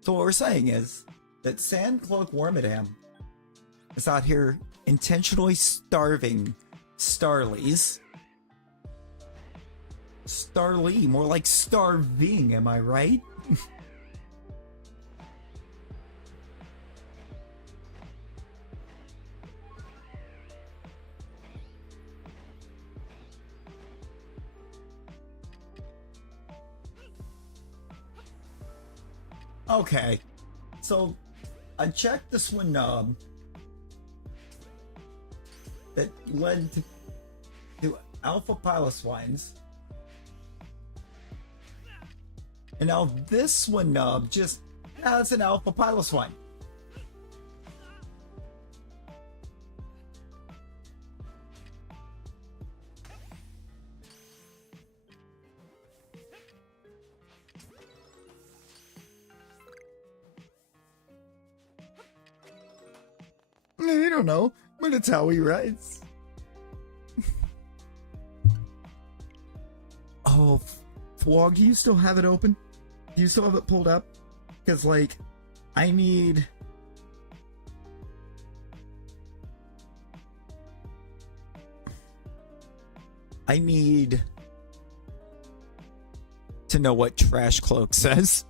So what we're saying is that Sandcloak Wormadam is out here intentionally starving Starlies. Starly, more like starving, am I right? Okay, so I checked this one knob that led to Alpha Piloswines. And now this one nub just has an Alpha Piloswine. I don't know, but it's how he writes. Oh, Flog, do you still have it open? Do you still have it pulled up? Because, like, I need... to know what Trash Cloak says.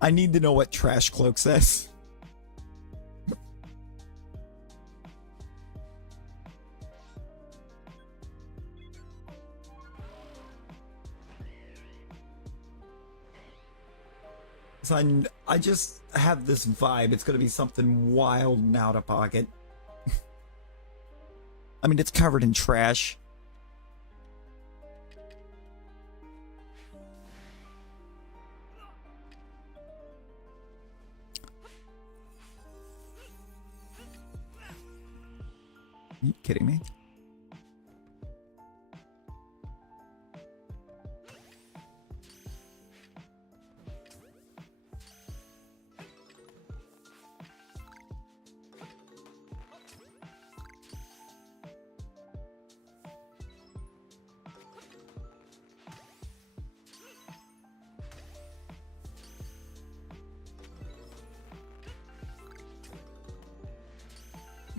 I need to know what Trash Cloak says. So I just have this vibe. It's going to be something wild and out of pocket. I mean, it's covered in trash. Are you kidding me?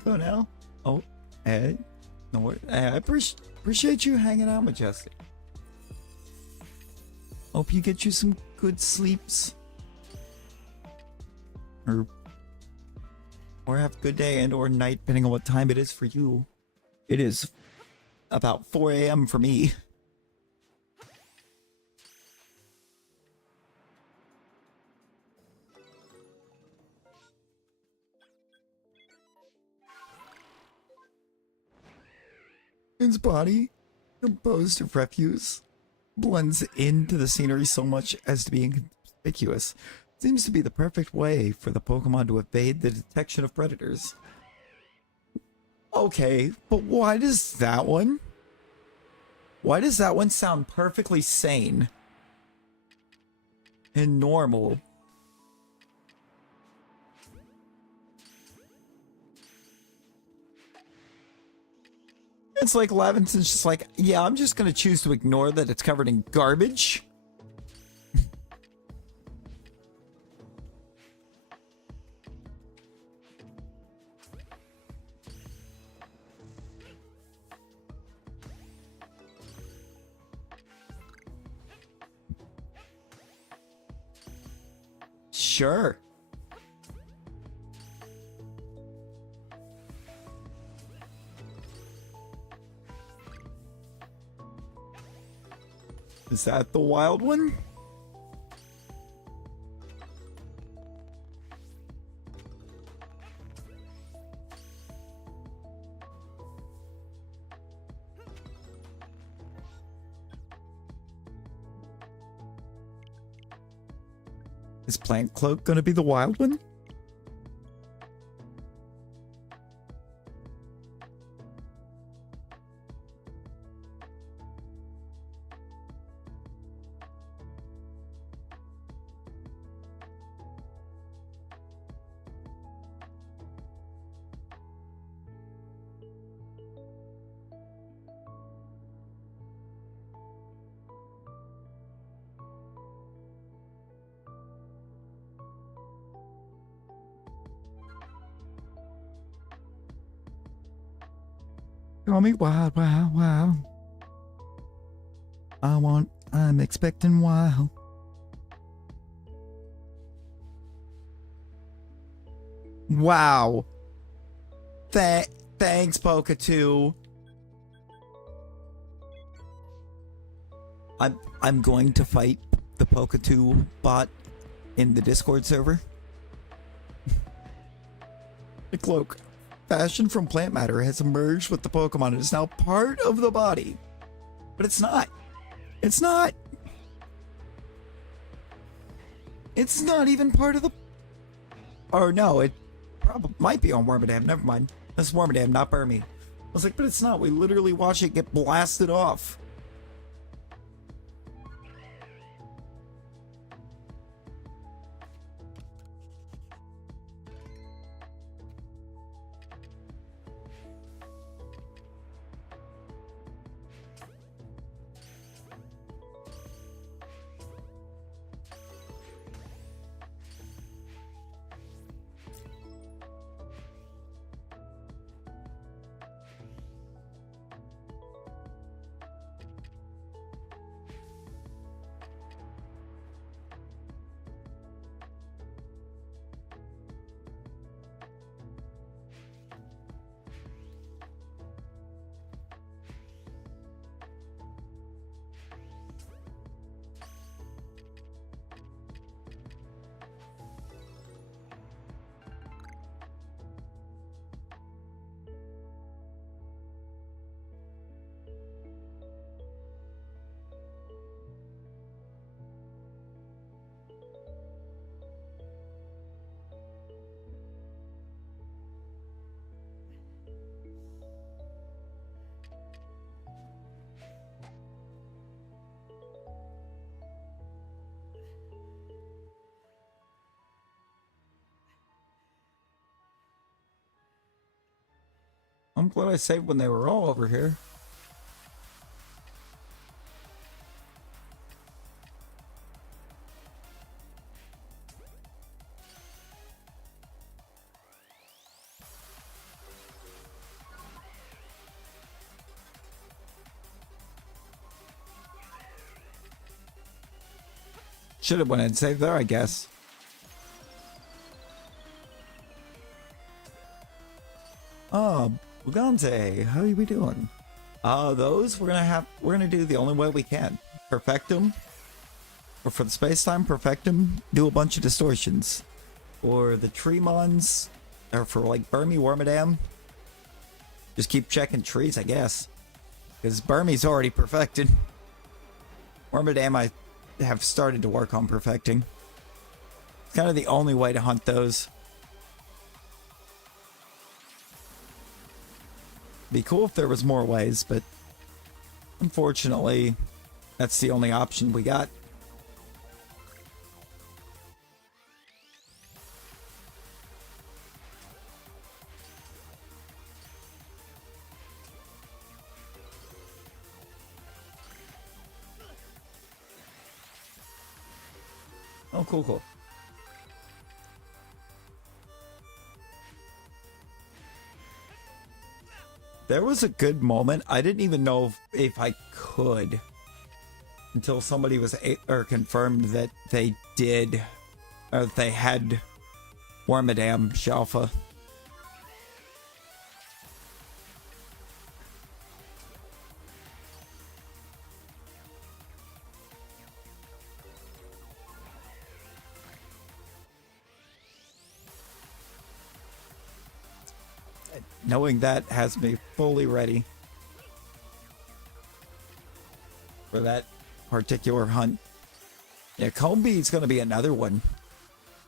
Go now. Oh, Ed. No worries. I appreciate you hanging out, Majestic. Hope you get you some good sleeps. Or Or have a good day and or night, depending on what time it is for you. It is about 4 a.m. for me. His body, composed of refuse, blends into the scenery so much as to be inconspicuous. Seems to be the perfect way for the Pokemon to evade the detection of predators. Okay, but why does that one? Why does that one sound perfectly sane and normal? It's like Levinson's just like, yeah, I'm just gonna choose to ignore that it's covered in garbage. Sure. Is that the wild one? Is Plant Cloak gonna be the wild one? Call me wild, wild, wild. I'm expecting wild. Wow. Thanks, Poke2. I'm going to fight the Poke2 bot in the Discord server. The cloak, fashioned from plant matter, has emerged with the Pokemon and is now part of the body. But it's not. It's not. It's not even part of the... Or no, it probably might be on Wormadam. Never mind. That's Wormadam, not Permy. I was like, but it's not. We literally watch it get blasted off. I'm glad I saved when they were all over here. Should have went and saved there, I guess. Bugante, how are we doing? Those we're gonna do the only way we can. Perfect them. Or for the space-time, perfect them, do a bunch of distortions. For the Treemons, or for like Burmy Wormadam, just keep checking trees, I guess. Because Burmy's already perfected. Wormadam I have started to work on perfecting. It's kind of the only way to hunt those. Be cool if there was more ways, but unfortunately, that's the only option we got. Oh, cool. There was a good moment. I didn't even know if I could until somebody was confirmed that they did, or they had Wormadam Shalpha. Knowing that has me fully ready for that particular hunt. Yeah, Combee going to be another one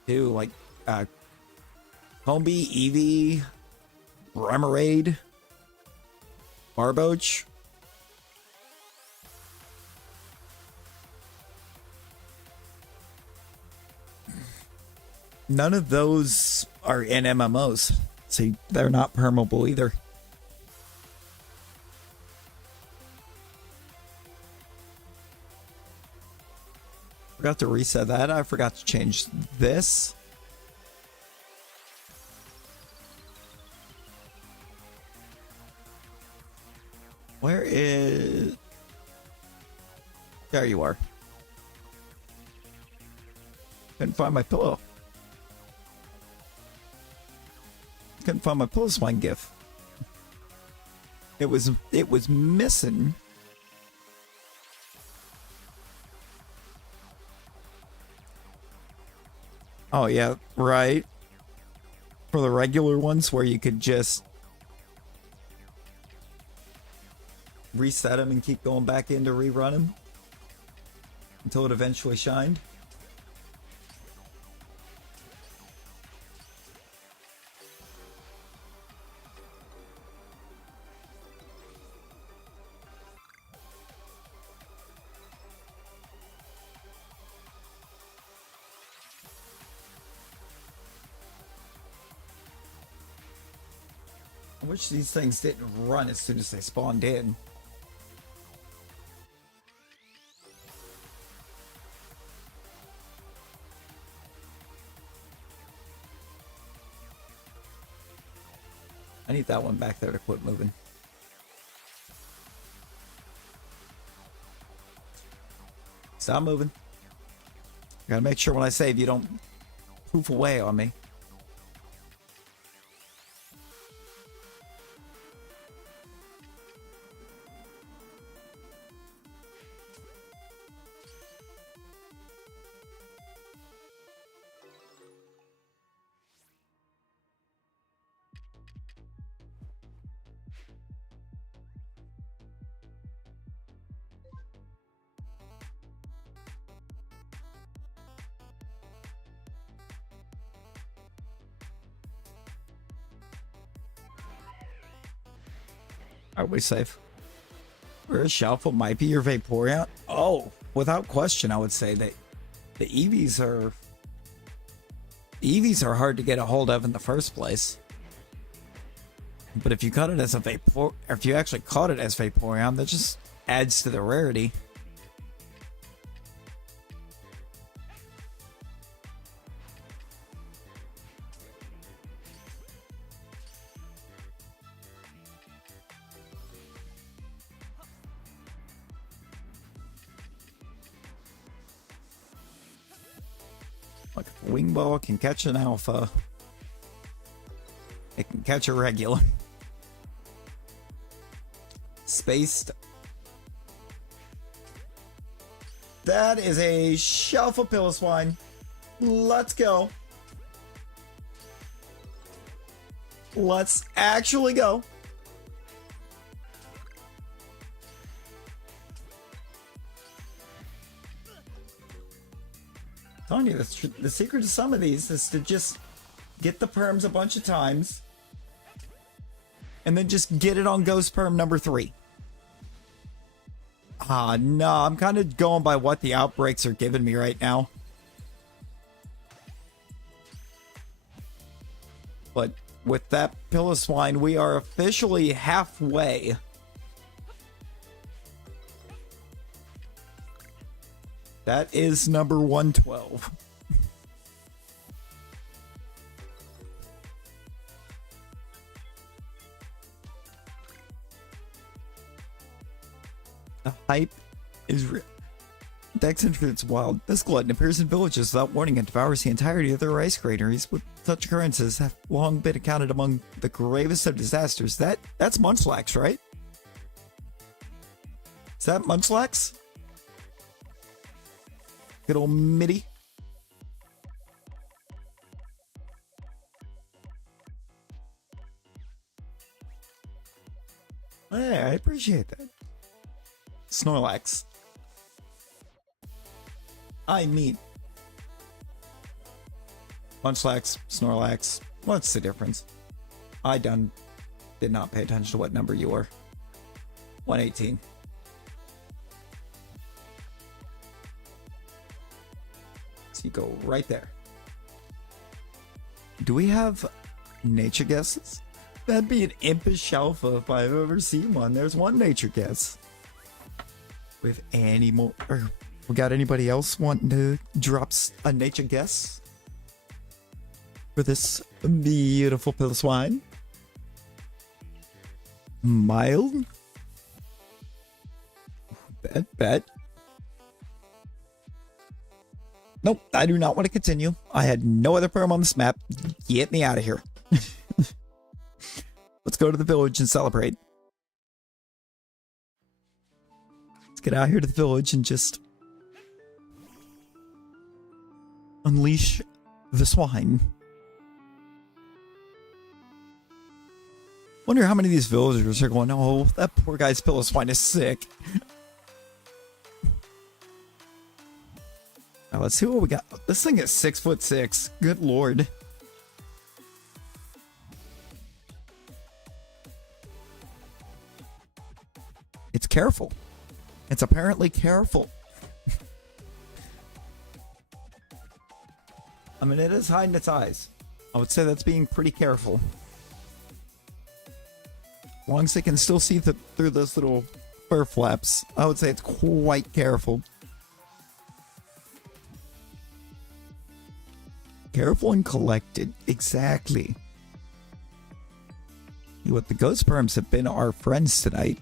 too, like Combee, Eevee, Remoraid, Barboach. None of those are in MMOs. See, they're not permable either. Forgot to reset that. I forgot to change this. Where is... There you are. Couldn't find my pillow. Couldn't find my pillow swine gif. It was missing. Oh yeah, right. For the regular ones where you could just reset them and keep going back in to rerun them until it eventually shined. I wish these things didn't run as soon as they spawned in. I need that one back there to quit moving. Stop moving. Gotta make sure when I save you don't poof away on me. Are we safe? Where's Shalpha? Might be your Vaporeon? Oh, without question, I would say that the Eevees are hard to get a hold of in the first place. But if you caught it as a if you actually caught it as Vaporeon, that just adds to the rarity. Like a wing ball can catch an alpha. It can catch a regular. Spaced. That is a Shalpha Piloswine. Let's go. Let's actually go. Telling you, the secret to some of these is to just get the perms a bunch of times and then just get it on Ghost Perm number 3. No, I'm kind of going by what the outbreaks are giving me right now. But with that Piloswine, we are officially halfway. That is number 112. The hype is real. Dex entrance wild. This glutton appears in villages without warning and devours the entirety of their rice granaries. With such occurrences have long been accounted among the gravest of disasters. That's Munchlax, right? Is that Munchlax? Good old Mitty. Hey, I appreciate that. Snorlax. I mean, Munchlax, Snorlax. What's the difference? I did not pay attention to what number you were. 118. So you go right there. Do we have nature guesses? That'd be an impish Shalpha if I've ever seen one. There's one nature guess. With any more... We got anybody else wanting to drop a nature guess for this beautiful Piloswine? Mild? Bet. Nope, I do not want to continue. I had no other perm on this map. Get me out of here. Let's go to the village and celebrate. Let's get out here to the village and just unleash the swine. Wonder how many of these villagers are going, oh, that poor guy's Piloswine is sick. Now let's see what we got. This thing is 6'6". Good lord. It's careful. It's apparently careful. I mean, it is hiding its eyes. I would say that's being pretty careful. As long as they can still see through those little fur flaps, I would say it's quite careful. Careful and collected. Exactly. What the ghost perms have been our friends tonight.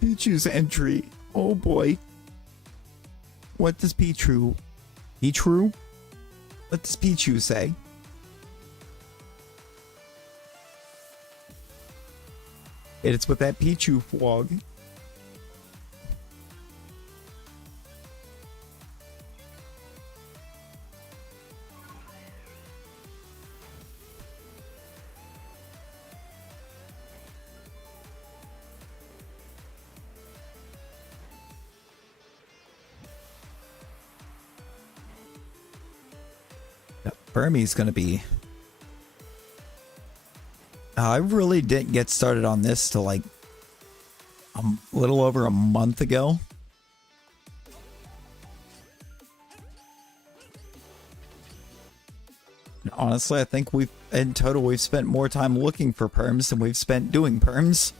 Pichu's entry. Oh boy. What does Pichu? Pichu? What does Pichu say? It's with that Pichu fog. Permy's gonna be... I really didn't get started on this till like a little over a month ago. And honestly, I think in total we've spent more time looking for perms than we've spent doing perms.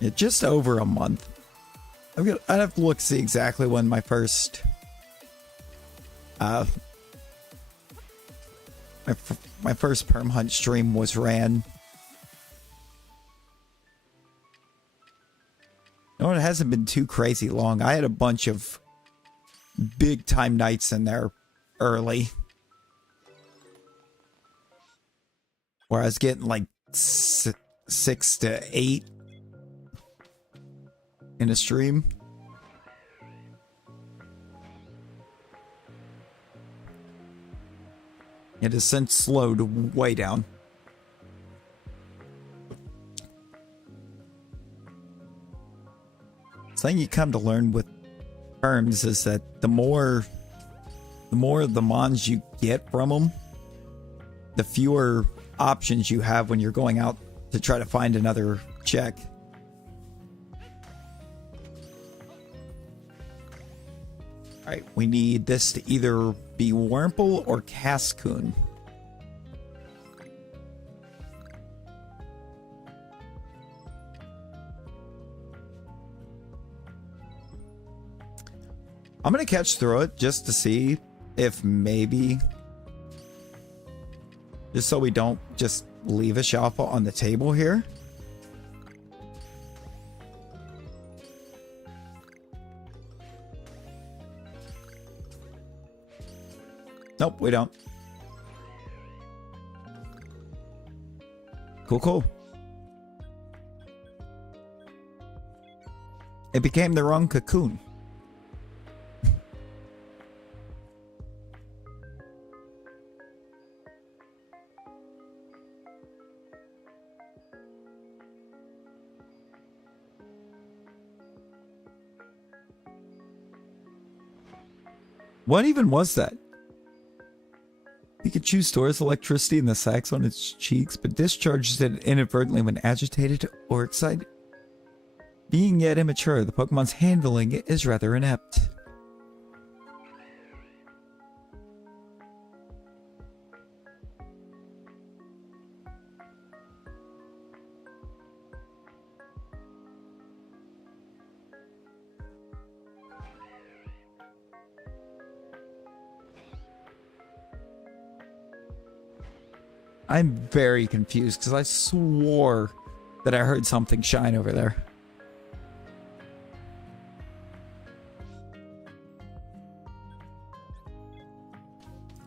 Yeah, just over a month. I'd have to look to see exactly when my first my first perm hunt stream was ran. No, it hasn't been too crazy long. I had a bunch of big time nights in there early, where I was getting like 6 to 8 in a stream. It has since slowed way down. Something you come to learn with Perms is that the more of the mons you get from them, the fewer options you have when you're going out to try to find another check. Alright, we need this to either be Wurmple or Cascoon. I'm going to catch through it just to see if maybe, just so we don't just leave a Shalpha on the table here. Nope, we don't. Cool, cool. It became the wrong cocoon. What even was that? Pikachu stores electricity in the sacs on its cheeks, but discharges it inadvertently when agitated or excited. Being yet immature, the Pokemon's handling it is rather inept. I'm very confused because I swore that I heard something shine over there.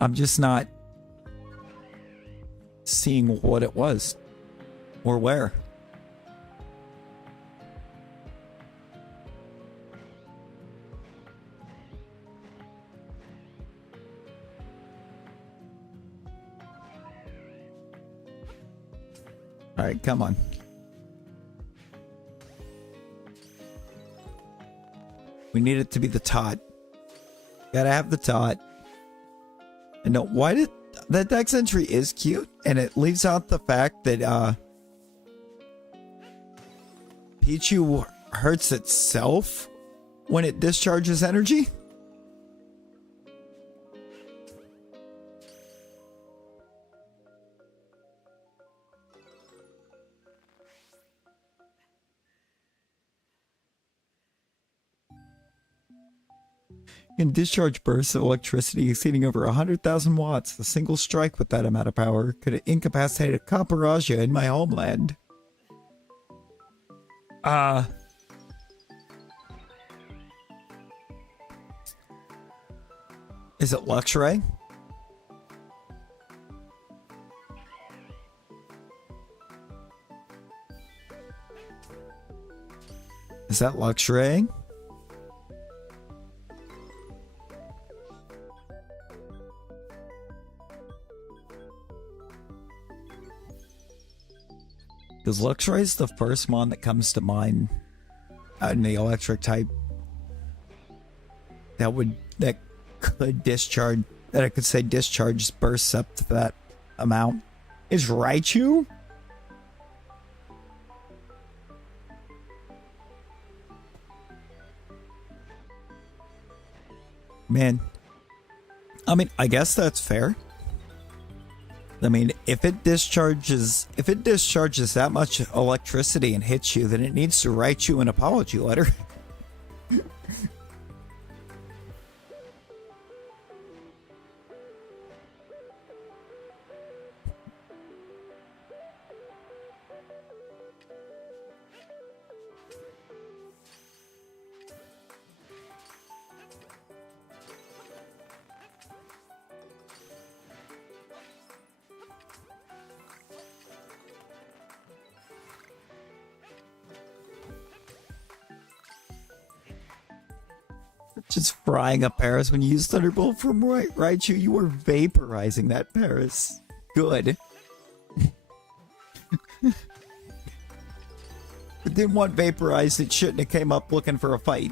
I'm just not seeing what it was or where. All right, come on. We need it to be the tot. Gotta have the tot. And no, why did that dex entry is cute, and it leaves out the fact that Pichu hurts itself when it discharges energy. Can discharge bursts of electricity exceeding over 100,000 watts. A single strike with that amount of power could incapacitate a Caparaja in my homeland. Is it Luxray? Is that Luxray? Because Luxray is the first mon that comes to mind in the electric type that could discharge, that I could say discharge bursts up to that amount. Is Raichu? Man, I mean, I guess that's fair. I mean, if it discharges that much electricity and hits you, then it needs to write you an apology letter. Just frying a Paris. When you use Thunderbolt from Raichu, you were vaporizing that Paris. Good. If it didn't want vaporized, it shouldn't have came up looking for a fight.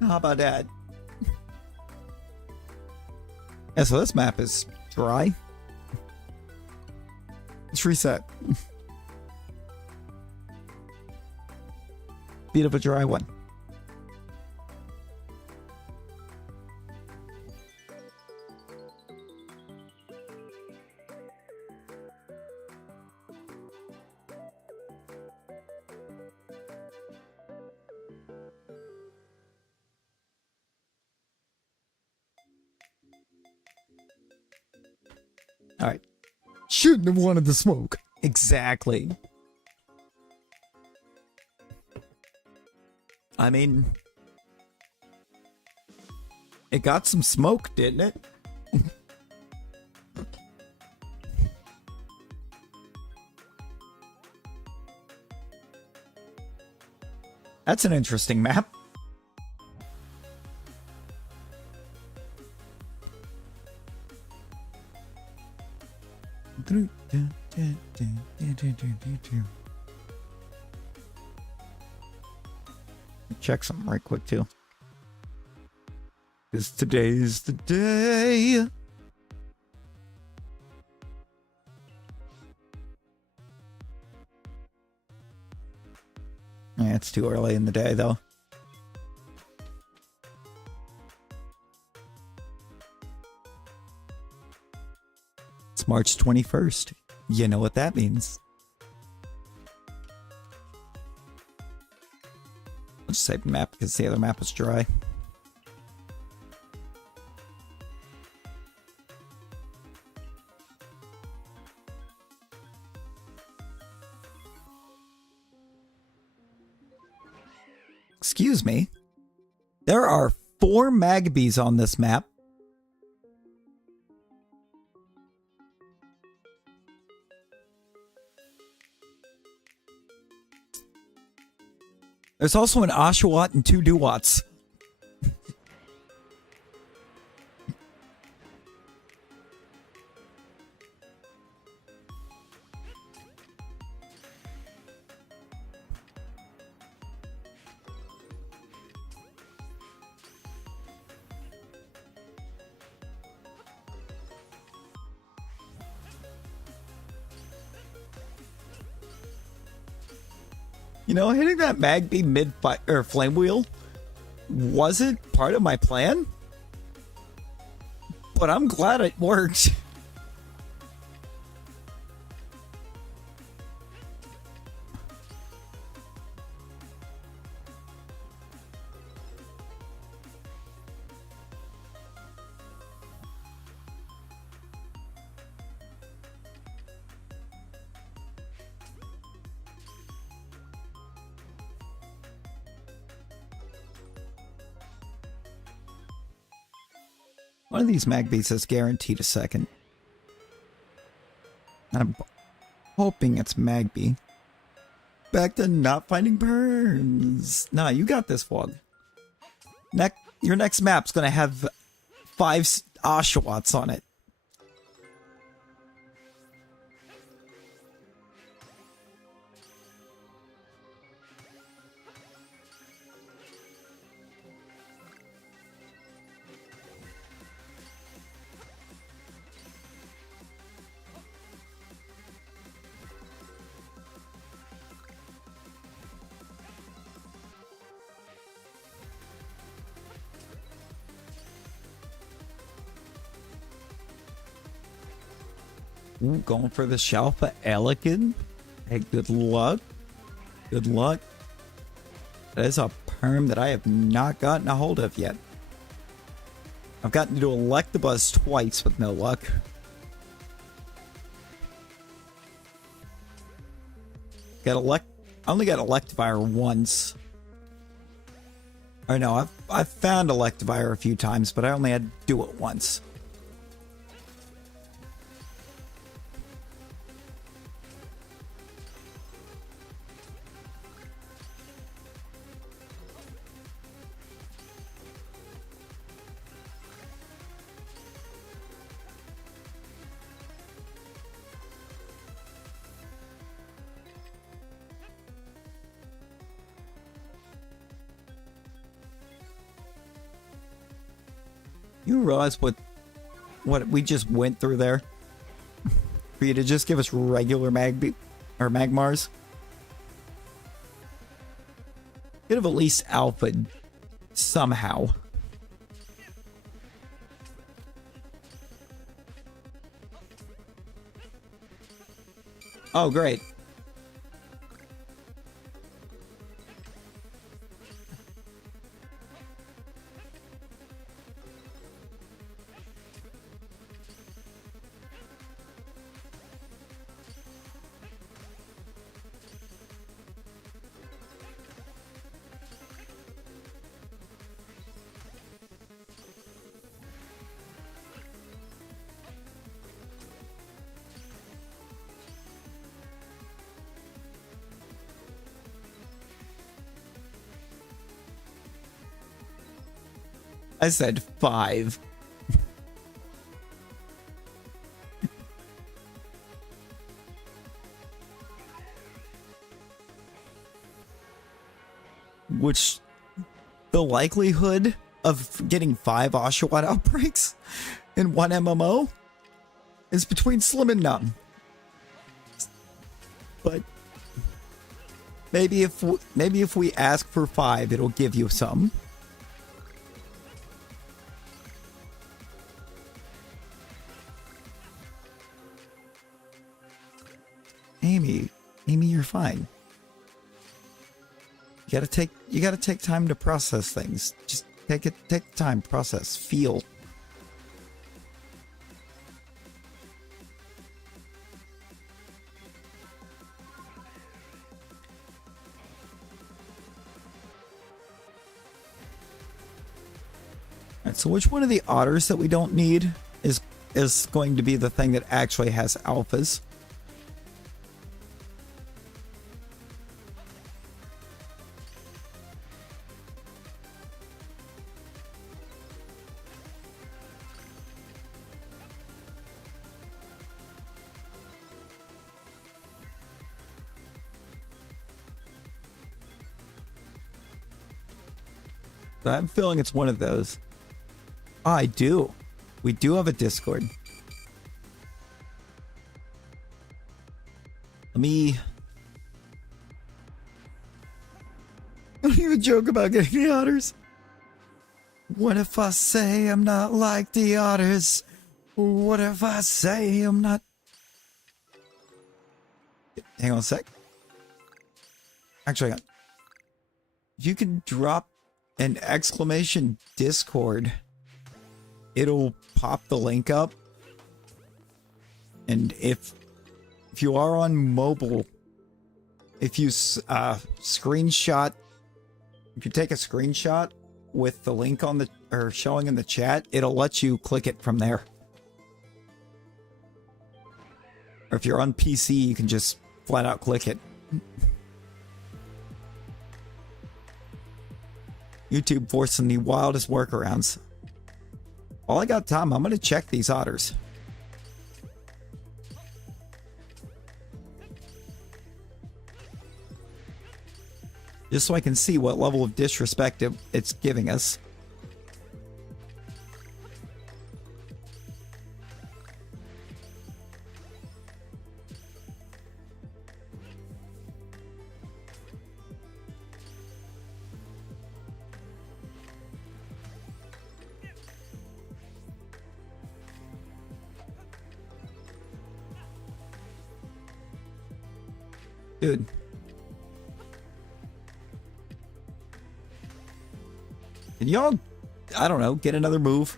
How about that? Yeah, so this map is dry. Let's reset. Bit of a dry one. All right. Shouldn't have wanted the smoke. Exactly. I mean, it got some smoke, didn't it? That's an interesting map. Check something right quick too. Because today's the day. Yeah, it's too early in the day though. It's March 21st. You know what that means. I'll just save the map because the other map is dry. Excuse me. There are 4 Magpies on this map. There's also an Oshawott and 2 Duwats. You know, hitting that Magpie mid-fight or Flame Wheel wasn't part of my plan, but I'm glad it worked. One of these Magpies is guaranteed a second. I'm hoping it's Magpie. Back to not finding Perms. Nah, you got this, Vlog. Your next map's gonna have 5 Oshawotts on it. Ooh, going for the Shalpha Elegant. Hey, good luck. Good luck. That is a Perm that I have not gotten a hold of yet. I've gotten to do Electabuzz twice with no luck. I only got Electivire once. Or no, I've found Electivire a few times, but I only had to do it once. You realize what we just went through there? For you to just give us regular Magmars? Could have at least alpha somehow. Oh, great. I said 5. Which, the likelihood of getting 5 Oshawott outbreaks in one MMO is between slim and none. But maybe if we ask for 5, it'll give you some. Amy, you're fine. You gotta take time to process things. Just take time, process, feel. Alright, so which one of the otters that we don't need is going to be the thing that actually has alphas? I'm feeling it's one of those. Oh, I do. We do have a Discord. Let me... Don't even joke about getting the otters. What if I say I'm not like the otters? What if I say I'm not... Hang on a sec. Actually, hang on. If you could drop an exclamation Discord, it'll pop the link up. And if you are on mobile, if you take a screenshot with the link on the or showing in the chat, it'll let you click it from there. Or if you're on PC, you can just flat out click it. YouTube forcing the wildest workarounds. While I got time, I'm going to check these otters. Just so I can see what level of disrespect it's giving us. Dude. Can y'all, I don't know, get another move?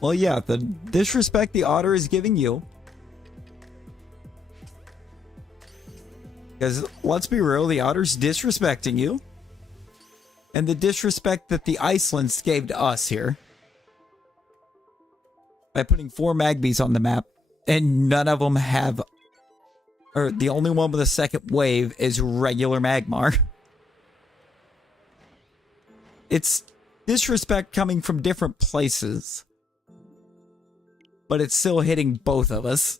Well, yeah, the disrespect the otter is giving you. Because, let's be real, the otter's disrespecting you. And the disrespect that the Icelands gave to us here. By putting 4 Magbies on the map. And none of them have... Or the only one with a second wave is regular Magmar. It's disrespect coming from different places. But it's still hitting both of us.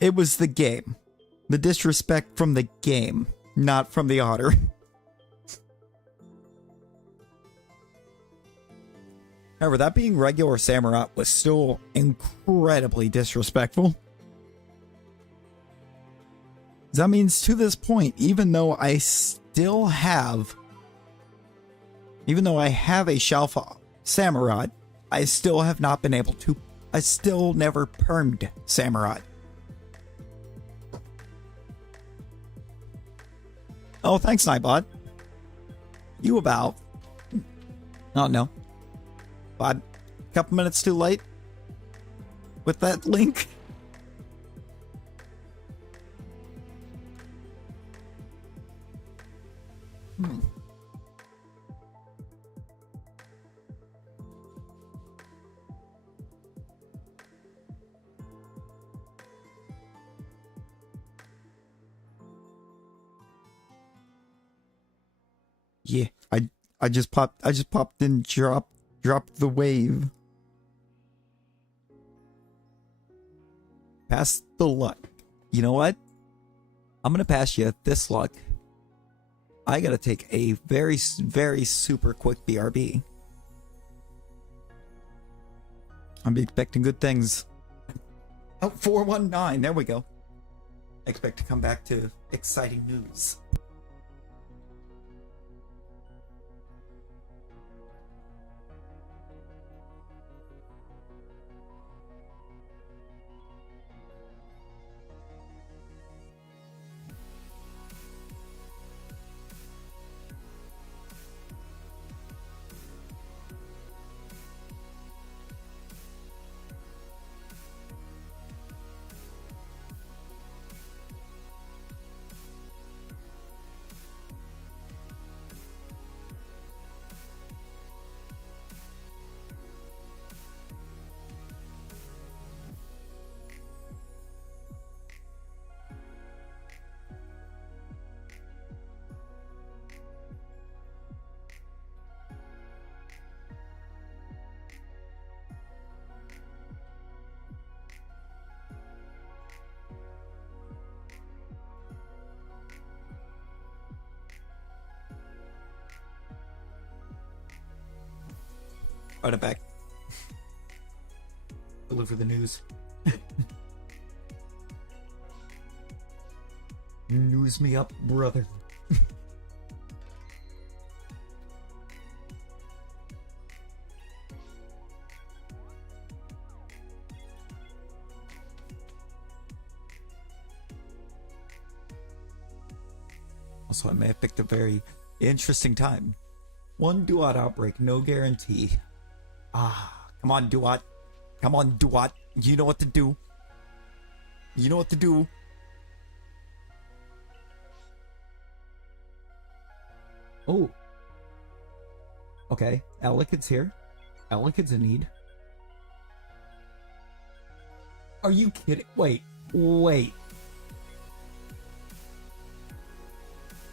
It was the game. The disrespect from the game, not from the otter. However, that being regular Samurott was still incredibly disrespectful. That means to this point, even though I have a Shalpha Samurott, I still have not been able to. I still never permed Samurott. Oh, thanks, Nightbot. You about, I don't know, a couple minutes too late with that link. Yeah, I just popped and dropped the wave. Pass the luck. You know what? I'm gonna pass you this luck. I gotta take a very, very super quick BRB. I'm expecting good things. Oh, 419. There we go. Expect to come back to exciting news. Right back. Deliver the news. News me up, brother. Also, I may have picked a very interesting time. One Duat outbreak, no guarantee. Come on, Duat. Come on, Duat. You know what to do. You know what to do. Oh. Okay, Elekid's here. Elekid's in need. Are you kidding? Wait.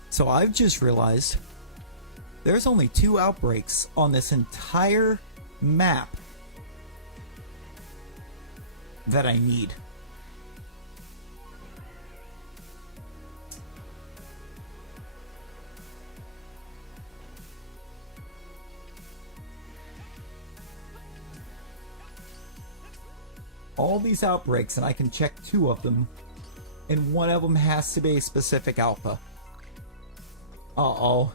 So I've just realized there's only 2 outbreaks on this entire map that I need. All these outbreaks, and I can check 2 of them, and one of them has to be a specific alpha. Uh-oh.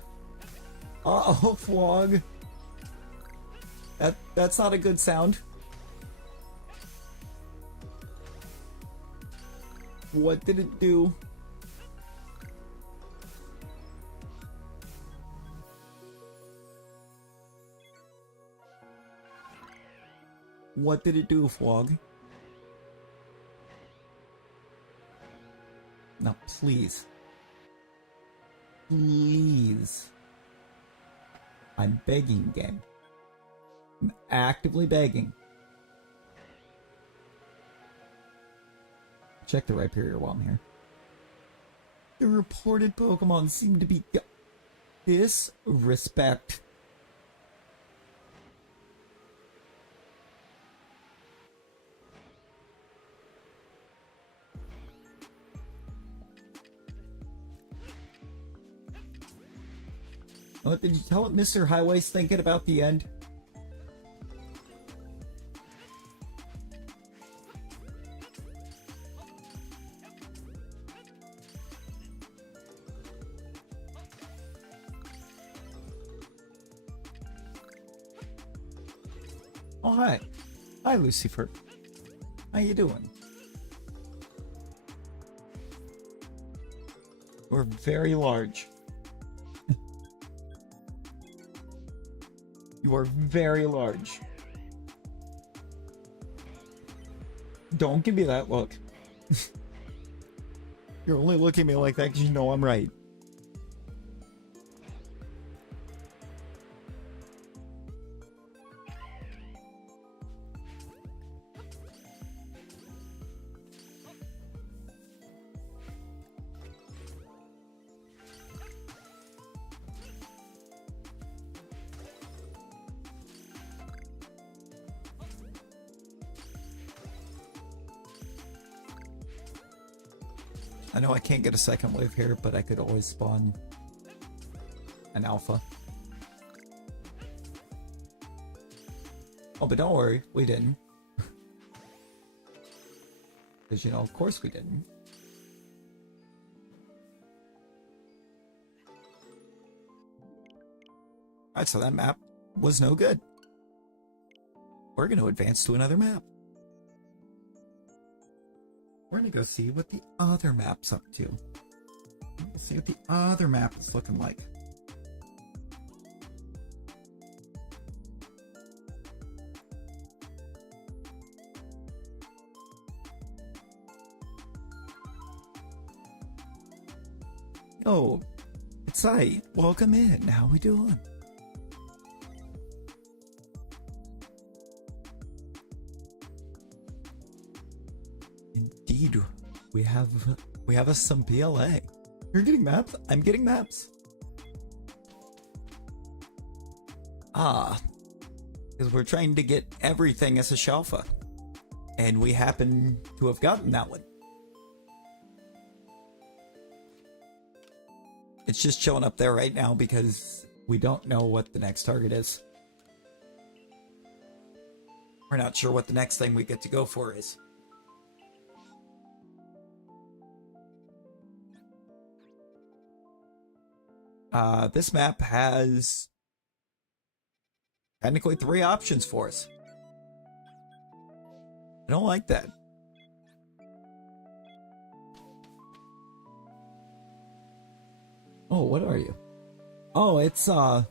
Uh-oh, Flog. That's not a good sound. What did it do? What did it do, Flog? No, please. Please. I'm begging, game. I'm actively begging. Check the Rhyperior while I'm here. The reported Pokemon seem to be disrespect. What did you tell what Mr. Highway's thinking about the end? Oh, hi. Hi, Lucifer. How you doing? We're very large. You are very large. Don't give me that look. You're only looking at me like that because you know I'm right. I know I can't get a second wave here, but I could always spawn an alpha. Oh, but don't worry, we didn't. Because, you know, of course we didn't. Alright, so that map was no good. We're going to advance to another map. We're gonna go see what the other map's up to. Let's see what the other map is looking like. Oh, it's I. Welcome in. How we doing? Indeed, we have us some PLA. You're getting maps? I'm getting maps. Ah, because we're trying to get everything as a Shalpha, and we happen to have gotten that one. It's just chilling up there right now because we don't know what the next target is. We're not sure what the next thing we get to go for is. This map has technically 3 options for us. I don't like that. Oh, what are you? Oh, it's Glimmet.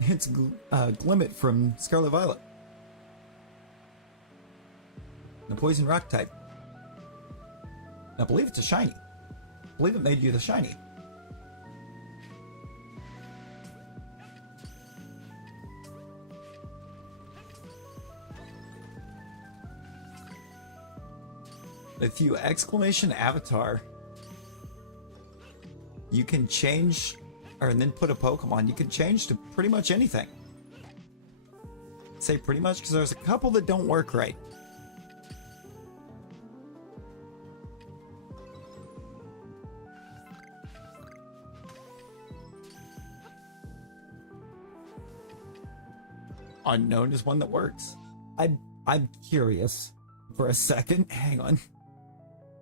It's Glimmet from Scarlet Violet. The poison rock type. I believe it's a shiny. I believe it made you the shiny. If you exclamation avatar, you can change, and then put a Pokemon, you can change to pretty much anything. Say pretty much because there's a couple that don't work right. Unknown is one that works. I'm curious for a second. Hang on.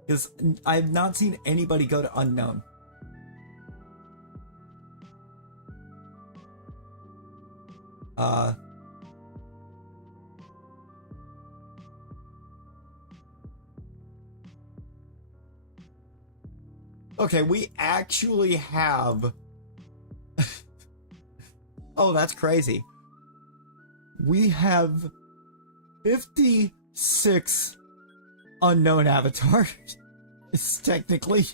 Because I've not seen anybody go to unknown. Okay, we actually have... Oh, that's crazy. We have 56 unknown avatars. It's technically...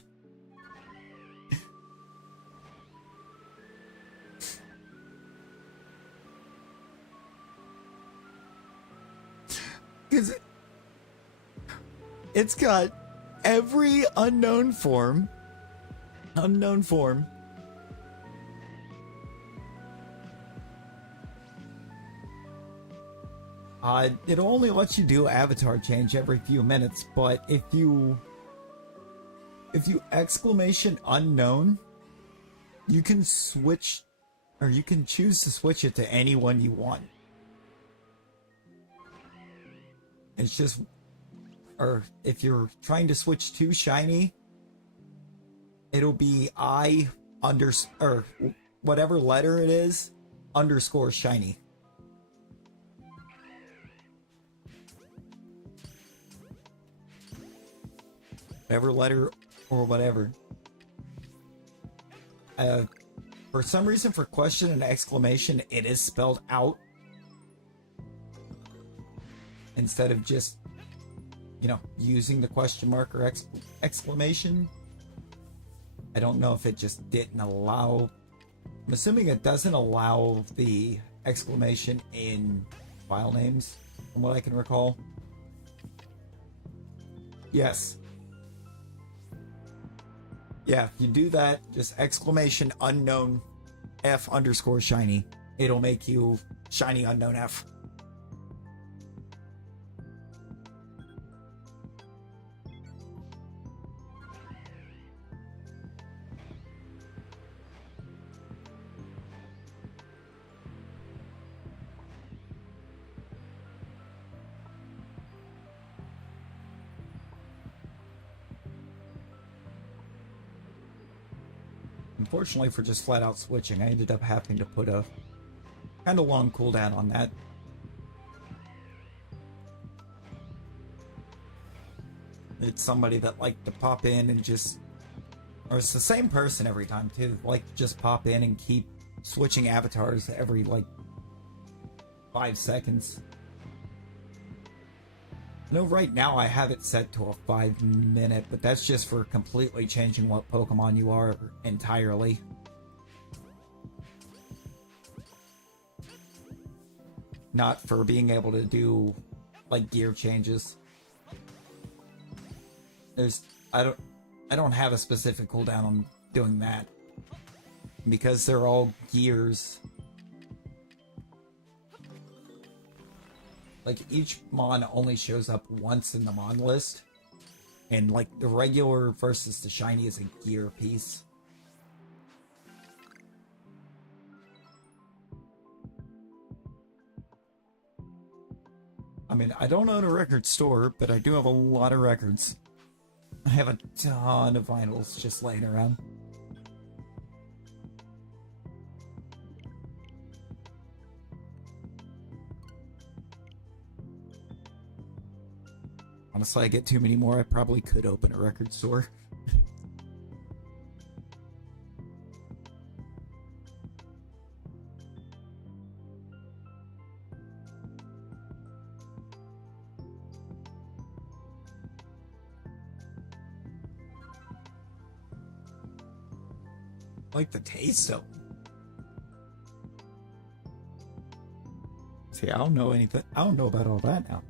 Because it's got every unknown form. It only lets you do avatar change every few minutes, but if you If you exclamation unknown, you can switch, or you can choose to switch it to anyone you want. It's just, or if you're trying to switch to shiny, it'll be or whatever letter it is, underscore shiny. Whatever letter or whatever. For some reason, for question and exclamation, it is spelled out instead of just, you know, using the question mark or exclamation. I don't know if it just didn't allow. I'm assuming it doesn't allow the exclamation in file names, from what I can recall. Yes. Yeah, if you do that, just exclamation unknown F underscore shiny. It'll make you shiny unknown F. Unfortunately, for just flat out switching, I ended up having to put a kind of long cooldown on that. It's somebody that liked to pop in and just, or it's the same person every time too, like just pop in and keep switching avatars every like 5 seconds. I know right now I have it set to a 5-minute, but that's just for completely changing what Pokemon you are entirely. Not for being able to do like gear changes. I don't have a specific cooldown on doing that because they're all gears. Like, each Mon only shows up once in the Mon list. And, like, the regular versus the shiny is a gear piece. I mean, I don't own a record store, but I do have a lot of records. I have a ton of vinyls just laying around. Honestly, I get too many more. I probably could open a record store. I like the taste of them. See, I don't know anything. I don't know about all that now.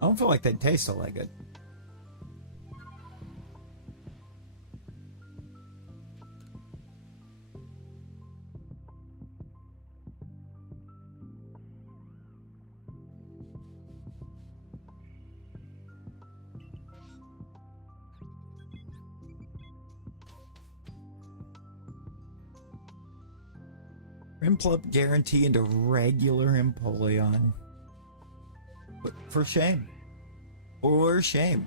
I don't feel like they taste all that good. Implup guarantee into regular Empoleon. But for shame. For shame.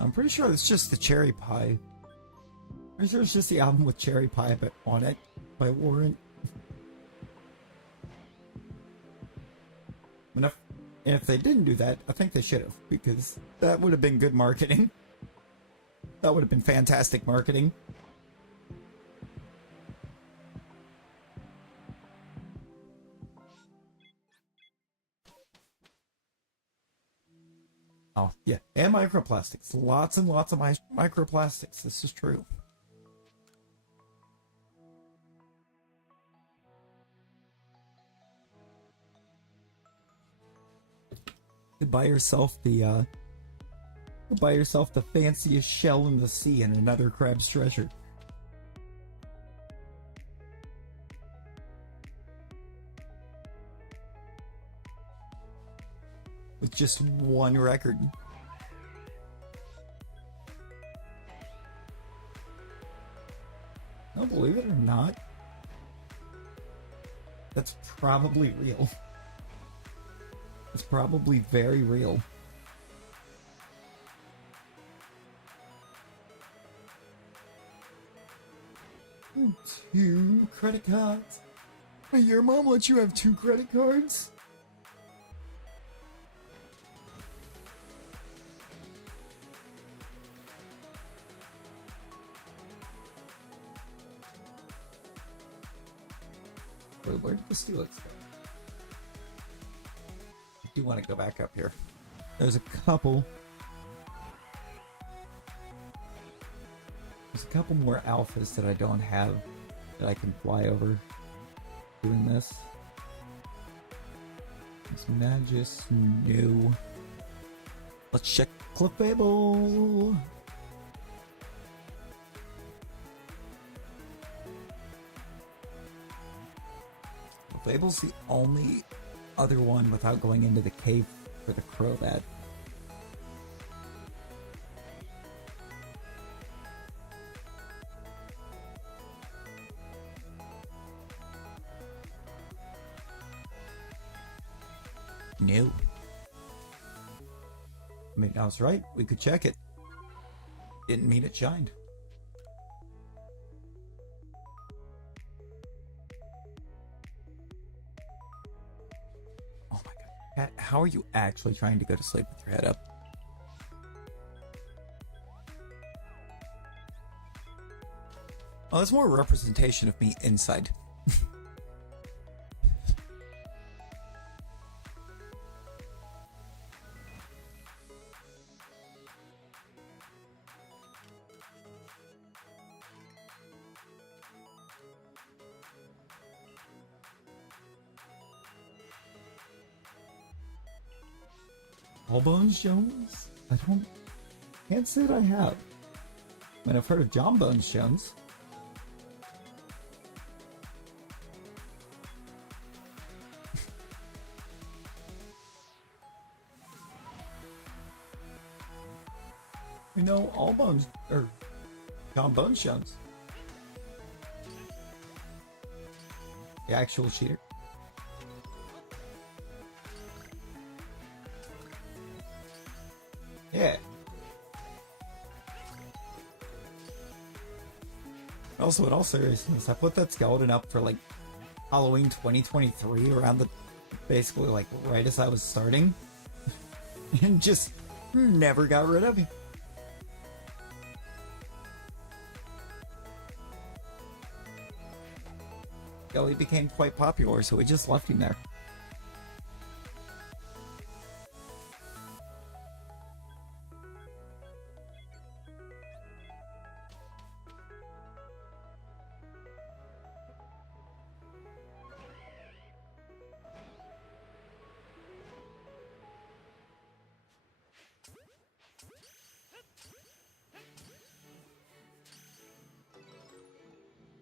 I'm pretty sure it's just the cherry pie. Pretty sure it's just the album with cherry pie but on it by Warren. And if they didn't do that, I think they should have, because that would have been good marketing. That would have been fantastic marketing. Oh, yeah, and microplastics. Lots and lots of microplastics. This is true. You buy yourself the fanciest shell in the sea and another crab's treasure. with just one record. No, believe it or not, that's probably real. It's probably very real. Two credit cards. Your mom lets you have 2 credit cards? Wait, where did the Steelix go? I do want to go back up here. There's a couple. There's a couple more alphas that I don't have that I can fly over doing this. Is Magus new? Let's check Clefable. Clefable's the only other one without going into the cave for the Crobat. No. I mean, I was right. We could check it. Didn't mean it shined. Oh my god. Pat, how are you actually trying to go to sleep with your head up? Oh, that's more a representation of me inside. All Bones Jones? Can't say that I have. I mean, I've heard of John Bones Jones. We know All Bones, or John Bones Jones. The actual cheater. Yeah. Also, in all seriousness, I put that skeleton up for like Halloween 2023 around the basically like right as I was starting and just never got rid of him. He became quite popular, so we just left him there.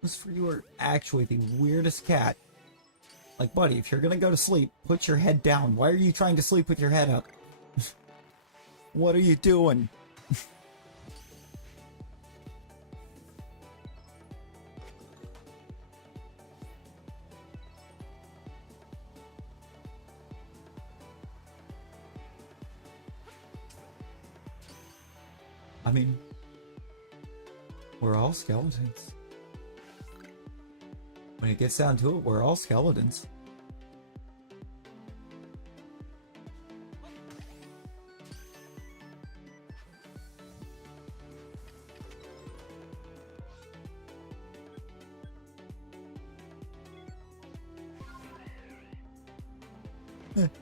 Those for you are actually the weirdest cat. Like, buddy, if you're gonna go to sleep, put your head down. Why are you trying to sleep with your head up? What are you doing? I mean, we're all skeletons. When it gets down to it, we're all skeletons.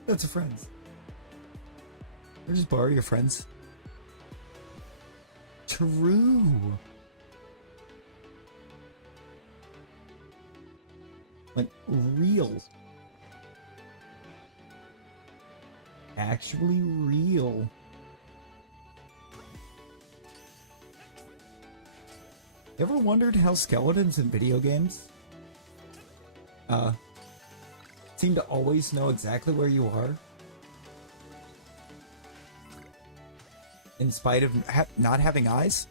That's a friends. Or just borrow your friends. True. Like, real. Actually real. Ever wondered how skeletons in video games seem to always know exactly where you are? In spite of not having eyes?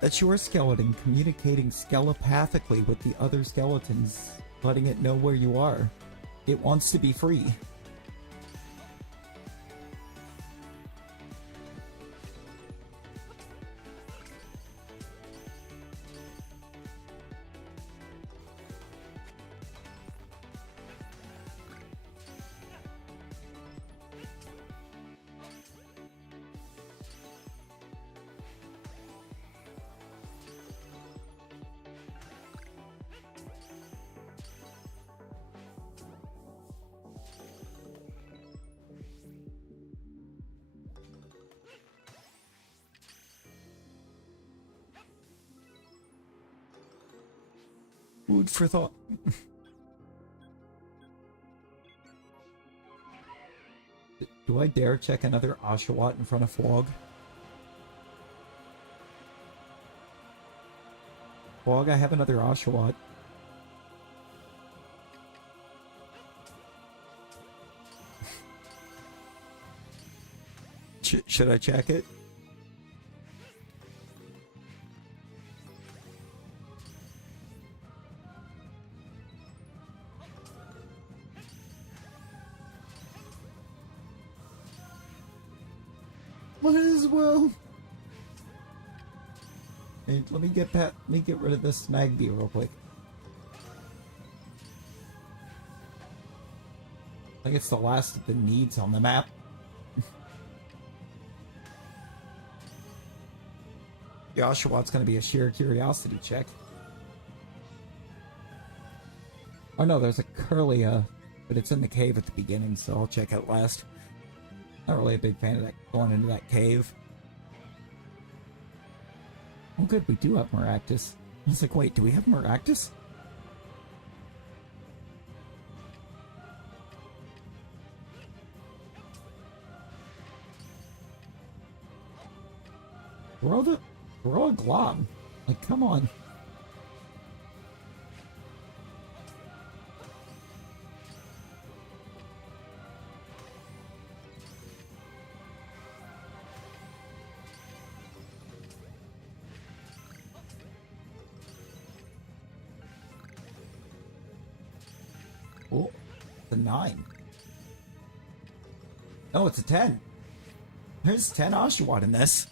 That's your skeleton communicating skelepathically with the other skeletons, letting it know where you are. It wants to be free. Food for thought. Do I dare check another Oshawott in front of Fog? Fog, I have another Oshawott. Should I check it? Might as well. Hey, let me get rid of this Magby real quick. I think it's the last of the needs on the map. The Oshawott's gonna be a sheer curiosity check. Oh no, there's a Curlia, but it's in the cave at the beginning, so I'll check it last. Not really a big fan of that going into that cave. Oh good, we do have Maractus. I was like, wait, do we have Maractus? Throw a glob. Like, come on. Oh, it's a 9. Oh, it's a 10. There's 10 Oshawott in this.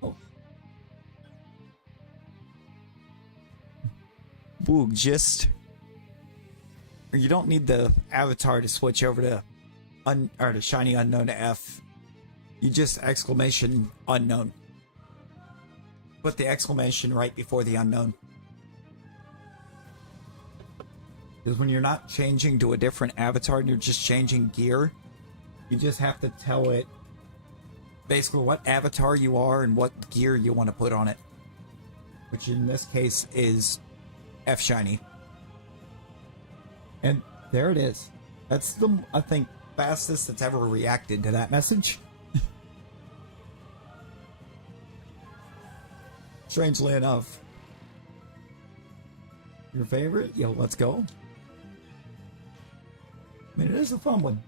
Oh. Boog, just... You don't need the avatar to switch over to to shiny unknown to F. You just exclamation unknown. Put the exclamation right before the unknown. Because when you're not changing to a different avatar and you're just changing gear, you just have to tell it basically what avatar you are and what gear you want to put on it. Which in this case is F shiny. And there it is. That's the, I think, fastest that's ever reacted to that message. Strangely enough. Your favorite? Yo, let's go. I mean, it is a fun one.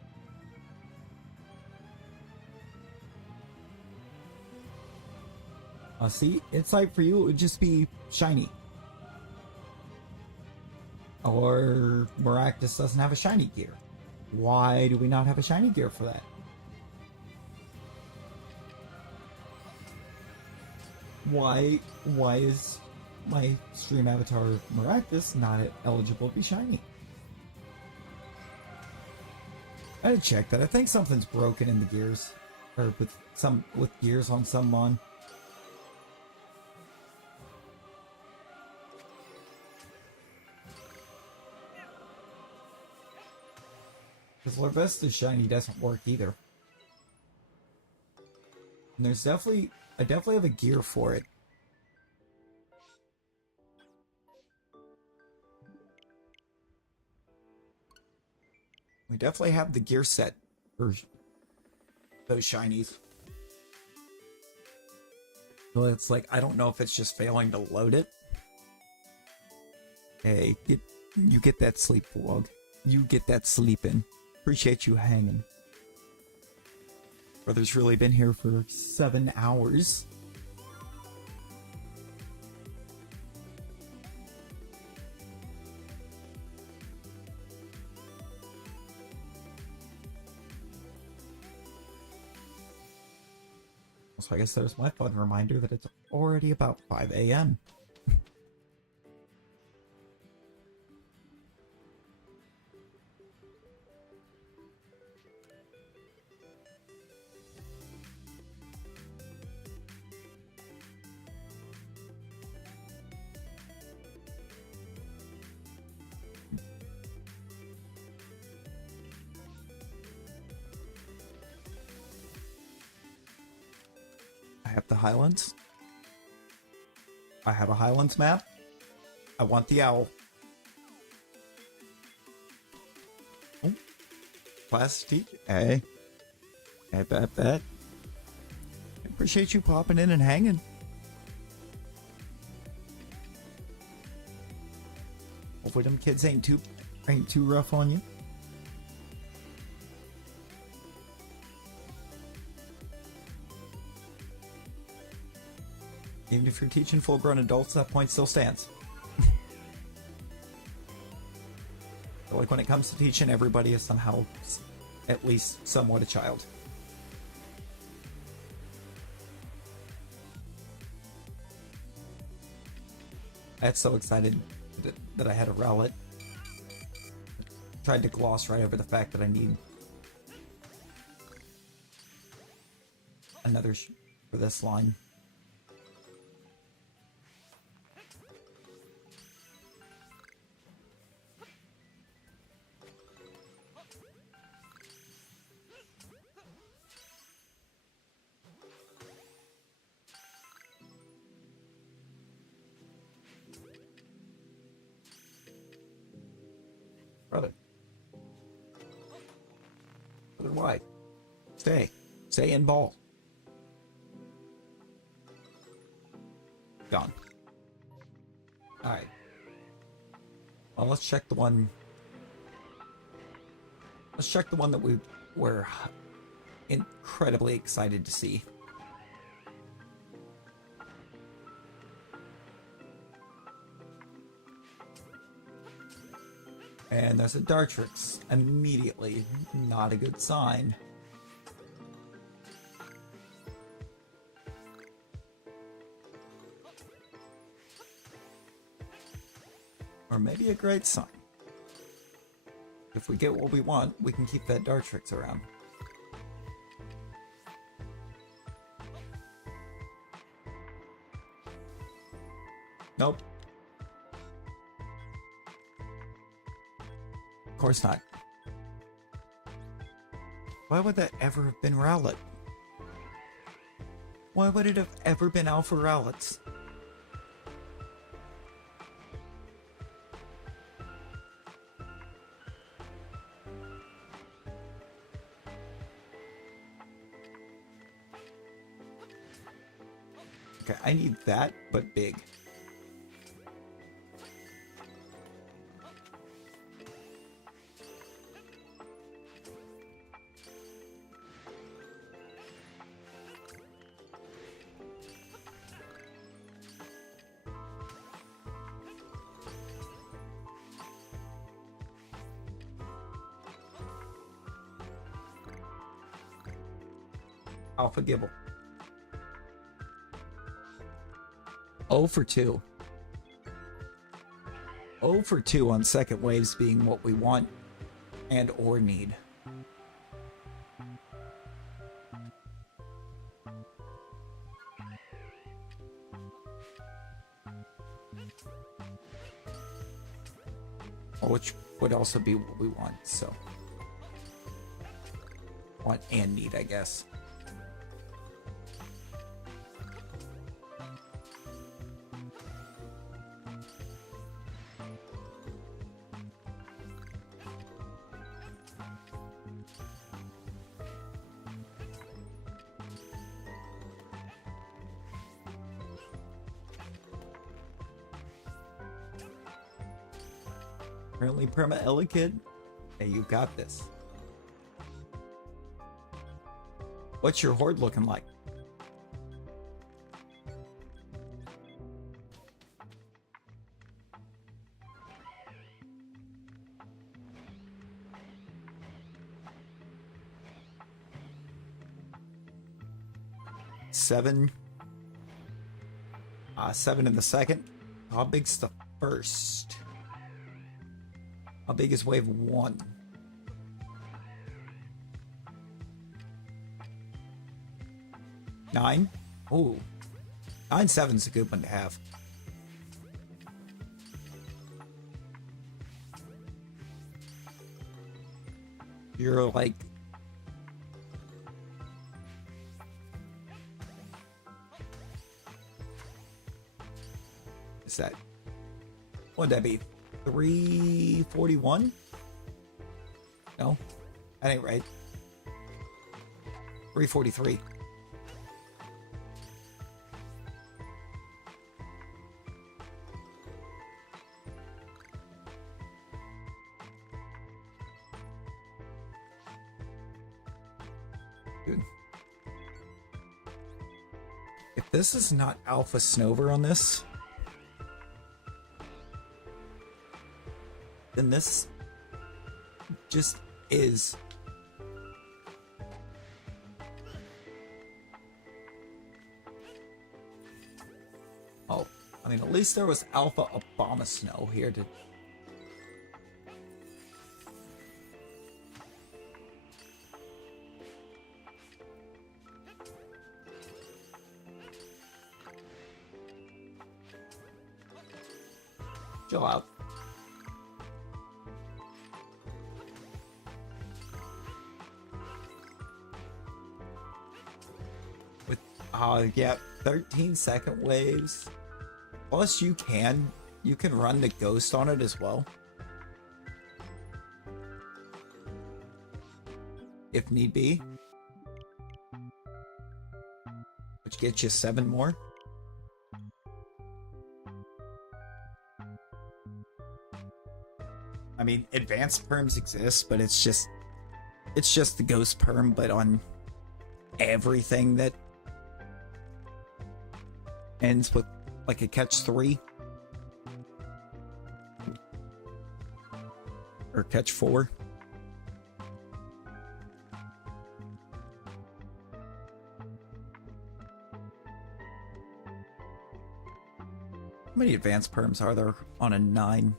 See, it's like for you, it would just be shiny. Or Maractus doesn't have a shiny gear. Why do we not have a shiny gear for that? Why is my stream avatar Maractus not eligible to be shiny? I had to check that. I think something's broken in the gears. Or with gears on some mon. Because Larvesta's shiny doesn't work either. And there's I definitely have a gear for it. We definitely have the gear set for those shinies. So it's like, I don't know if it's just failing to load it. Hey, you get that sleep, Vlog. You get that sleeping. Appreciate you hanging. Brother's really been here for 7 hours. So I guess there's my fun reminder that it's already about 5 a.m. I have the Highlands. I have a Highlands map. I want the owl. Oh. Plastic. Hey. Hey, bet. I appreciate you popping in and hanging. Hopefully them kids ain't too rough on you. Even if you're teaching full-grown adults, that point still stands. So like when it comes to teaching, everybody is somehow at least somewhat a child. I got so excited that I had a Rowlet. Tried to gloss right over the fact that I need another for this line. Brother. Brother, why? Stay. Stay in ball. Gone. Alright. Well, let's check the one. Let's check the one that we were incredibly excited to see. And there's a Dartrix. Immediately. Not a good sign. Or maybe a great sign. If we get what we want, we can keep that Dartrix around. Nope. Of course not. Why would that ever have been Rowlet? Why would it have ever been Alpha Rowlets? Okay, I need that, but big. Alpha Gibble. 0 for 2. 0 for 2 on second waves being what we want and or need. Which would also be what we want, so. Want and need, I guess. Apparently Perma Elekid. Hey, you got this. What's your horde looking like? Seven in the second. How big's the first? How big is wave 1? Nine? Ooh. 9-7's a good one to have. You're like... Is that... What'd that be? 341? No? That ain't right. 343. Dude. If this is not Alpha Snover on this, then this just is. Oh, I mean, at least there was Alpha Obama Snow here to... Chill out. With, yeah, 13-second waves. Plus, you can run the ghost on it as well, if need be, which gets you 7 more. I mean, advanced perms exist, but it's just the ghost perm, but on everything that ends with like a catch 3 or catch 4. How many advanced perms are there on a 9?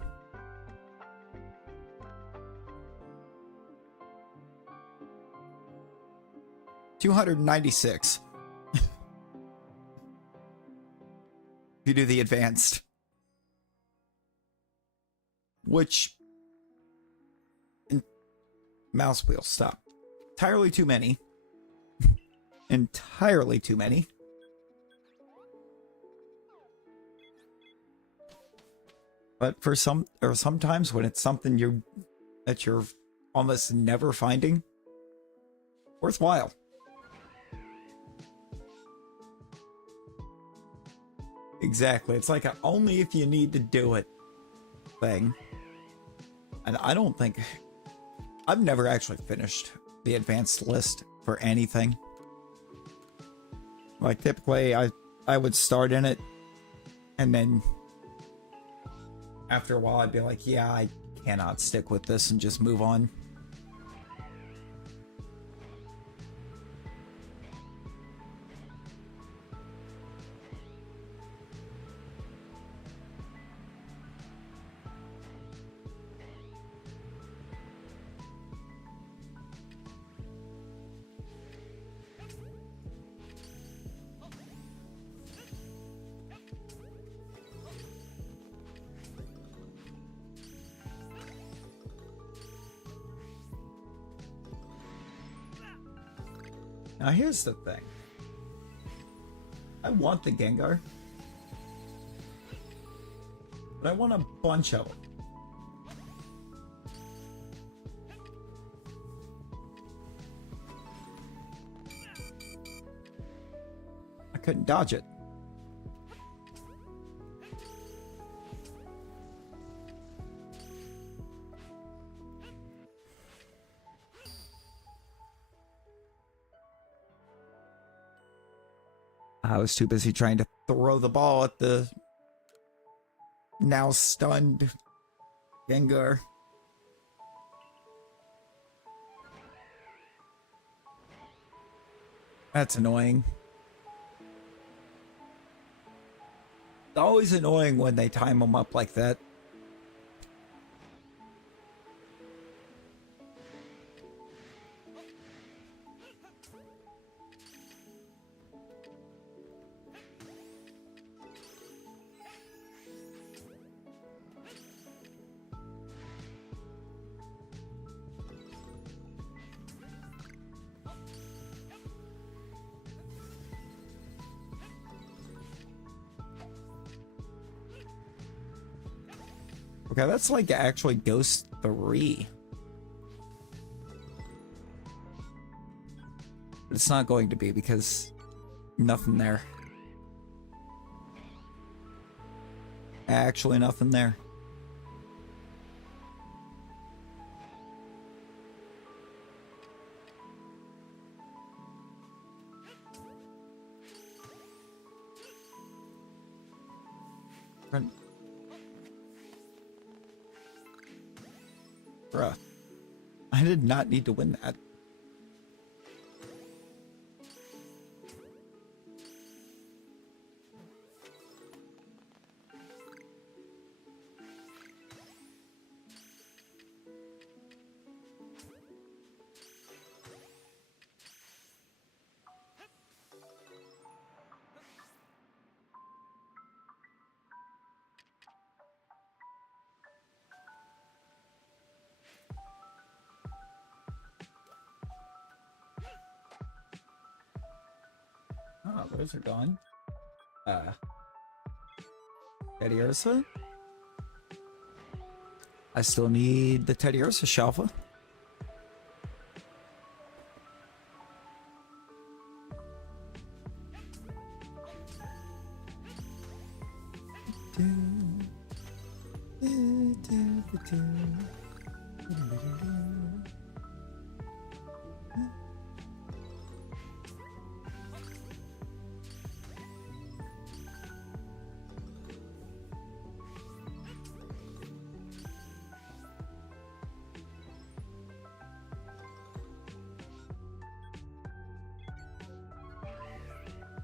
$296. If you do the advanced, which mouse wheel, stop. Entirely too many. Entirely too many. But for sometimes when it's something that you're almost never finding, worthwhile. Exactly. It's like a only if you need to do it thing. And I don't think... I've never actually finished the advanced list for anything. Like, typically, I would start in it, and then after a while, I'd be like, yeah, I cannot stick with this, and just move on. Now here's the thing. I want the Gengar, but I want a bunch of them. I couldn't dodge it. I was too busy trying to throw the ball at the now stunned Gengar. That's annoying. It's always annoying when they time them up like that. Okay, that's like actually Ghost 3. But it's not going to be because nothing there. Actually nothing there. Bruh. I did not need to win that. Oh, those are gone. Teddiursa? I still need the Teddiursa Shalpha.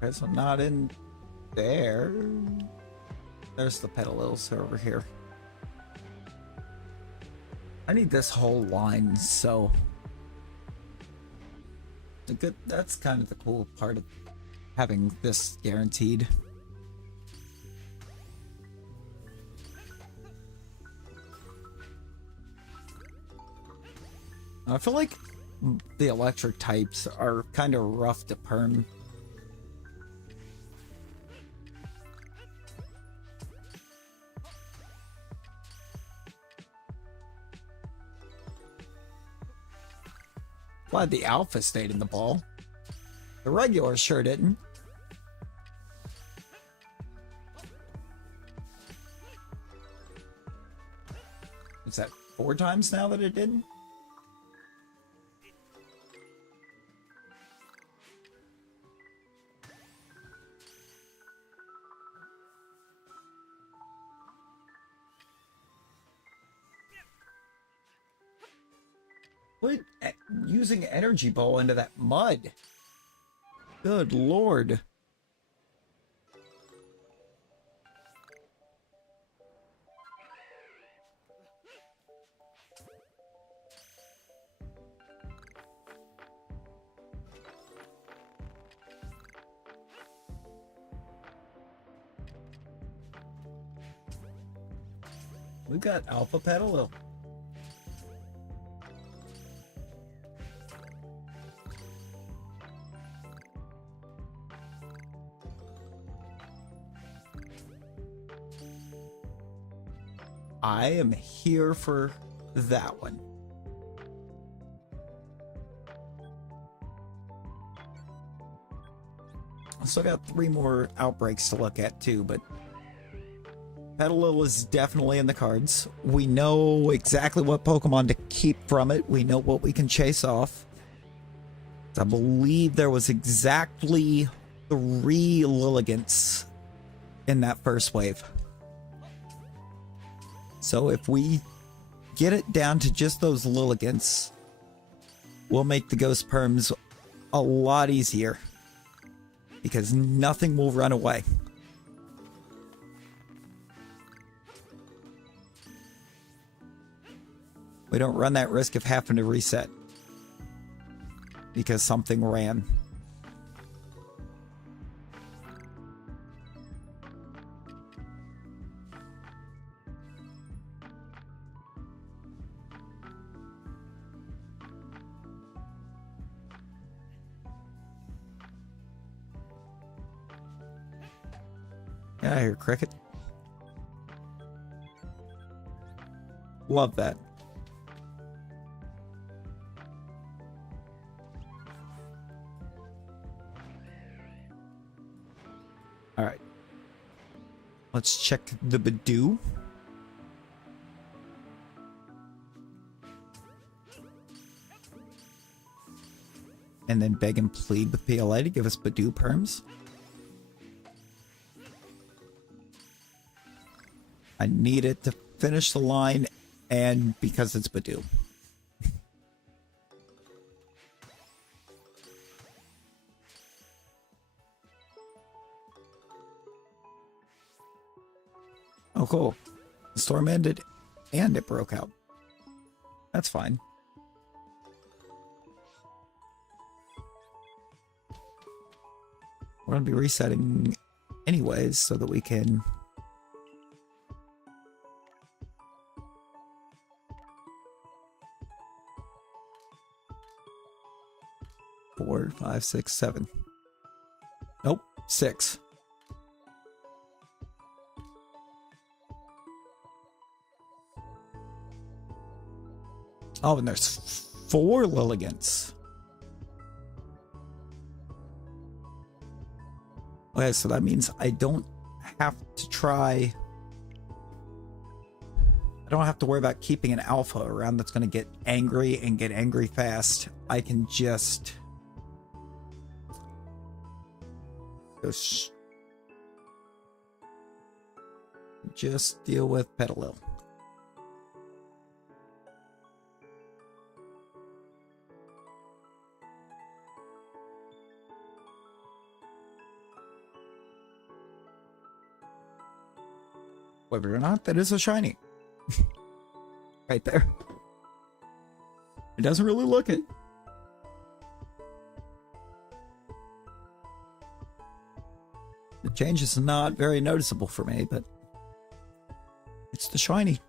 Okay, so not in there. There's the Petalils over here. I need this whole line, so that's kind of the cool part of having this guaranteed. I feel like the electric types are kind of rough to perm. Glad the alpha stayed in the ball. The regular sure didn't. Is that 4 times now that it didn't? Quit using energy ball into that mud. Good lord. We got Alpha Petalil. I am here for that one. I still got 3 more outbreaks to look at too, but Petalil is definitely in the cards. We know exactly what Pokemon to keep from it. We know what we can chase off. I believe there was exactly 3 Lilligants in that first wave. So if we get it down to just those Lilligants, we'll make the Ghost Perms a lot easier. Because nothing will run away. We don't run that risk of having to reset. Because something ran. Yeah, I hear cricket. Love that. All right. Let's check the Badoo. And then beg and plead with PLA to give us Badoo Perms. I need it to finish the line, and because it's Badoo. Oh, cool. The storm ended, and it broke out. That's fine. We're going to be resetting anyways, so that we can... 4, 5, 6, 7. Nope, 6. Oh, and there's 4 Lilligants. Okay, so that means I don't have to try... I don't have to worry about keeping an alpha around that's going to get angry and get angry fast. I can just... just deal with Petalil. Whether or not that is a shiny. Right there. It doesn't really look it. The change is not very noticeable for me, but it's the shiny.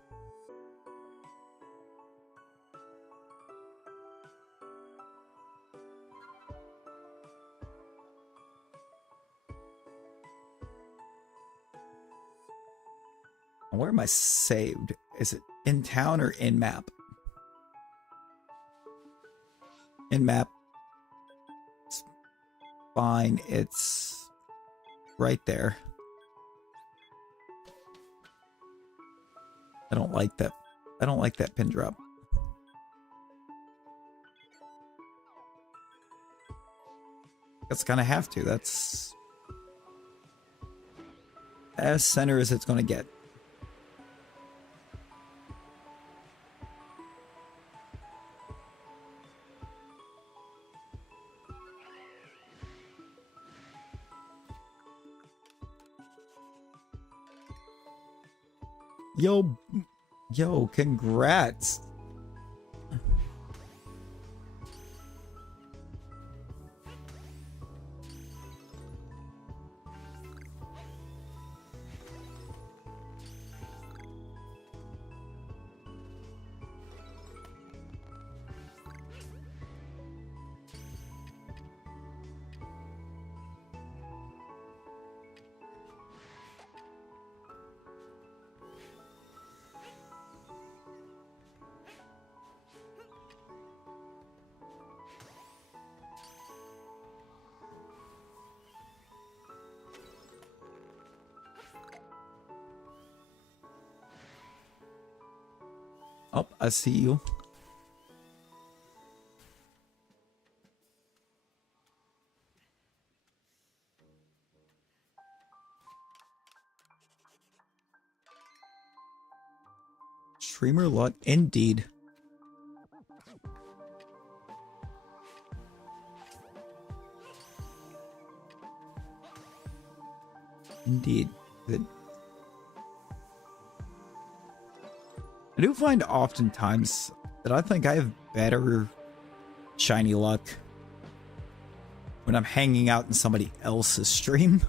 Where am I saved? Is it in town or in map? In map. It's fine. It's right there. I don't like that. I don't like that pin drop. That's gonna have to. That's as center as it's gonna get. Yo, congrats. Oh, I see you. Streamer lot, indeed. Indeed. Good. I do find oftentimes that I think I have better shiny luck when I'm hanging out in somebody else's stream.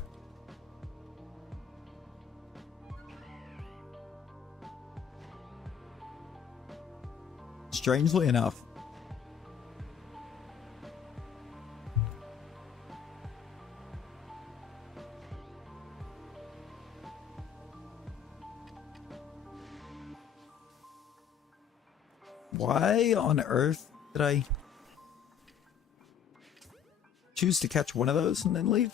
Strangely enough. Why on earth did I choose to catch one of those and then leave?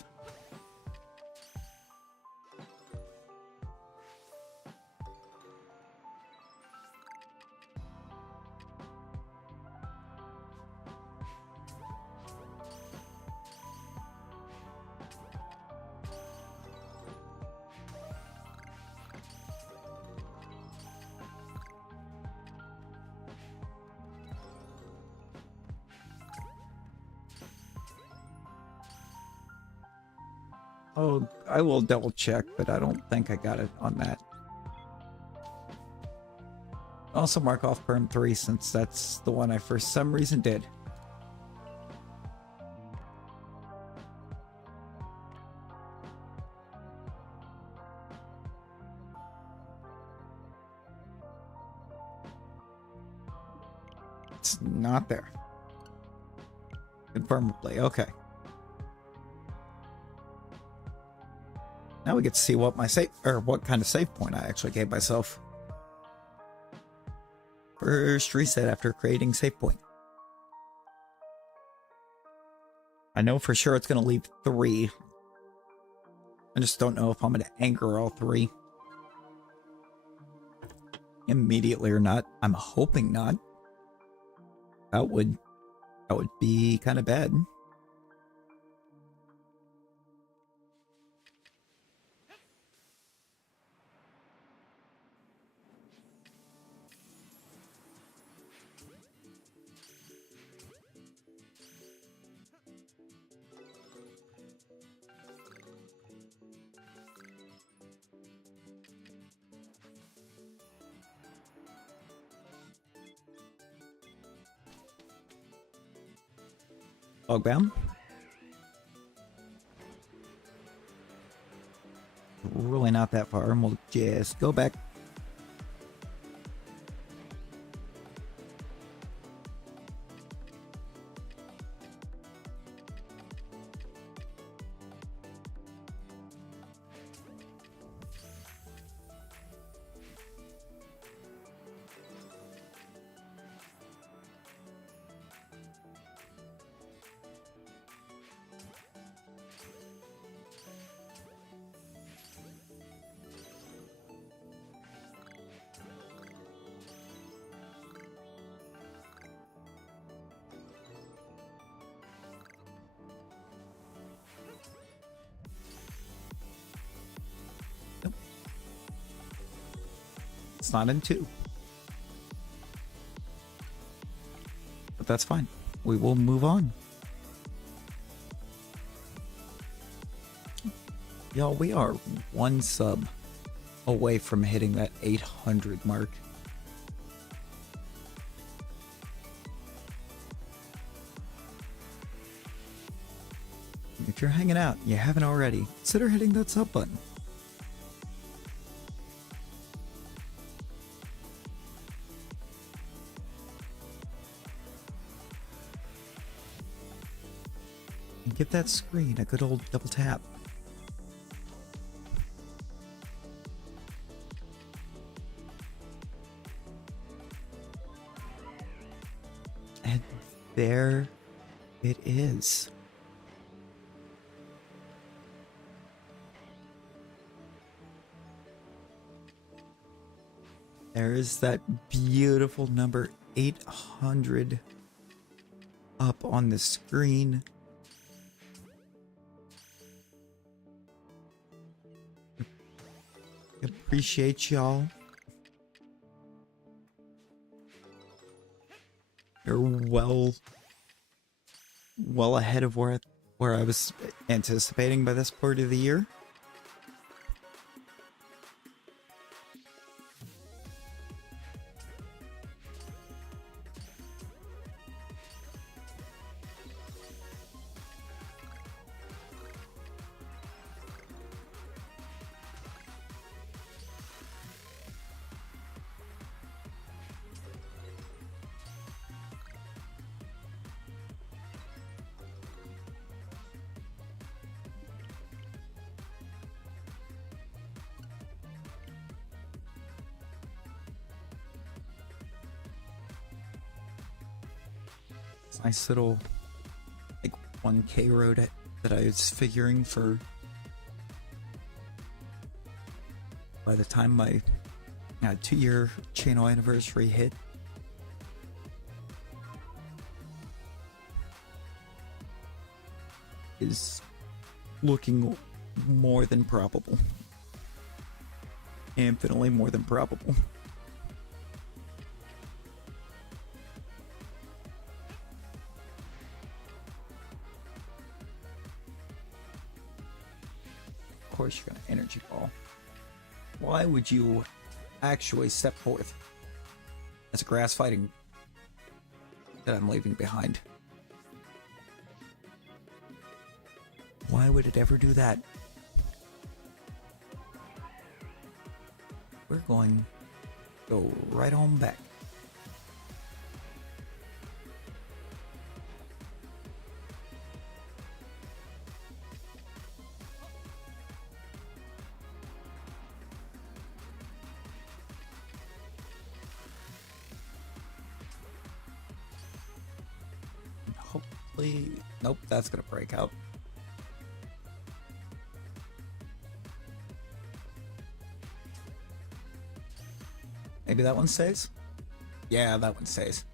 Oh, I will double check, but I don't think I got it on that. Also mark off Perm 3 since that's the one I for some reason did. It's not there. Confirm replay, okay. Now we get to see what my save, or what kind of save point I actually gave myself. First reset after creating save point. I know for sure it's going to leave 3. I just don't know if I'm going to anchor all 3 immediately or not. I'm hoping not. That would be kind of bad. Fogbound. Really not that far, and we'll just go back. It's not in 2. But that's fine. We will move on. Y'all, we are 1 sub away from hitting that 800 mark. If you're hanging out and you haven't already, consider hitting that sub button. Give that screen a good old double tap. And there it is. There is that beautiful number 800 up on the screen. Appreciate y'all. well ahead of where I was anticipating by this part of the year. Nice little, like, 1K road that I was figuring for by the time my 2-year channel anniversary hit. Is looking more than probable. Infinitely more than probable. Of course you're gonna energy ball. Why would you actually step forth as a grass fighting that I'm leaving behind? Why would it ever do that? We're going to go right on back. Hopefully, nope, that's gonna break out. Maybe that one stays? Yeah, that one stays.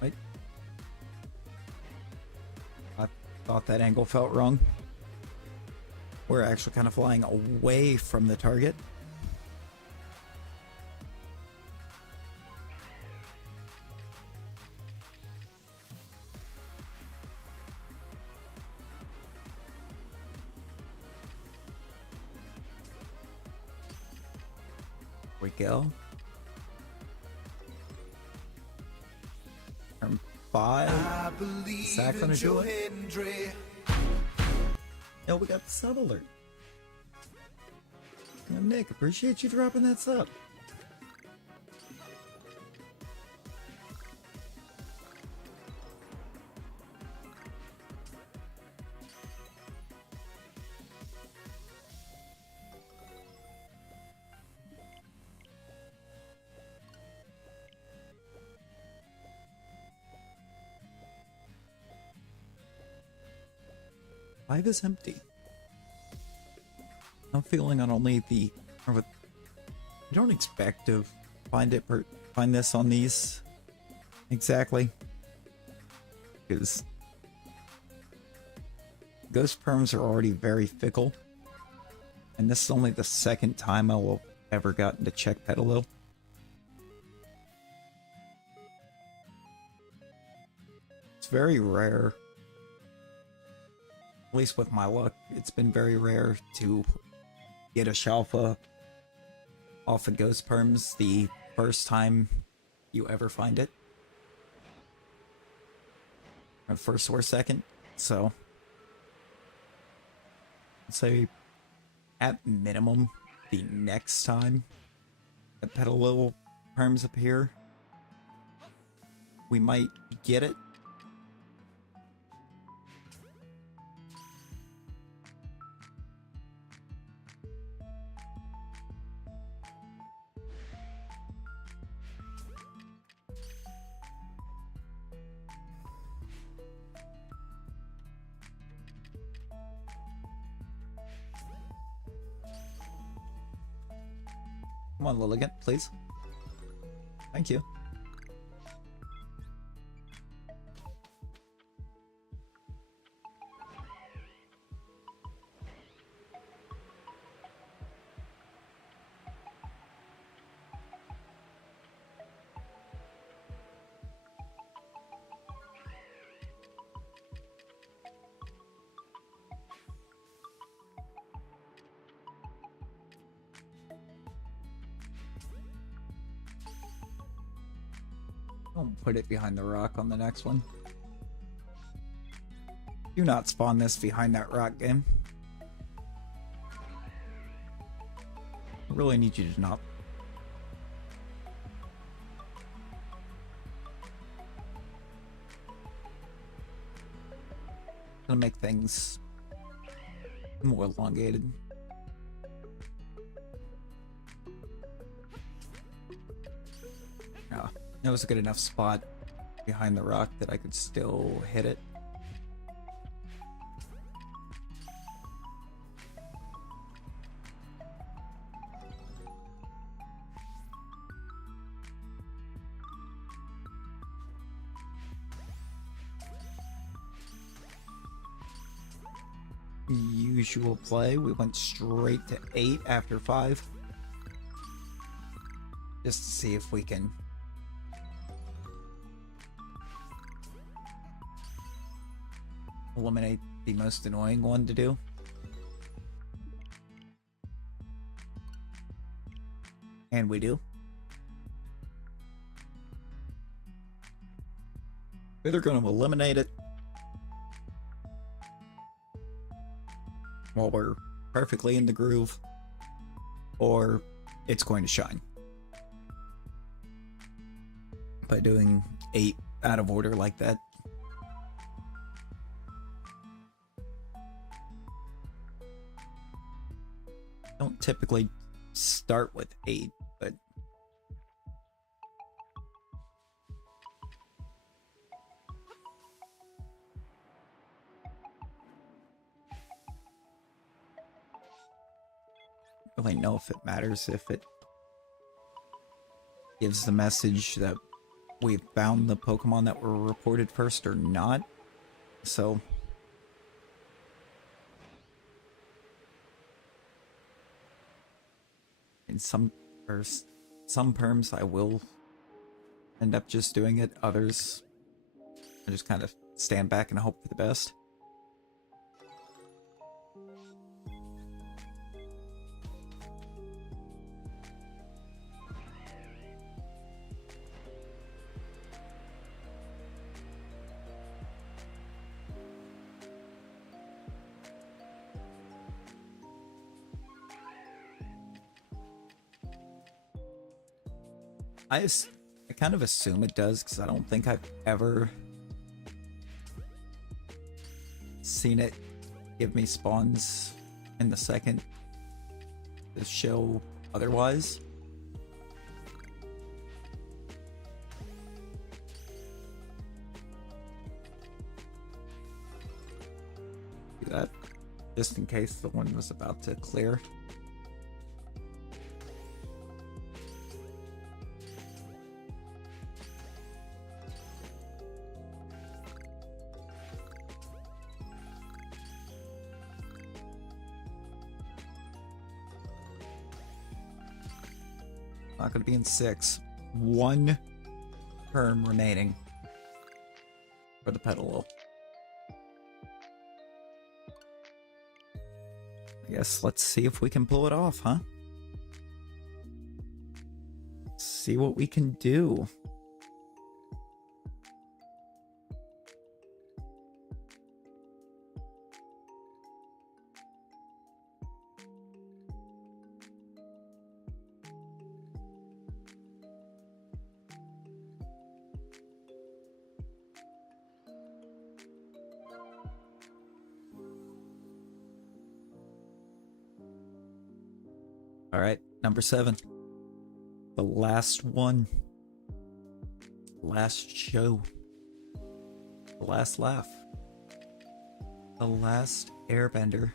Wait. I thought that angle felt wrong. We're actually kind of flying away from the target. We go. Turn 5. Is that gonna do it? Oh, we got the sub alert. Nick, appreciate you dropping that sub. Five is empty. I'm feeling on only the. I don't expect to find this on these exactly, because ghost perms are already very fickle, and this is only the second time I will ever gotten to check Petalil. It's very rare. At least with my luck, it's been very rare to get a Shalpha off of Ghost Perms the first time you ever find it. Or first or second. So, I'd say at minimum, the next time that Petalil Perms appear, we might get it. Come on, Lilligant, please. Thank you. Don't put it behind the rock on the next one. Do not spawn this behind that rock, game. I really need you to not. Gonna make things more elongated. Ah, that was a good enough spot behind the rock that I could still hit it. Usual play, we went straight to 8 after 5. Just to see if we can eliminate the most annoying one to do. And we do. We're either going to eliminate it while we're perfectly in the groove, or it's going to shine. By doing 8 out of order like that. Don't typically start with 8, but I don't really know if it matters if it gives the message that we found the Pokemon that were reported first or not. So in some perms I will end up just doing it. Others I just kind of stand back and hope for the best. I kind of assume it does, because I don't think I've ever seen it give me spawns in the second to show otherwise. Do that, just in case the one was about to clear. Not going to be in 6. 1 perm remaining for the Petalil. I guess let's see if we can pull it off, huh? See what we can do. All right, number 7. The last one. Last show. The last laugh. The last airbender.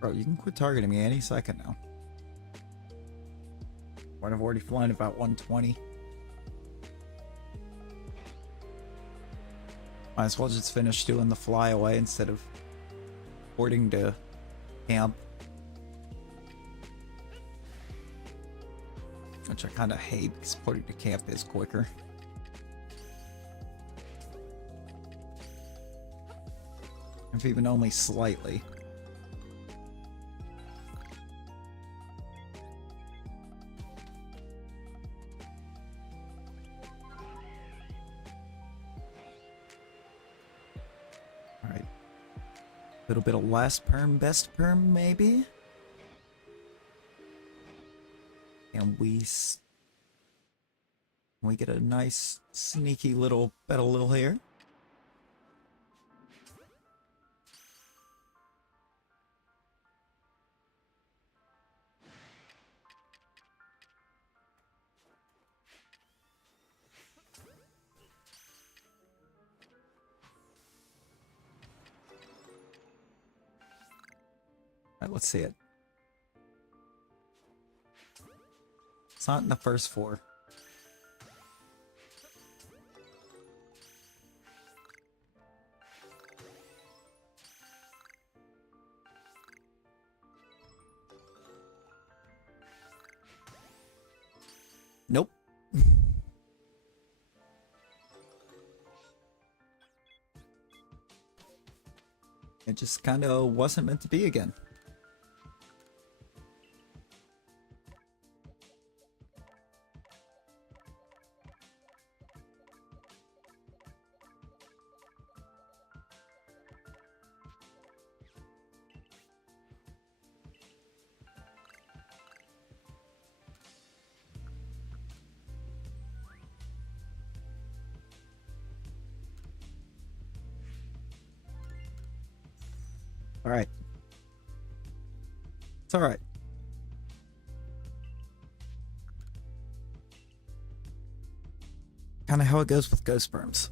Bro, you can quit targeting me any second now. I've already flown about 120. Might as well just finish doing the flyaway instead of porting to camp. Which I kind of hate, because porting to camp is quicker. If even only slightly. Alright. A little bit of last perm, best perm, maybe? And we get a nice, sneaky little Petalil here. Alright, let's see it. It's not in the first 4. Nope. It just kind of wasn't meant to be again. Alright. It's alright. Kind of how it goes with ghost perms.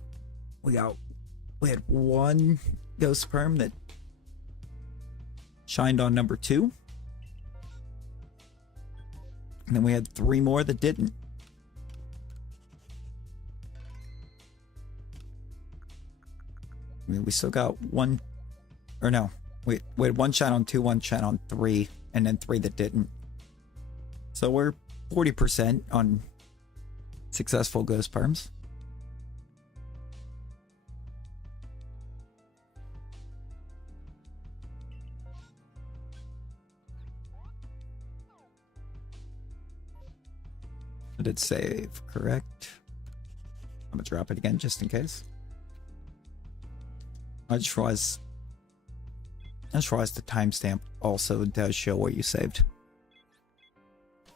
We had one ghost perm that shined on number 2. And then we had 3 more that didn't. I mean, we still got one, or no, we had 1 shine on 2, 1 shine on 3, and then 3 that didn't. So we're 40% on successful ghost perms. I did save, correct? I'm gonna drop it again just in case. I just realized the timestamp also does show where you saved.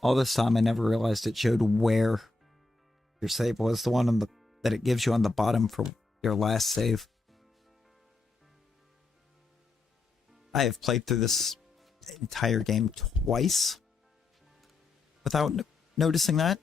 All this time I never realized it showed where your save was. The one on that it gives you on the bottom for your last save. I have played through this entire game twice without noticing that.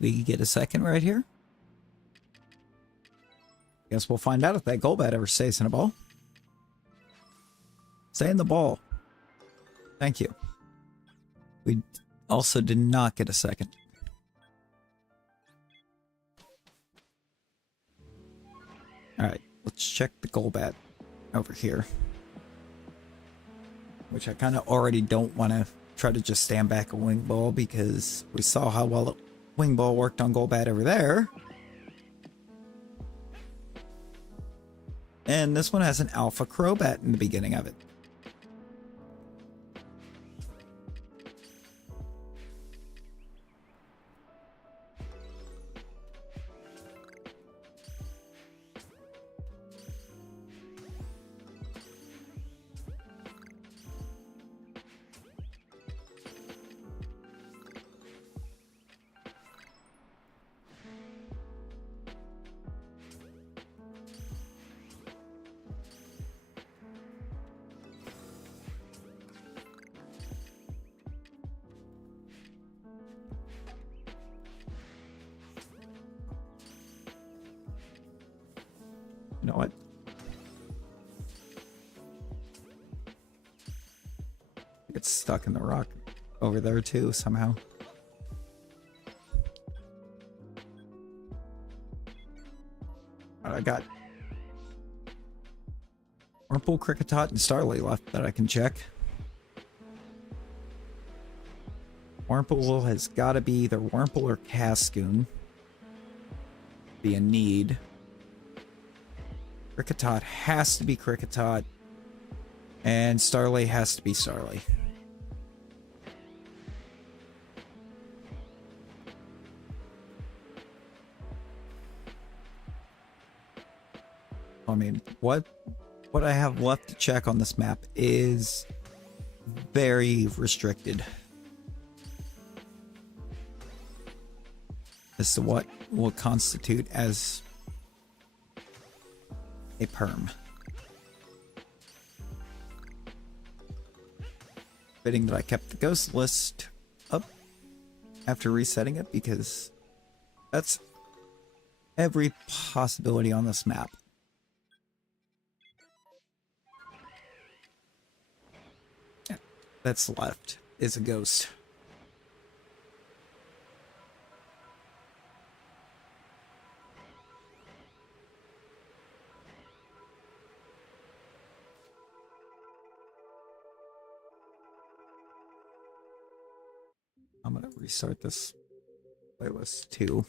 We get a second right here. Guess we'll find out if that Golbat ever stays in a ball. Stay in the ball. Thank you. We also did not get a second. Alright, let's check the Golbat over here. Which I kind of already don't want to try to just stand back a Wing Ball because we saw how well Wing Ball worked on Golbat over there. And this one has an Alpha Crobat in the beginning of it. You know what? It's stuck in the rock over there too somehow. I got Wurmple, Kricketot, and Starly left that I can check. Wurmple has got to be either Wurmple or Cascoon. Be a need. Kricketot has to be Kricketot. And Starly has to be Starly. I mean, what I have left to check on this map is very restricted as to what will constitute as a perm. Fitting that I kept the ghost list up after resetting it, because that's every possibility on this map. That's left is a ghost. I'm gonna restart this playlist too.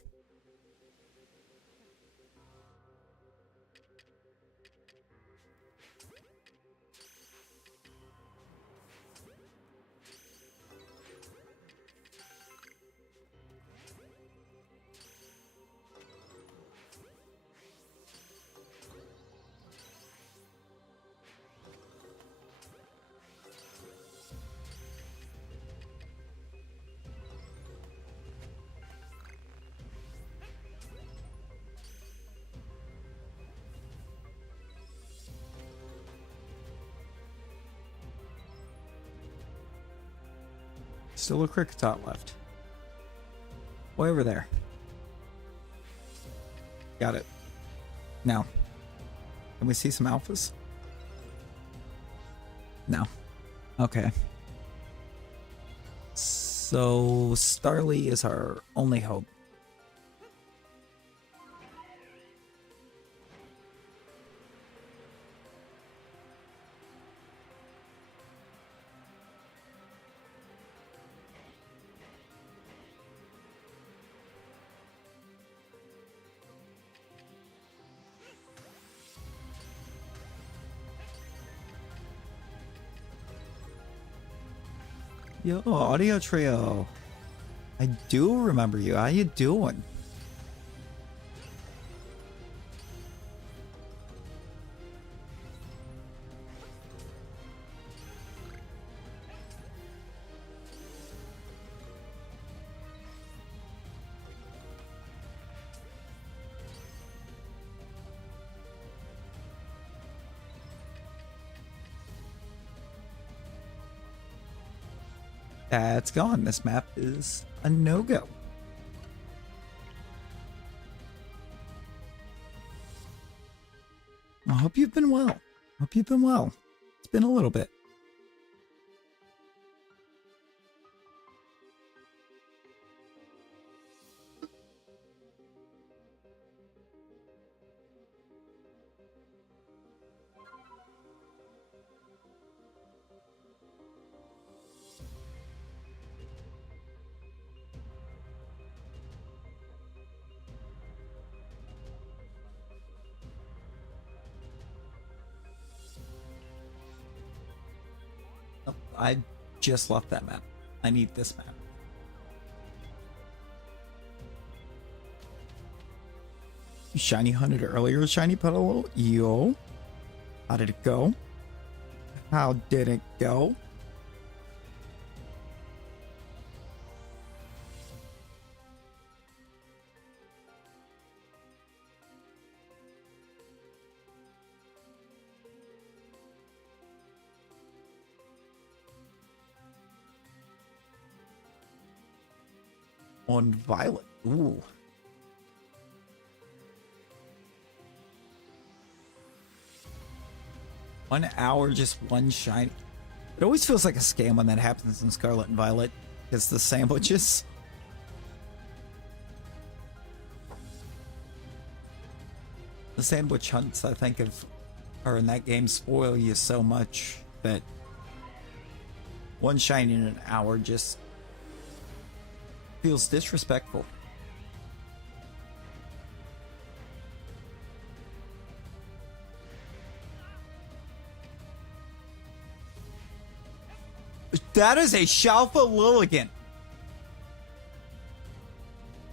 Still a Kricketot left. Way over there. Got it. Now, can we see some alphas? No. Okay. So Starly is our only hope. Yo, Audio Trio. I do remember you. How you doing? That's gone. This map is a no-go. I hope you've been well. Hope you've been well. It's been a little bit. I just left that map. I need this map. Shiny hunted earlier, Shiny Petal. Yo. How did it go? How did it go? On Violet. Ooh. 1 hour, just one shiny. It always feels like a scam when that happens in Scarlet and Violet. It's the sandwiches. The sandwich hunts, I think, are in that game spoil you so much that one shiny in an hour just feels disrespectful. That is a Shalpha Lilligan.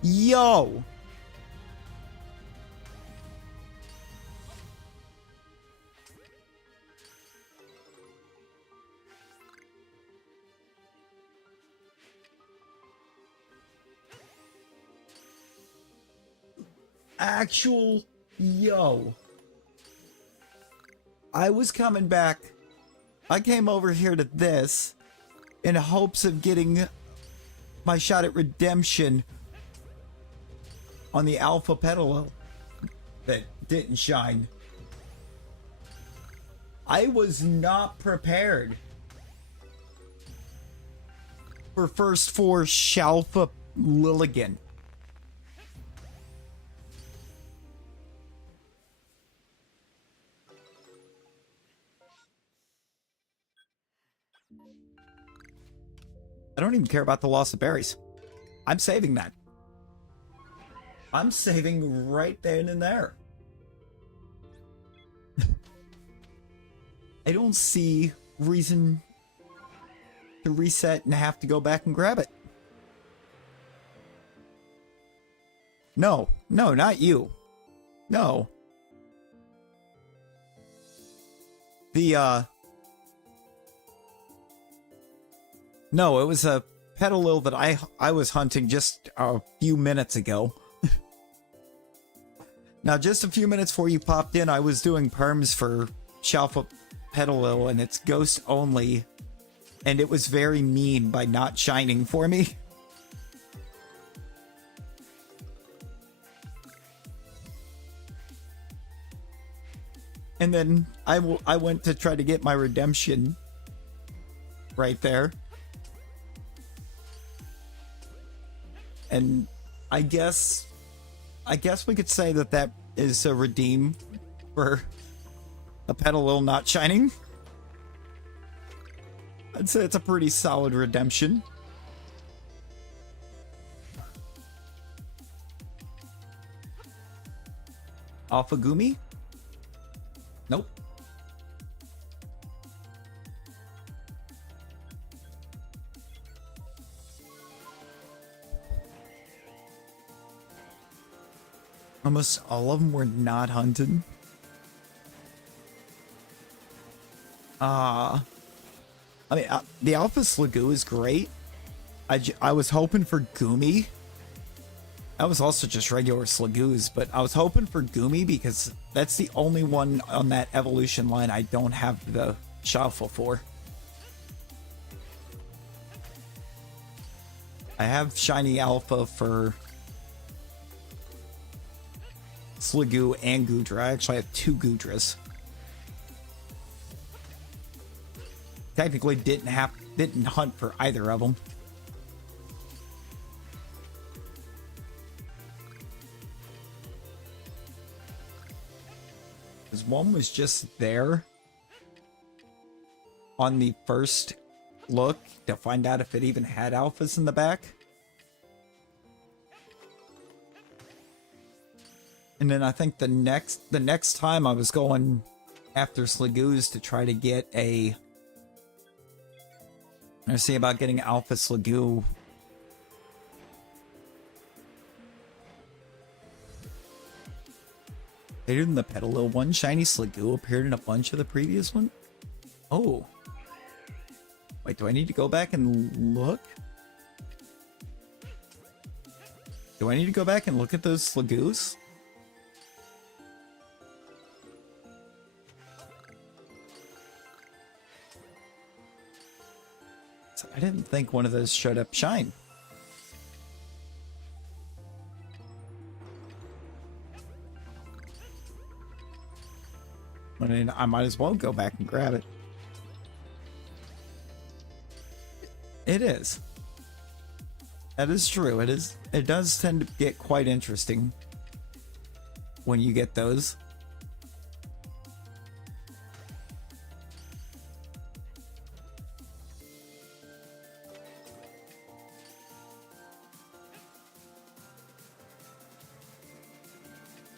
Yo. Actual yo. I was coming back. I came over here to this in hopes of getting my shot at redemption on the Alpha Petal that didn't shine. I was not prepared for first 4 Shalpha Lilligan. I don't even care about the loss of berries. I'm saving that. I'm saving right then and there. I don't see reason to reset and have to go back and grab it. No, not you. No. No, it was a Petalil that I was hunting just a few minutes ago. Now, just a few minutes before you popped in, I was doing perms for Shalpha Petalil, and it's ghost only, and it was very mean by not shining for me. And then I went to try to get my redemption right there. And I guess we could say that is a redeem for a Petalil not shining. I'd say it's a pretty solid redemption. Alpha Gumi? Nope. Almost all of them were not hunted. I mean, the Alpha Slugoo is great. I was hoping for Gumi. That was also just regular Slagoos, but I was hoping for Gumi because that's the only one on that evolution line I don't have the Shalpha for. I have Shiny Alpha for Slugoo and Goodra. I actually have 2 Goodras. Technically didn't hunt for either of them. Because one was just there on the first look to find out if it even had alphas in the back. And then I think the next time I was going after Slagoos to try to get I see about getting Alpha Slagoo. Later than the Petalil, one shiny Slagoo appeared in a bunch of the previous one. Oh. Wait, do I need to go back and look? Do I need to go back and look at those Slagoos? I didn't think one of those showed up shine. I mean, I might as well go back and grab it. It is. That is true. It is. It does tend to get quite interesting when you get those.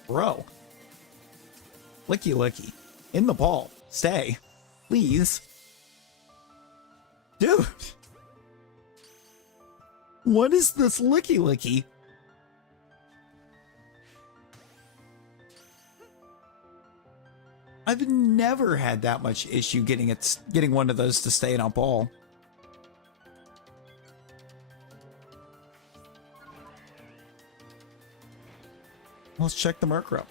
Bro. Licky licky. In the ball. Stay. Please. Dude. What is this licky licky? I've never had that much issue getting one of those to stay in a ball. Let's check the Murkrow.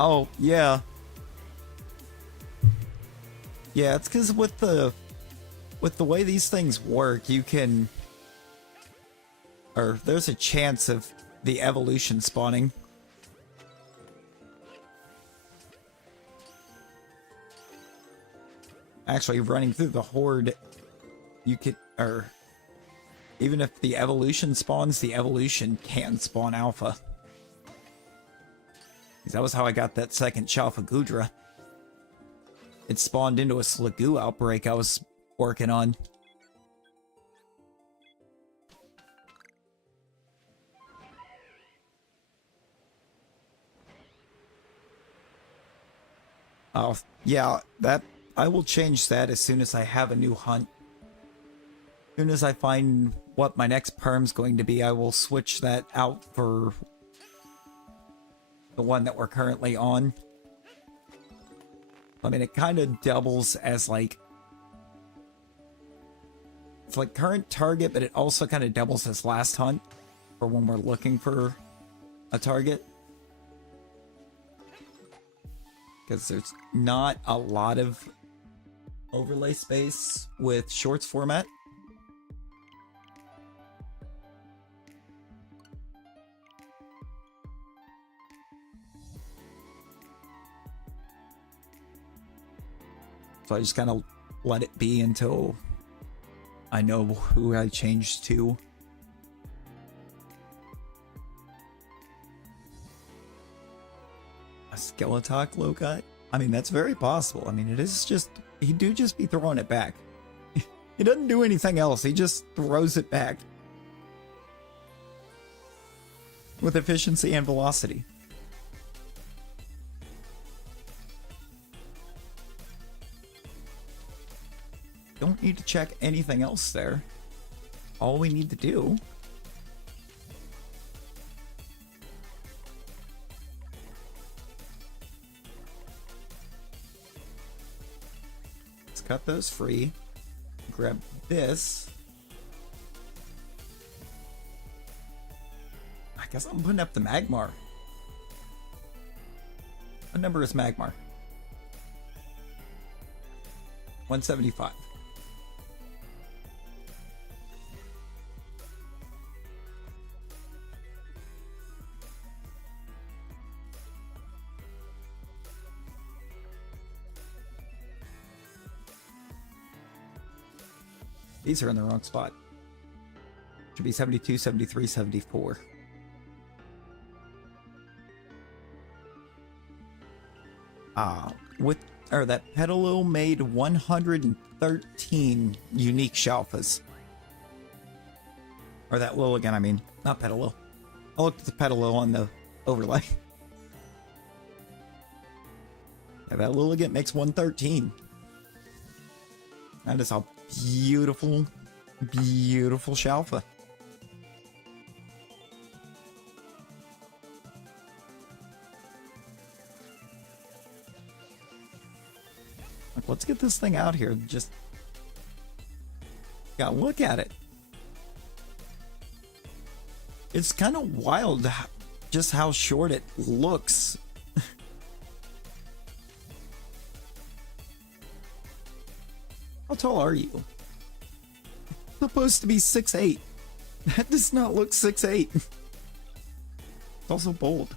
Oh, yeah. Yeah, it's because with the way these things work, you can, or there's a chance of the evolution spawning. Actually, running through the horde, you could, or even if the evolution spawns, the evolution can spawn alpha. That was how I got that second Shalpha Gudra. It spawned into a Slagoo outbreak I was working on. Oh, yeah, that I will change that as soon as I have a new hunt. As soon as I find what my next perm's going to be, I will switch that out for the one that we're currently on. I mean, it kind of doubles as like, it's like current target, but it also kind of doubles as last hunt for when we're looking for a target. Because there's not a lot of overlay space with shorts format. So I just kind of let it be until I know who I changed to. A Skeletok Lokai? I mean, that's very possible. I mean, it is just, he do just be throwing it back. He doesn't do anything else. He just throws it back. With efficiency and velocity. Don't need to check anything else there. All we need to do is cut those free. Grab this. I guess I'm putting up the Magmar. What number is Magmar? 175. These are in the wrong spot. Should be 72, 73, 74. That Petalil made 113 unique Shalphas. Or that Lilligan, I mean, not Petalil. I looked at the Petalil on the overlay. Yeah, that Lilligan makes 113. That is a beautiful, beautiful Shalpha. Like, let's get this thing out here. Just gotta look at it. It's kind of wild just how short it looks. How tall are you? Supposed to be 6'8". That does not look 6'8". It's also bold.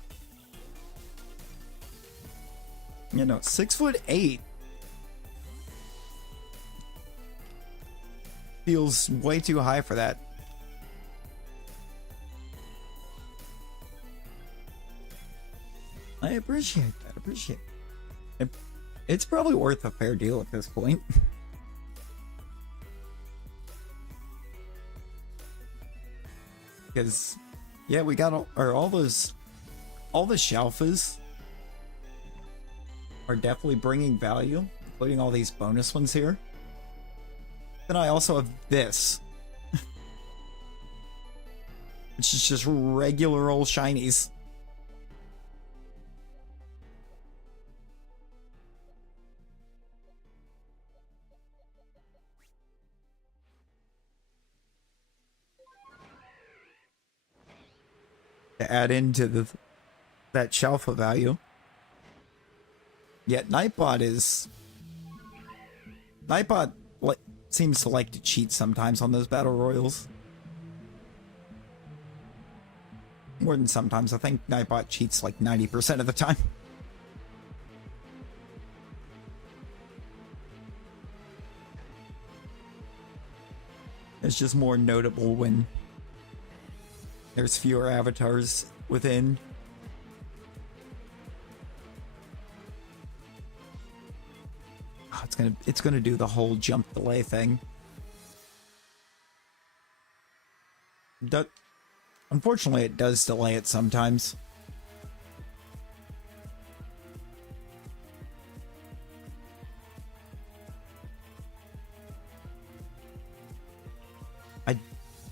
You know, 6'8" feels way too high for that. I appreciate that. It's probably worth a fair deal at this point. Because, yeah, we got all the Shalphas are definitely bringing value, including all these bonus ones here. Then I also have this, which is just regular old shinies. To add into that Shalpha value. Yet Nightbot seems to like to cheat sometimes on those battle royals. More than sometimes. I think Nightbot cheats like 90% of the time. It's just more notable when there's fewer avatars within. Oh, it's gonna do the whole jump delay thing. Unfortunately, it does delay it sometimes.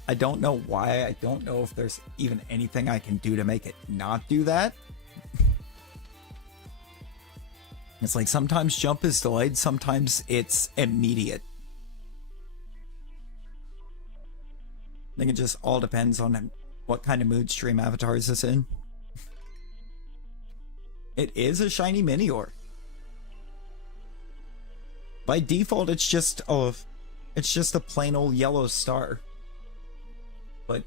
I don't know why. I don't know if there's even anything I can do to make it not do that. It's like sometimes jump is delayed, sometimes it's immediate. I think it just all depends on what kind of mood stream avatars it's in. It is a shiny Minior. By default, it's just a plain old yellow star. But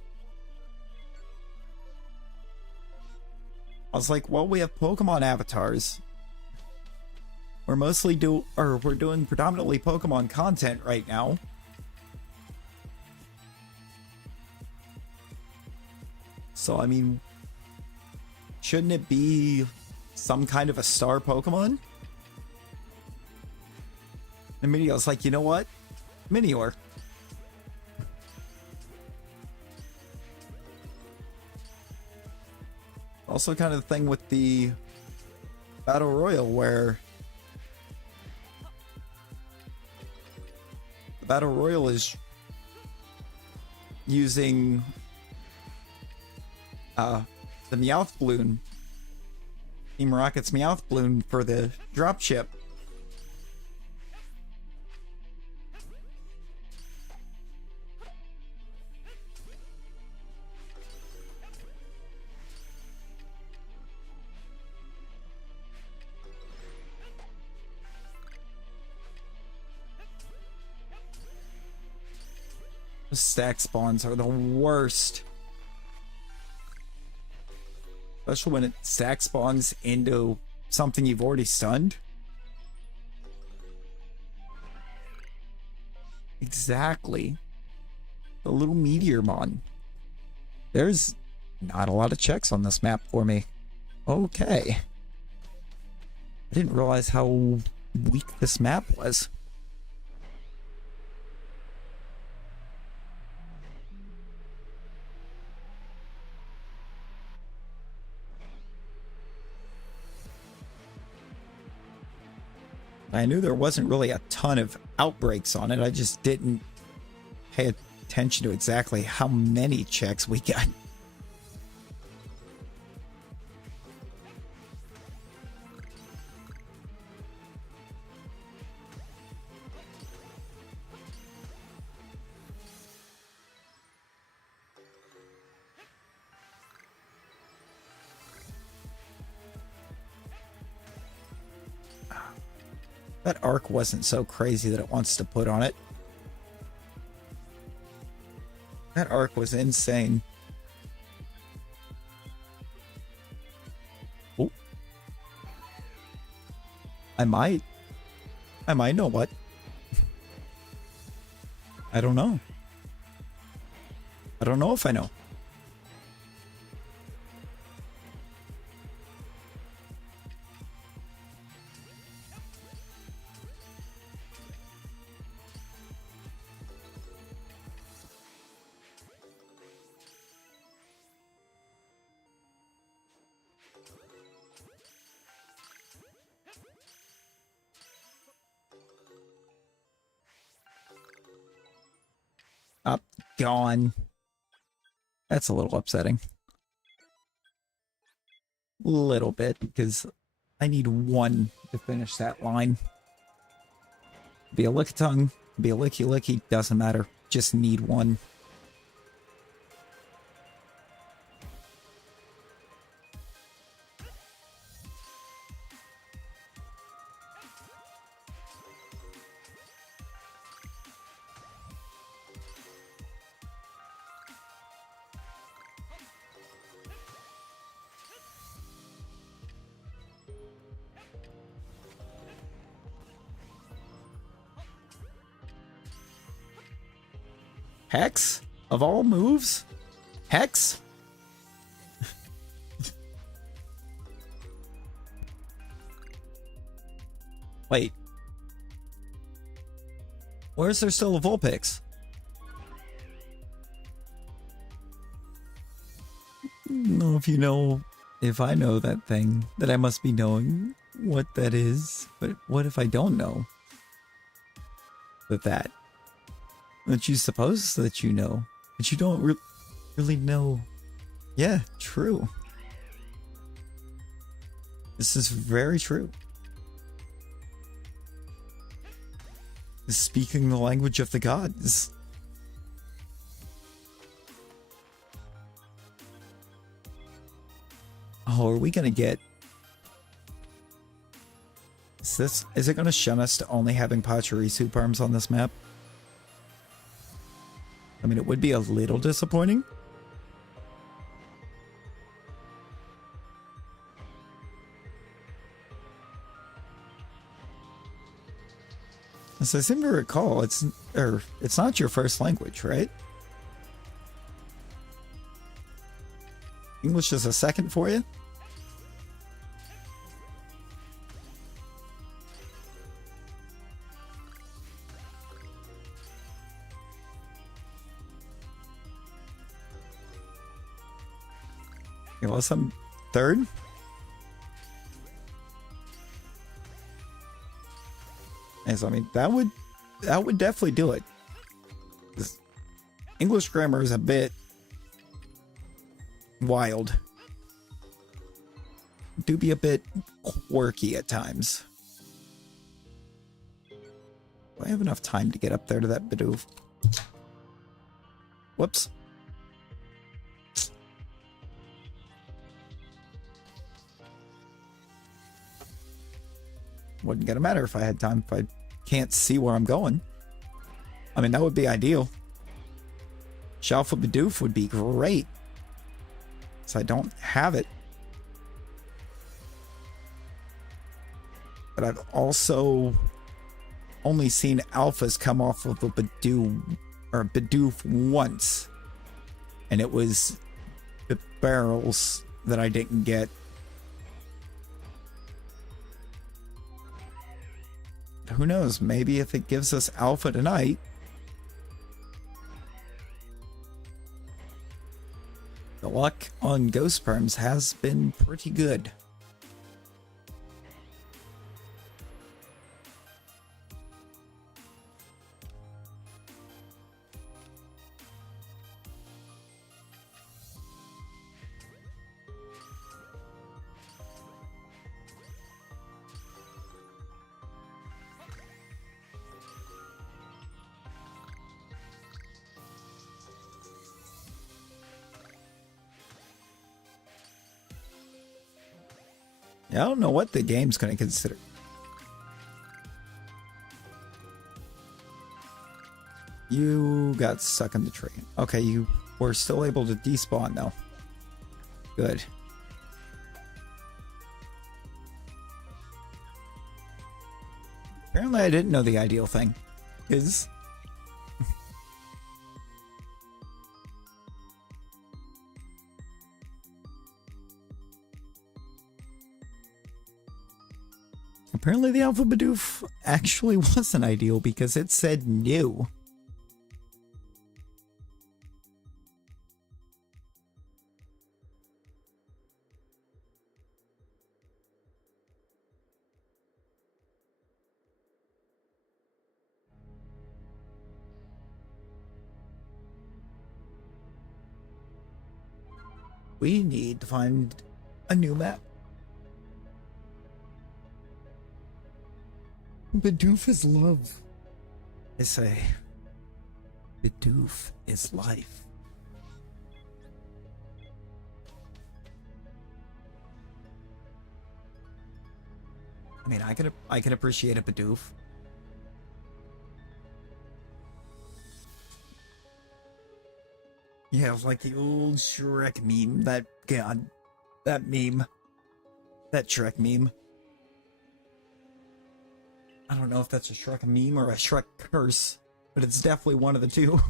I was like, well, we have Pokemon avatars. We're doing predominantly Pokemon content right now. So I mean, shouldn't it be some kind of a star Pokemon? And Minior was like, you know what? Minior. Also kind of the thing with the Battle Royal where the Battle Royal is using the Meowth Balloon, Team Rocket's Meowth Balloon for the dropship. Stack spawns are the worst. Especially when it stack spawns into something you've already stunned. Exactly. The little Meteormon. There's not a lot of checks on this map for me. Okay. I didn't realize how weak this map was. I knew there wasn't really a ton of outbreaks on it. I just didn't pay attention to exactly how many checks we got. That arc wasn't so crazy that it wants to put on it. That arc was insane. Oh. I might know what. I don't know. I don't know if I know. Up, gone. That's a little upsetting. Little bit, because I need one to finish that line. Be a lick-tongue, be a licky-licky, doesn't matter. Just need one. Hex? Of all moves? Hex? Wait. Where's there still a Vulpix? No, if you know, if I know that thing, that I must be knowing what that is. But what if I don't know that you suppose that you know, but you don't really know? Yeah, true. This is very true. Speaking the language of the gods. Oh, are we gonna get... Is it gonna shun us to only having Pachirisu Perms on this map? I mean, it would be a little disappointing. As I seem to recall, it's not your first language, right? English is a second for you? Unless I'm third? And so, I mean, that would definitely do it. This English grammar is a bit wild. Do be a bit quirky at times. Do I have enough time to get up there to that Bidoof? Whoops. Wouldn't gonna matter if I had time, if I can't see where I'm going. I mean, that would be ideal. Shalpha Bidoof would be great. So I don't have it. But I've also only seen alphas come off of a Bidoof once. And it was the barrels that I didn't get. Who knows? Maybe if it gives us alpha tonight. The luck on Ghost Perms has been pretty good. Yeah, I don't know what the game's going to consider. You got stuck in the tree. Okay, you were still able to despawn though. Good. Apparently I didn't know the ideal thing is... Apparently the Alpha Bidoof actually wasn't ideal because it said new. We need to find a new map. Bidoof is love. I say, Bidoof is life. I mean, I can appreciate a Bidoof. Yeah, like the old Shrek meme. That meme. That Shrek meme. I don't know if that's a Shrek meme or a Shrek curse, but it's definitely one of the two.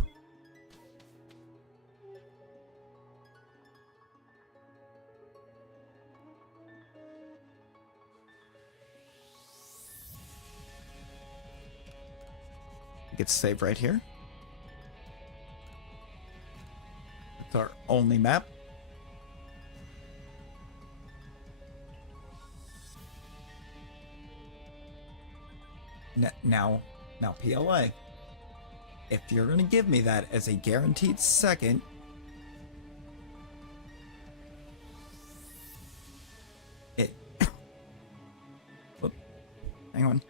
We get to save right here. It's our only map. Now PLA. If you're gonna give me that as a guaranteed second, whoop, hang on.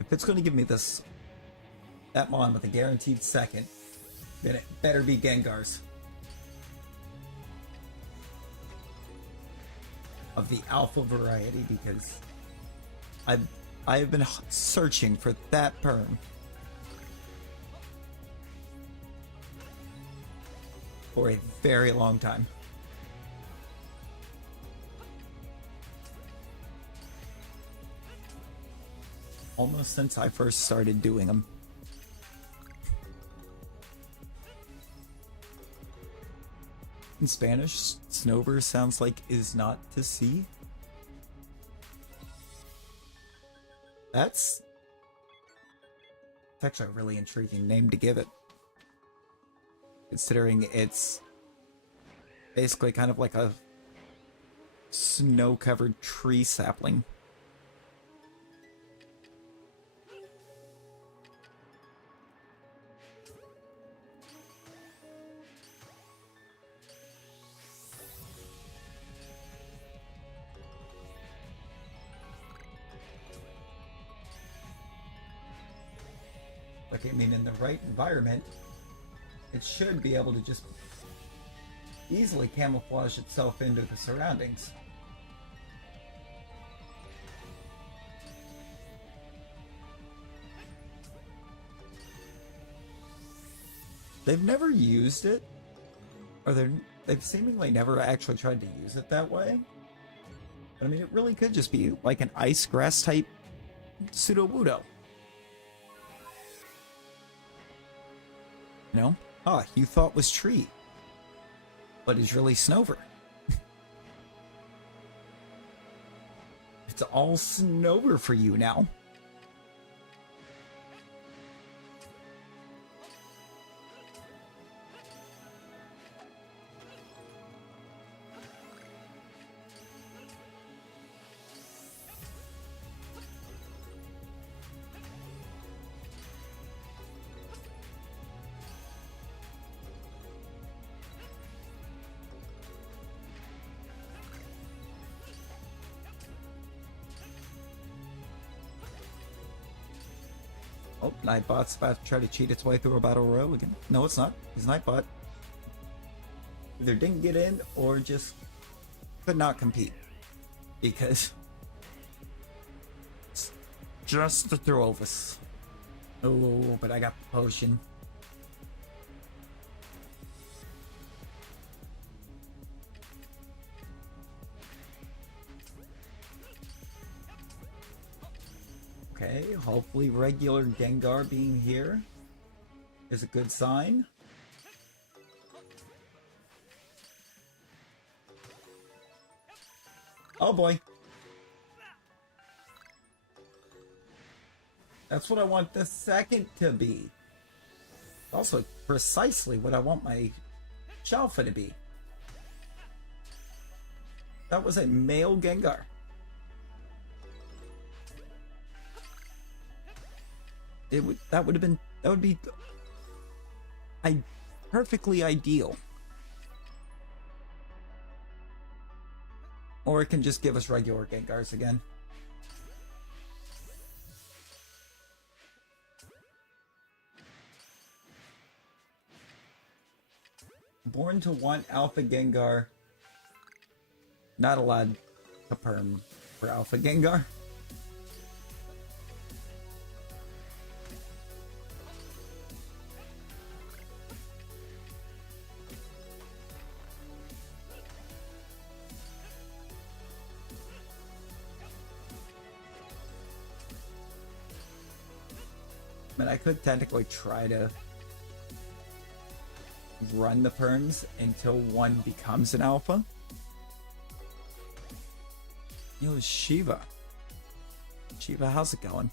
If it's gonna give me that mon with a guaranteed second, then it better be Gengar's. Of the alpha variety, because I have been searching for that perm for a very long time. Almost since I first started doing them. In Spanish, Snover sounds like is not to see. That's actually a really intriguing name to give it. Considering it's basically kind of like a snow-covered tree sapling. Like, I mean, in the right environment, it should be able to just easily camouflage itself into the surroundings. They've never used it, or they've seemingly never actually tried to use it that way. But I mean, it really could just be like an ice grass type Pseudo-Wudo. You know? Ah, you thought was tree, but is really Snover. It's all Snover for you now. Oh, Nightbot's about to try to cheat its way through a battle royale again. No, it's not. It's Nightbot. Either didn't get in or just could not compete. Because Just to throw us. Oh, but I got the potion. Okay, hopefully regular Gengar being here is a good sign. Oh boy. That's what I want the second to be. Also, precisely what I want my Shalpha to be. That was a male Gengar. That would be perfectly ideal. Or it can just give us regular Gengars again. Born to want Alpha Gengar. Not allowed to Perm for Alpha Gengar. But I could technically try to run the Perms until one becomes an Alpha. Yo, Shiva. Shiva, how's it going?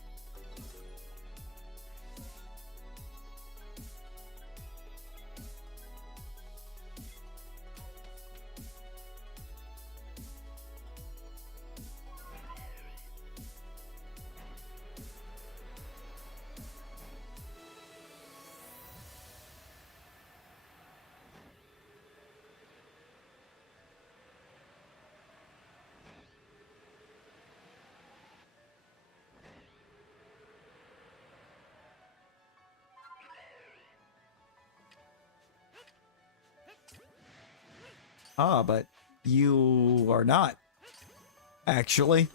Ah, but you are not, actually.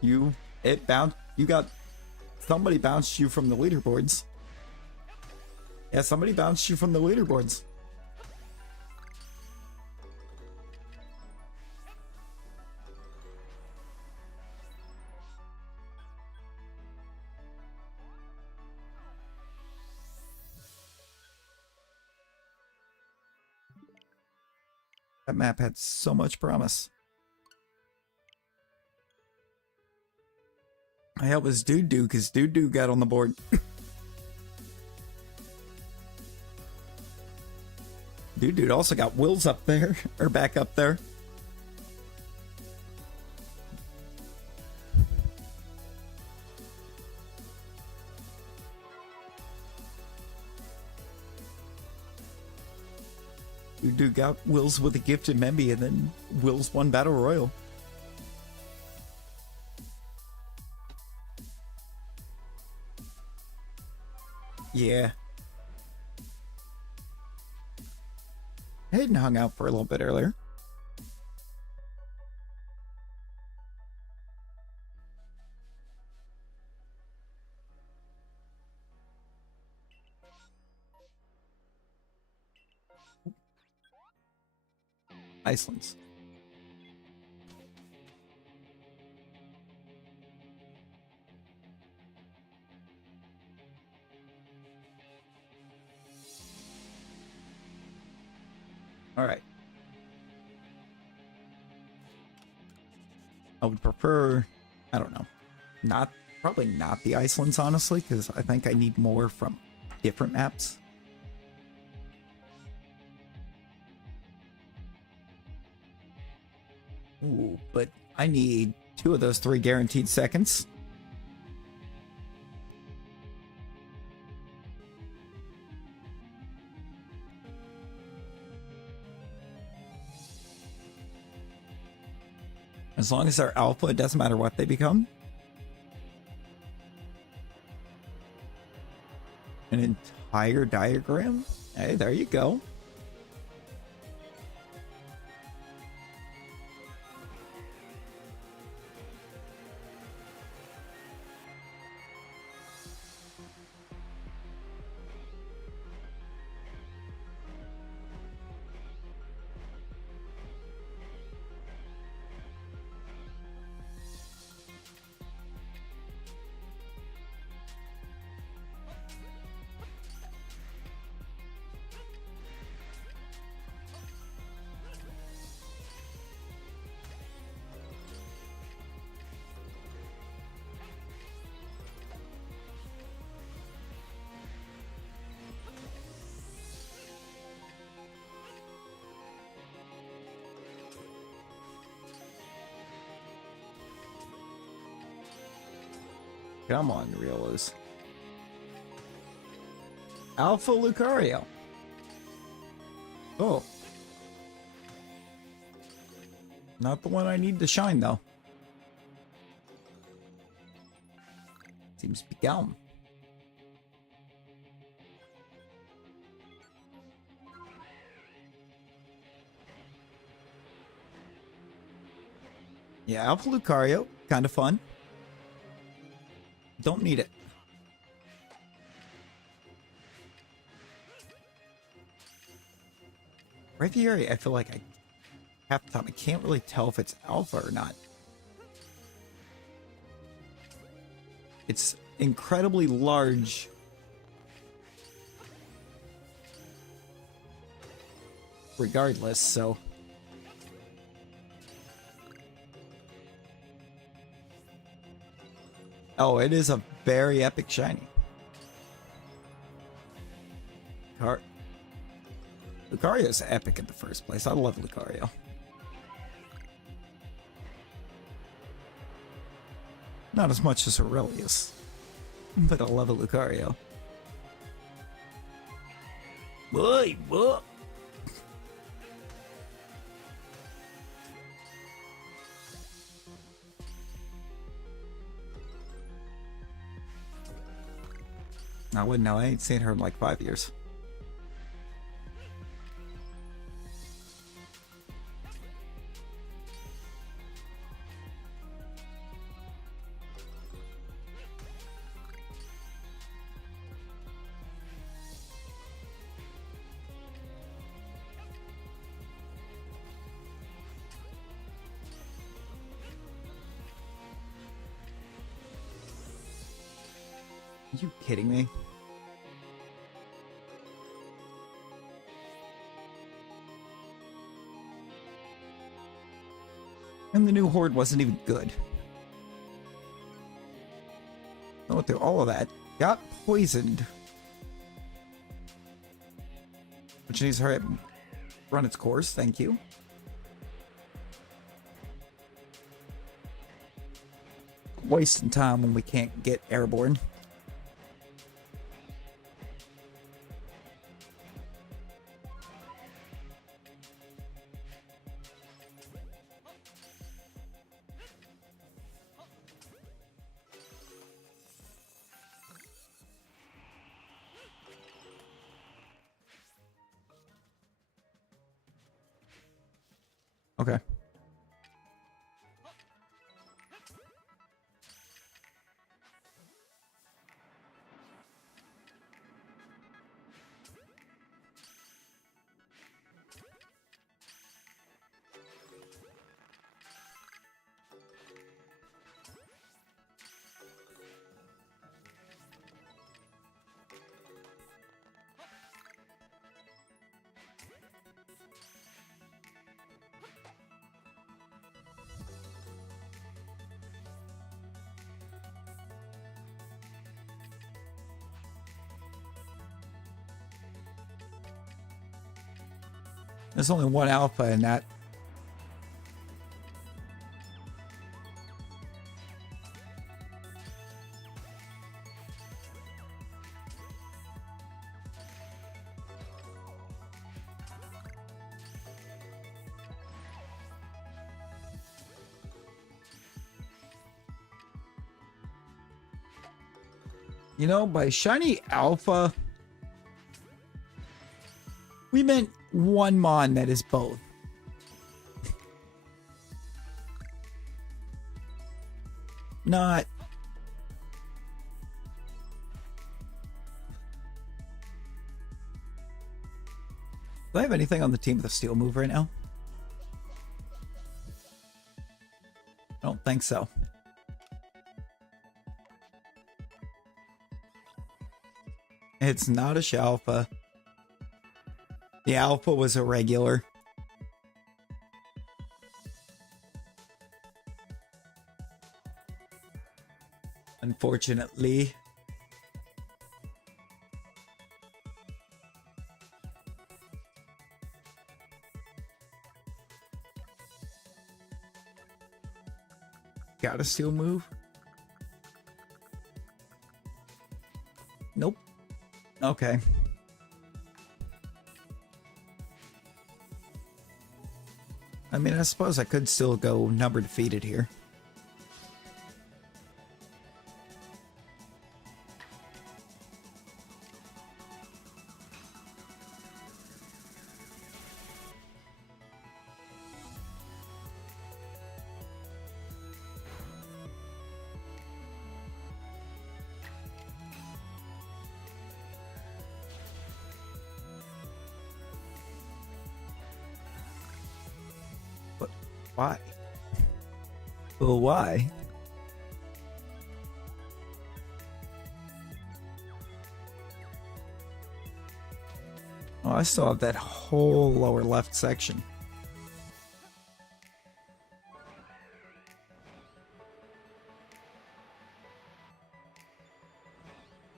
You got, somebody bounced you from the leaderboards. Yeah, somebody bounced you from the leaderboards. That map had so much promise. I hope it was Dude because Dude got on the board. Dude also got Wills up there, or back up there. Dude got Wills with a gifted Memby, and then Wills won Battle Royal. Yeah. Hayden hung out for a little bit earlier. Iceland's. All right. I would prefer, I don't know, probably not the Icelands, honestly, because I think I need more from different maps. Ooh, but I need 2 of those 3 guaranteed seconds. As long as they're alpha, it doesn't matter what they become. An entire diagram? Hey, there you go. Come on, Riolos. Alpha Lucario. Oh. Not the one I need to shine, though. Seems to be down. Yeah, Alpha Lucario. Kind of fun. Don't need it. Braviary, I feel like half the time I can't really tell if it's alpha or not. It's incredibly large. Regardless, so. Oh, it is a very epic shiny. Lucario's epic in the first place. I love Lucario. Not as much as Aurelius, but I love a Lucario. Boy, boy. I wouldn't know. I ain't seen her in like 5 years. Are you kidding me? And the new horde wasn't even good. I went through all of that. Got poisoned. Which needs to hurry up and run its course, thank you. Wasting time when we can't get airborne. Okay. There's only one alpha in that. You know, by shiny alpha, we meant one mon that is both. Not. Do I have anything on the team with a steel move right now? I don't think so. It's not a Shalpha. The alpha was a regular. Unfortunately. Got a steel move. Okay. I mean, I suppose I could still go number defeated here. But why? Well, why? Oh, I still have that whole lower left section.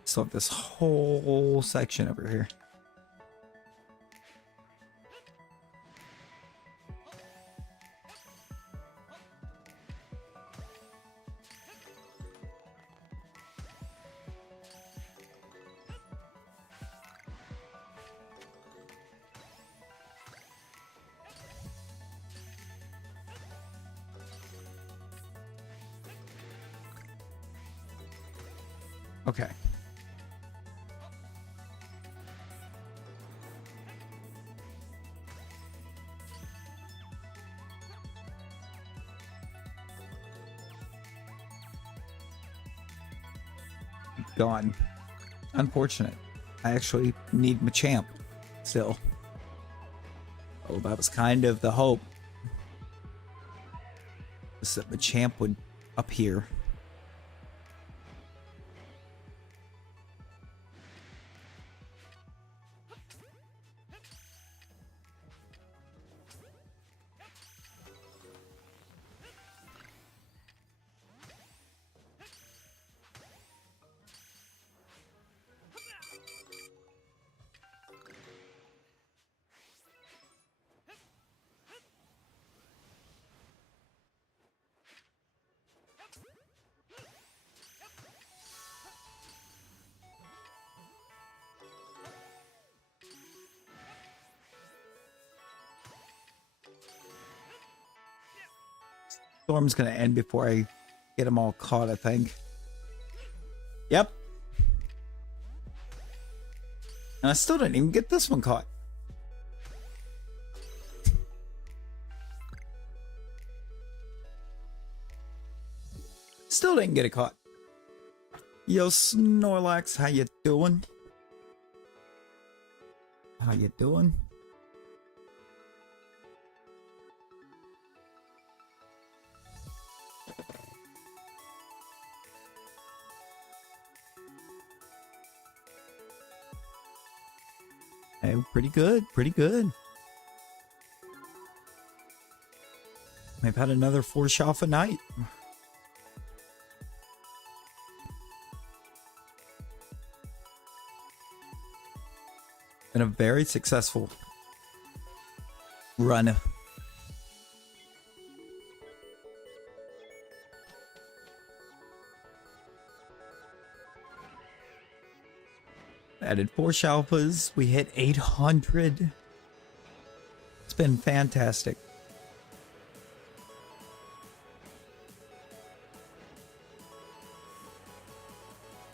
Still have this whole section over here. Okay. Gone. Unfortunate. I actually need Machamp still. Oh, that was kind of the hope. Was that Machamp would appear. Storm's gonna end before I get them all caught, I think. Yep. And I still didn't even get this one caught. Still didn't get it caught. Yo, Snorlax, how you doing? How you doing? Hey, pretty good, pretty good. I've had another 4 Shalpha night. Been a very successful run. Added 4 Shalpas. We hit 800. It's been fantastic.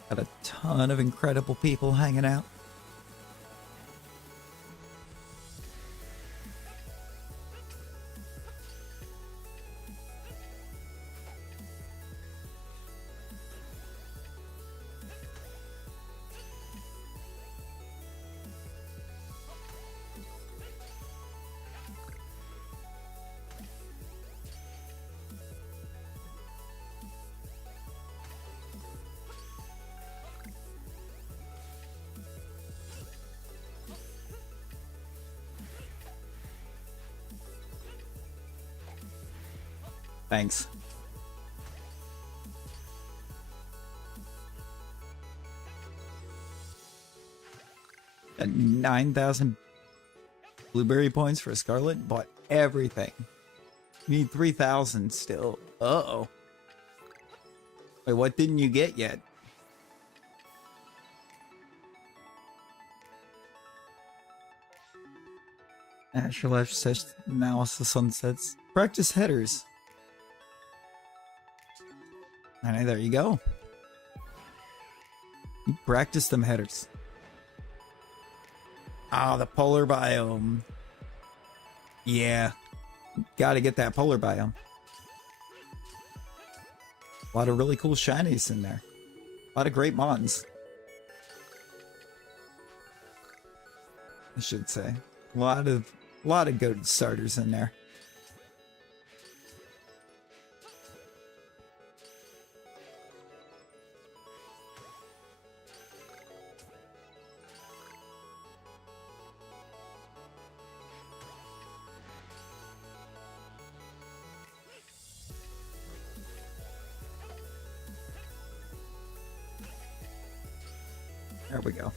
Got a ton of incredible people hanging out. Thanks. Got 9,000 blueberry points for a Scarlet. Bought everything. Need 3,000 still. Uh-oh. Wait, what didn't you get yet? Afterlife session analysis sunsets. Practice headers. Alright, there you go. You practice them headers. Ah, the polar biome. Yeah. Gotta get that polar biome. A lot of really cool shinies in there. A lot of great mons. I should say. A lot of good starters in there. There we go.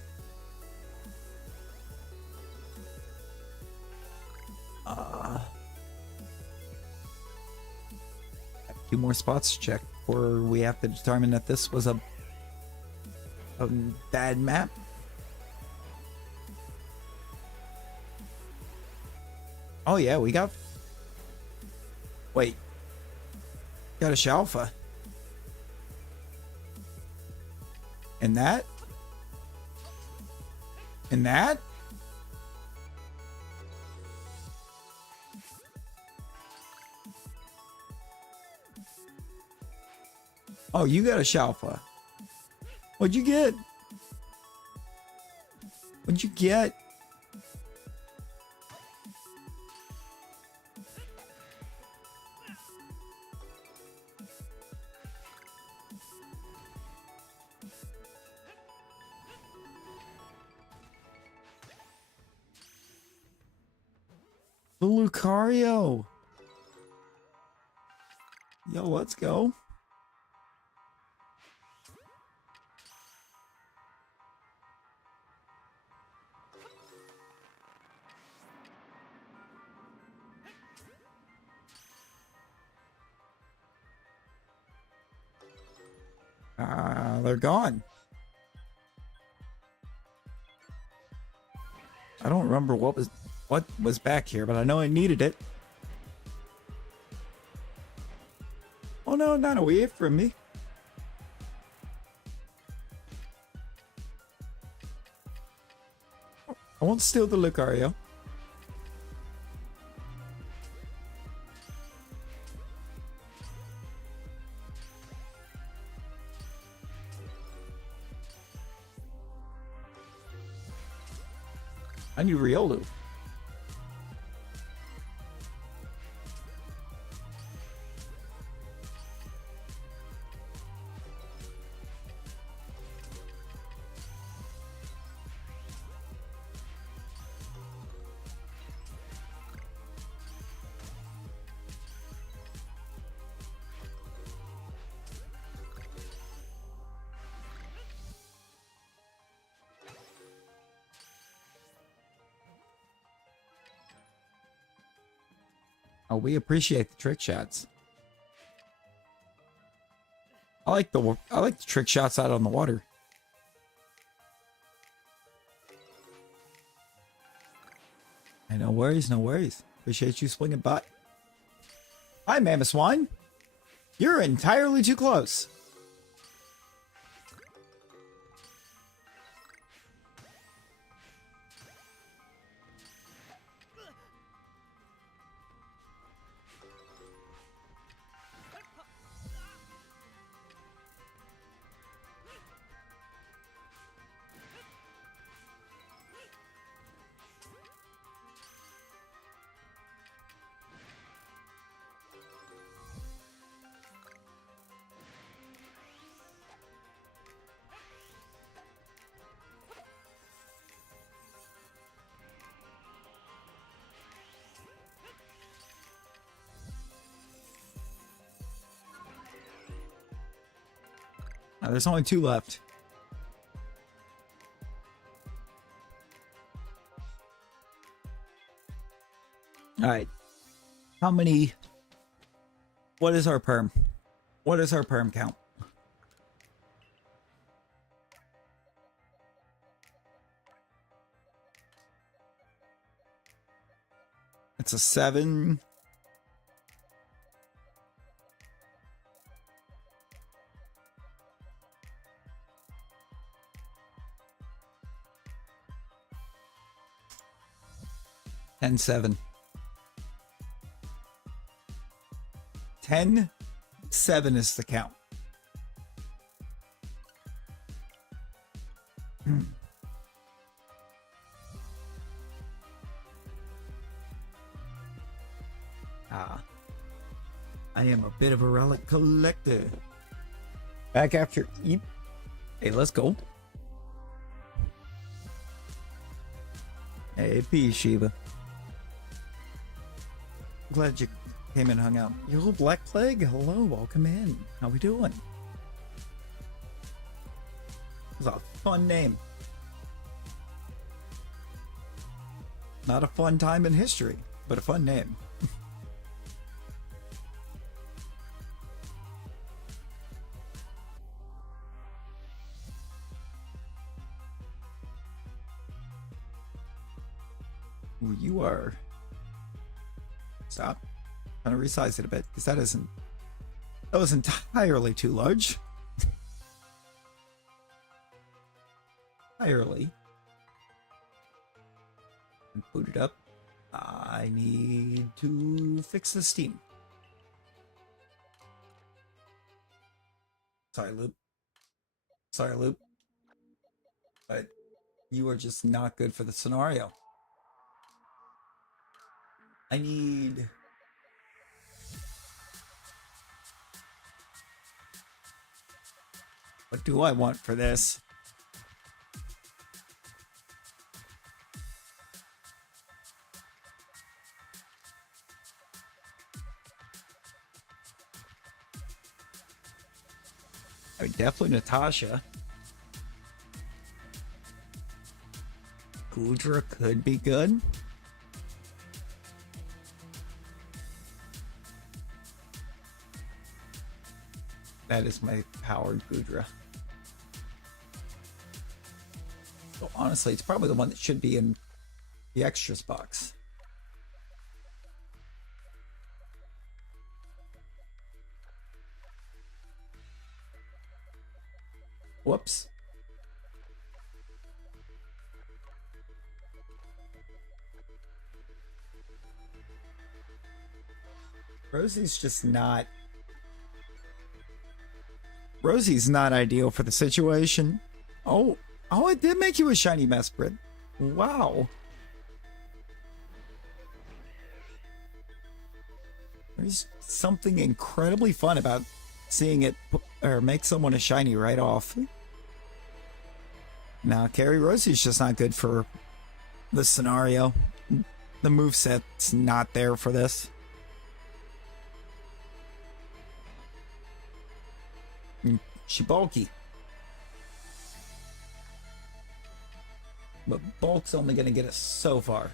A few more spots to check before we have to determine that this was a bad map. Oh yeah, we got... Wait. Got a Shalpha. And that? And that? Oh, you got a Shalpha. What'd you get? What'd you get? The Lucario. Yo, let's go. They're gone. I don't remember what was back here, but I know I needed it. Oh no, not away from me. I won't steal the Lucario. I need Riolu. Oh, we appreciate the trick shots. I like the trick shots out on the water. Hey, no worries, no worries. Appreciate you swinging by. Hi, Mama Swan. You're entirely too close. There's only 2 left. All right. How many? What is our perm? What is our perm count? That's a 7. And 7. 10, 7 is the count. I am a bit of a relic collector. Back after eat. Hey, let's go. Hey, peace, Shiva. Glad you came and hung out. Yo, Black Plague, hello, welcome in. How we doing? It's a fun name. Not a fun time in history, but a fun name. Ooh, you are... Stop. I'm gonna resize it a bit, because that was entirely too large. Entirely. And boot it up. I need to fix the steam. Sorry, Loop. Sorry, Loop. But you are just not good for the scenario. I need... What do I want for this? I mean, definitely Natasha. Gudra could be good. That is my powered Gudra. So honestly, it's probably the one that should be in the extras box. Whoops. Rosie's just not... Rosie's not ideal for the situation. Oh, it did make you a shiny Mesprit. Wow. There's something incredibly fun about seeing it or make someone a shiny right off. Now, Carrie Rosie's just not good for this scenario. The moveset's not there for this. She bulky. But bulk's only going to get us so far.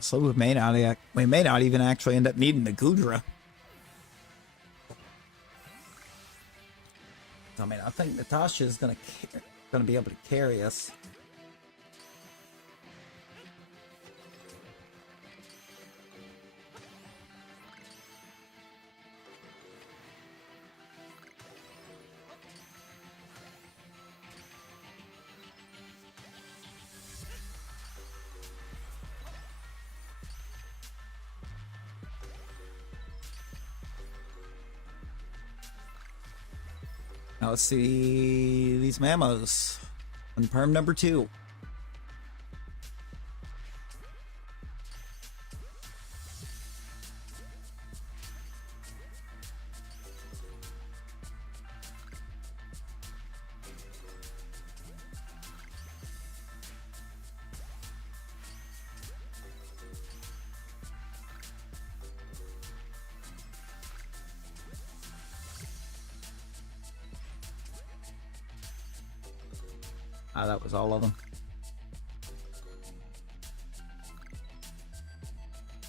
So we may not even actually end up needing the Gudra. I mean, I think Natasha is gonna be able to carry us. Now let's see these Mamos on Perm number 2. Ah, that was all of them.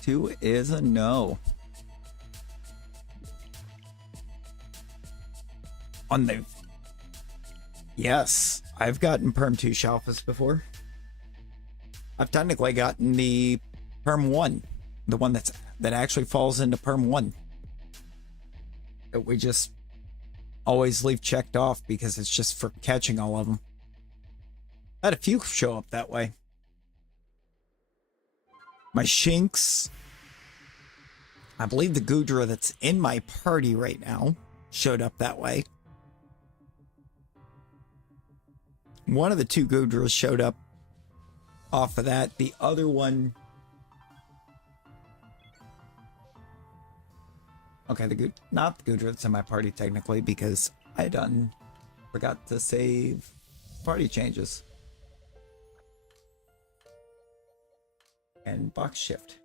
2 is a no. On the... Yes, I've gotten Perm 2 Shalphas before. I've technically gotten the Perm 1. The one that actually falls into Perm 1. That we just always leave checked off because it's just for catching all of them. I had a few show up that way. My Shinx. I believe the Goodra that's in my party right now showed up that way. One of the 2 Goodras showed up off of that. The other one... Okay, not the Goodra that's in my party technically because I forgot to save party changes. And box shift.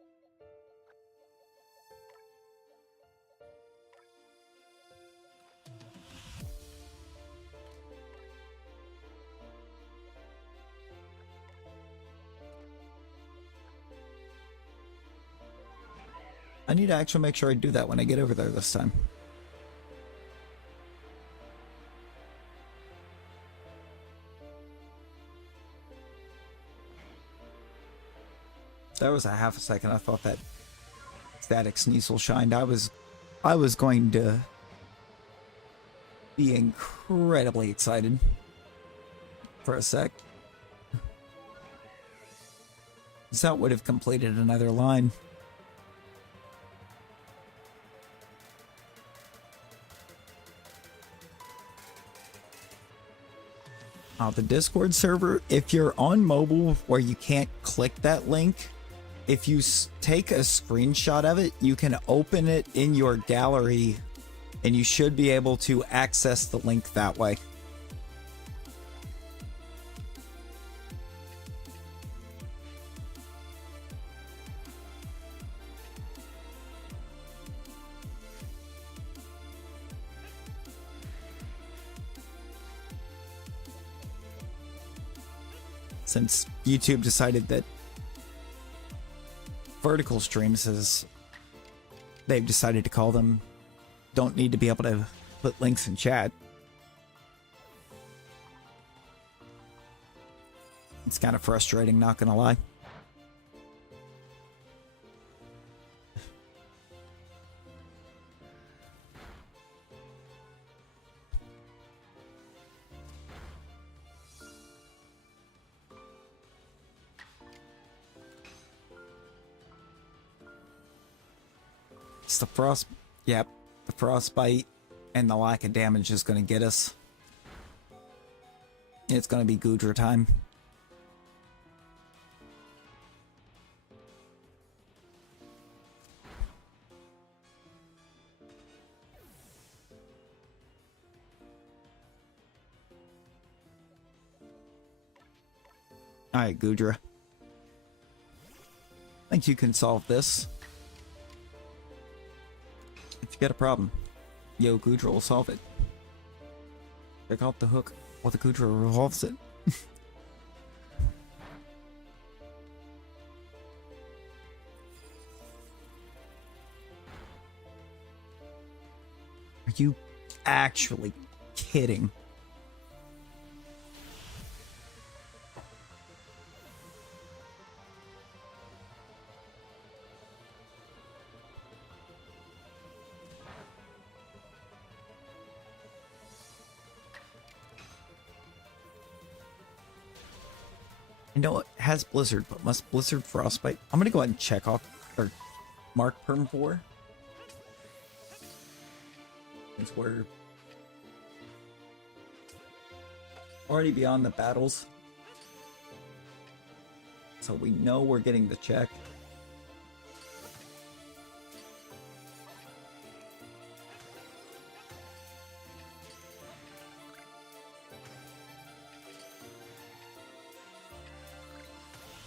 I need to actually make sure I do that when I get over there this time. There was a half a second I thought that Static Sneasel shined. I was going to be incredibly excited for a sec. That would have completed another line. The Discord server, if you're on mobile where you can't click that link, if you take a screenshot of it, you can open it in your gallery and you should be able to access the link that way. Since YouTube decided that vertical streams, as they've decided to call them, don't need to be able to put links in chat. It's kind of frustrating, not gonna lie. It's the frost. Yep, the frostbite and the lack of damage is going to get us. It's going to be Goodra time. Alright, Goodra. I think you can solve this. If you got a problem, yo, Goodra will solve it. Check out the hook while the Goodra resolves it. Are you actually kidding? I know it has Blizzard, but must Blizzard Frostbite? I'm gonna go ahead and check off or mark Perm 4. Since we're already beyond the battles, so we know we're getting the check.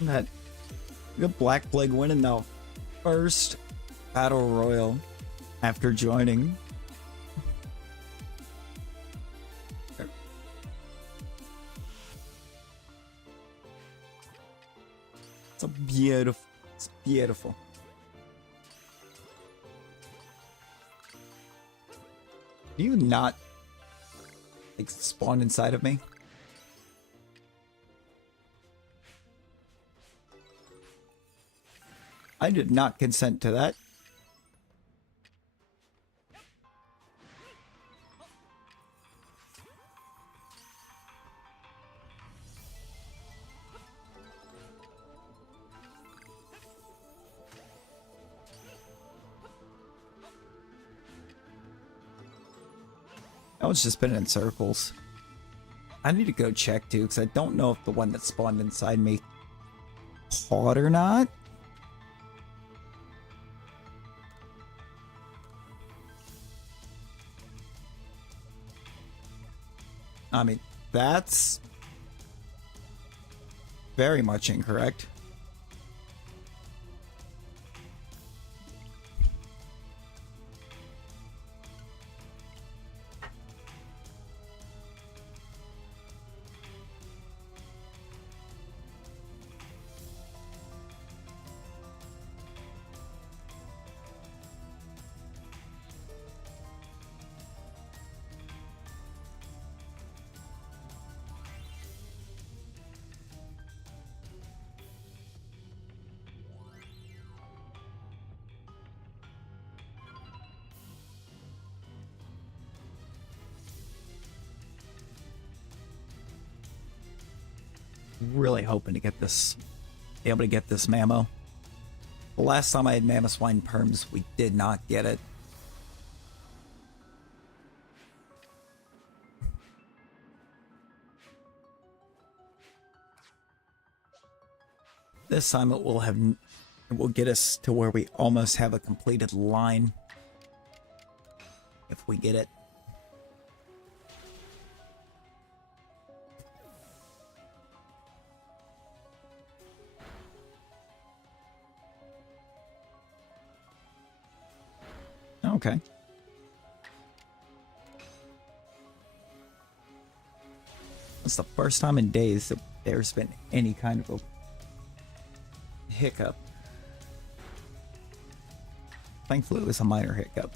That good Black Plague winning the first battle royal after joining. So beautiful. It's beautiful. Do you not like spawn inside of me? I did not consent to that. I was just spinning in circles. I need to go check too, because I don't know if the one that spawned inside me caught or not. I mean, that's very much incorrect. Really hoping to get this, able to get this Mammo. The last time I had Mamoswine Perms, we did not get it. This time it will get us to where we almost have a completed line. If we get it. Okay. It's the first time in days that there's been any kind of a hiccup. Thankfully, it was a minor hiccup.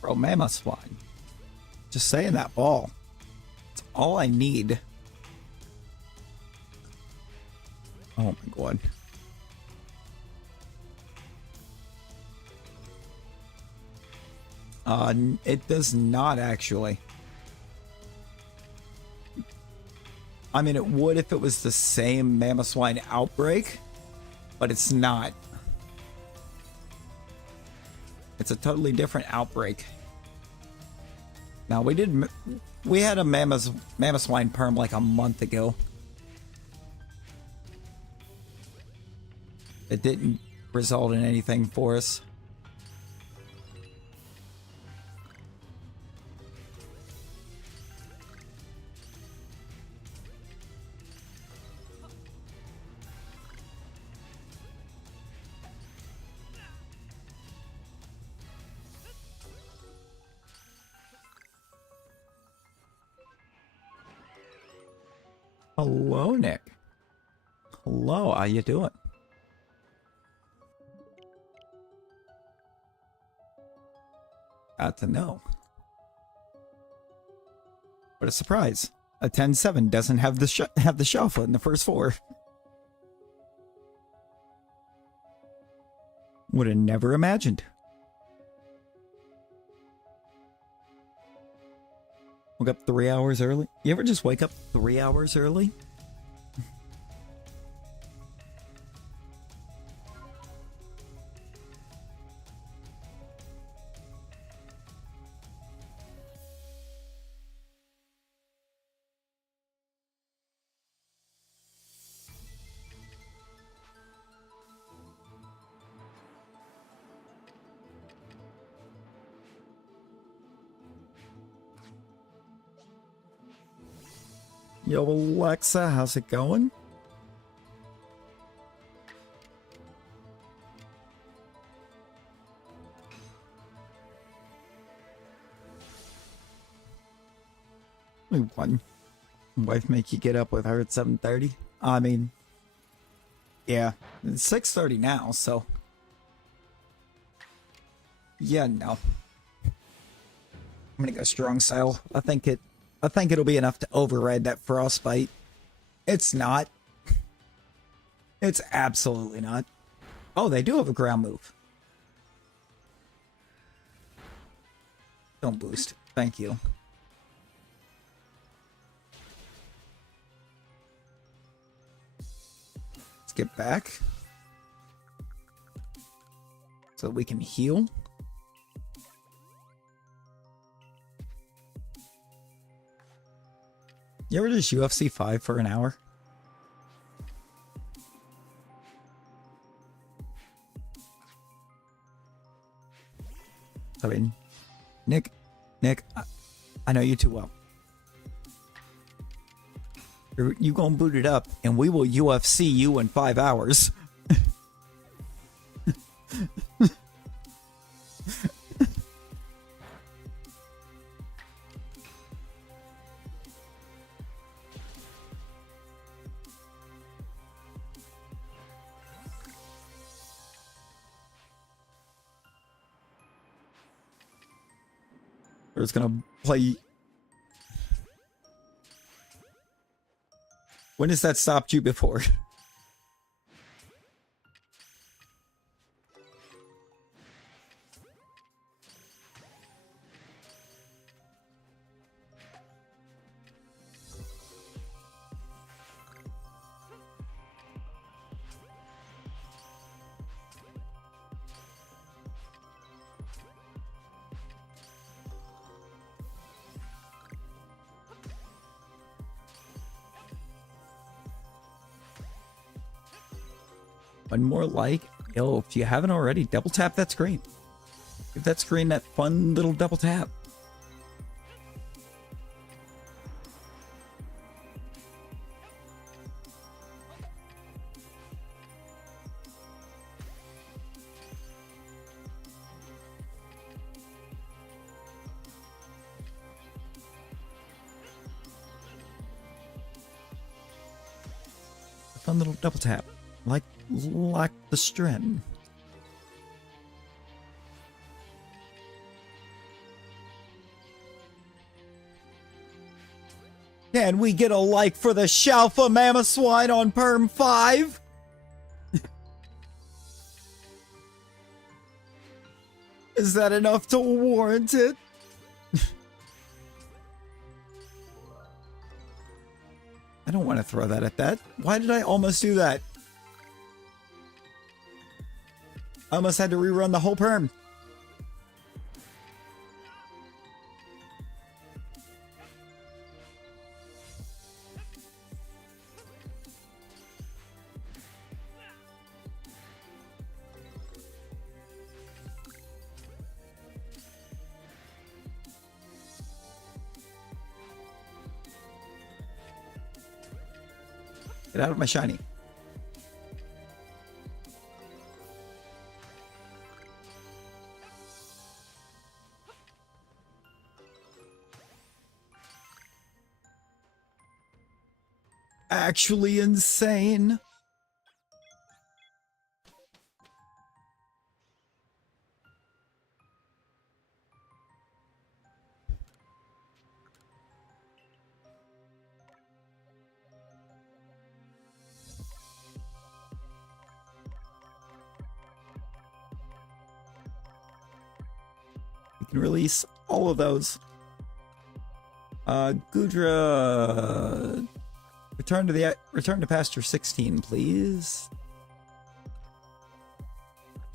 Bro, Mamoswine. Just saying that ball. It's all I need. Oh my god. It does not actually. I mean, it would if it was the same Mamoswine outbreak, but it's not. It's a totally different outbreak. Now we had a Mamoswine Perm like a month ago. It didn't result in anything for us. Hello, Nick. Hello, how you doing? Got to know. What a surprise. A 10-7 doesn't have the Shalpha in the first four. Would have never imagined. Woke up 3 hours early. You ever just wake up 3 hours early? Yo, Alexa, how's it going? One wife make you get up with her at 7:30. I mean, yeah, it's 6:30 now, so yeah, no. I'm gonna go strong style. I think it'll be enough to override that frostbite. It's not. It's absolutely not. Oh, they do have a ground move. Don't boost. Thank you. Let's get back so we can heal. You ever just UFC 5 for an hour? I mean, Nick, I know you too well. You gonna boot it up, and we will UFC you in 5 hours. We're just gonna play. When has that stopped you before? One more like. Yo, if you haven't already, double tap that screen. Give that screen that fun little double tap. A fun little double tap. Like the string. Can we get a like for the Shalpha Mama Swine on Perm 5? Is that enough to warrant it? I don't want to throw that at that. Why did I almost do that? I almost had to rerun the whole perm. Get out of my shiny. Actually insane. You can release all of those. Gudra, return to pasture 16, please.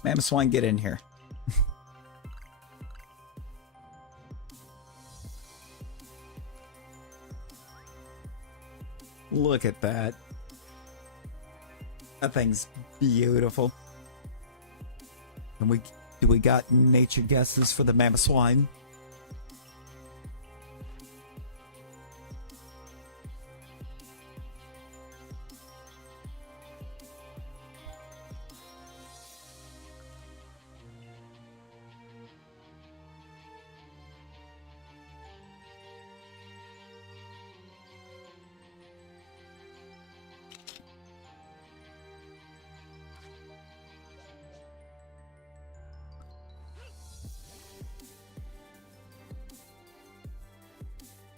Mama Swine, get in here. Look at that. That thing's beautiful. And do we got nature guesses for the Mama Swine?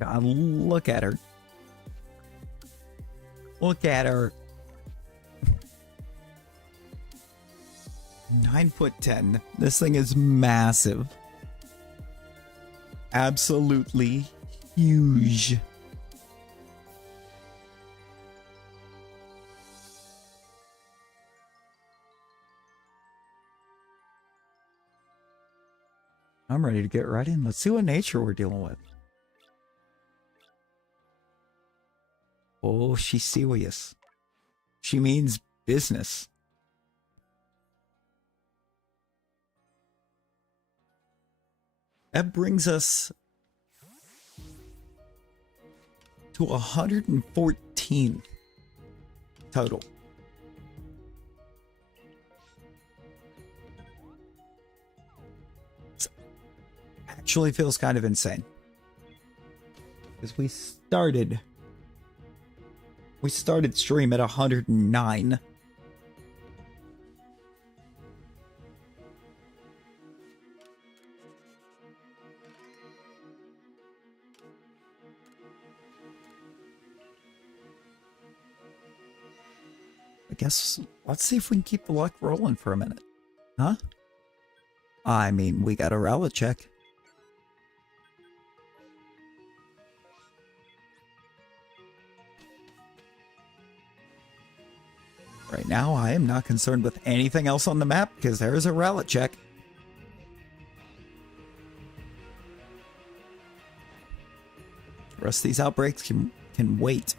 God, look at her. Look at her. 9'10". This thing is massive. Absolutely huge. I'm ready to get right in. Let's see what nature we're dealing with. Oh, she's serious. She means business. That brings us to 114 total. This actually feels kind of insane. Because we started stream at 109. I guess let's see if we can keep the luck rolling for a minute. Huh? I mean, we got a relic check. Right now, I am not concerned with anything else on the map because there is a relic check. The rest of these outbreaks can wait.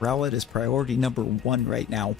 Rowlet is priority number 1 right now.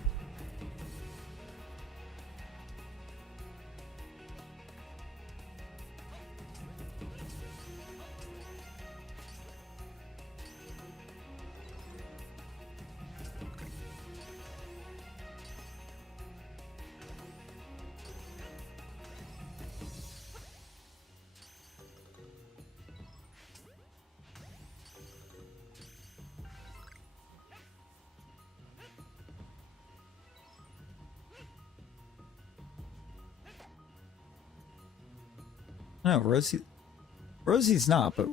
No, Rosie's not, but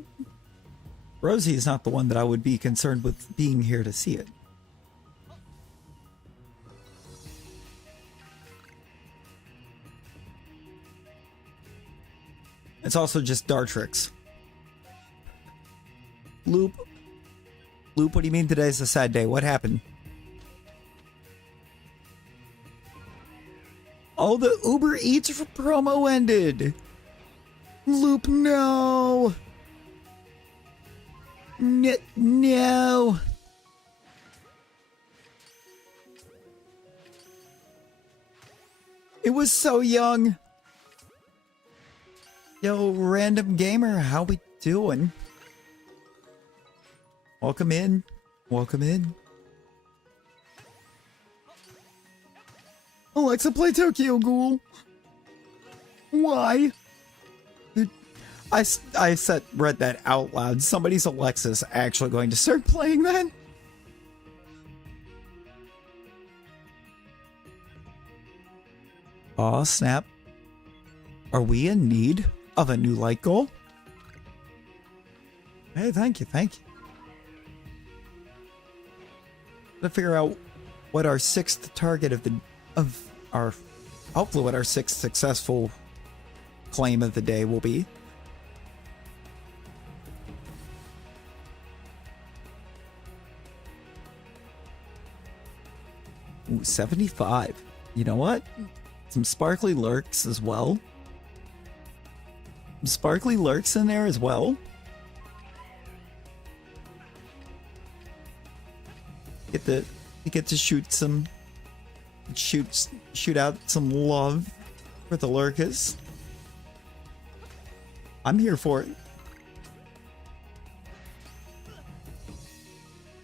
Rosie is not the one that I would be concerned with being here to see it. It's also just Dartrix. Loop, what do you mean today's a sad day? What happened? Oh, the Uber Eats promo ended! Loop, no! No! It was so young! Yo, random gamer, how we doing? Welcome in. Welcome in. Alexa, play Tokyo Ghoul. Why? I read that out loud. Somebody's Alexa's actually going to start playing that? Aw, snap. Are we in need of a new light goal? Hey, thank you, thank you. To figure out what our 6th target hopefully what our 6th successful claim of the day will be. Ooh, 75. You know what? Some sparkly lurks as well. Some sparkly lurks in there as well. You get to shoot out some love for the lurkers. I'm here for it.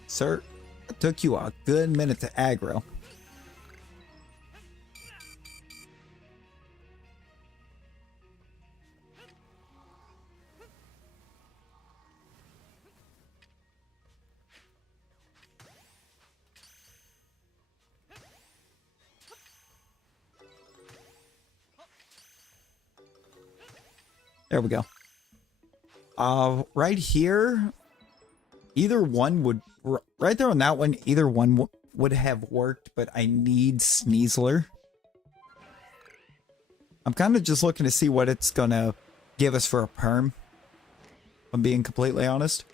Sir, it took you a good minute to aggro. There we go. Right here, either one would... Right there on that one, either one would have worked, but I need Sneasler. I'm kind of just looking to see what it's gonna give us for a perm. If I'm being completely honest.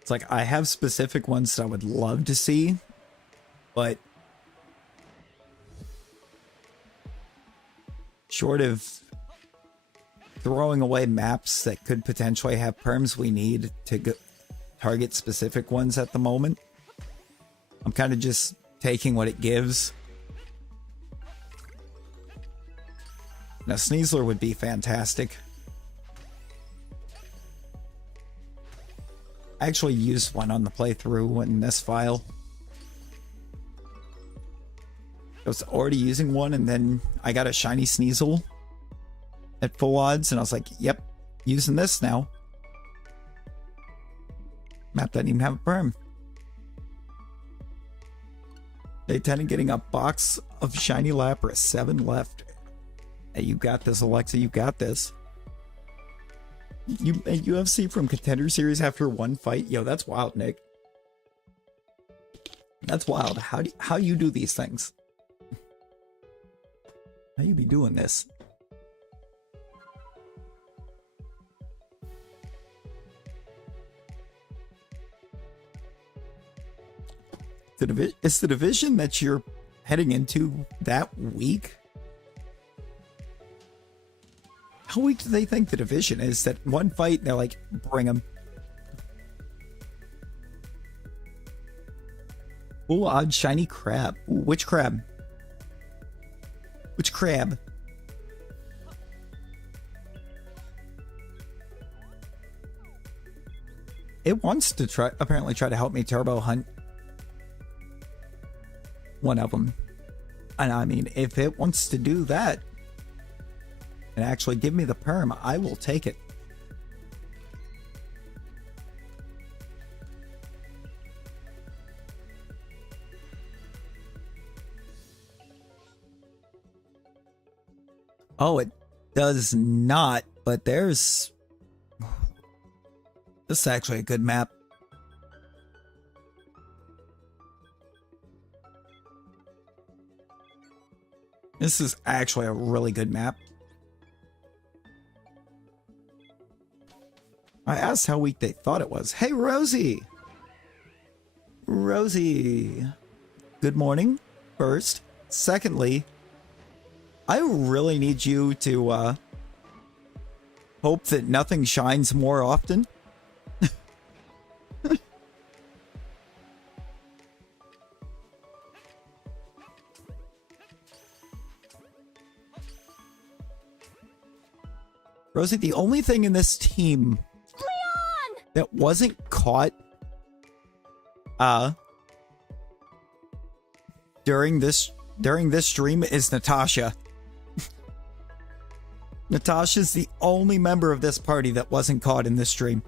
It's like, I have specific ones that I would love to see, but short of throwing away maps that could potentially have perms, we need to target specific ones at the moment. I'm kind of just taking what it gives. Now, Sneasler would be fantastic. I actually used one on the playthrough in this file. I was already using one, and then I got a shiny Sneasel at full odds, and I was like, yep, using this now. Map doesn't even have a perm. They tend to getting a box of shiny Lapras, 7 left. Hey, you got this, Alexa, you got this. You a UFC from Contender Series after one fight? Yo, that's wild, Nick. That's wild. How you do these things? How you be doing this? Is the division that you're heading into that weak? How weak do they think the division is? That one fight, they're like, bring him. Ooh, odd shiny crab. Ooh, which crab? Which crab? It wants to apparently try to help me turbo hunt one of them. And I mean, if it wants to do that and actually give me the perm, I will take it. Oh, it does not, but there's... This is actually a good map. This is actually a really good map. I asked how weak they thought it was. Hey, Rosie! Rosie! Good morning, first. Secondly, I really need you to hope that nothing shines more often. Rosie, the only thing in this team that wasn't caught during this stream is Natasha. Natasha's the only member of this party that wasn't caught in this stream.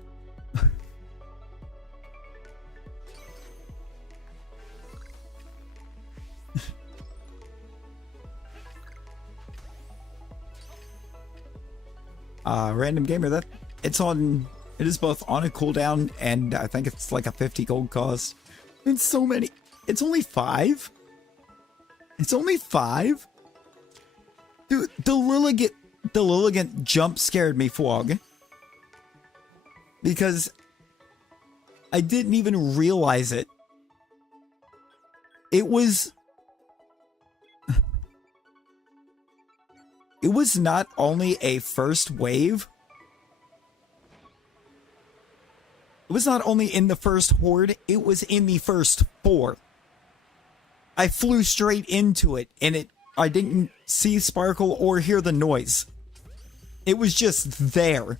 Random gamer, that it is both on a cooldown and I think it's like a 50 gold cost. It's so many. It's only 5? It's only 5? Dude, the Lilligant jump scared me, Fwog. Because I didn't even realize it. It was not only a first wave. It was not only in the first horde, it was in the first 4. I flew straight into it, and I didn't see Sparkle or hear the noise. It was just there.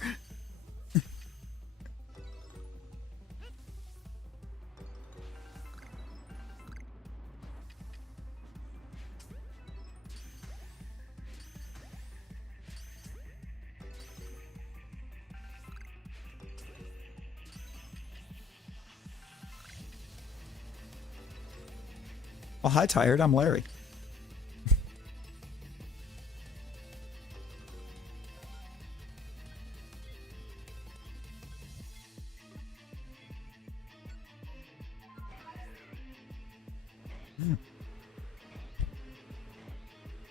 Well, hi, Tired. I'm Larry.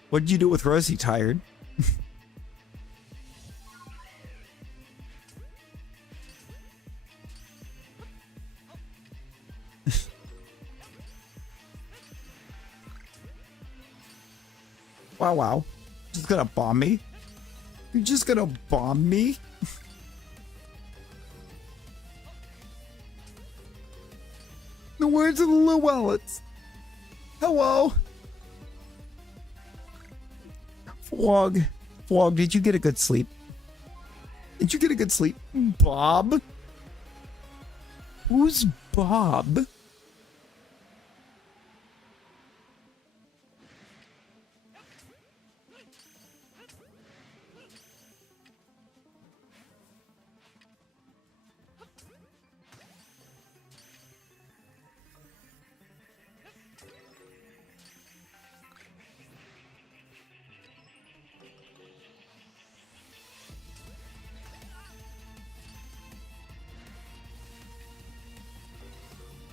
What did you do with Rosie, tired? Wow, wow. Just gonna bomb me? You're just gonna bomb me? The words of the Llewellyns. Hello? Flog. Flog, did you get a good sleep? Did you get a good sleep? Bob? Who's Bob?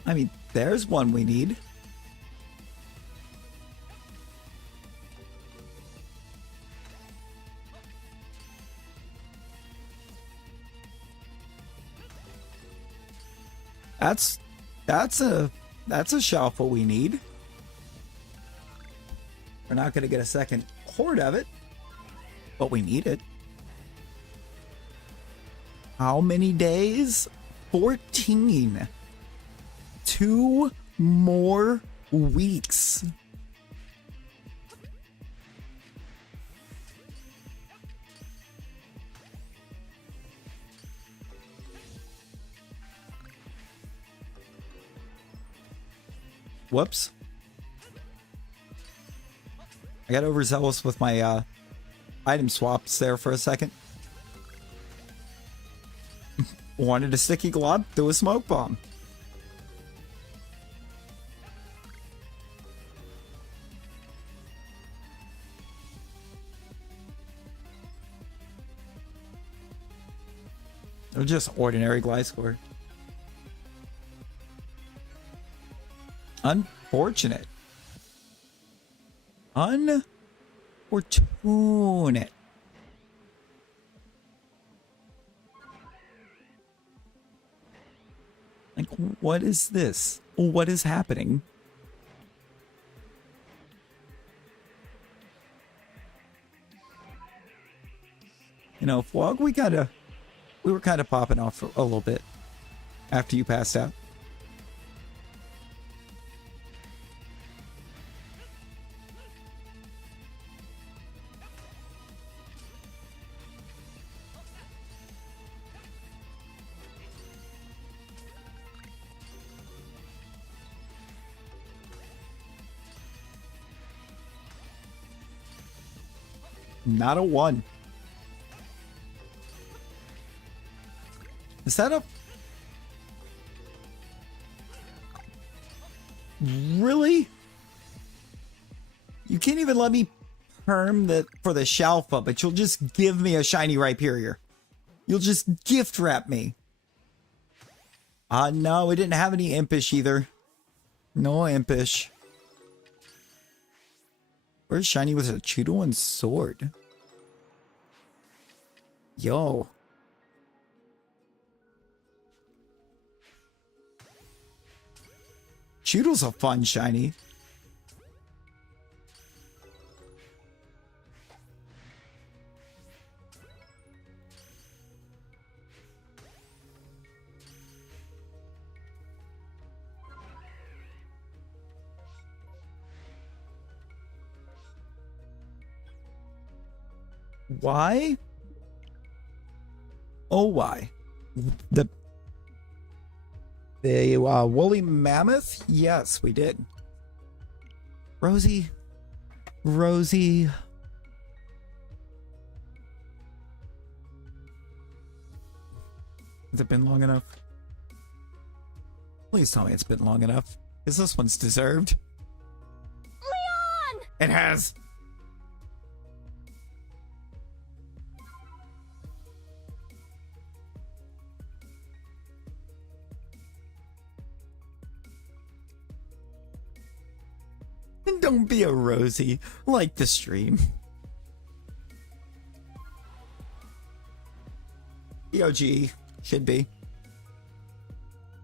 I mean, there's one we need. That's a Shalpha we need. We're not gonna get a second horde of it, but we need it. How many days? 14. 2 more weeks. Whoops. I got overzealous with my item swaps there for a second. Wanted a sticky glob, threw a smoke bomb. Or just ordinary Gliscor. Unfortunate. Unfortunate. Like, what is this? What is happening? You know, Flog, we were kind of popping off a little bit after you passed out. Not a 1. Is that a... Really? You can't even let me perm for the Shalpha, but you'll just give me a shiny Rhyperior. You'll just gift wrap me. No, we didn't have any Impish either. No Impish. Where's shiny with a Choodle and sword? Yo. Choodle's a fun shiny. Why? Oh, why? The woolly mammoth? Yes, we did. Rosie. Rosie. Has it been long enough? Please tell me it's been long enough. Because this one's deserved. Leon! It has. Don't be a Rosie. Like the stream. EOG should be.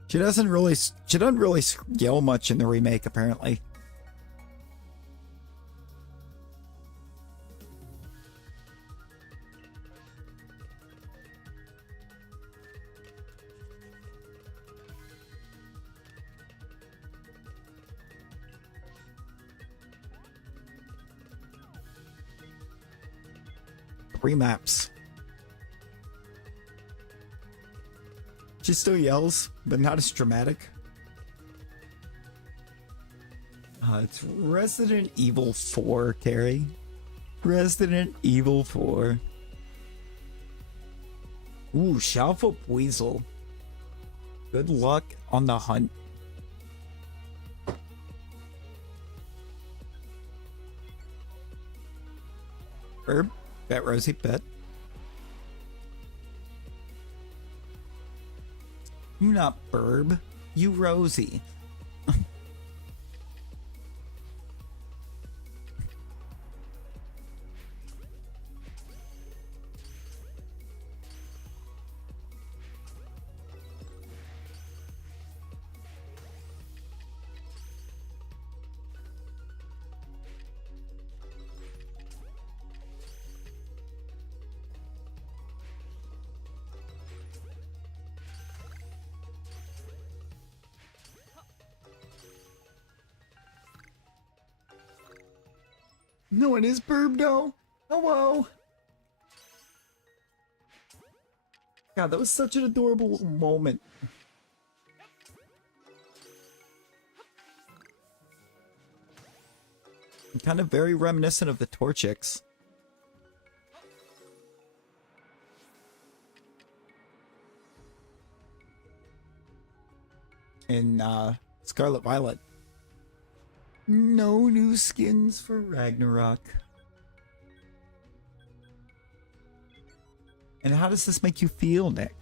She doesn't really skill much in the remake, apparently. Three maps. She still yells, but not as dramatic. It's Resident Evil 4, Carrie. Resident Evil 4. Ooh, Shalpha Weasel. Good luck on the hunt. Herb? Bet, Rosie, bet. You not Burb, you Rosie. No, it is Burb, though. Hello. God, that was such an adorable moment. Kind of very reminiscent of the Torchics. In Scarlet Violet. No new skins for Ragnarok. And how does this make you feel, Nick?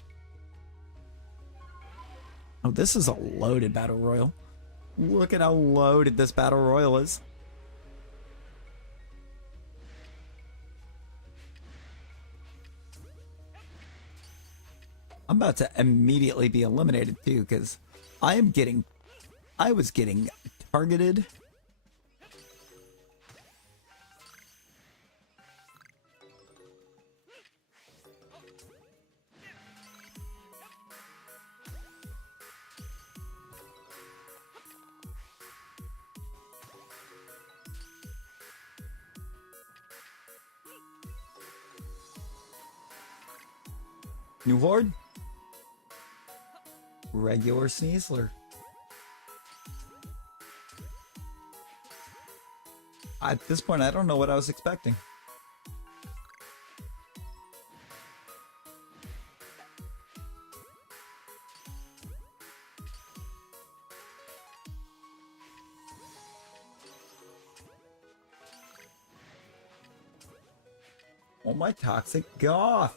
Oh, this is a loaded battle royal. Look at how loaded this battle royal is. I'm about to immediately be eliminated too, because I was getting targeted. New Horde? Regular Sneasler. At this point, I don't know what I was expecting. Oh, my toxic goth.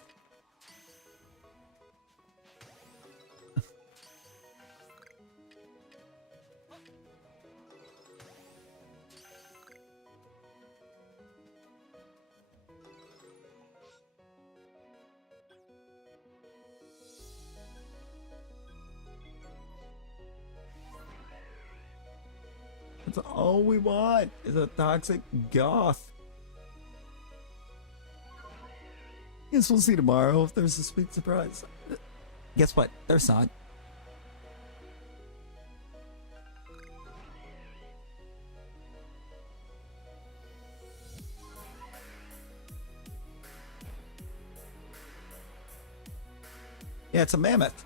That's all we want is a toxic goth. Guess we'll see tomorrow if there's a sweet surprise. Guess what? There's not. Yeah, it's a mammoth.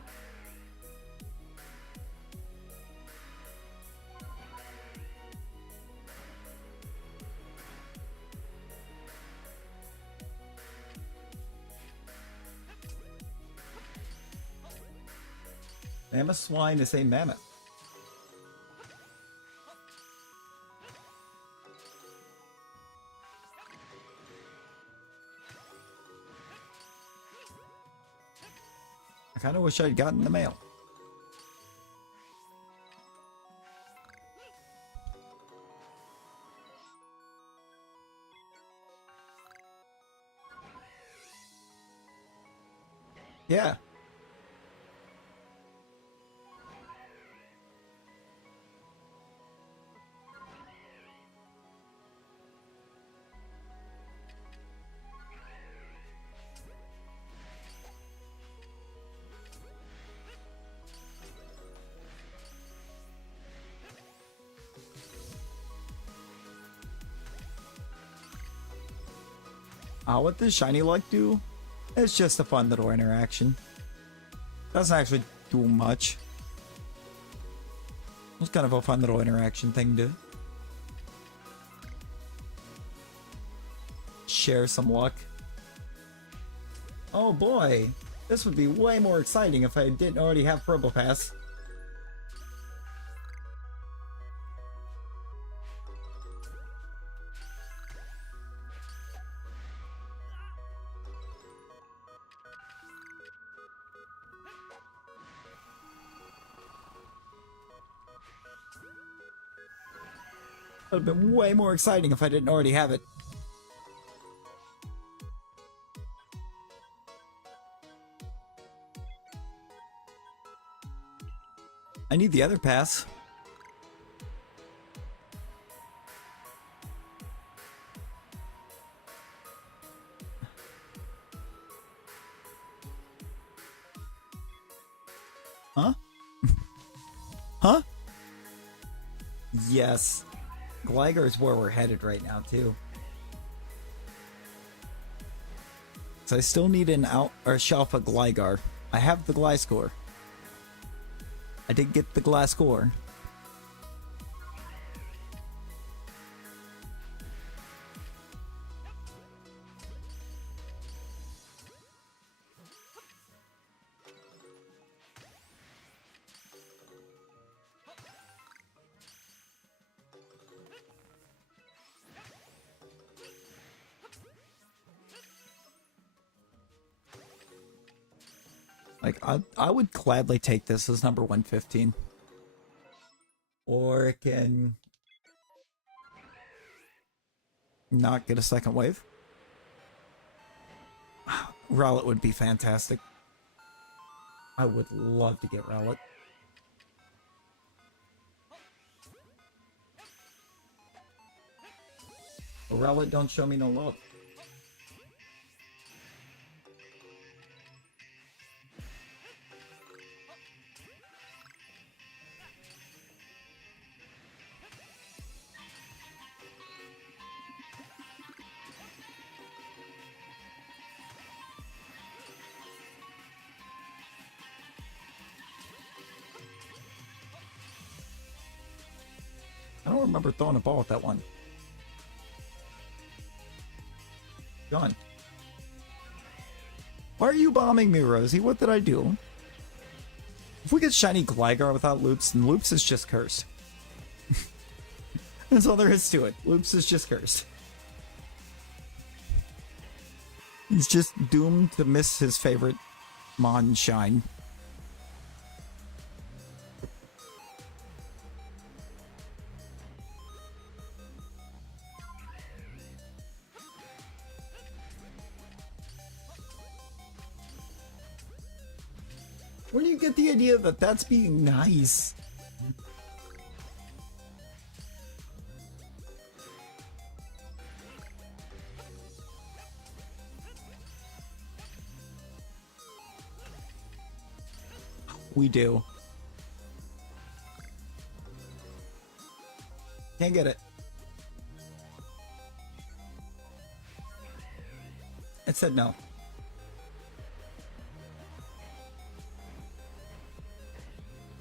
Mammoth swine is a mammoth. I kind of wish I'd gotten the mail. Yeah. What does Shiny Luck do? It's just a fun little interaction. Doesn't actually do much. It's kind of a fun little interaction thing to share some luck. Oh boy, this would be way more exciting if I didn't already have Purple Pass. It would have been way more exciting if I didn't already have it. I need the other pass. Huh? Huh? Yes. Gligar is where we're headed right now, too. So I still need an Shalpha Gligar. I have the Gliscor. I did get the Gliscor. Like, I would gladly take this as number 115. Or it can not get a second wave. Rowlet would be fantastic. I would love to get Rowlet. But Rowlet don't show me no love. I don't remember throwing a ball at that one. Gone. Why are you bombing me, Rosie? What did I do? If we get shiny Gligar without Loops, then Loops is just cursed. That's all there is to it. Loops is just cursed. He's just doomed to miss his favorite Mon shine. Where do you get the idea that that's being nice? We do. Can't get it. It said no.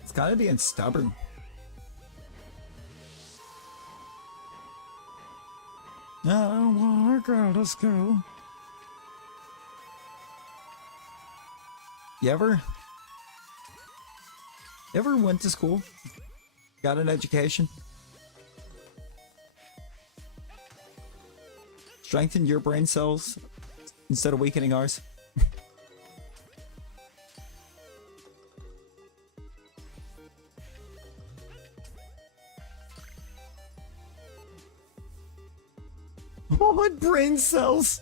It's gotta be in stubborn. I don't want to go. Let's go. You ever went to school? Got an education? Strengthened your brain cells instead of weakening ours? What brain cells?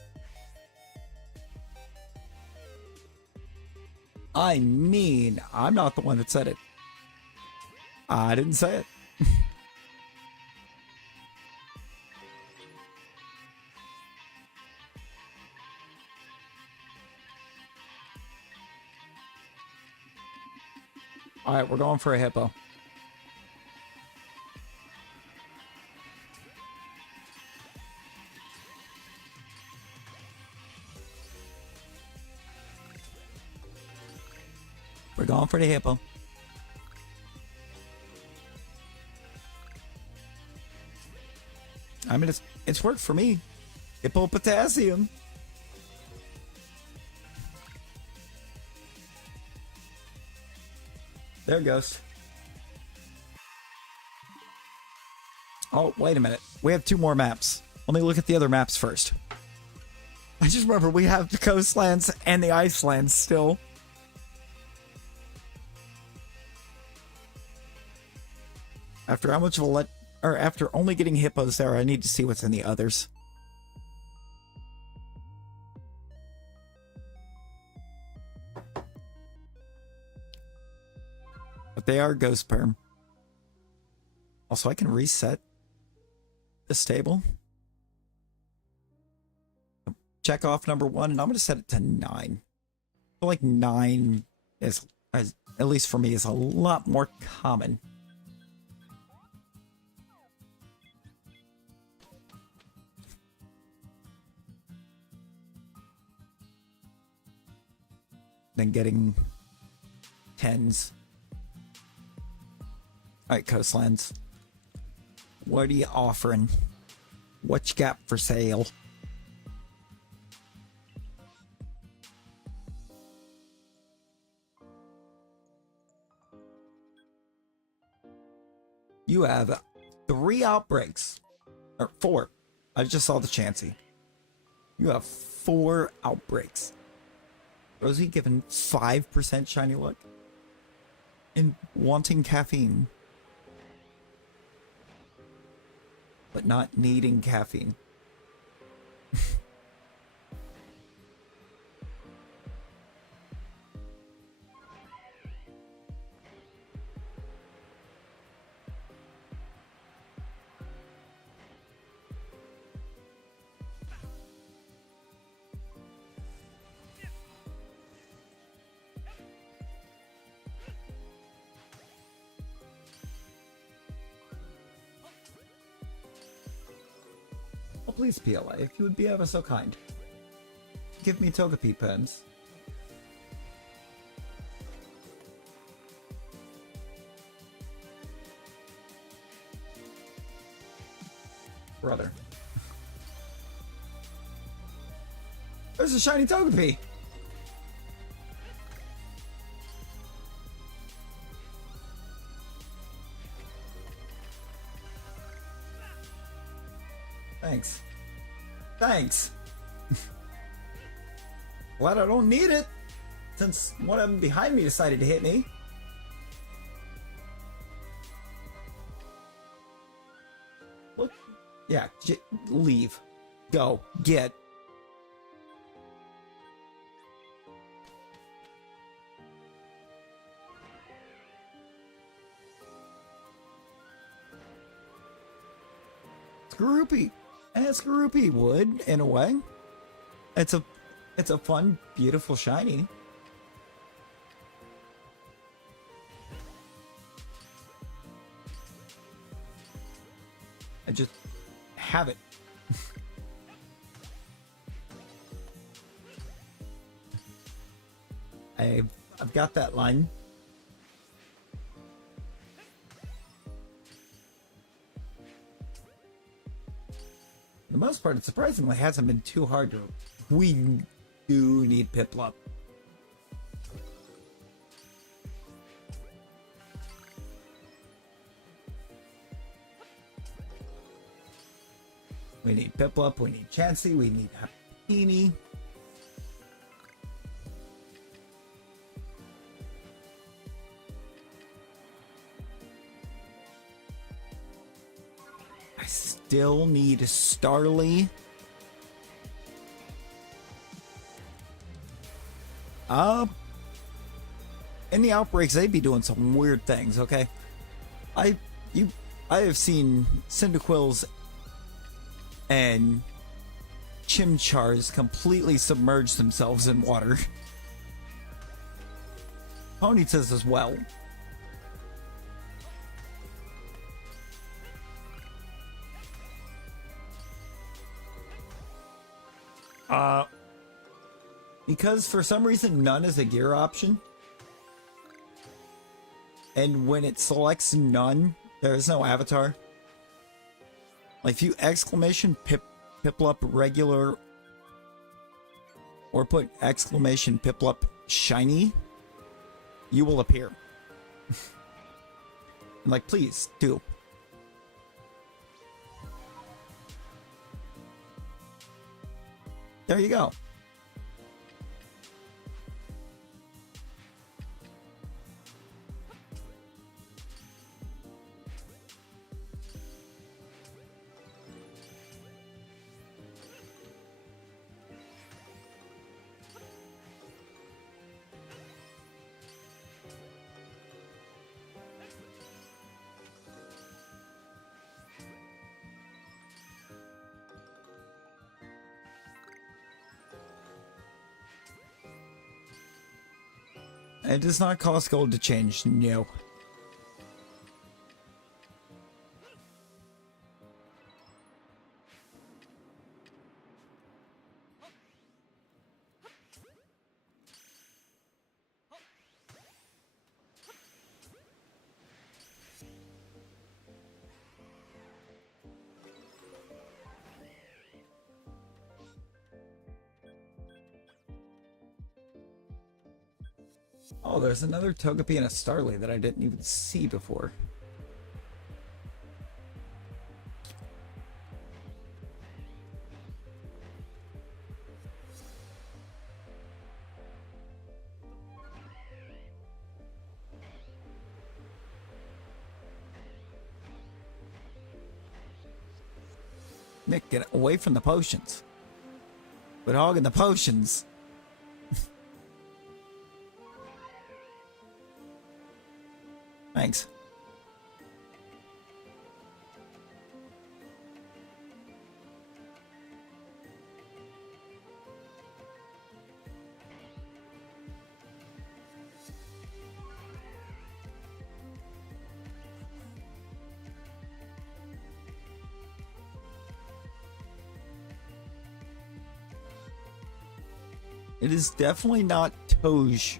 I mean, I'm not the one that said it. I didn't say it. All right, we're going for a hippo. We're going for the hippo. I mean, it's worked for me. Hippo potassium. There it goes. Oh, wait a minute. We have 2 more maps. Let me look at the other maps first. I just remember we have the coastlands and the icelands still. After how much of a after only getting hippos there, I need to see what's in the others. But they are ghost perm. Also, I can reset this table. Check off number 1, and I'm going to set it to 9. I feel like 9 is, at least for me, is a lot more common. Than getting 10s. Alright, coastlands. What are you offering? What you got for sale? You have 3 outbreaks. Or 4. I just saw the Chansey. You have 4 outbreaks. Rosie given 5% shiny luck. And wanting caffeine. But not needing caffeine. Oh, please, PLA, if you would be ever so kind. Give me Togepi pens. Brother. There's a shiny Togepi! Thanks. Thanks. Glad I don't need it, since one of them behind me decided to hit me. Look. Yeah, leave. Go. Get. Skorupi. And Skorupi would, in a way. It's a fun, beautiful shiny. I just have it. I've got that line. For the most part, it surprisingly hasn't been too hard to. We do need Piplup. We need Piplup, we need Chansey, we need Happiny. I still need Starly. in the outbreaks, they'd be doing some weird things, okay? I have seen Cyndaquils and Chimchars completely submerge themselves in water. Ponytas as well. Because for some reason none is a gear option. And when it selects none, there is no avatar. Like if you exclamation Piplup regular or put exclamation Piplup shiny, you will appear. Like, please do. There you go. It does not cost gold to change, no. Oh, there's another Togepi and a Starly that I didn't even see before. Nick, get away from the potions. Quit hogging the potions. Thanks. It is definitely not Togepi.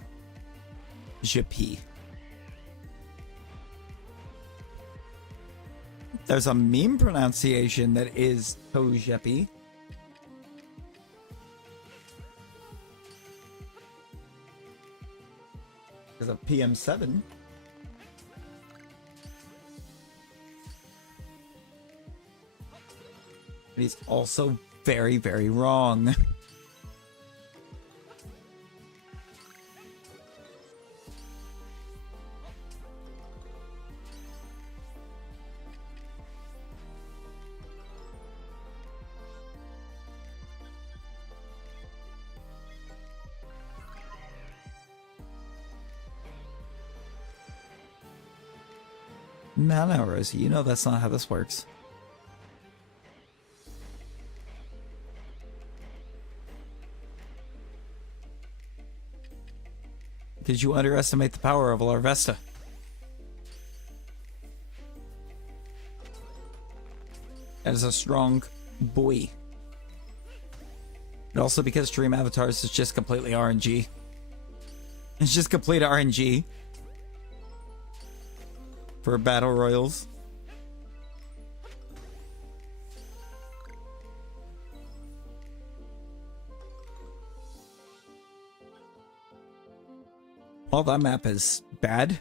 There's a meme pronunciation that is Togepi. There's a PM7. But he's also very, very wrong. No, Rosie, you know that's not how this works. Because you underestimate the power of Larvesta. That is a strong boy. And also because Dream Avatars is just completely RNG. It's just complete RNG. For battle royals. Well, that map is bad.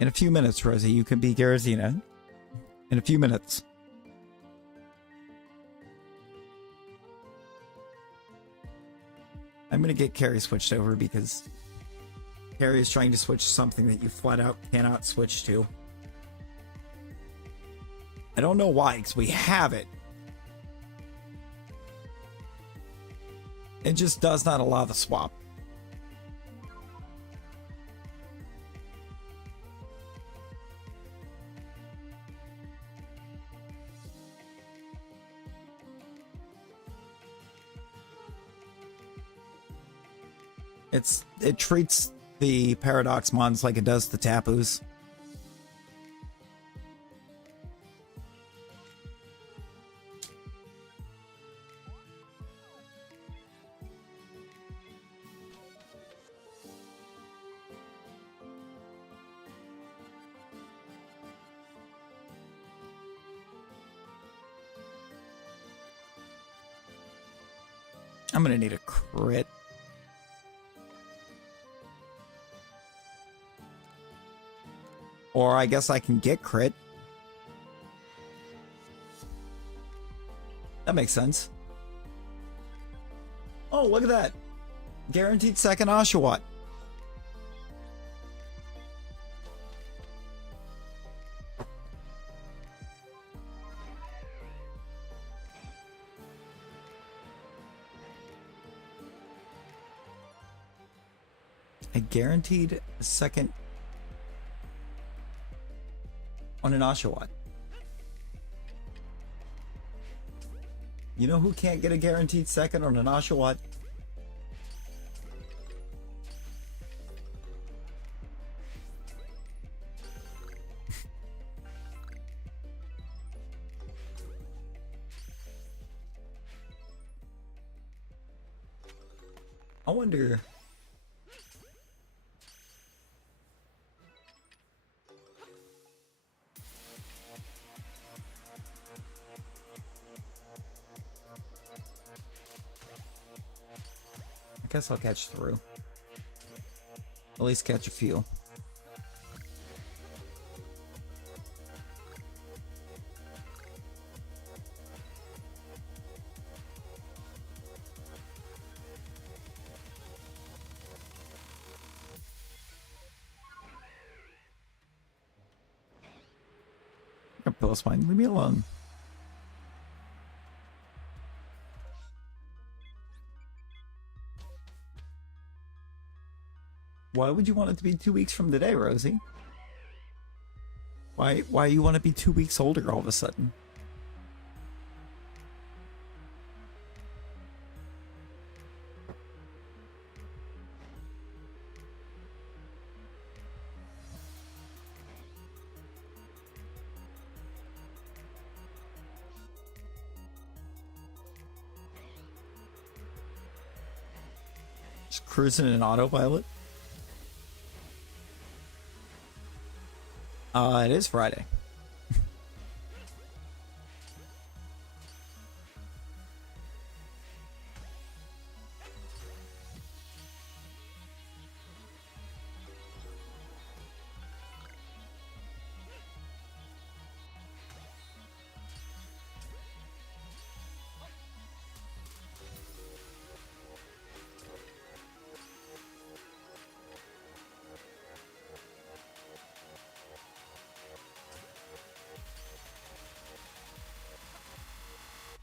In a few minutes, Rosie, you can be Garazina. In a few minutes. I'm going to get Carrie switched over because Carrie is trying to switch to something that you flat out cannot switch to. I don't know why, because we have it. It just does not allow the swap. It treats the Paradox Mons like it does the Tapus. I'm gonna need a crit. Or I guess I can get crit. That makes sense. Oh, look at that. Guaranteed second Oshawott. I guaranteed a second on an Oshawott. You know who can't get a guaranteed second on an Oshawott? I wonder... I guess I'll catch through. At least catch a few. That's fine. Leave me alone. Why would you want it to be 2 weeks from today, Rosie? Why you want to be 2 weeks older all of a sudden? Just cruising in autopilot? It is Friday.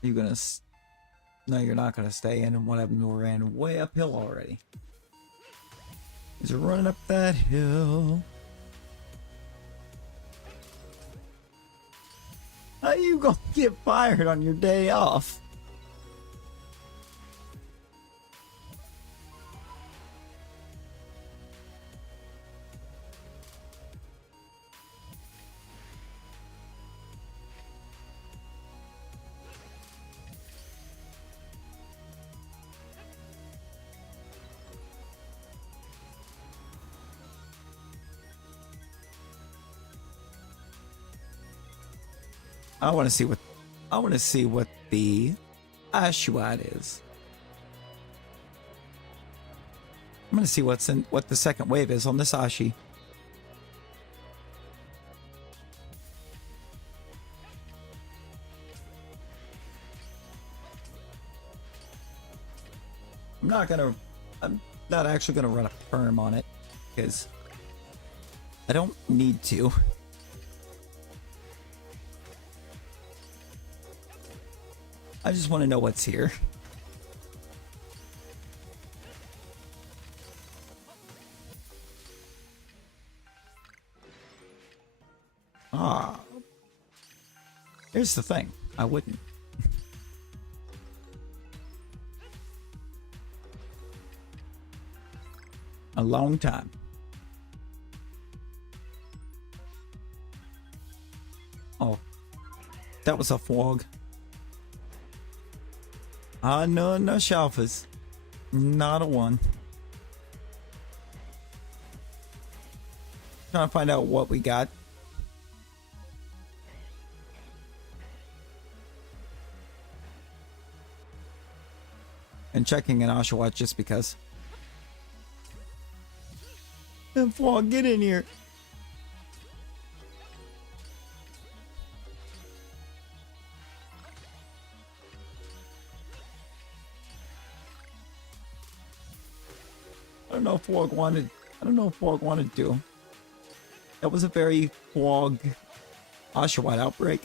You gonna... No, you're not gonna stay in. And what happened to ran way uphill already? He's running up that hill. How you gonna get fired on your day off? I want to see what the Oshawott is. I'm gonna see what the second wave is on this Ashi. I'm not actually gonna run a Perm on it because I don't need to. I just want to know what's here. Ah. Here's the thing. I wouldn't. A long time. Oh. That was a fog. No Shalphas. Not a one. Trying to find out what we got. And checking an Oshawott just because. And Fog, get in here. I don't know if Fog wanted to. That was a very Fog Oshawott outbreak.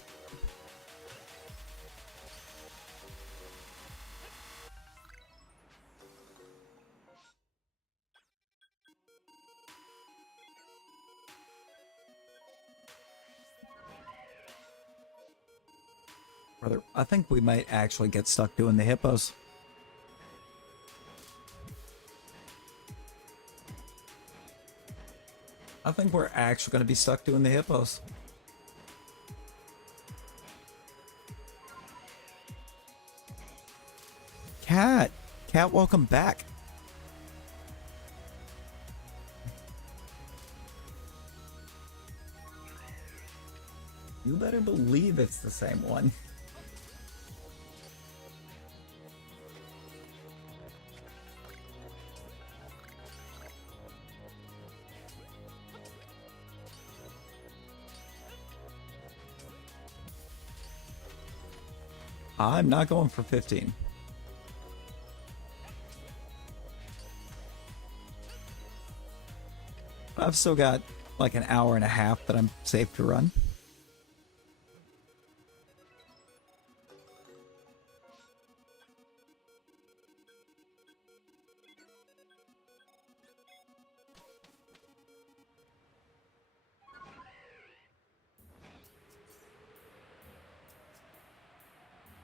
Brother, I think we might actually get stuck doing the hippos. I think we're actually going to be stuck doing the hippos. Cat, welcome back. You better believe it's the same one. I'm not going for 15. I've still got like an hour and a half that I'm safe to run.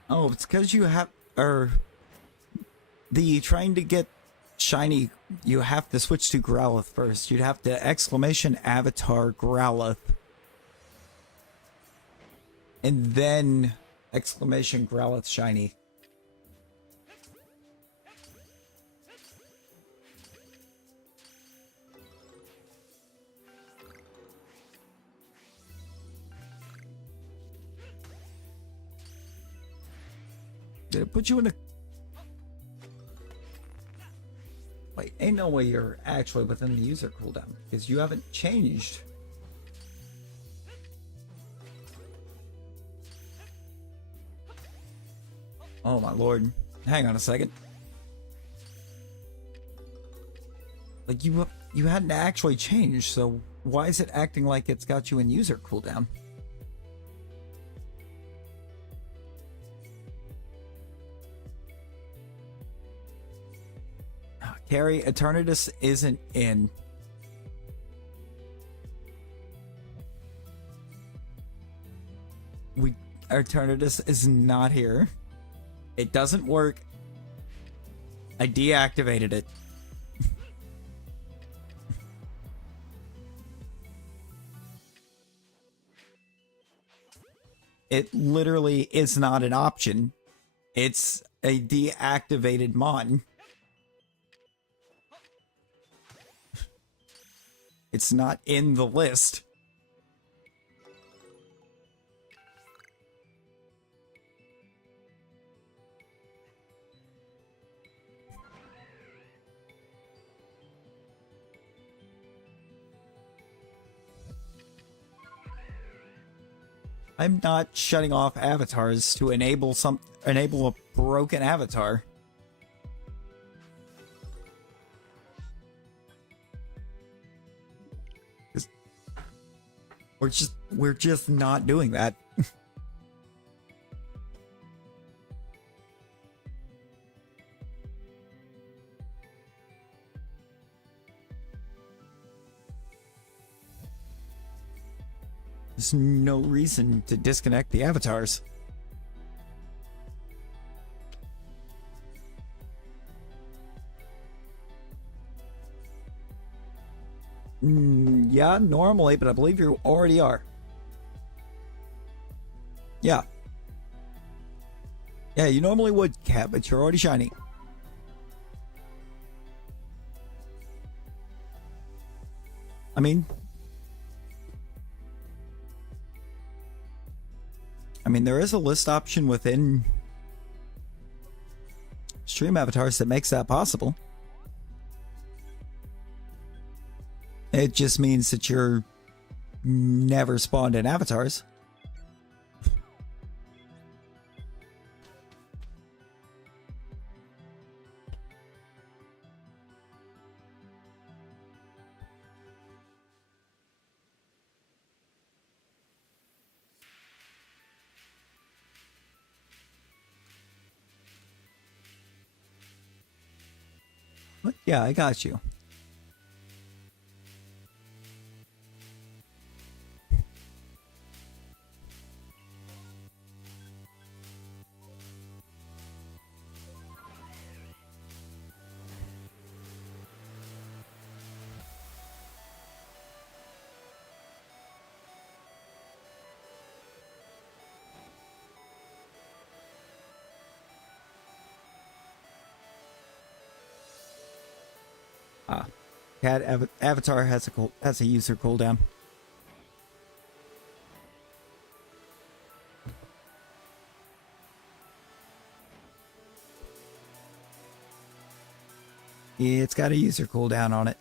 Oh, it's because you have, trying to get shiny, you have to switch to Growlithe first. You'd have to exclamation avatar Growlithe. And then exclamation Growlithe shiny. Did it put you in a... Wait, ain't no way you're actually within the user cooldown, because you haven't changed. Oh my lord. Hang on a second. Like, you hadn't actually changed, so why is it acting like it's got you in user cooldown? Carrie, Eternatus isn't in. Eternatus is not here. It doesn't work. I deactivated it. It literally is not an option. It's a deactivated mon. It's not in the list. I'm not shutting off avatars to enable a broken avatar. We're just not doing that. there's no reason to disconnect the avatars. Yeah, normally, but I believe you already are. Yeah. Yeah, you normally would, Cat, but you're already shiny. I mean, there is a list option within Stream Avatars that makes that possible. It just means that you're never spawned in avatars. What? Yeah, I got you. Cat Avatar has a user cooldown. It's got a user cooldown on it.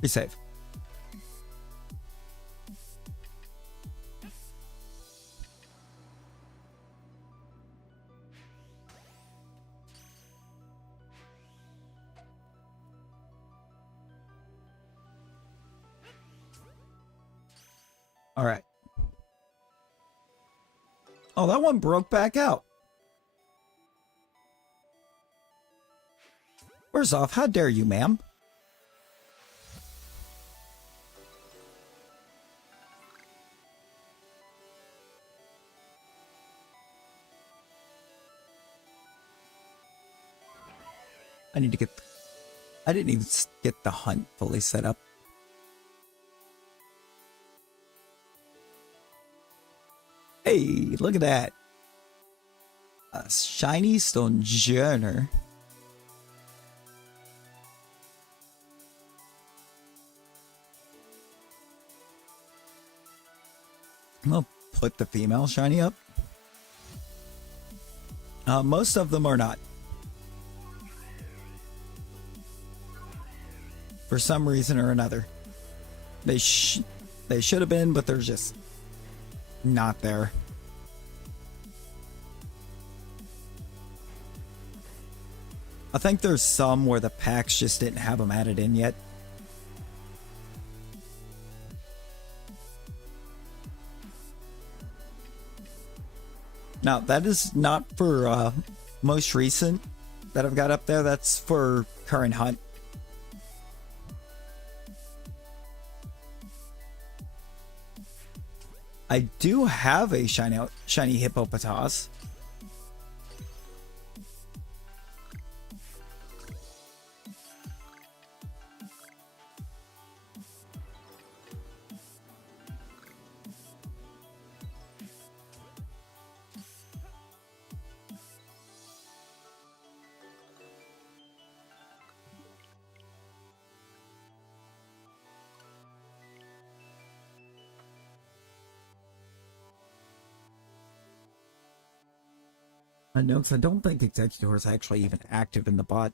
Be safe. All right. Oh, that one broke back out. First off, how dare you, ma'am? I need to get... I didn't even get the hunt fully set up. Hey, look at that. A shiny Stonejourner. I'll put the female shiny up. Most of them are not. For some reason or another. They should have been, but they're just not there. I think there's some where the packs just didn't have them added in yet. Now, that is not for most recent that I've got up there. That's for current hunt. I do have a shiny Hippopotas. No, because I don't think Executor is actually even active in the bot.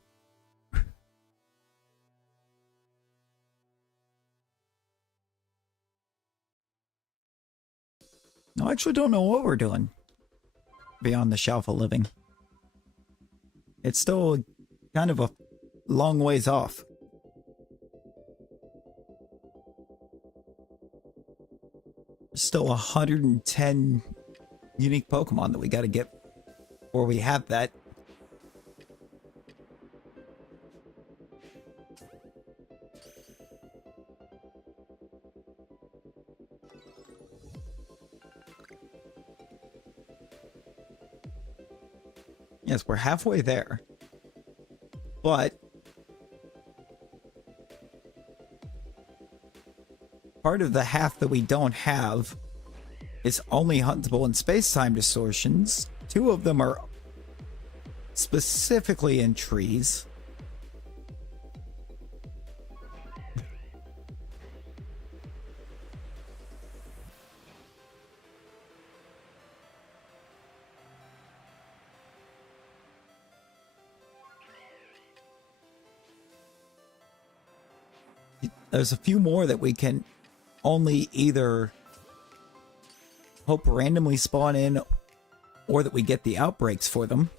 No, I actually don't know what we're doing beyond the Shalpha living. It's still kind of a long ways off. There's still 110 unique Pokemon that we got to get before we have that. Yes, we're halfway there. But part of the half that we don't have is only huntable in space-time distortions. 2 of them are specifically in trees. There's a few more that we can only either hope randomly spawn in or that we get the outbreaks for them.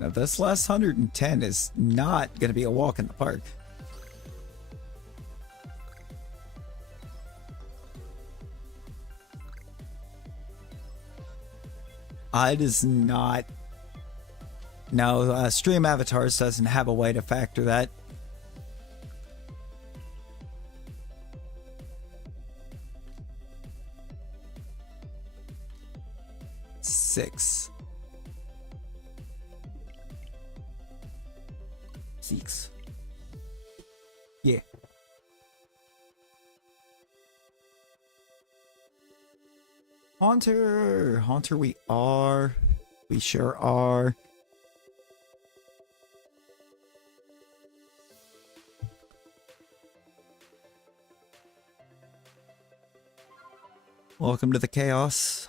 Now, this last 110 is not going to be a walk in the park. It is not. No, Stream Avatars doesn't have a way to factor that. Six. Yeah. Haunter, we are. We sure are. Welcome to the chaos.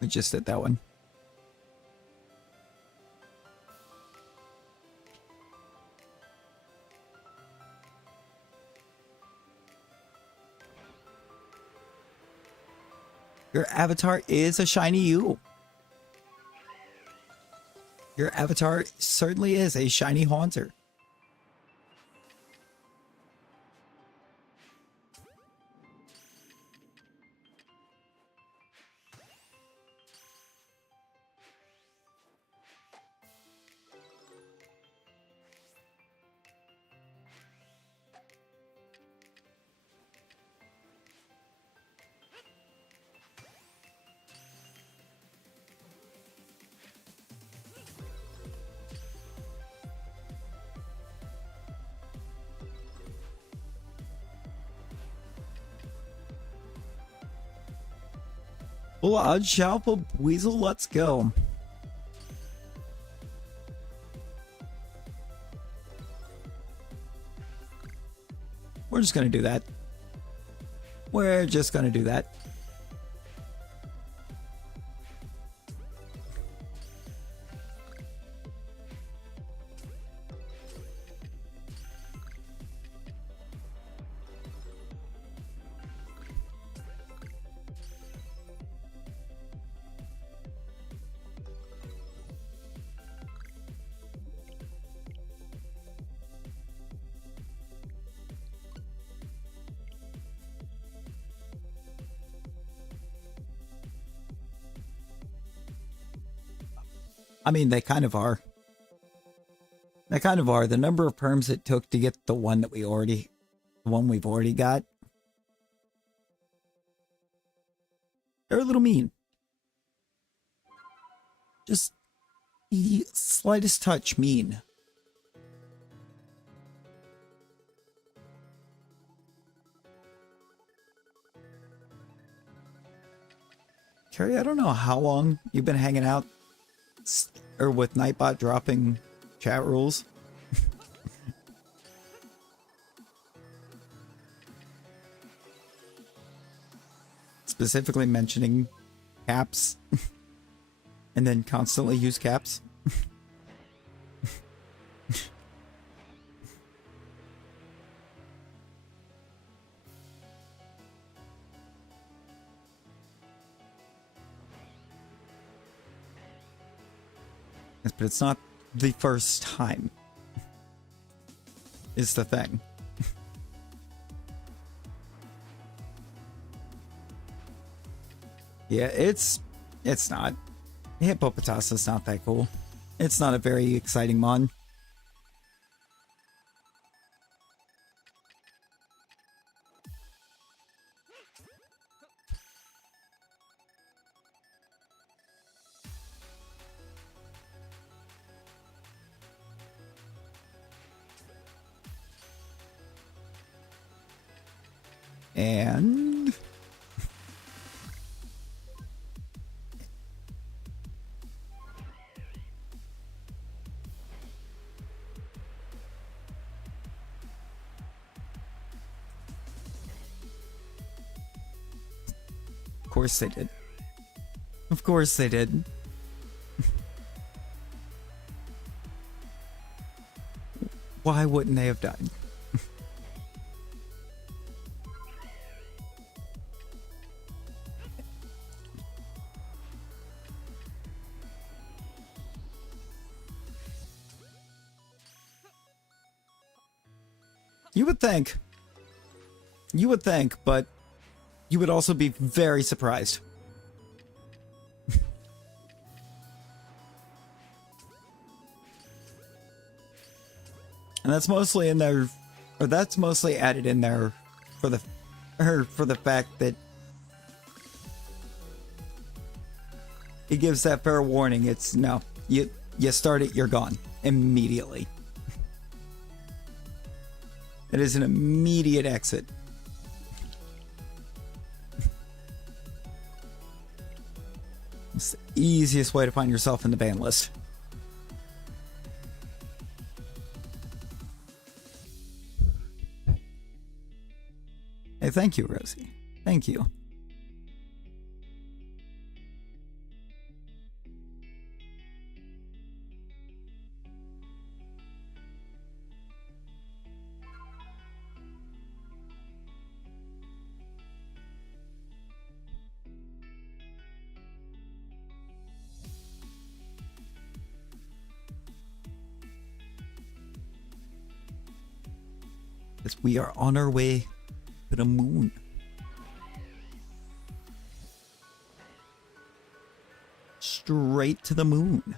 We just did that one. Your avatar is a shiny U. Your avatar certainly is a shiny Haunter. Blood Shalpha Weasel, let's go. We're just gonna do that. We're just gonna do that. I mean, they kind of are. They kind of are. The number of perms it took to get the one that we've already got They're a little mean. Just the slightest touch mean. Carrie, I don't know how long you've been hanging out or with Nightbot dropping chat rules. Specifically mentioning caps and then constantly use caps. Yes, but it's not the first time. Is the thing. Yeah, it's not. Hippopotata's not that cool. It's not a very exciting mon. And of course they did. Of course they did. Why wouldn't they have died? You would think, but you would also be very surprised. And that's mostly in there, or that's mostly added in there for the fact that it gives that fair warning. It's no, you start it, you're gone immediately. It is an immediate exit. It's the easiest way to find yourself in the ban list. Hey, thank you, Rosie. Thank you. As we are on our way to the moon. Straight to the moon.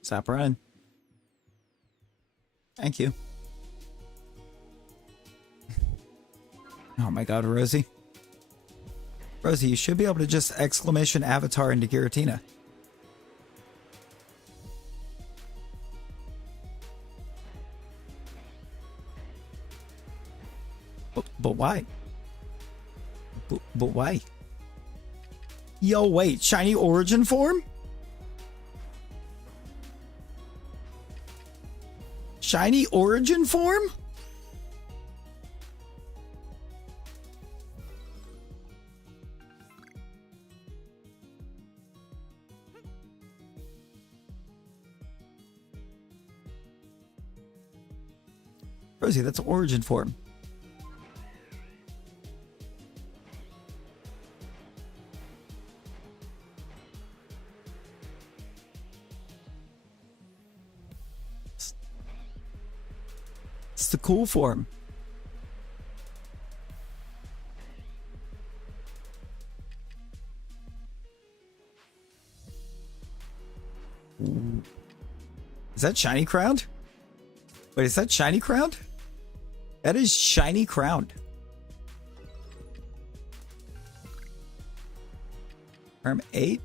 Stop running. Thank you. Oh my god, Rosie. Rosie, you should be able to just exclamation avatar into Giratina. But why? But why? Yo, wait, shiny origin form? Shiny origin form? Rosie, that's origin form. That's the cool form. Is that shiny crowned? Wait, is that shiny crowned? That is shiny crowned. Perm 8?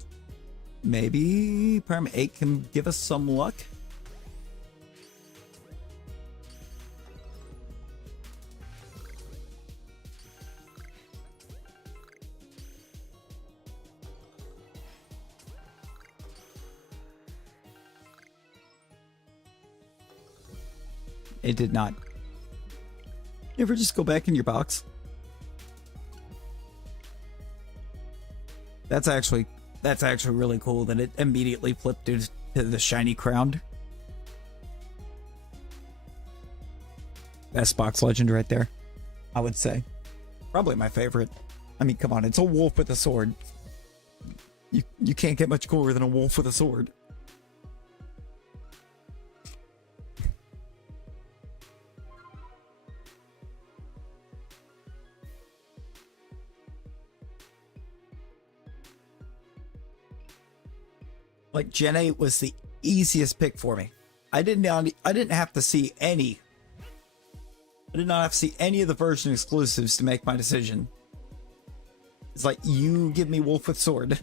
Maybe Perm 8 can give us some luck. It did not. You ever just go back in your box? That's actually really cool that it immediately flipped to the shiny crown. Best box legend right there, I would say. Probably my favorite. I mean, come on, it's a wolf with a sword. You can't get much cooler than a wolf with a sword. Like, Gen 8 was the easiest pick for me. I didn't have to see any. I did not have to see any of the version exclusives to make my decision. It's like, you give me wolf with sword.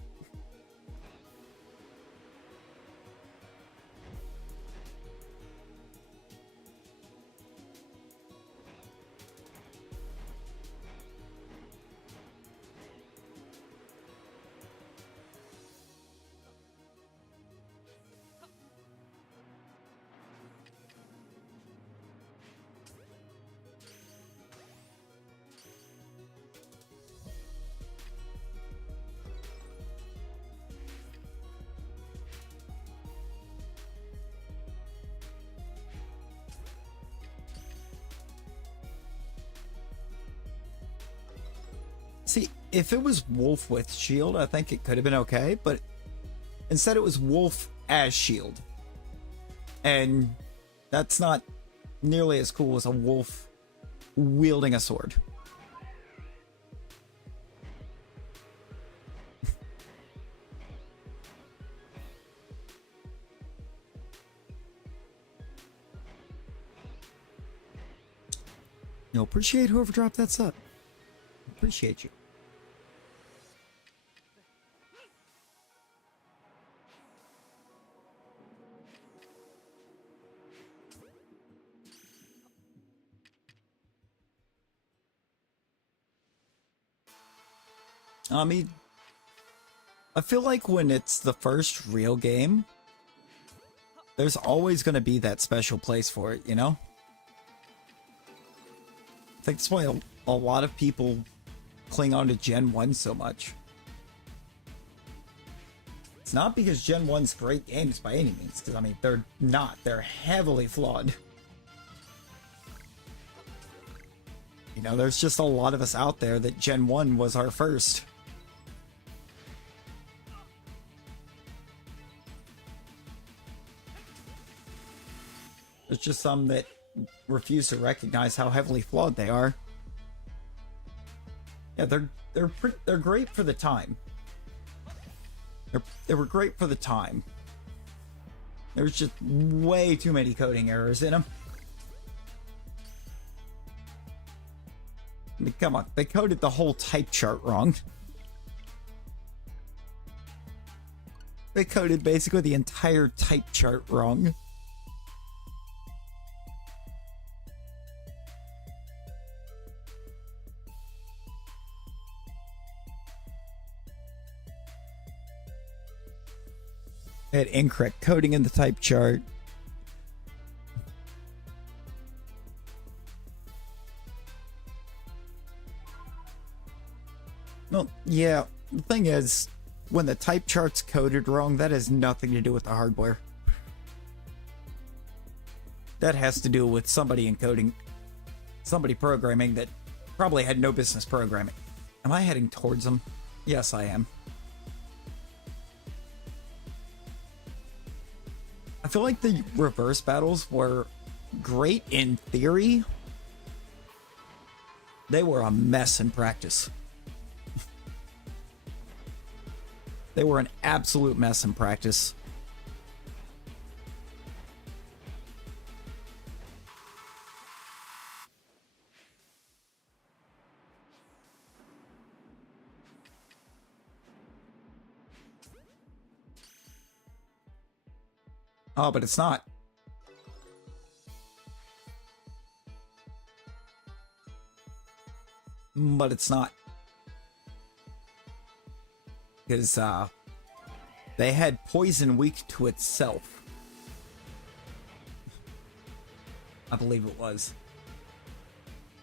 See, if it was wolf with shield, I think it could have been okay, but instead it was wolf as shield. And that's not nearly as cool as a wolf wielding a sword. No, appreciate whoever dropped that sub. Appreciate you. I mean, I feel like when it's the first real game, there's always going to be that special place for it, you know? I think that's why a lot of people cling on to Gen 1 so much. It's not because Gen 1's great games by any means, because I mean, they're not. They're heavily flawed. You know, there's just a lot of us out there that Gen 1 was our first. There's just some that refuse to recognize how heavily flawed they are. Yeah, they're great for the time. They were great for the time. There's just way too many coding errors in them. I mean, come on, they coded the whole type chart wrong. They coded basically the entire type chart wrong. They had incorrect coding in the type chart. Well, yeah, the thing is, when the type chart's coded wrong, that has nothing to do with the hardware. That has to do with somebody encoding, somebody programming that probably had no business programming. Am I heading towards them? Yes, I am. I feel like the reverse battles were great in theory. They were a mess in practice. They were an absolute mess in practice. Oh, but it's not. But it's not. Because, they had poison weak to itself. I believe it was.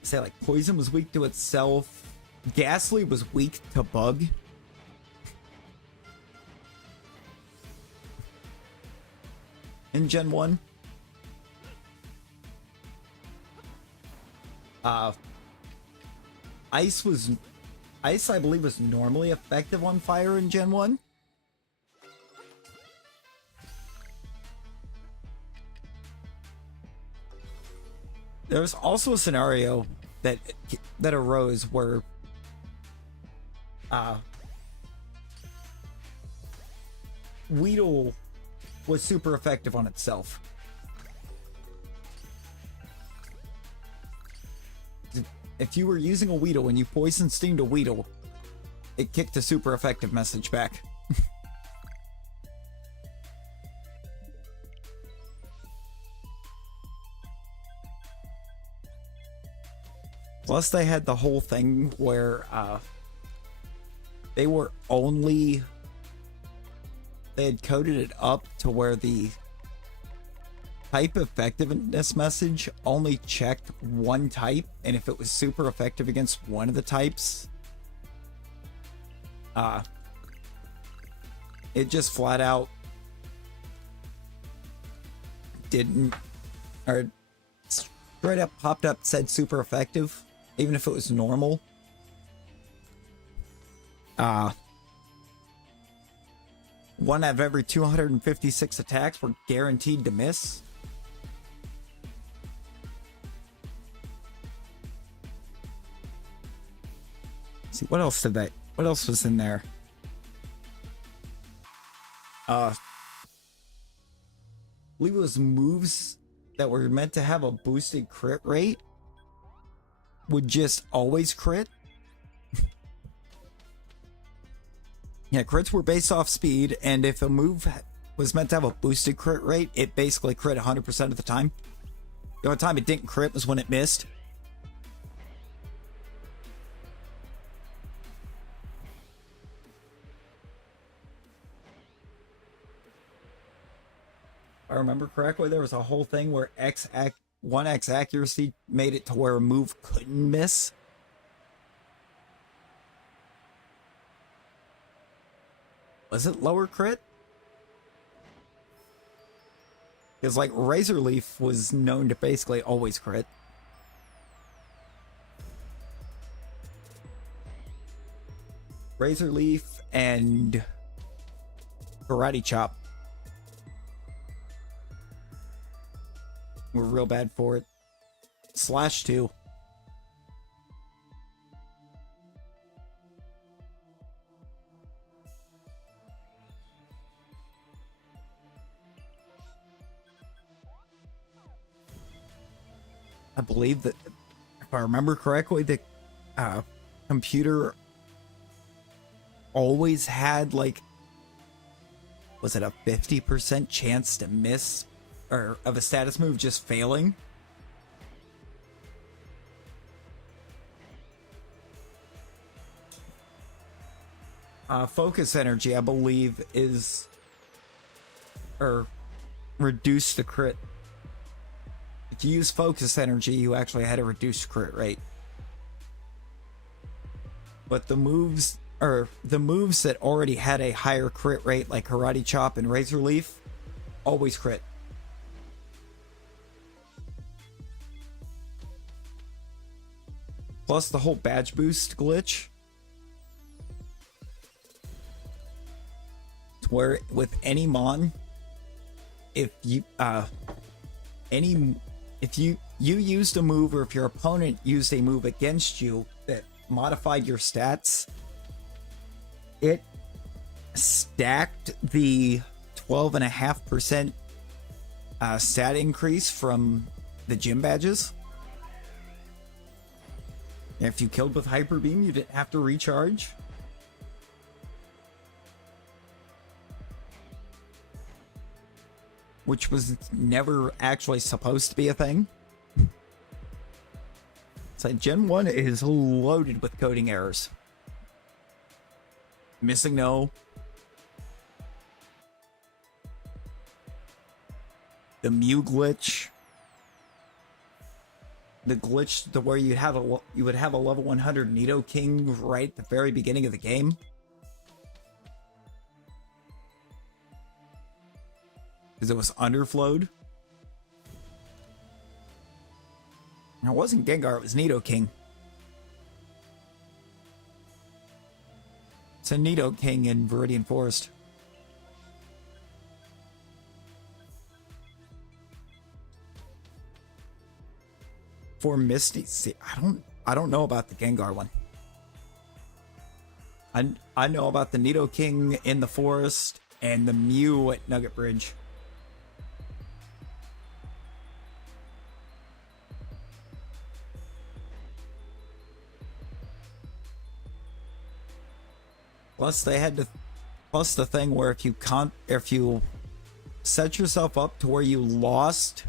Say, like, poison was weak to itself. Ghastly was weak to bug. In Gen 1. Ice, I believe, was normally effective on fire in Gen 1. There was also a scenario that arose where Weedle was super effective on itself. If you were using a Weedle and you poison steamed a Weedle, it kicked a super effective message back. Plus, they had the whole thing where they had coded it up to where the type effectiveness message only checked one type, and if it was super effective against one of the types, it just flat out didn't, or straight up popped up, said super effective, even if it was normal. One out of every 256 attacks were guaranteed to miss. Let's see, what else was in there? I believe it was moves that were meant to have a boosted crit rate would just always crit. Yeah, crits were based off speed, and if a move was meant to have a boosted crit rate, it basically crit 100% of the time. The only time it didn't crit was when it missed. If I remember correctly, there was a whole thing where 1x accuracy made it to where a move couldn't miss. Was it lower crit? Because, like, Razor Leaf was known to basically always crit. Razor Leaf and Karate Chop were real bad for it. Slash 2. I believe that, if I remember correctly, the computer always had, like, was it a 50% chance to miss, or of a status move just failing? Focus energy, I believe, is, or reduce the crit. If you use focus energy, you actually had a reduced crit rate. But the moves that already had a higher crit rate, like Karate Chop and Razor Leaf, always crit. Plus the whole badge boost glitch, to where with any mon, if you any if you used a move, or if your opponent used a move against you that modified your stats, it stacked the 12.5% stat increase from the gym badges. And if you killed with Hyper Beam, you didn't have to recharge. Which was never actually supposed to be a thing. So Gen 1 is loaded with coding errors. Missing no. The Mew glitch. The glitch to where you would have a level 100 Nidoking right at the very beginning of the game. Because it was underflowed. And it wasn't Gengar, it was Nidoking. It's a Nidoking in Viridian Forest. For Misty, see, I don't know about the Gengar one. I know about the Nidoking in the forest and the Mew at Nugget Bridge. Plus the thing where if you set yourself up to where you lost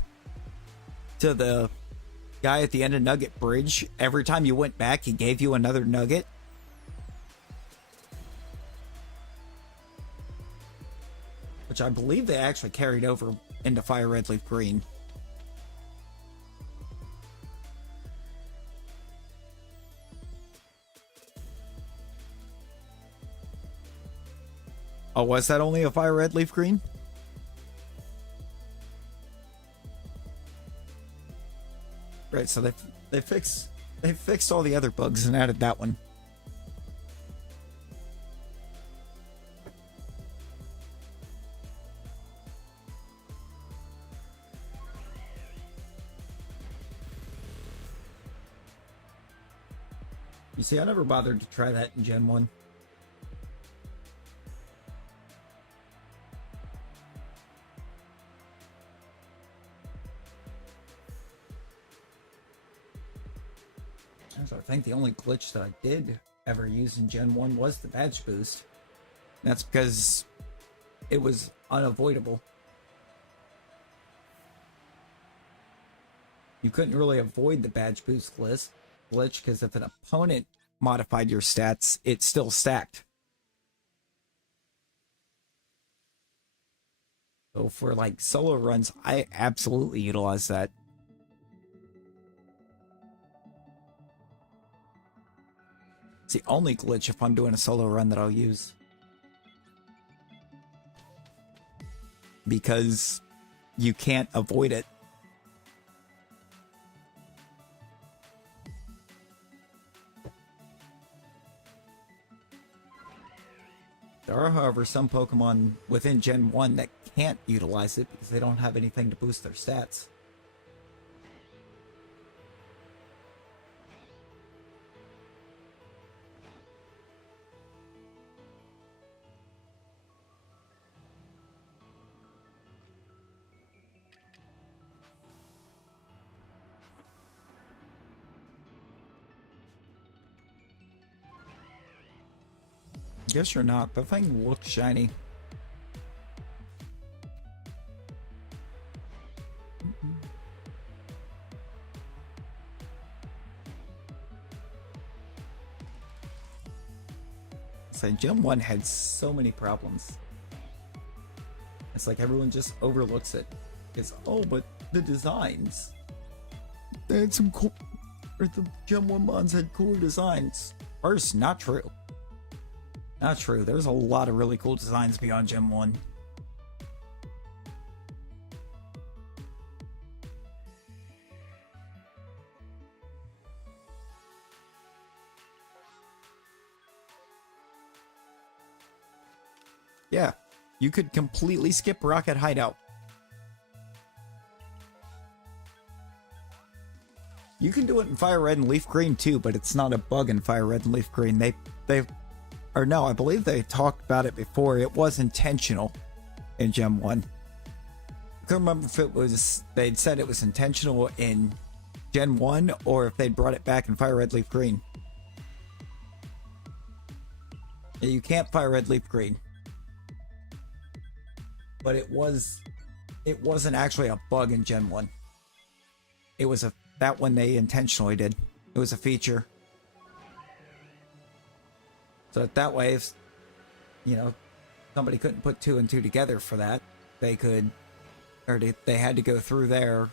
to the guy at the end of Nugget Bridge, every time you went back, he gave you another nugget. Which I believe they actually carried over into Fire Red Leaf Green. Oh, was that only a Fire Red Leaf Green? Right, so they fixed all the other bugs and added that one. You see, I never bothered to try that in Gen 1. So I think the only glitch that I did ever use in Gen 1 was the badge boost. That's because it was unavoidable. You couldn't really avoid the badge boost glitch because if an opponent modified your stats, it still stacked. So for like solo runs, I absolutely utilize that. It's the only glitch if I'm doing a solo run that I'll use. Because you can't avoid it. There are, however, some Pokemon within Gen 1 that can't utilize it because they don't have anything to boost their stats. Guess you're not. The thing looks shiny. So Gen 1 had so many problems. It's like everyone just overlooks it. It's, oh, but the designs. They had some cool... Or the Gen 1 mods had cooler designs. First, not true. Not true. There's a lot of really cool designs beyond Gen 1. Yeah, you could completely skip Rocket Hideout. You can do it in Fire Red and Leaf Green too, but it's not a bug in Fire Red and Leaf Green. Or no, I believe they talked about it before. It was intentional in Gen 1. I couldn't remember if it was, they'd said it was intentional in Gen 1 or if they'd brought it back in Fire Red Leaf Green. Yeah, you can't Fire Red Leaf Green. But it wasn't actually a bug in Gen 1. It was that one they intentionally did. It was a feature. So that way, if, you know, somebody couldn't put 2 and 2 together for that, they could, or they had to go through there,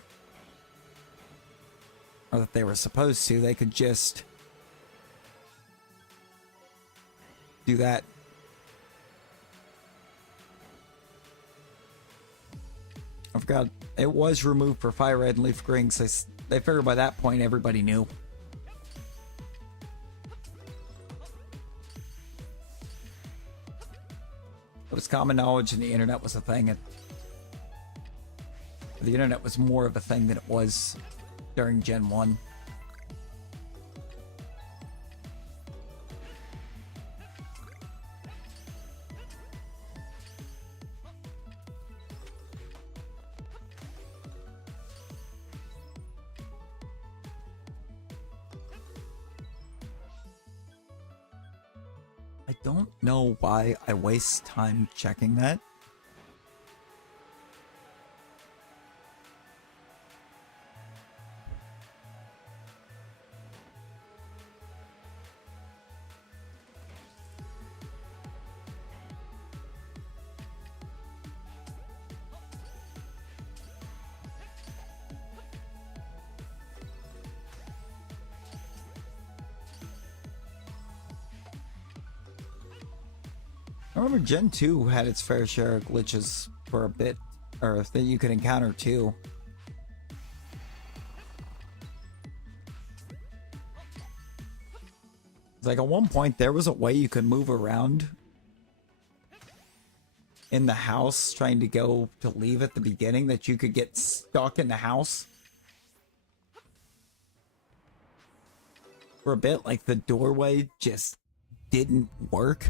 or that they were supposed to, they could just do that. I forgot, it was removed for Fire Red and Leaf Green, so they figured by that point everybody knew. It was common knowledge and the internet was a thing. The internet was more of a thing than it was during Gen 1. I don't know why I waste time checking that. I remember Gen 2 had its fair share of glitches for a bit, or that you could encounter too. It's like at one point there was a way you could move around in the house trying to go to leave at the beginning, that you could get stuck in the house. For a bit, like the doorway just didn't work.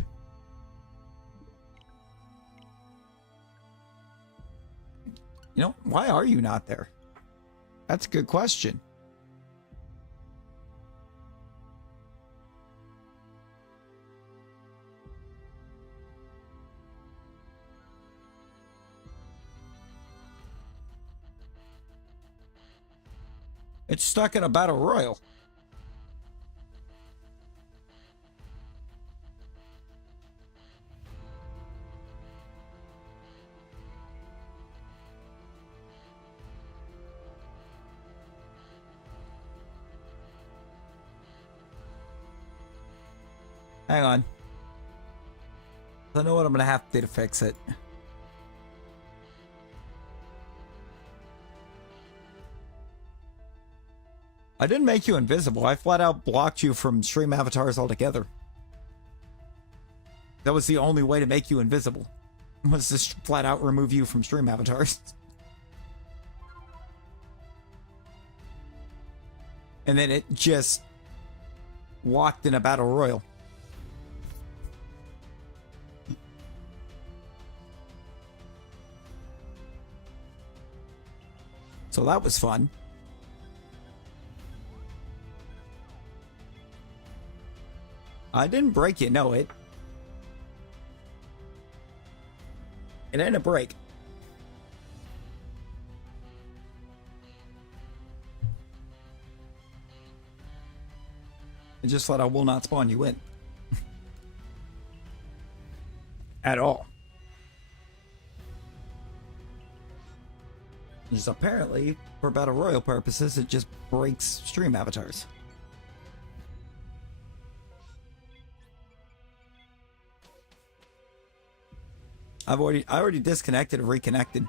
You know, why are you not there? That's a good question. It's stuck in a battle royal. Hang on. I know what I'm gonna have to do to fix it. I didn't make you invisible. I flat out blocked you from stream avatars altogether. That was the only way to make you invisible. Was just flat out remove you from stream avatars. And then it just walked in a battle royal. So that was fun. I didn't break you, no, it ain't a break. It just thought I will not spawn you in. At all. Just apparently, for battle royal purposes, it just breaks stream avatars. I already disconnected and reconnected.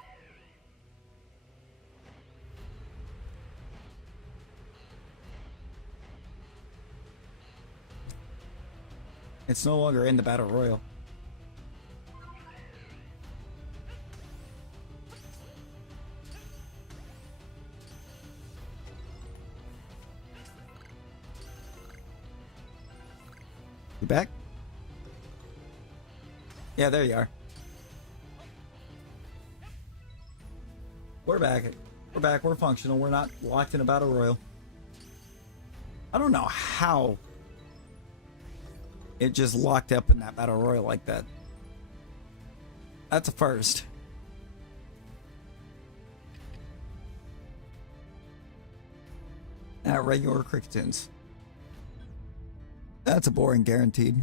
It's no longer in the battle royal. You back? Yeah, there you are. We're back. We're back. We're functional. We're not locked in a battle royal. I don't know how it just locked up in that battle royal like that. That's a first. Regular Cricketons. That's a boring guaranteed.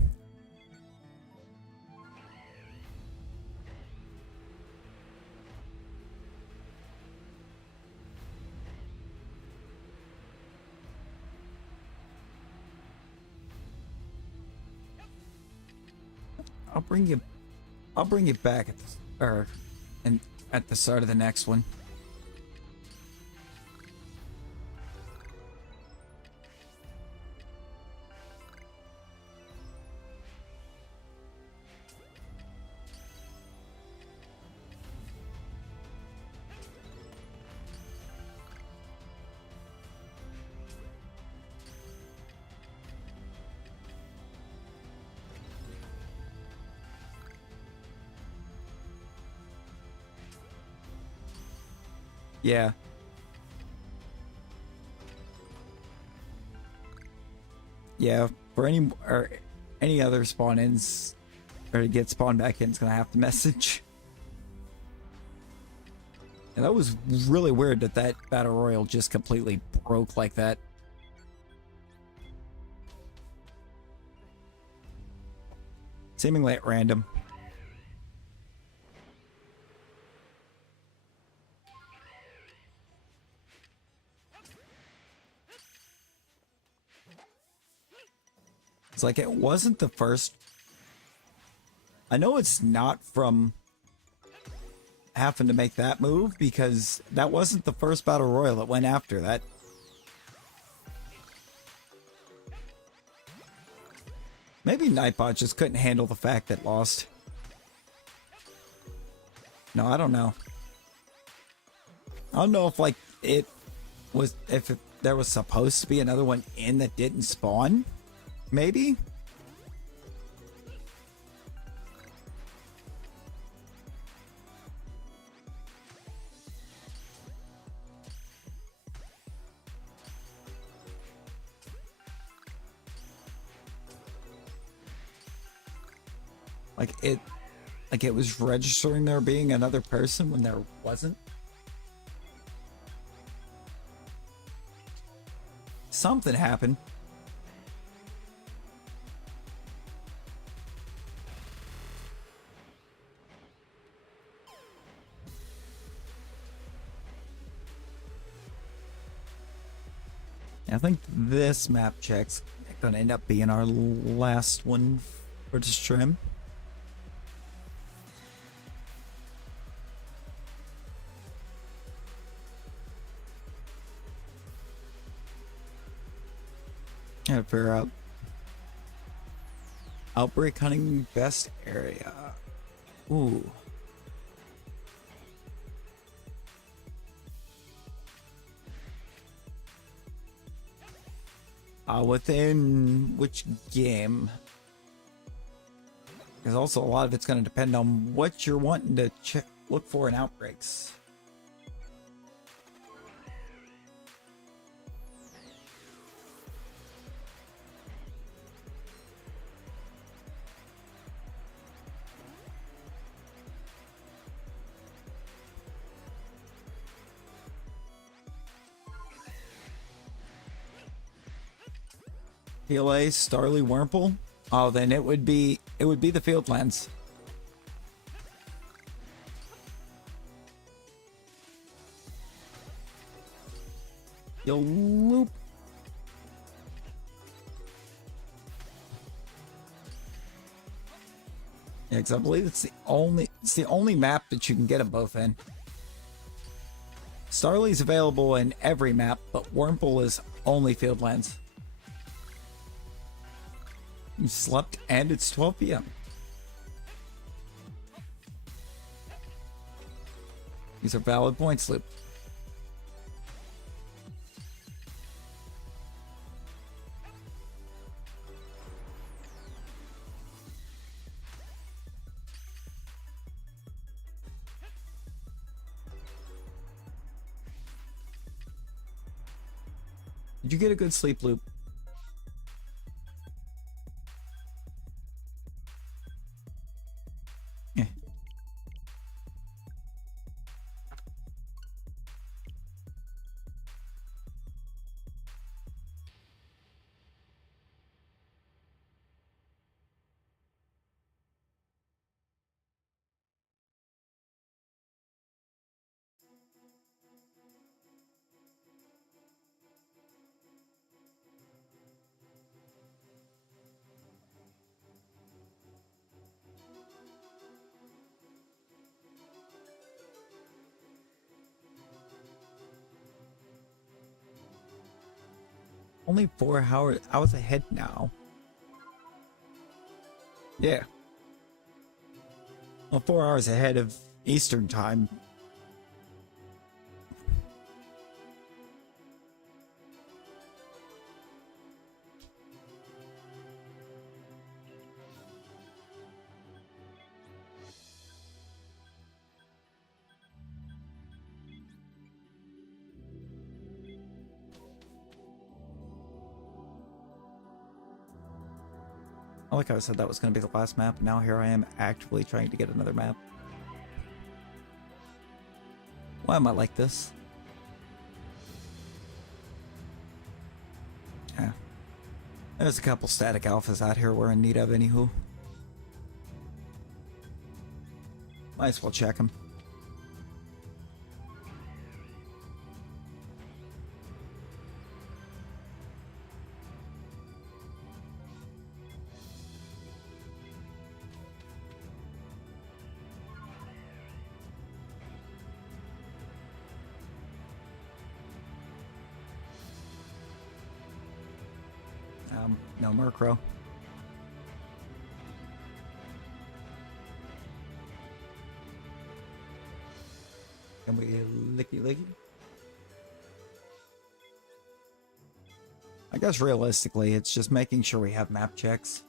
I'll bring you back at at the start of the next one. Yeah. Yeah, for any other spawn-ins, or to get spawned back in, it's gonna have to message. And that was really weird that that battle royal just completely broke like that. Seemingly at random. It's like it wasn't the first. I know it's not from having to make that move because that wasn't the first battle royal that went after that. Maybe Nightbot just couldn't handle the fact that lost. No, I don't know. I don't know if like it was there was supposed to be another one in that didn't spawn. Maybe? Like it was registering there being another person when there wasn't. Something happened. I think this map check's gonna end up being our last one for this trim. Gotta figure out outbreak hunting best area. Ooh. Within which game? Because also a lot of it's going to depend on what you're wanting to look for in outbreaks. PLA, Starly, Wurmple. Oh, then it would be the Fieldlands. You'll loop. Yeah, because I believe it's the only map that you can get them both in. Starly's available in every map, but Wurmple is only Fieldlands. You slept and it's 12 p.m. These are valid points, Loop. Did you get a good sleep loop? Eh. Only 4 hours. I was ahead now. Yeah. Well, 4 hours ahead of Eastern time. I like how I said that was going to be the last map. Now here I am actively trying to get another map. Why am I like this? Yeah. There's a couple static alphas out here we're in need of, anywho. Might as well check them. No Murkrow. Can we licky licky? I guess realistically, it's just making sure we have map checks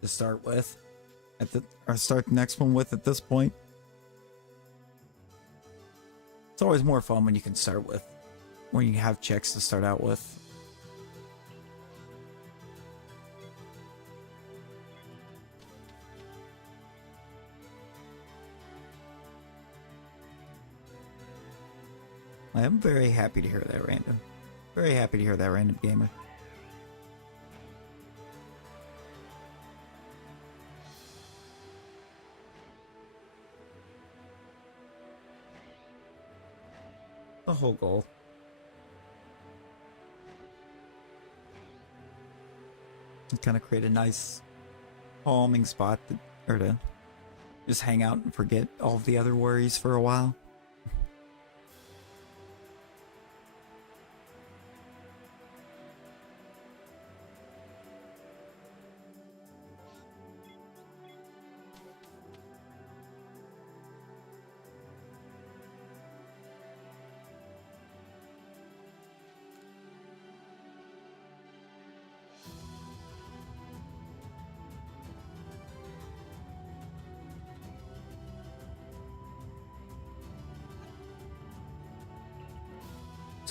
to start with, or start the next one with at this point. It's always more fun when you can start with, when you have checks to start out with. I am very happy to hear that, random. Very happy to hear that, random gamer. The whole goal. Kind of create a nice calming spot to just hang out and forget all of the other worries for a while.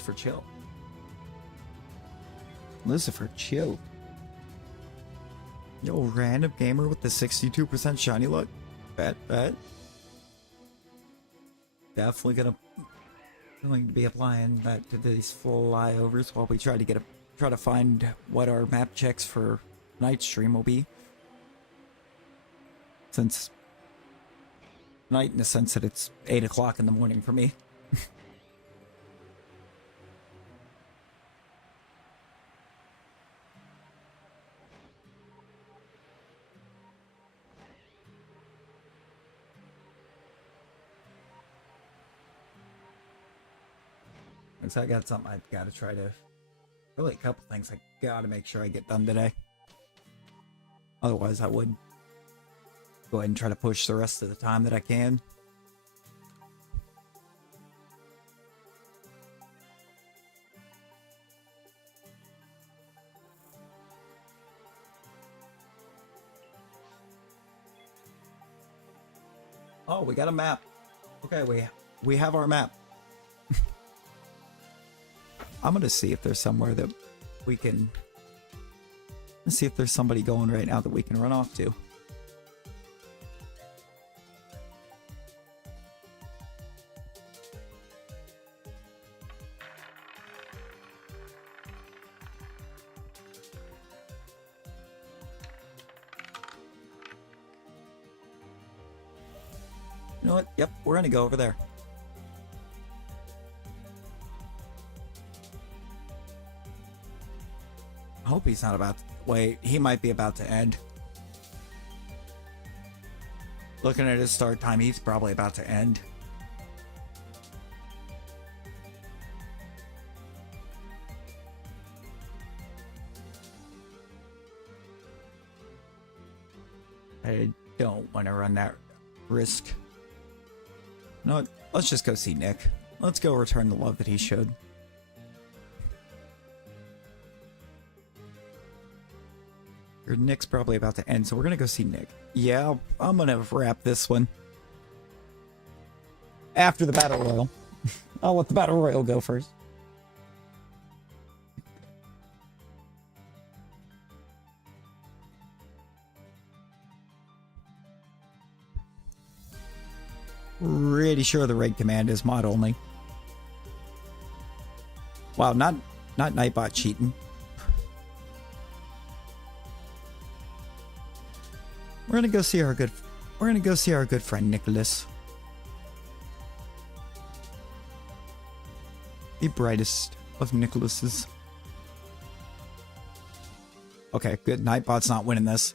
For chill. Lucifer, chill. Yo, random gamer with the 62% shiny luck. Bet. Definitely going to be applying that to these flyovers while we try to find what our map checks for night stream will be. Since night in the sense that it's 8 o'clock in the morning for me. So I got something I've got to try to... Really a couple things I gotta make sure I get done today. Otherwise I would go ahead and try to push the rest of the time that I can. Oh, we got a map. Okay, we have our map. I'm gonna see if there's somewhere that we can. Let's see if there's somebody going right now that we can run off to. You know what? Yep, we're gonna go over there. I hope he's not about to... Wait, he might be about to end. Looking at his start time, he's probably about to end. I don't want to run that risk. No, let's just go see Nick. Let's go return the love that he showed. Nick's probably about to end, so we're gonna go see Nick. Yeah, I'm gonna wrap this one after the Battle Royal. I'll let the Battle Royal go first. Pretty sure the raid command is mod only. Wow, not Nightbot cheating. We're gonna go see our good friend Nicholas. The brightest of Nicholases. Okay, good. Nightbot's not winning this.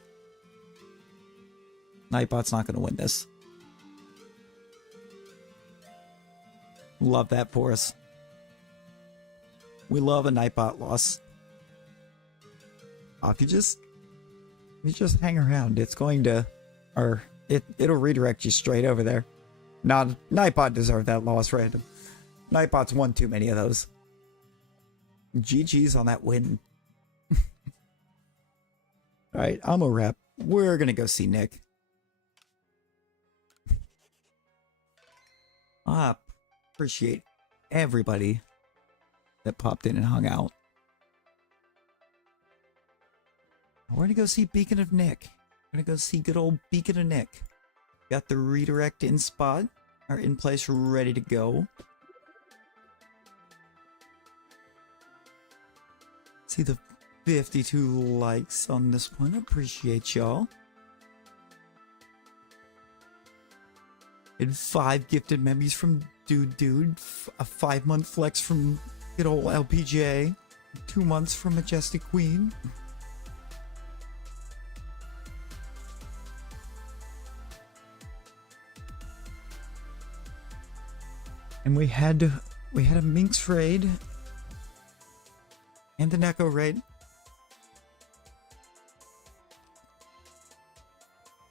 Nightbot's not gonna win this. Love that for us. We love a Nightbot loss. If you just hang around, it's going to, or it'll redirect you straight over there. Nightbot deserved that loss random. Nightbot's won too many of those. GG's on that win. Alright, I'm a rep. We're gonna go see Nick. I appreciate everybody that popped in and hung out. We're gonna go see Beacon of Nick. We're gonna go see good old Beacon of Nick. Got the redirect in spot, or in place, ready to go. See the 52 likes on this one. Appreciate y'all. And 5 gifted memories from Dude. A 5-month flex from good old LPJ. 2 months from Majestic Queen. And we had a Minx raid and an Echo raid.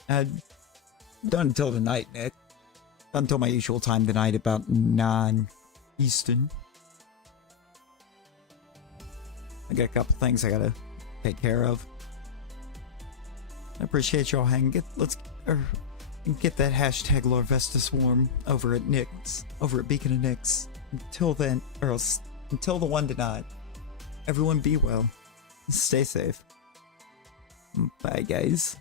Done until tonight, Nick. Done until my usual time tonight, about 9 Eastern. I got a couple things I gotta take care of. I appreciate y'all hanging. Let's get that hashtag Lorvesta Swarm over at Nick's, over at Beacon of Nick's. Until then, or else, until the one denied. Everyone be well. Stay safe. Bye, guys.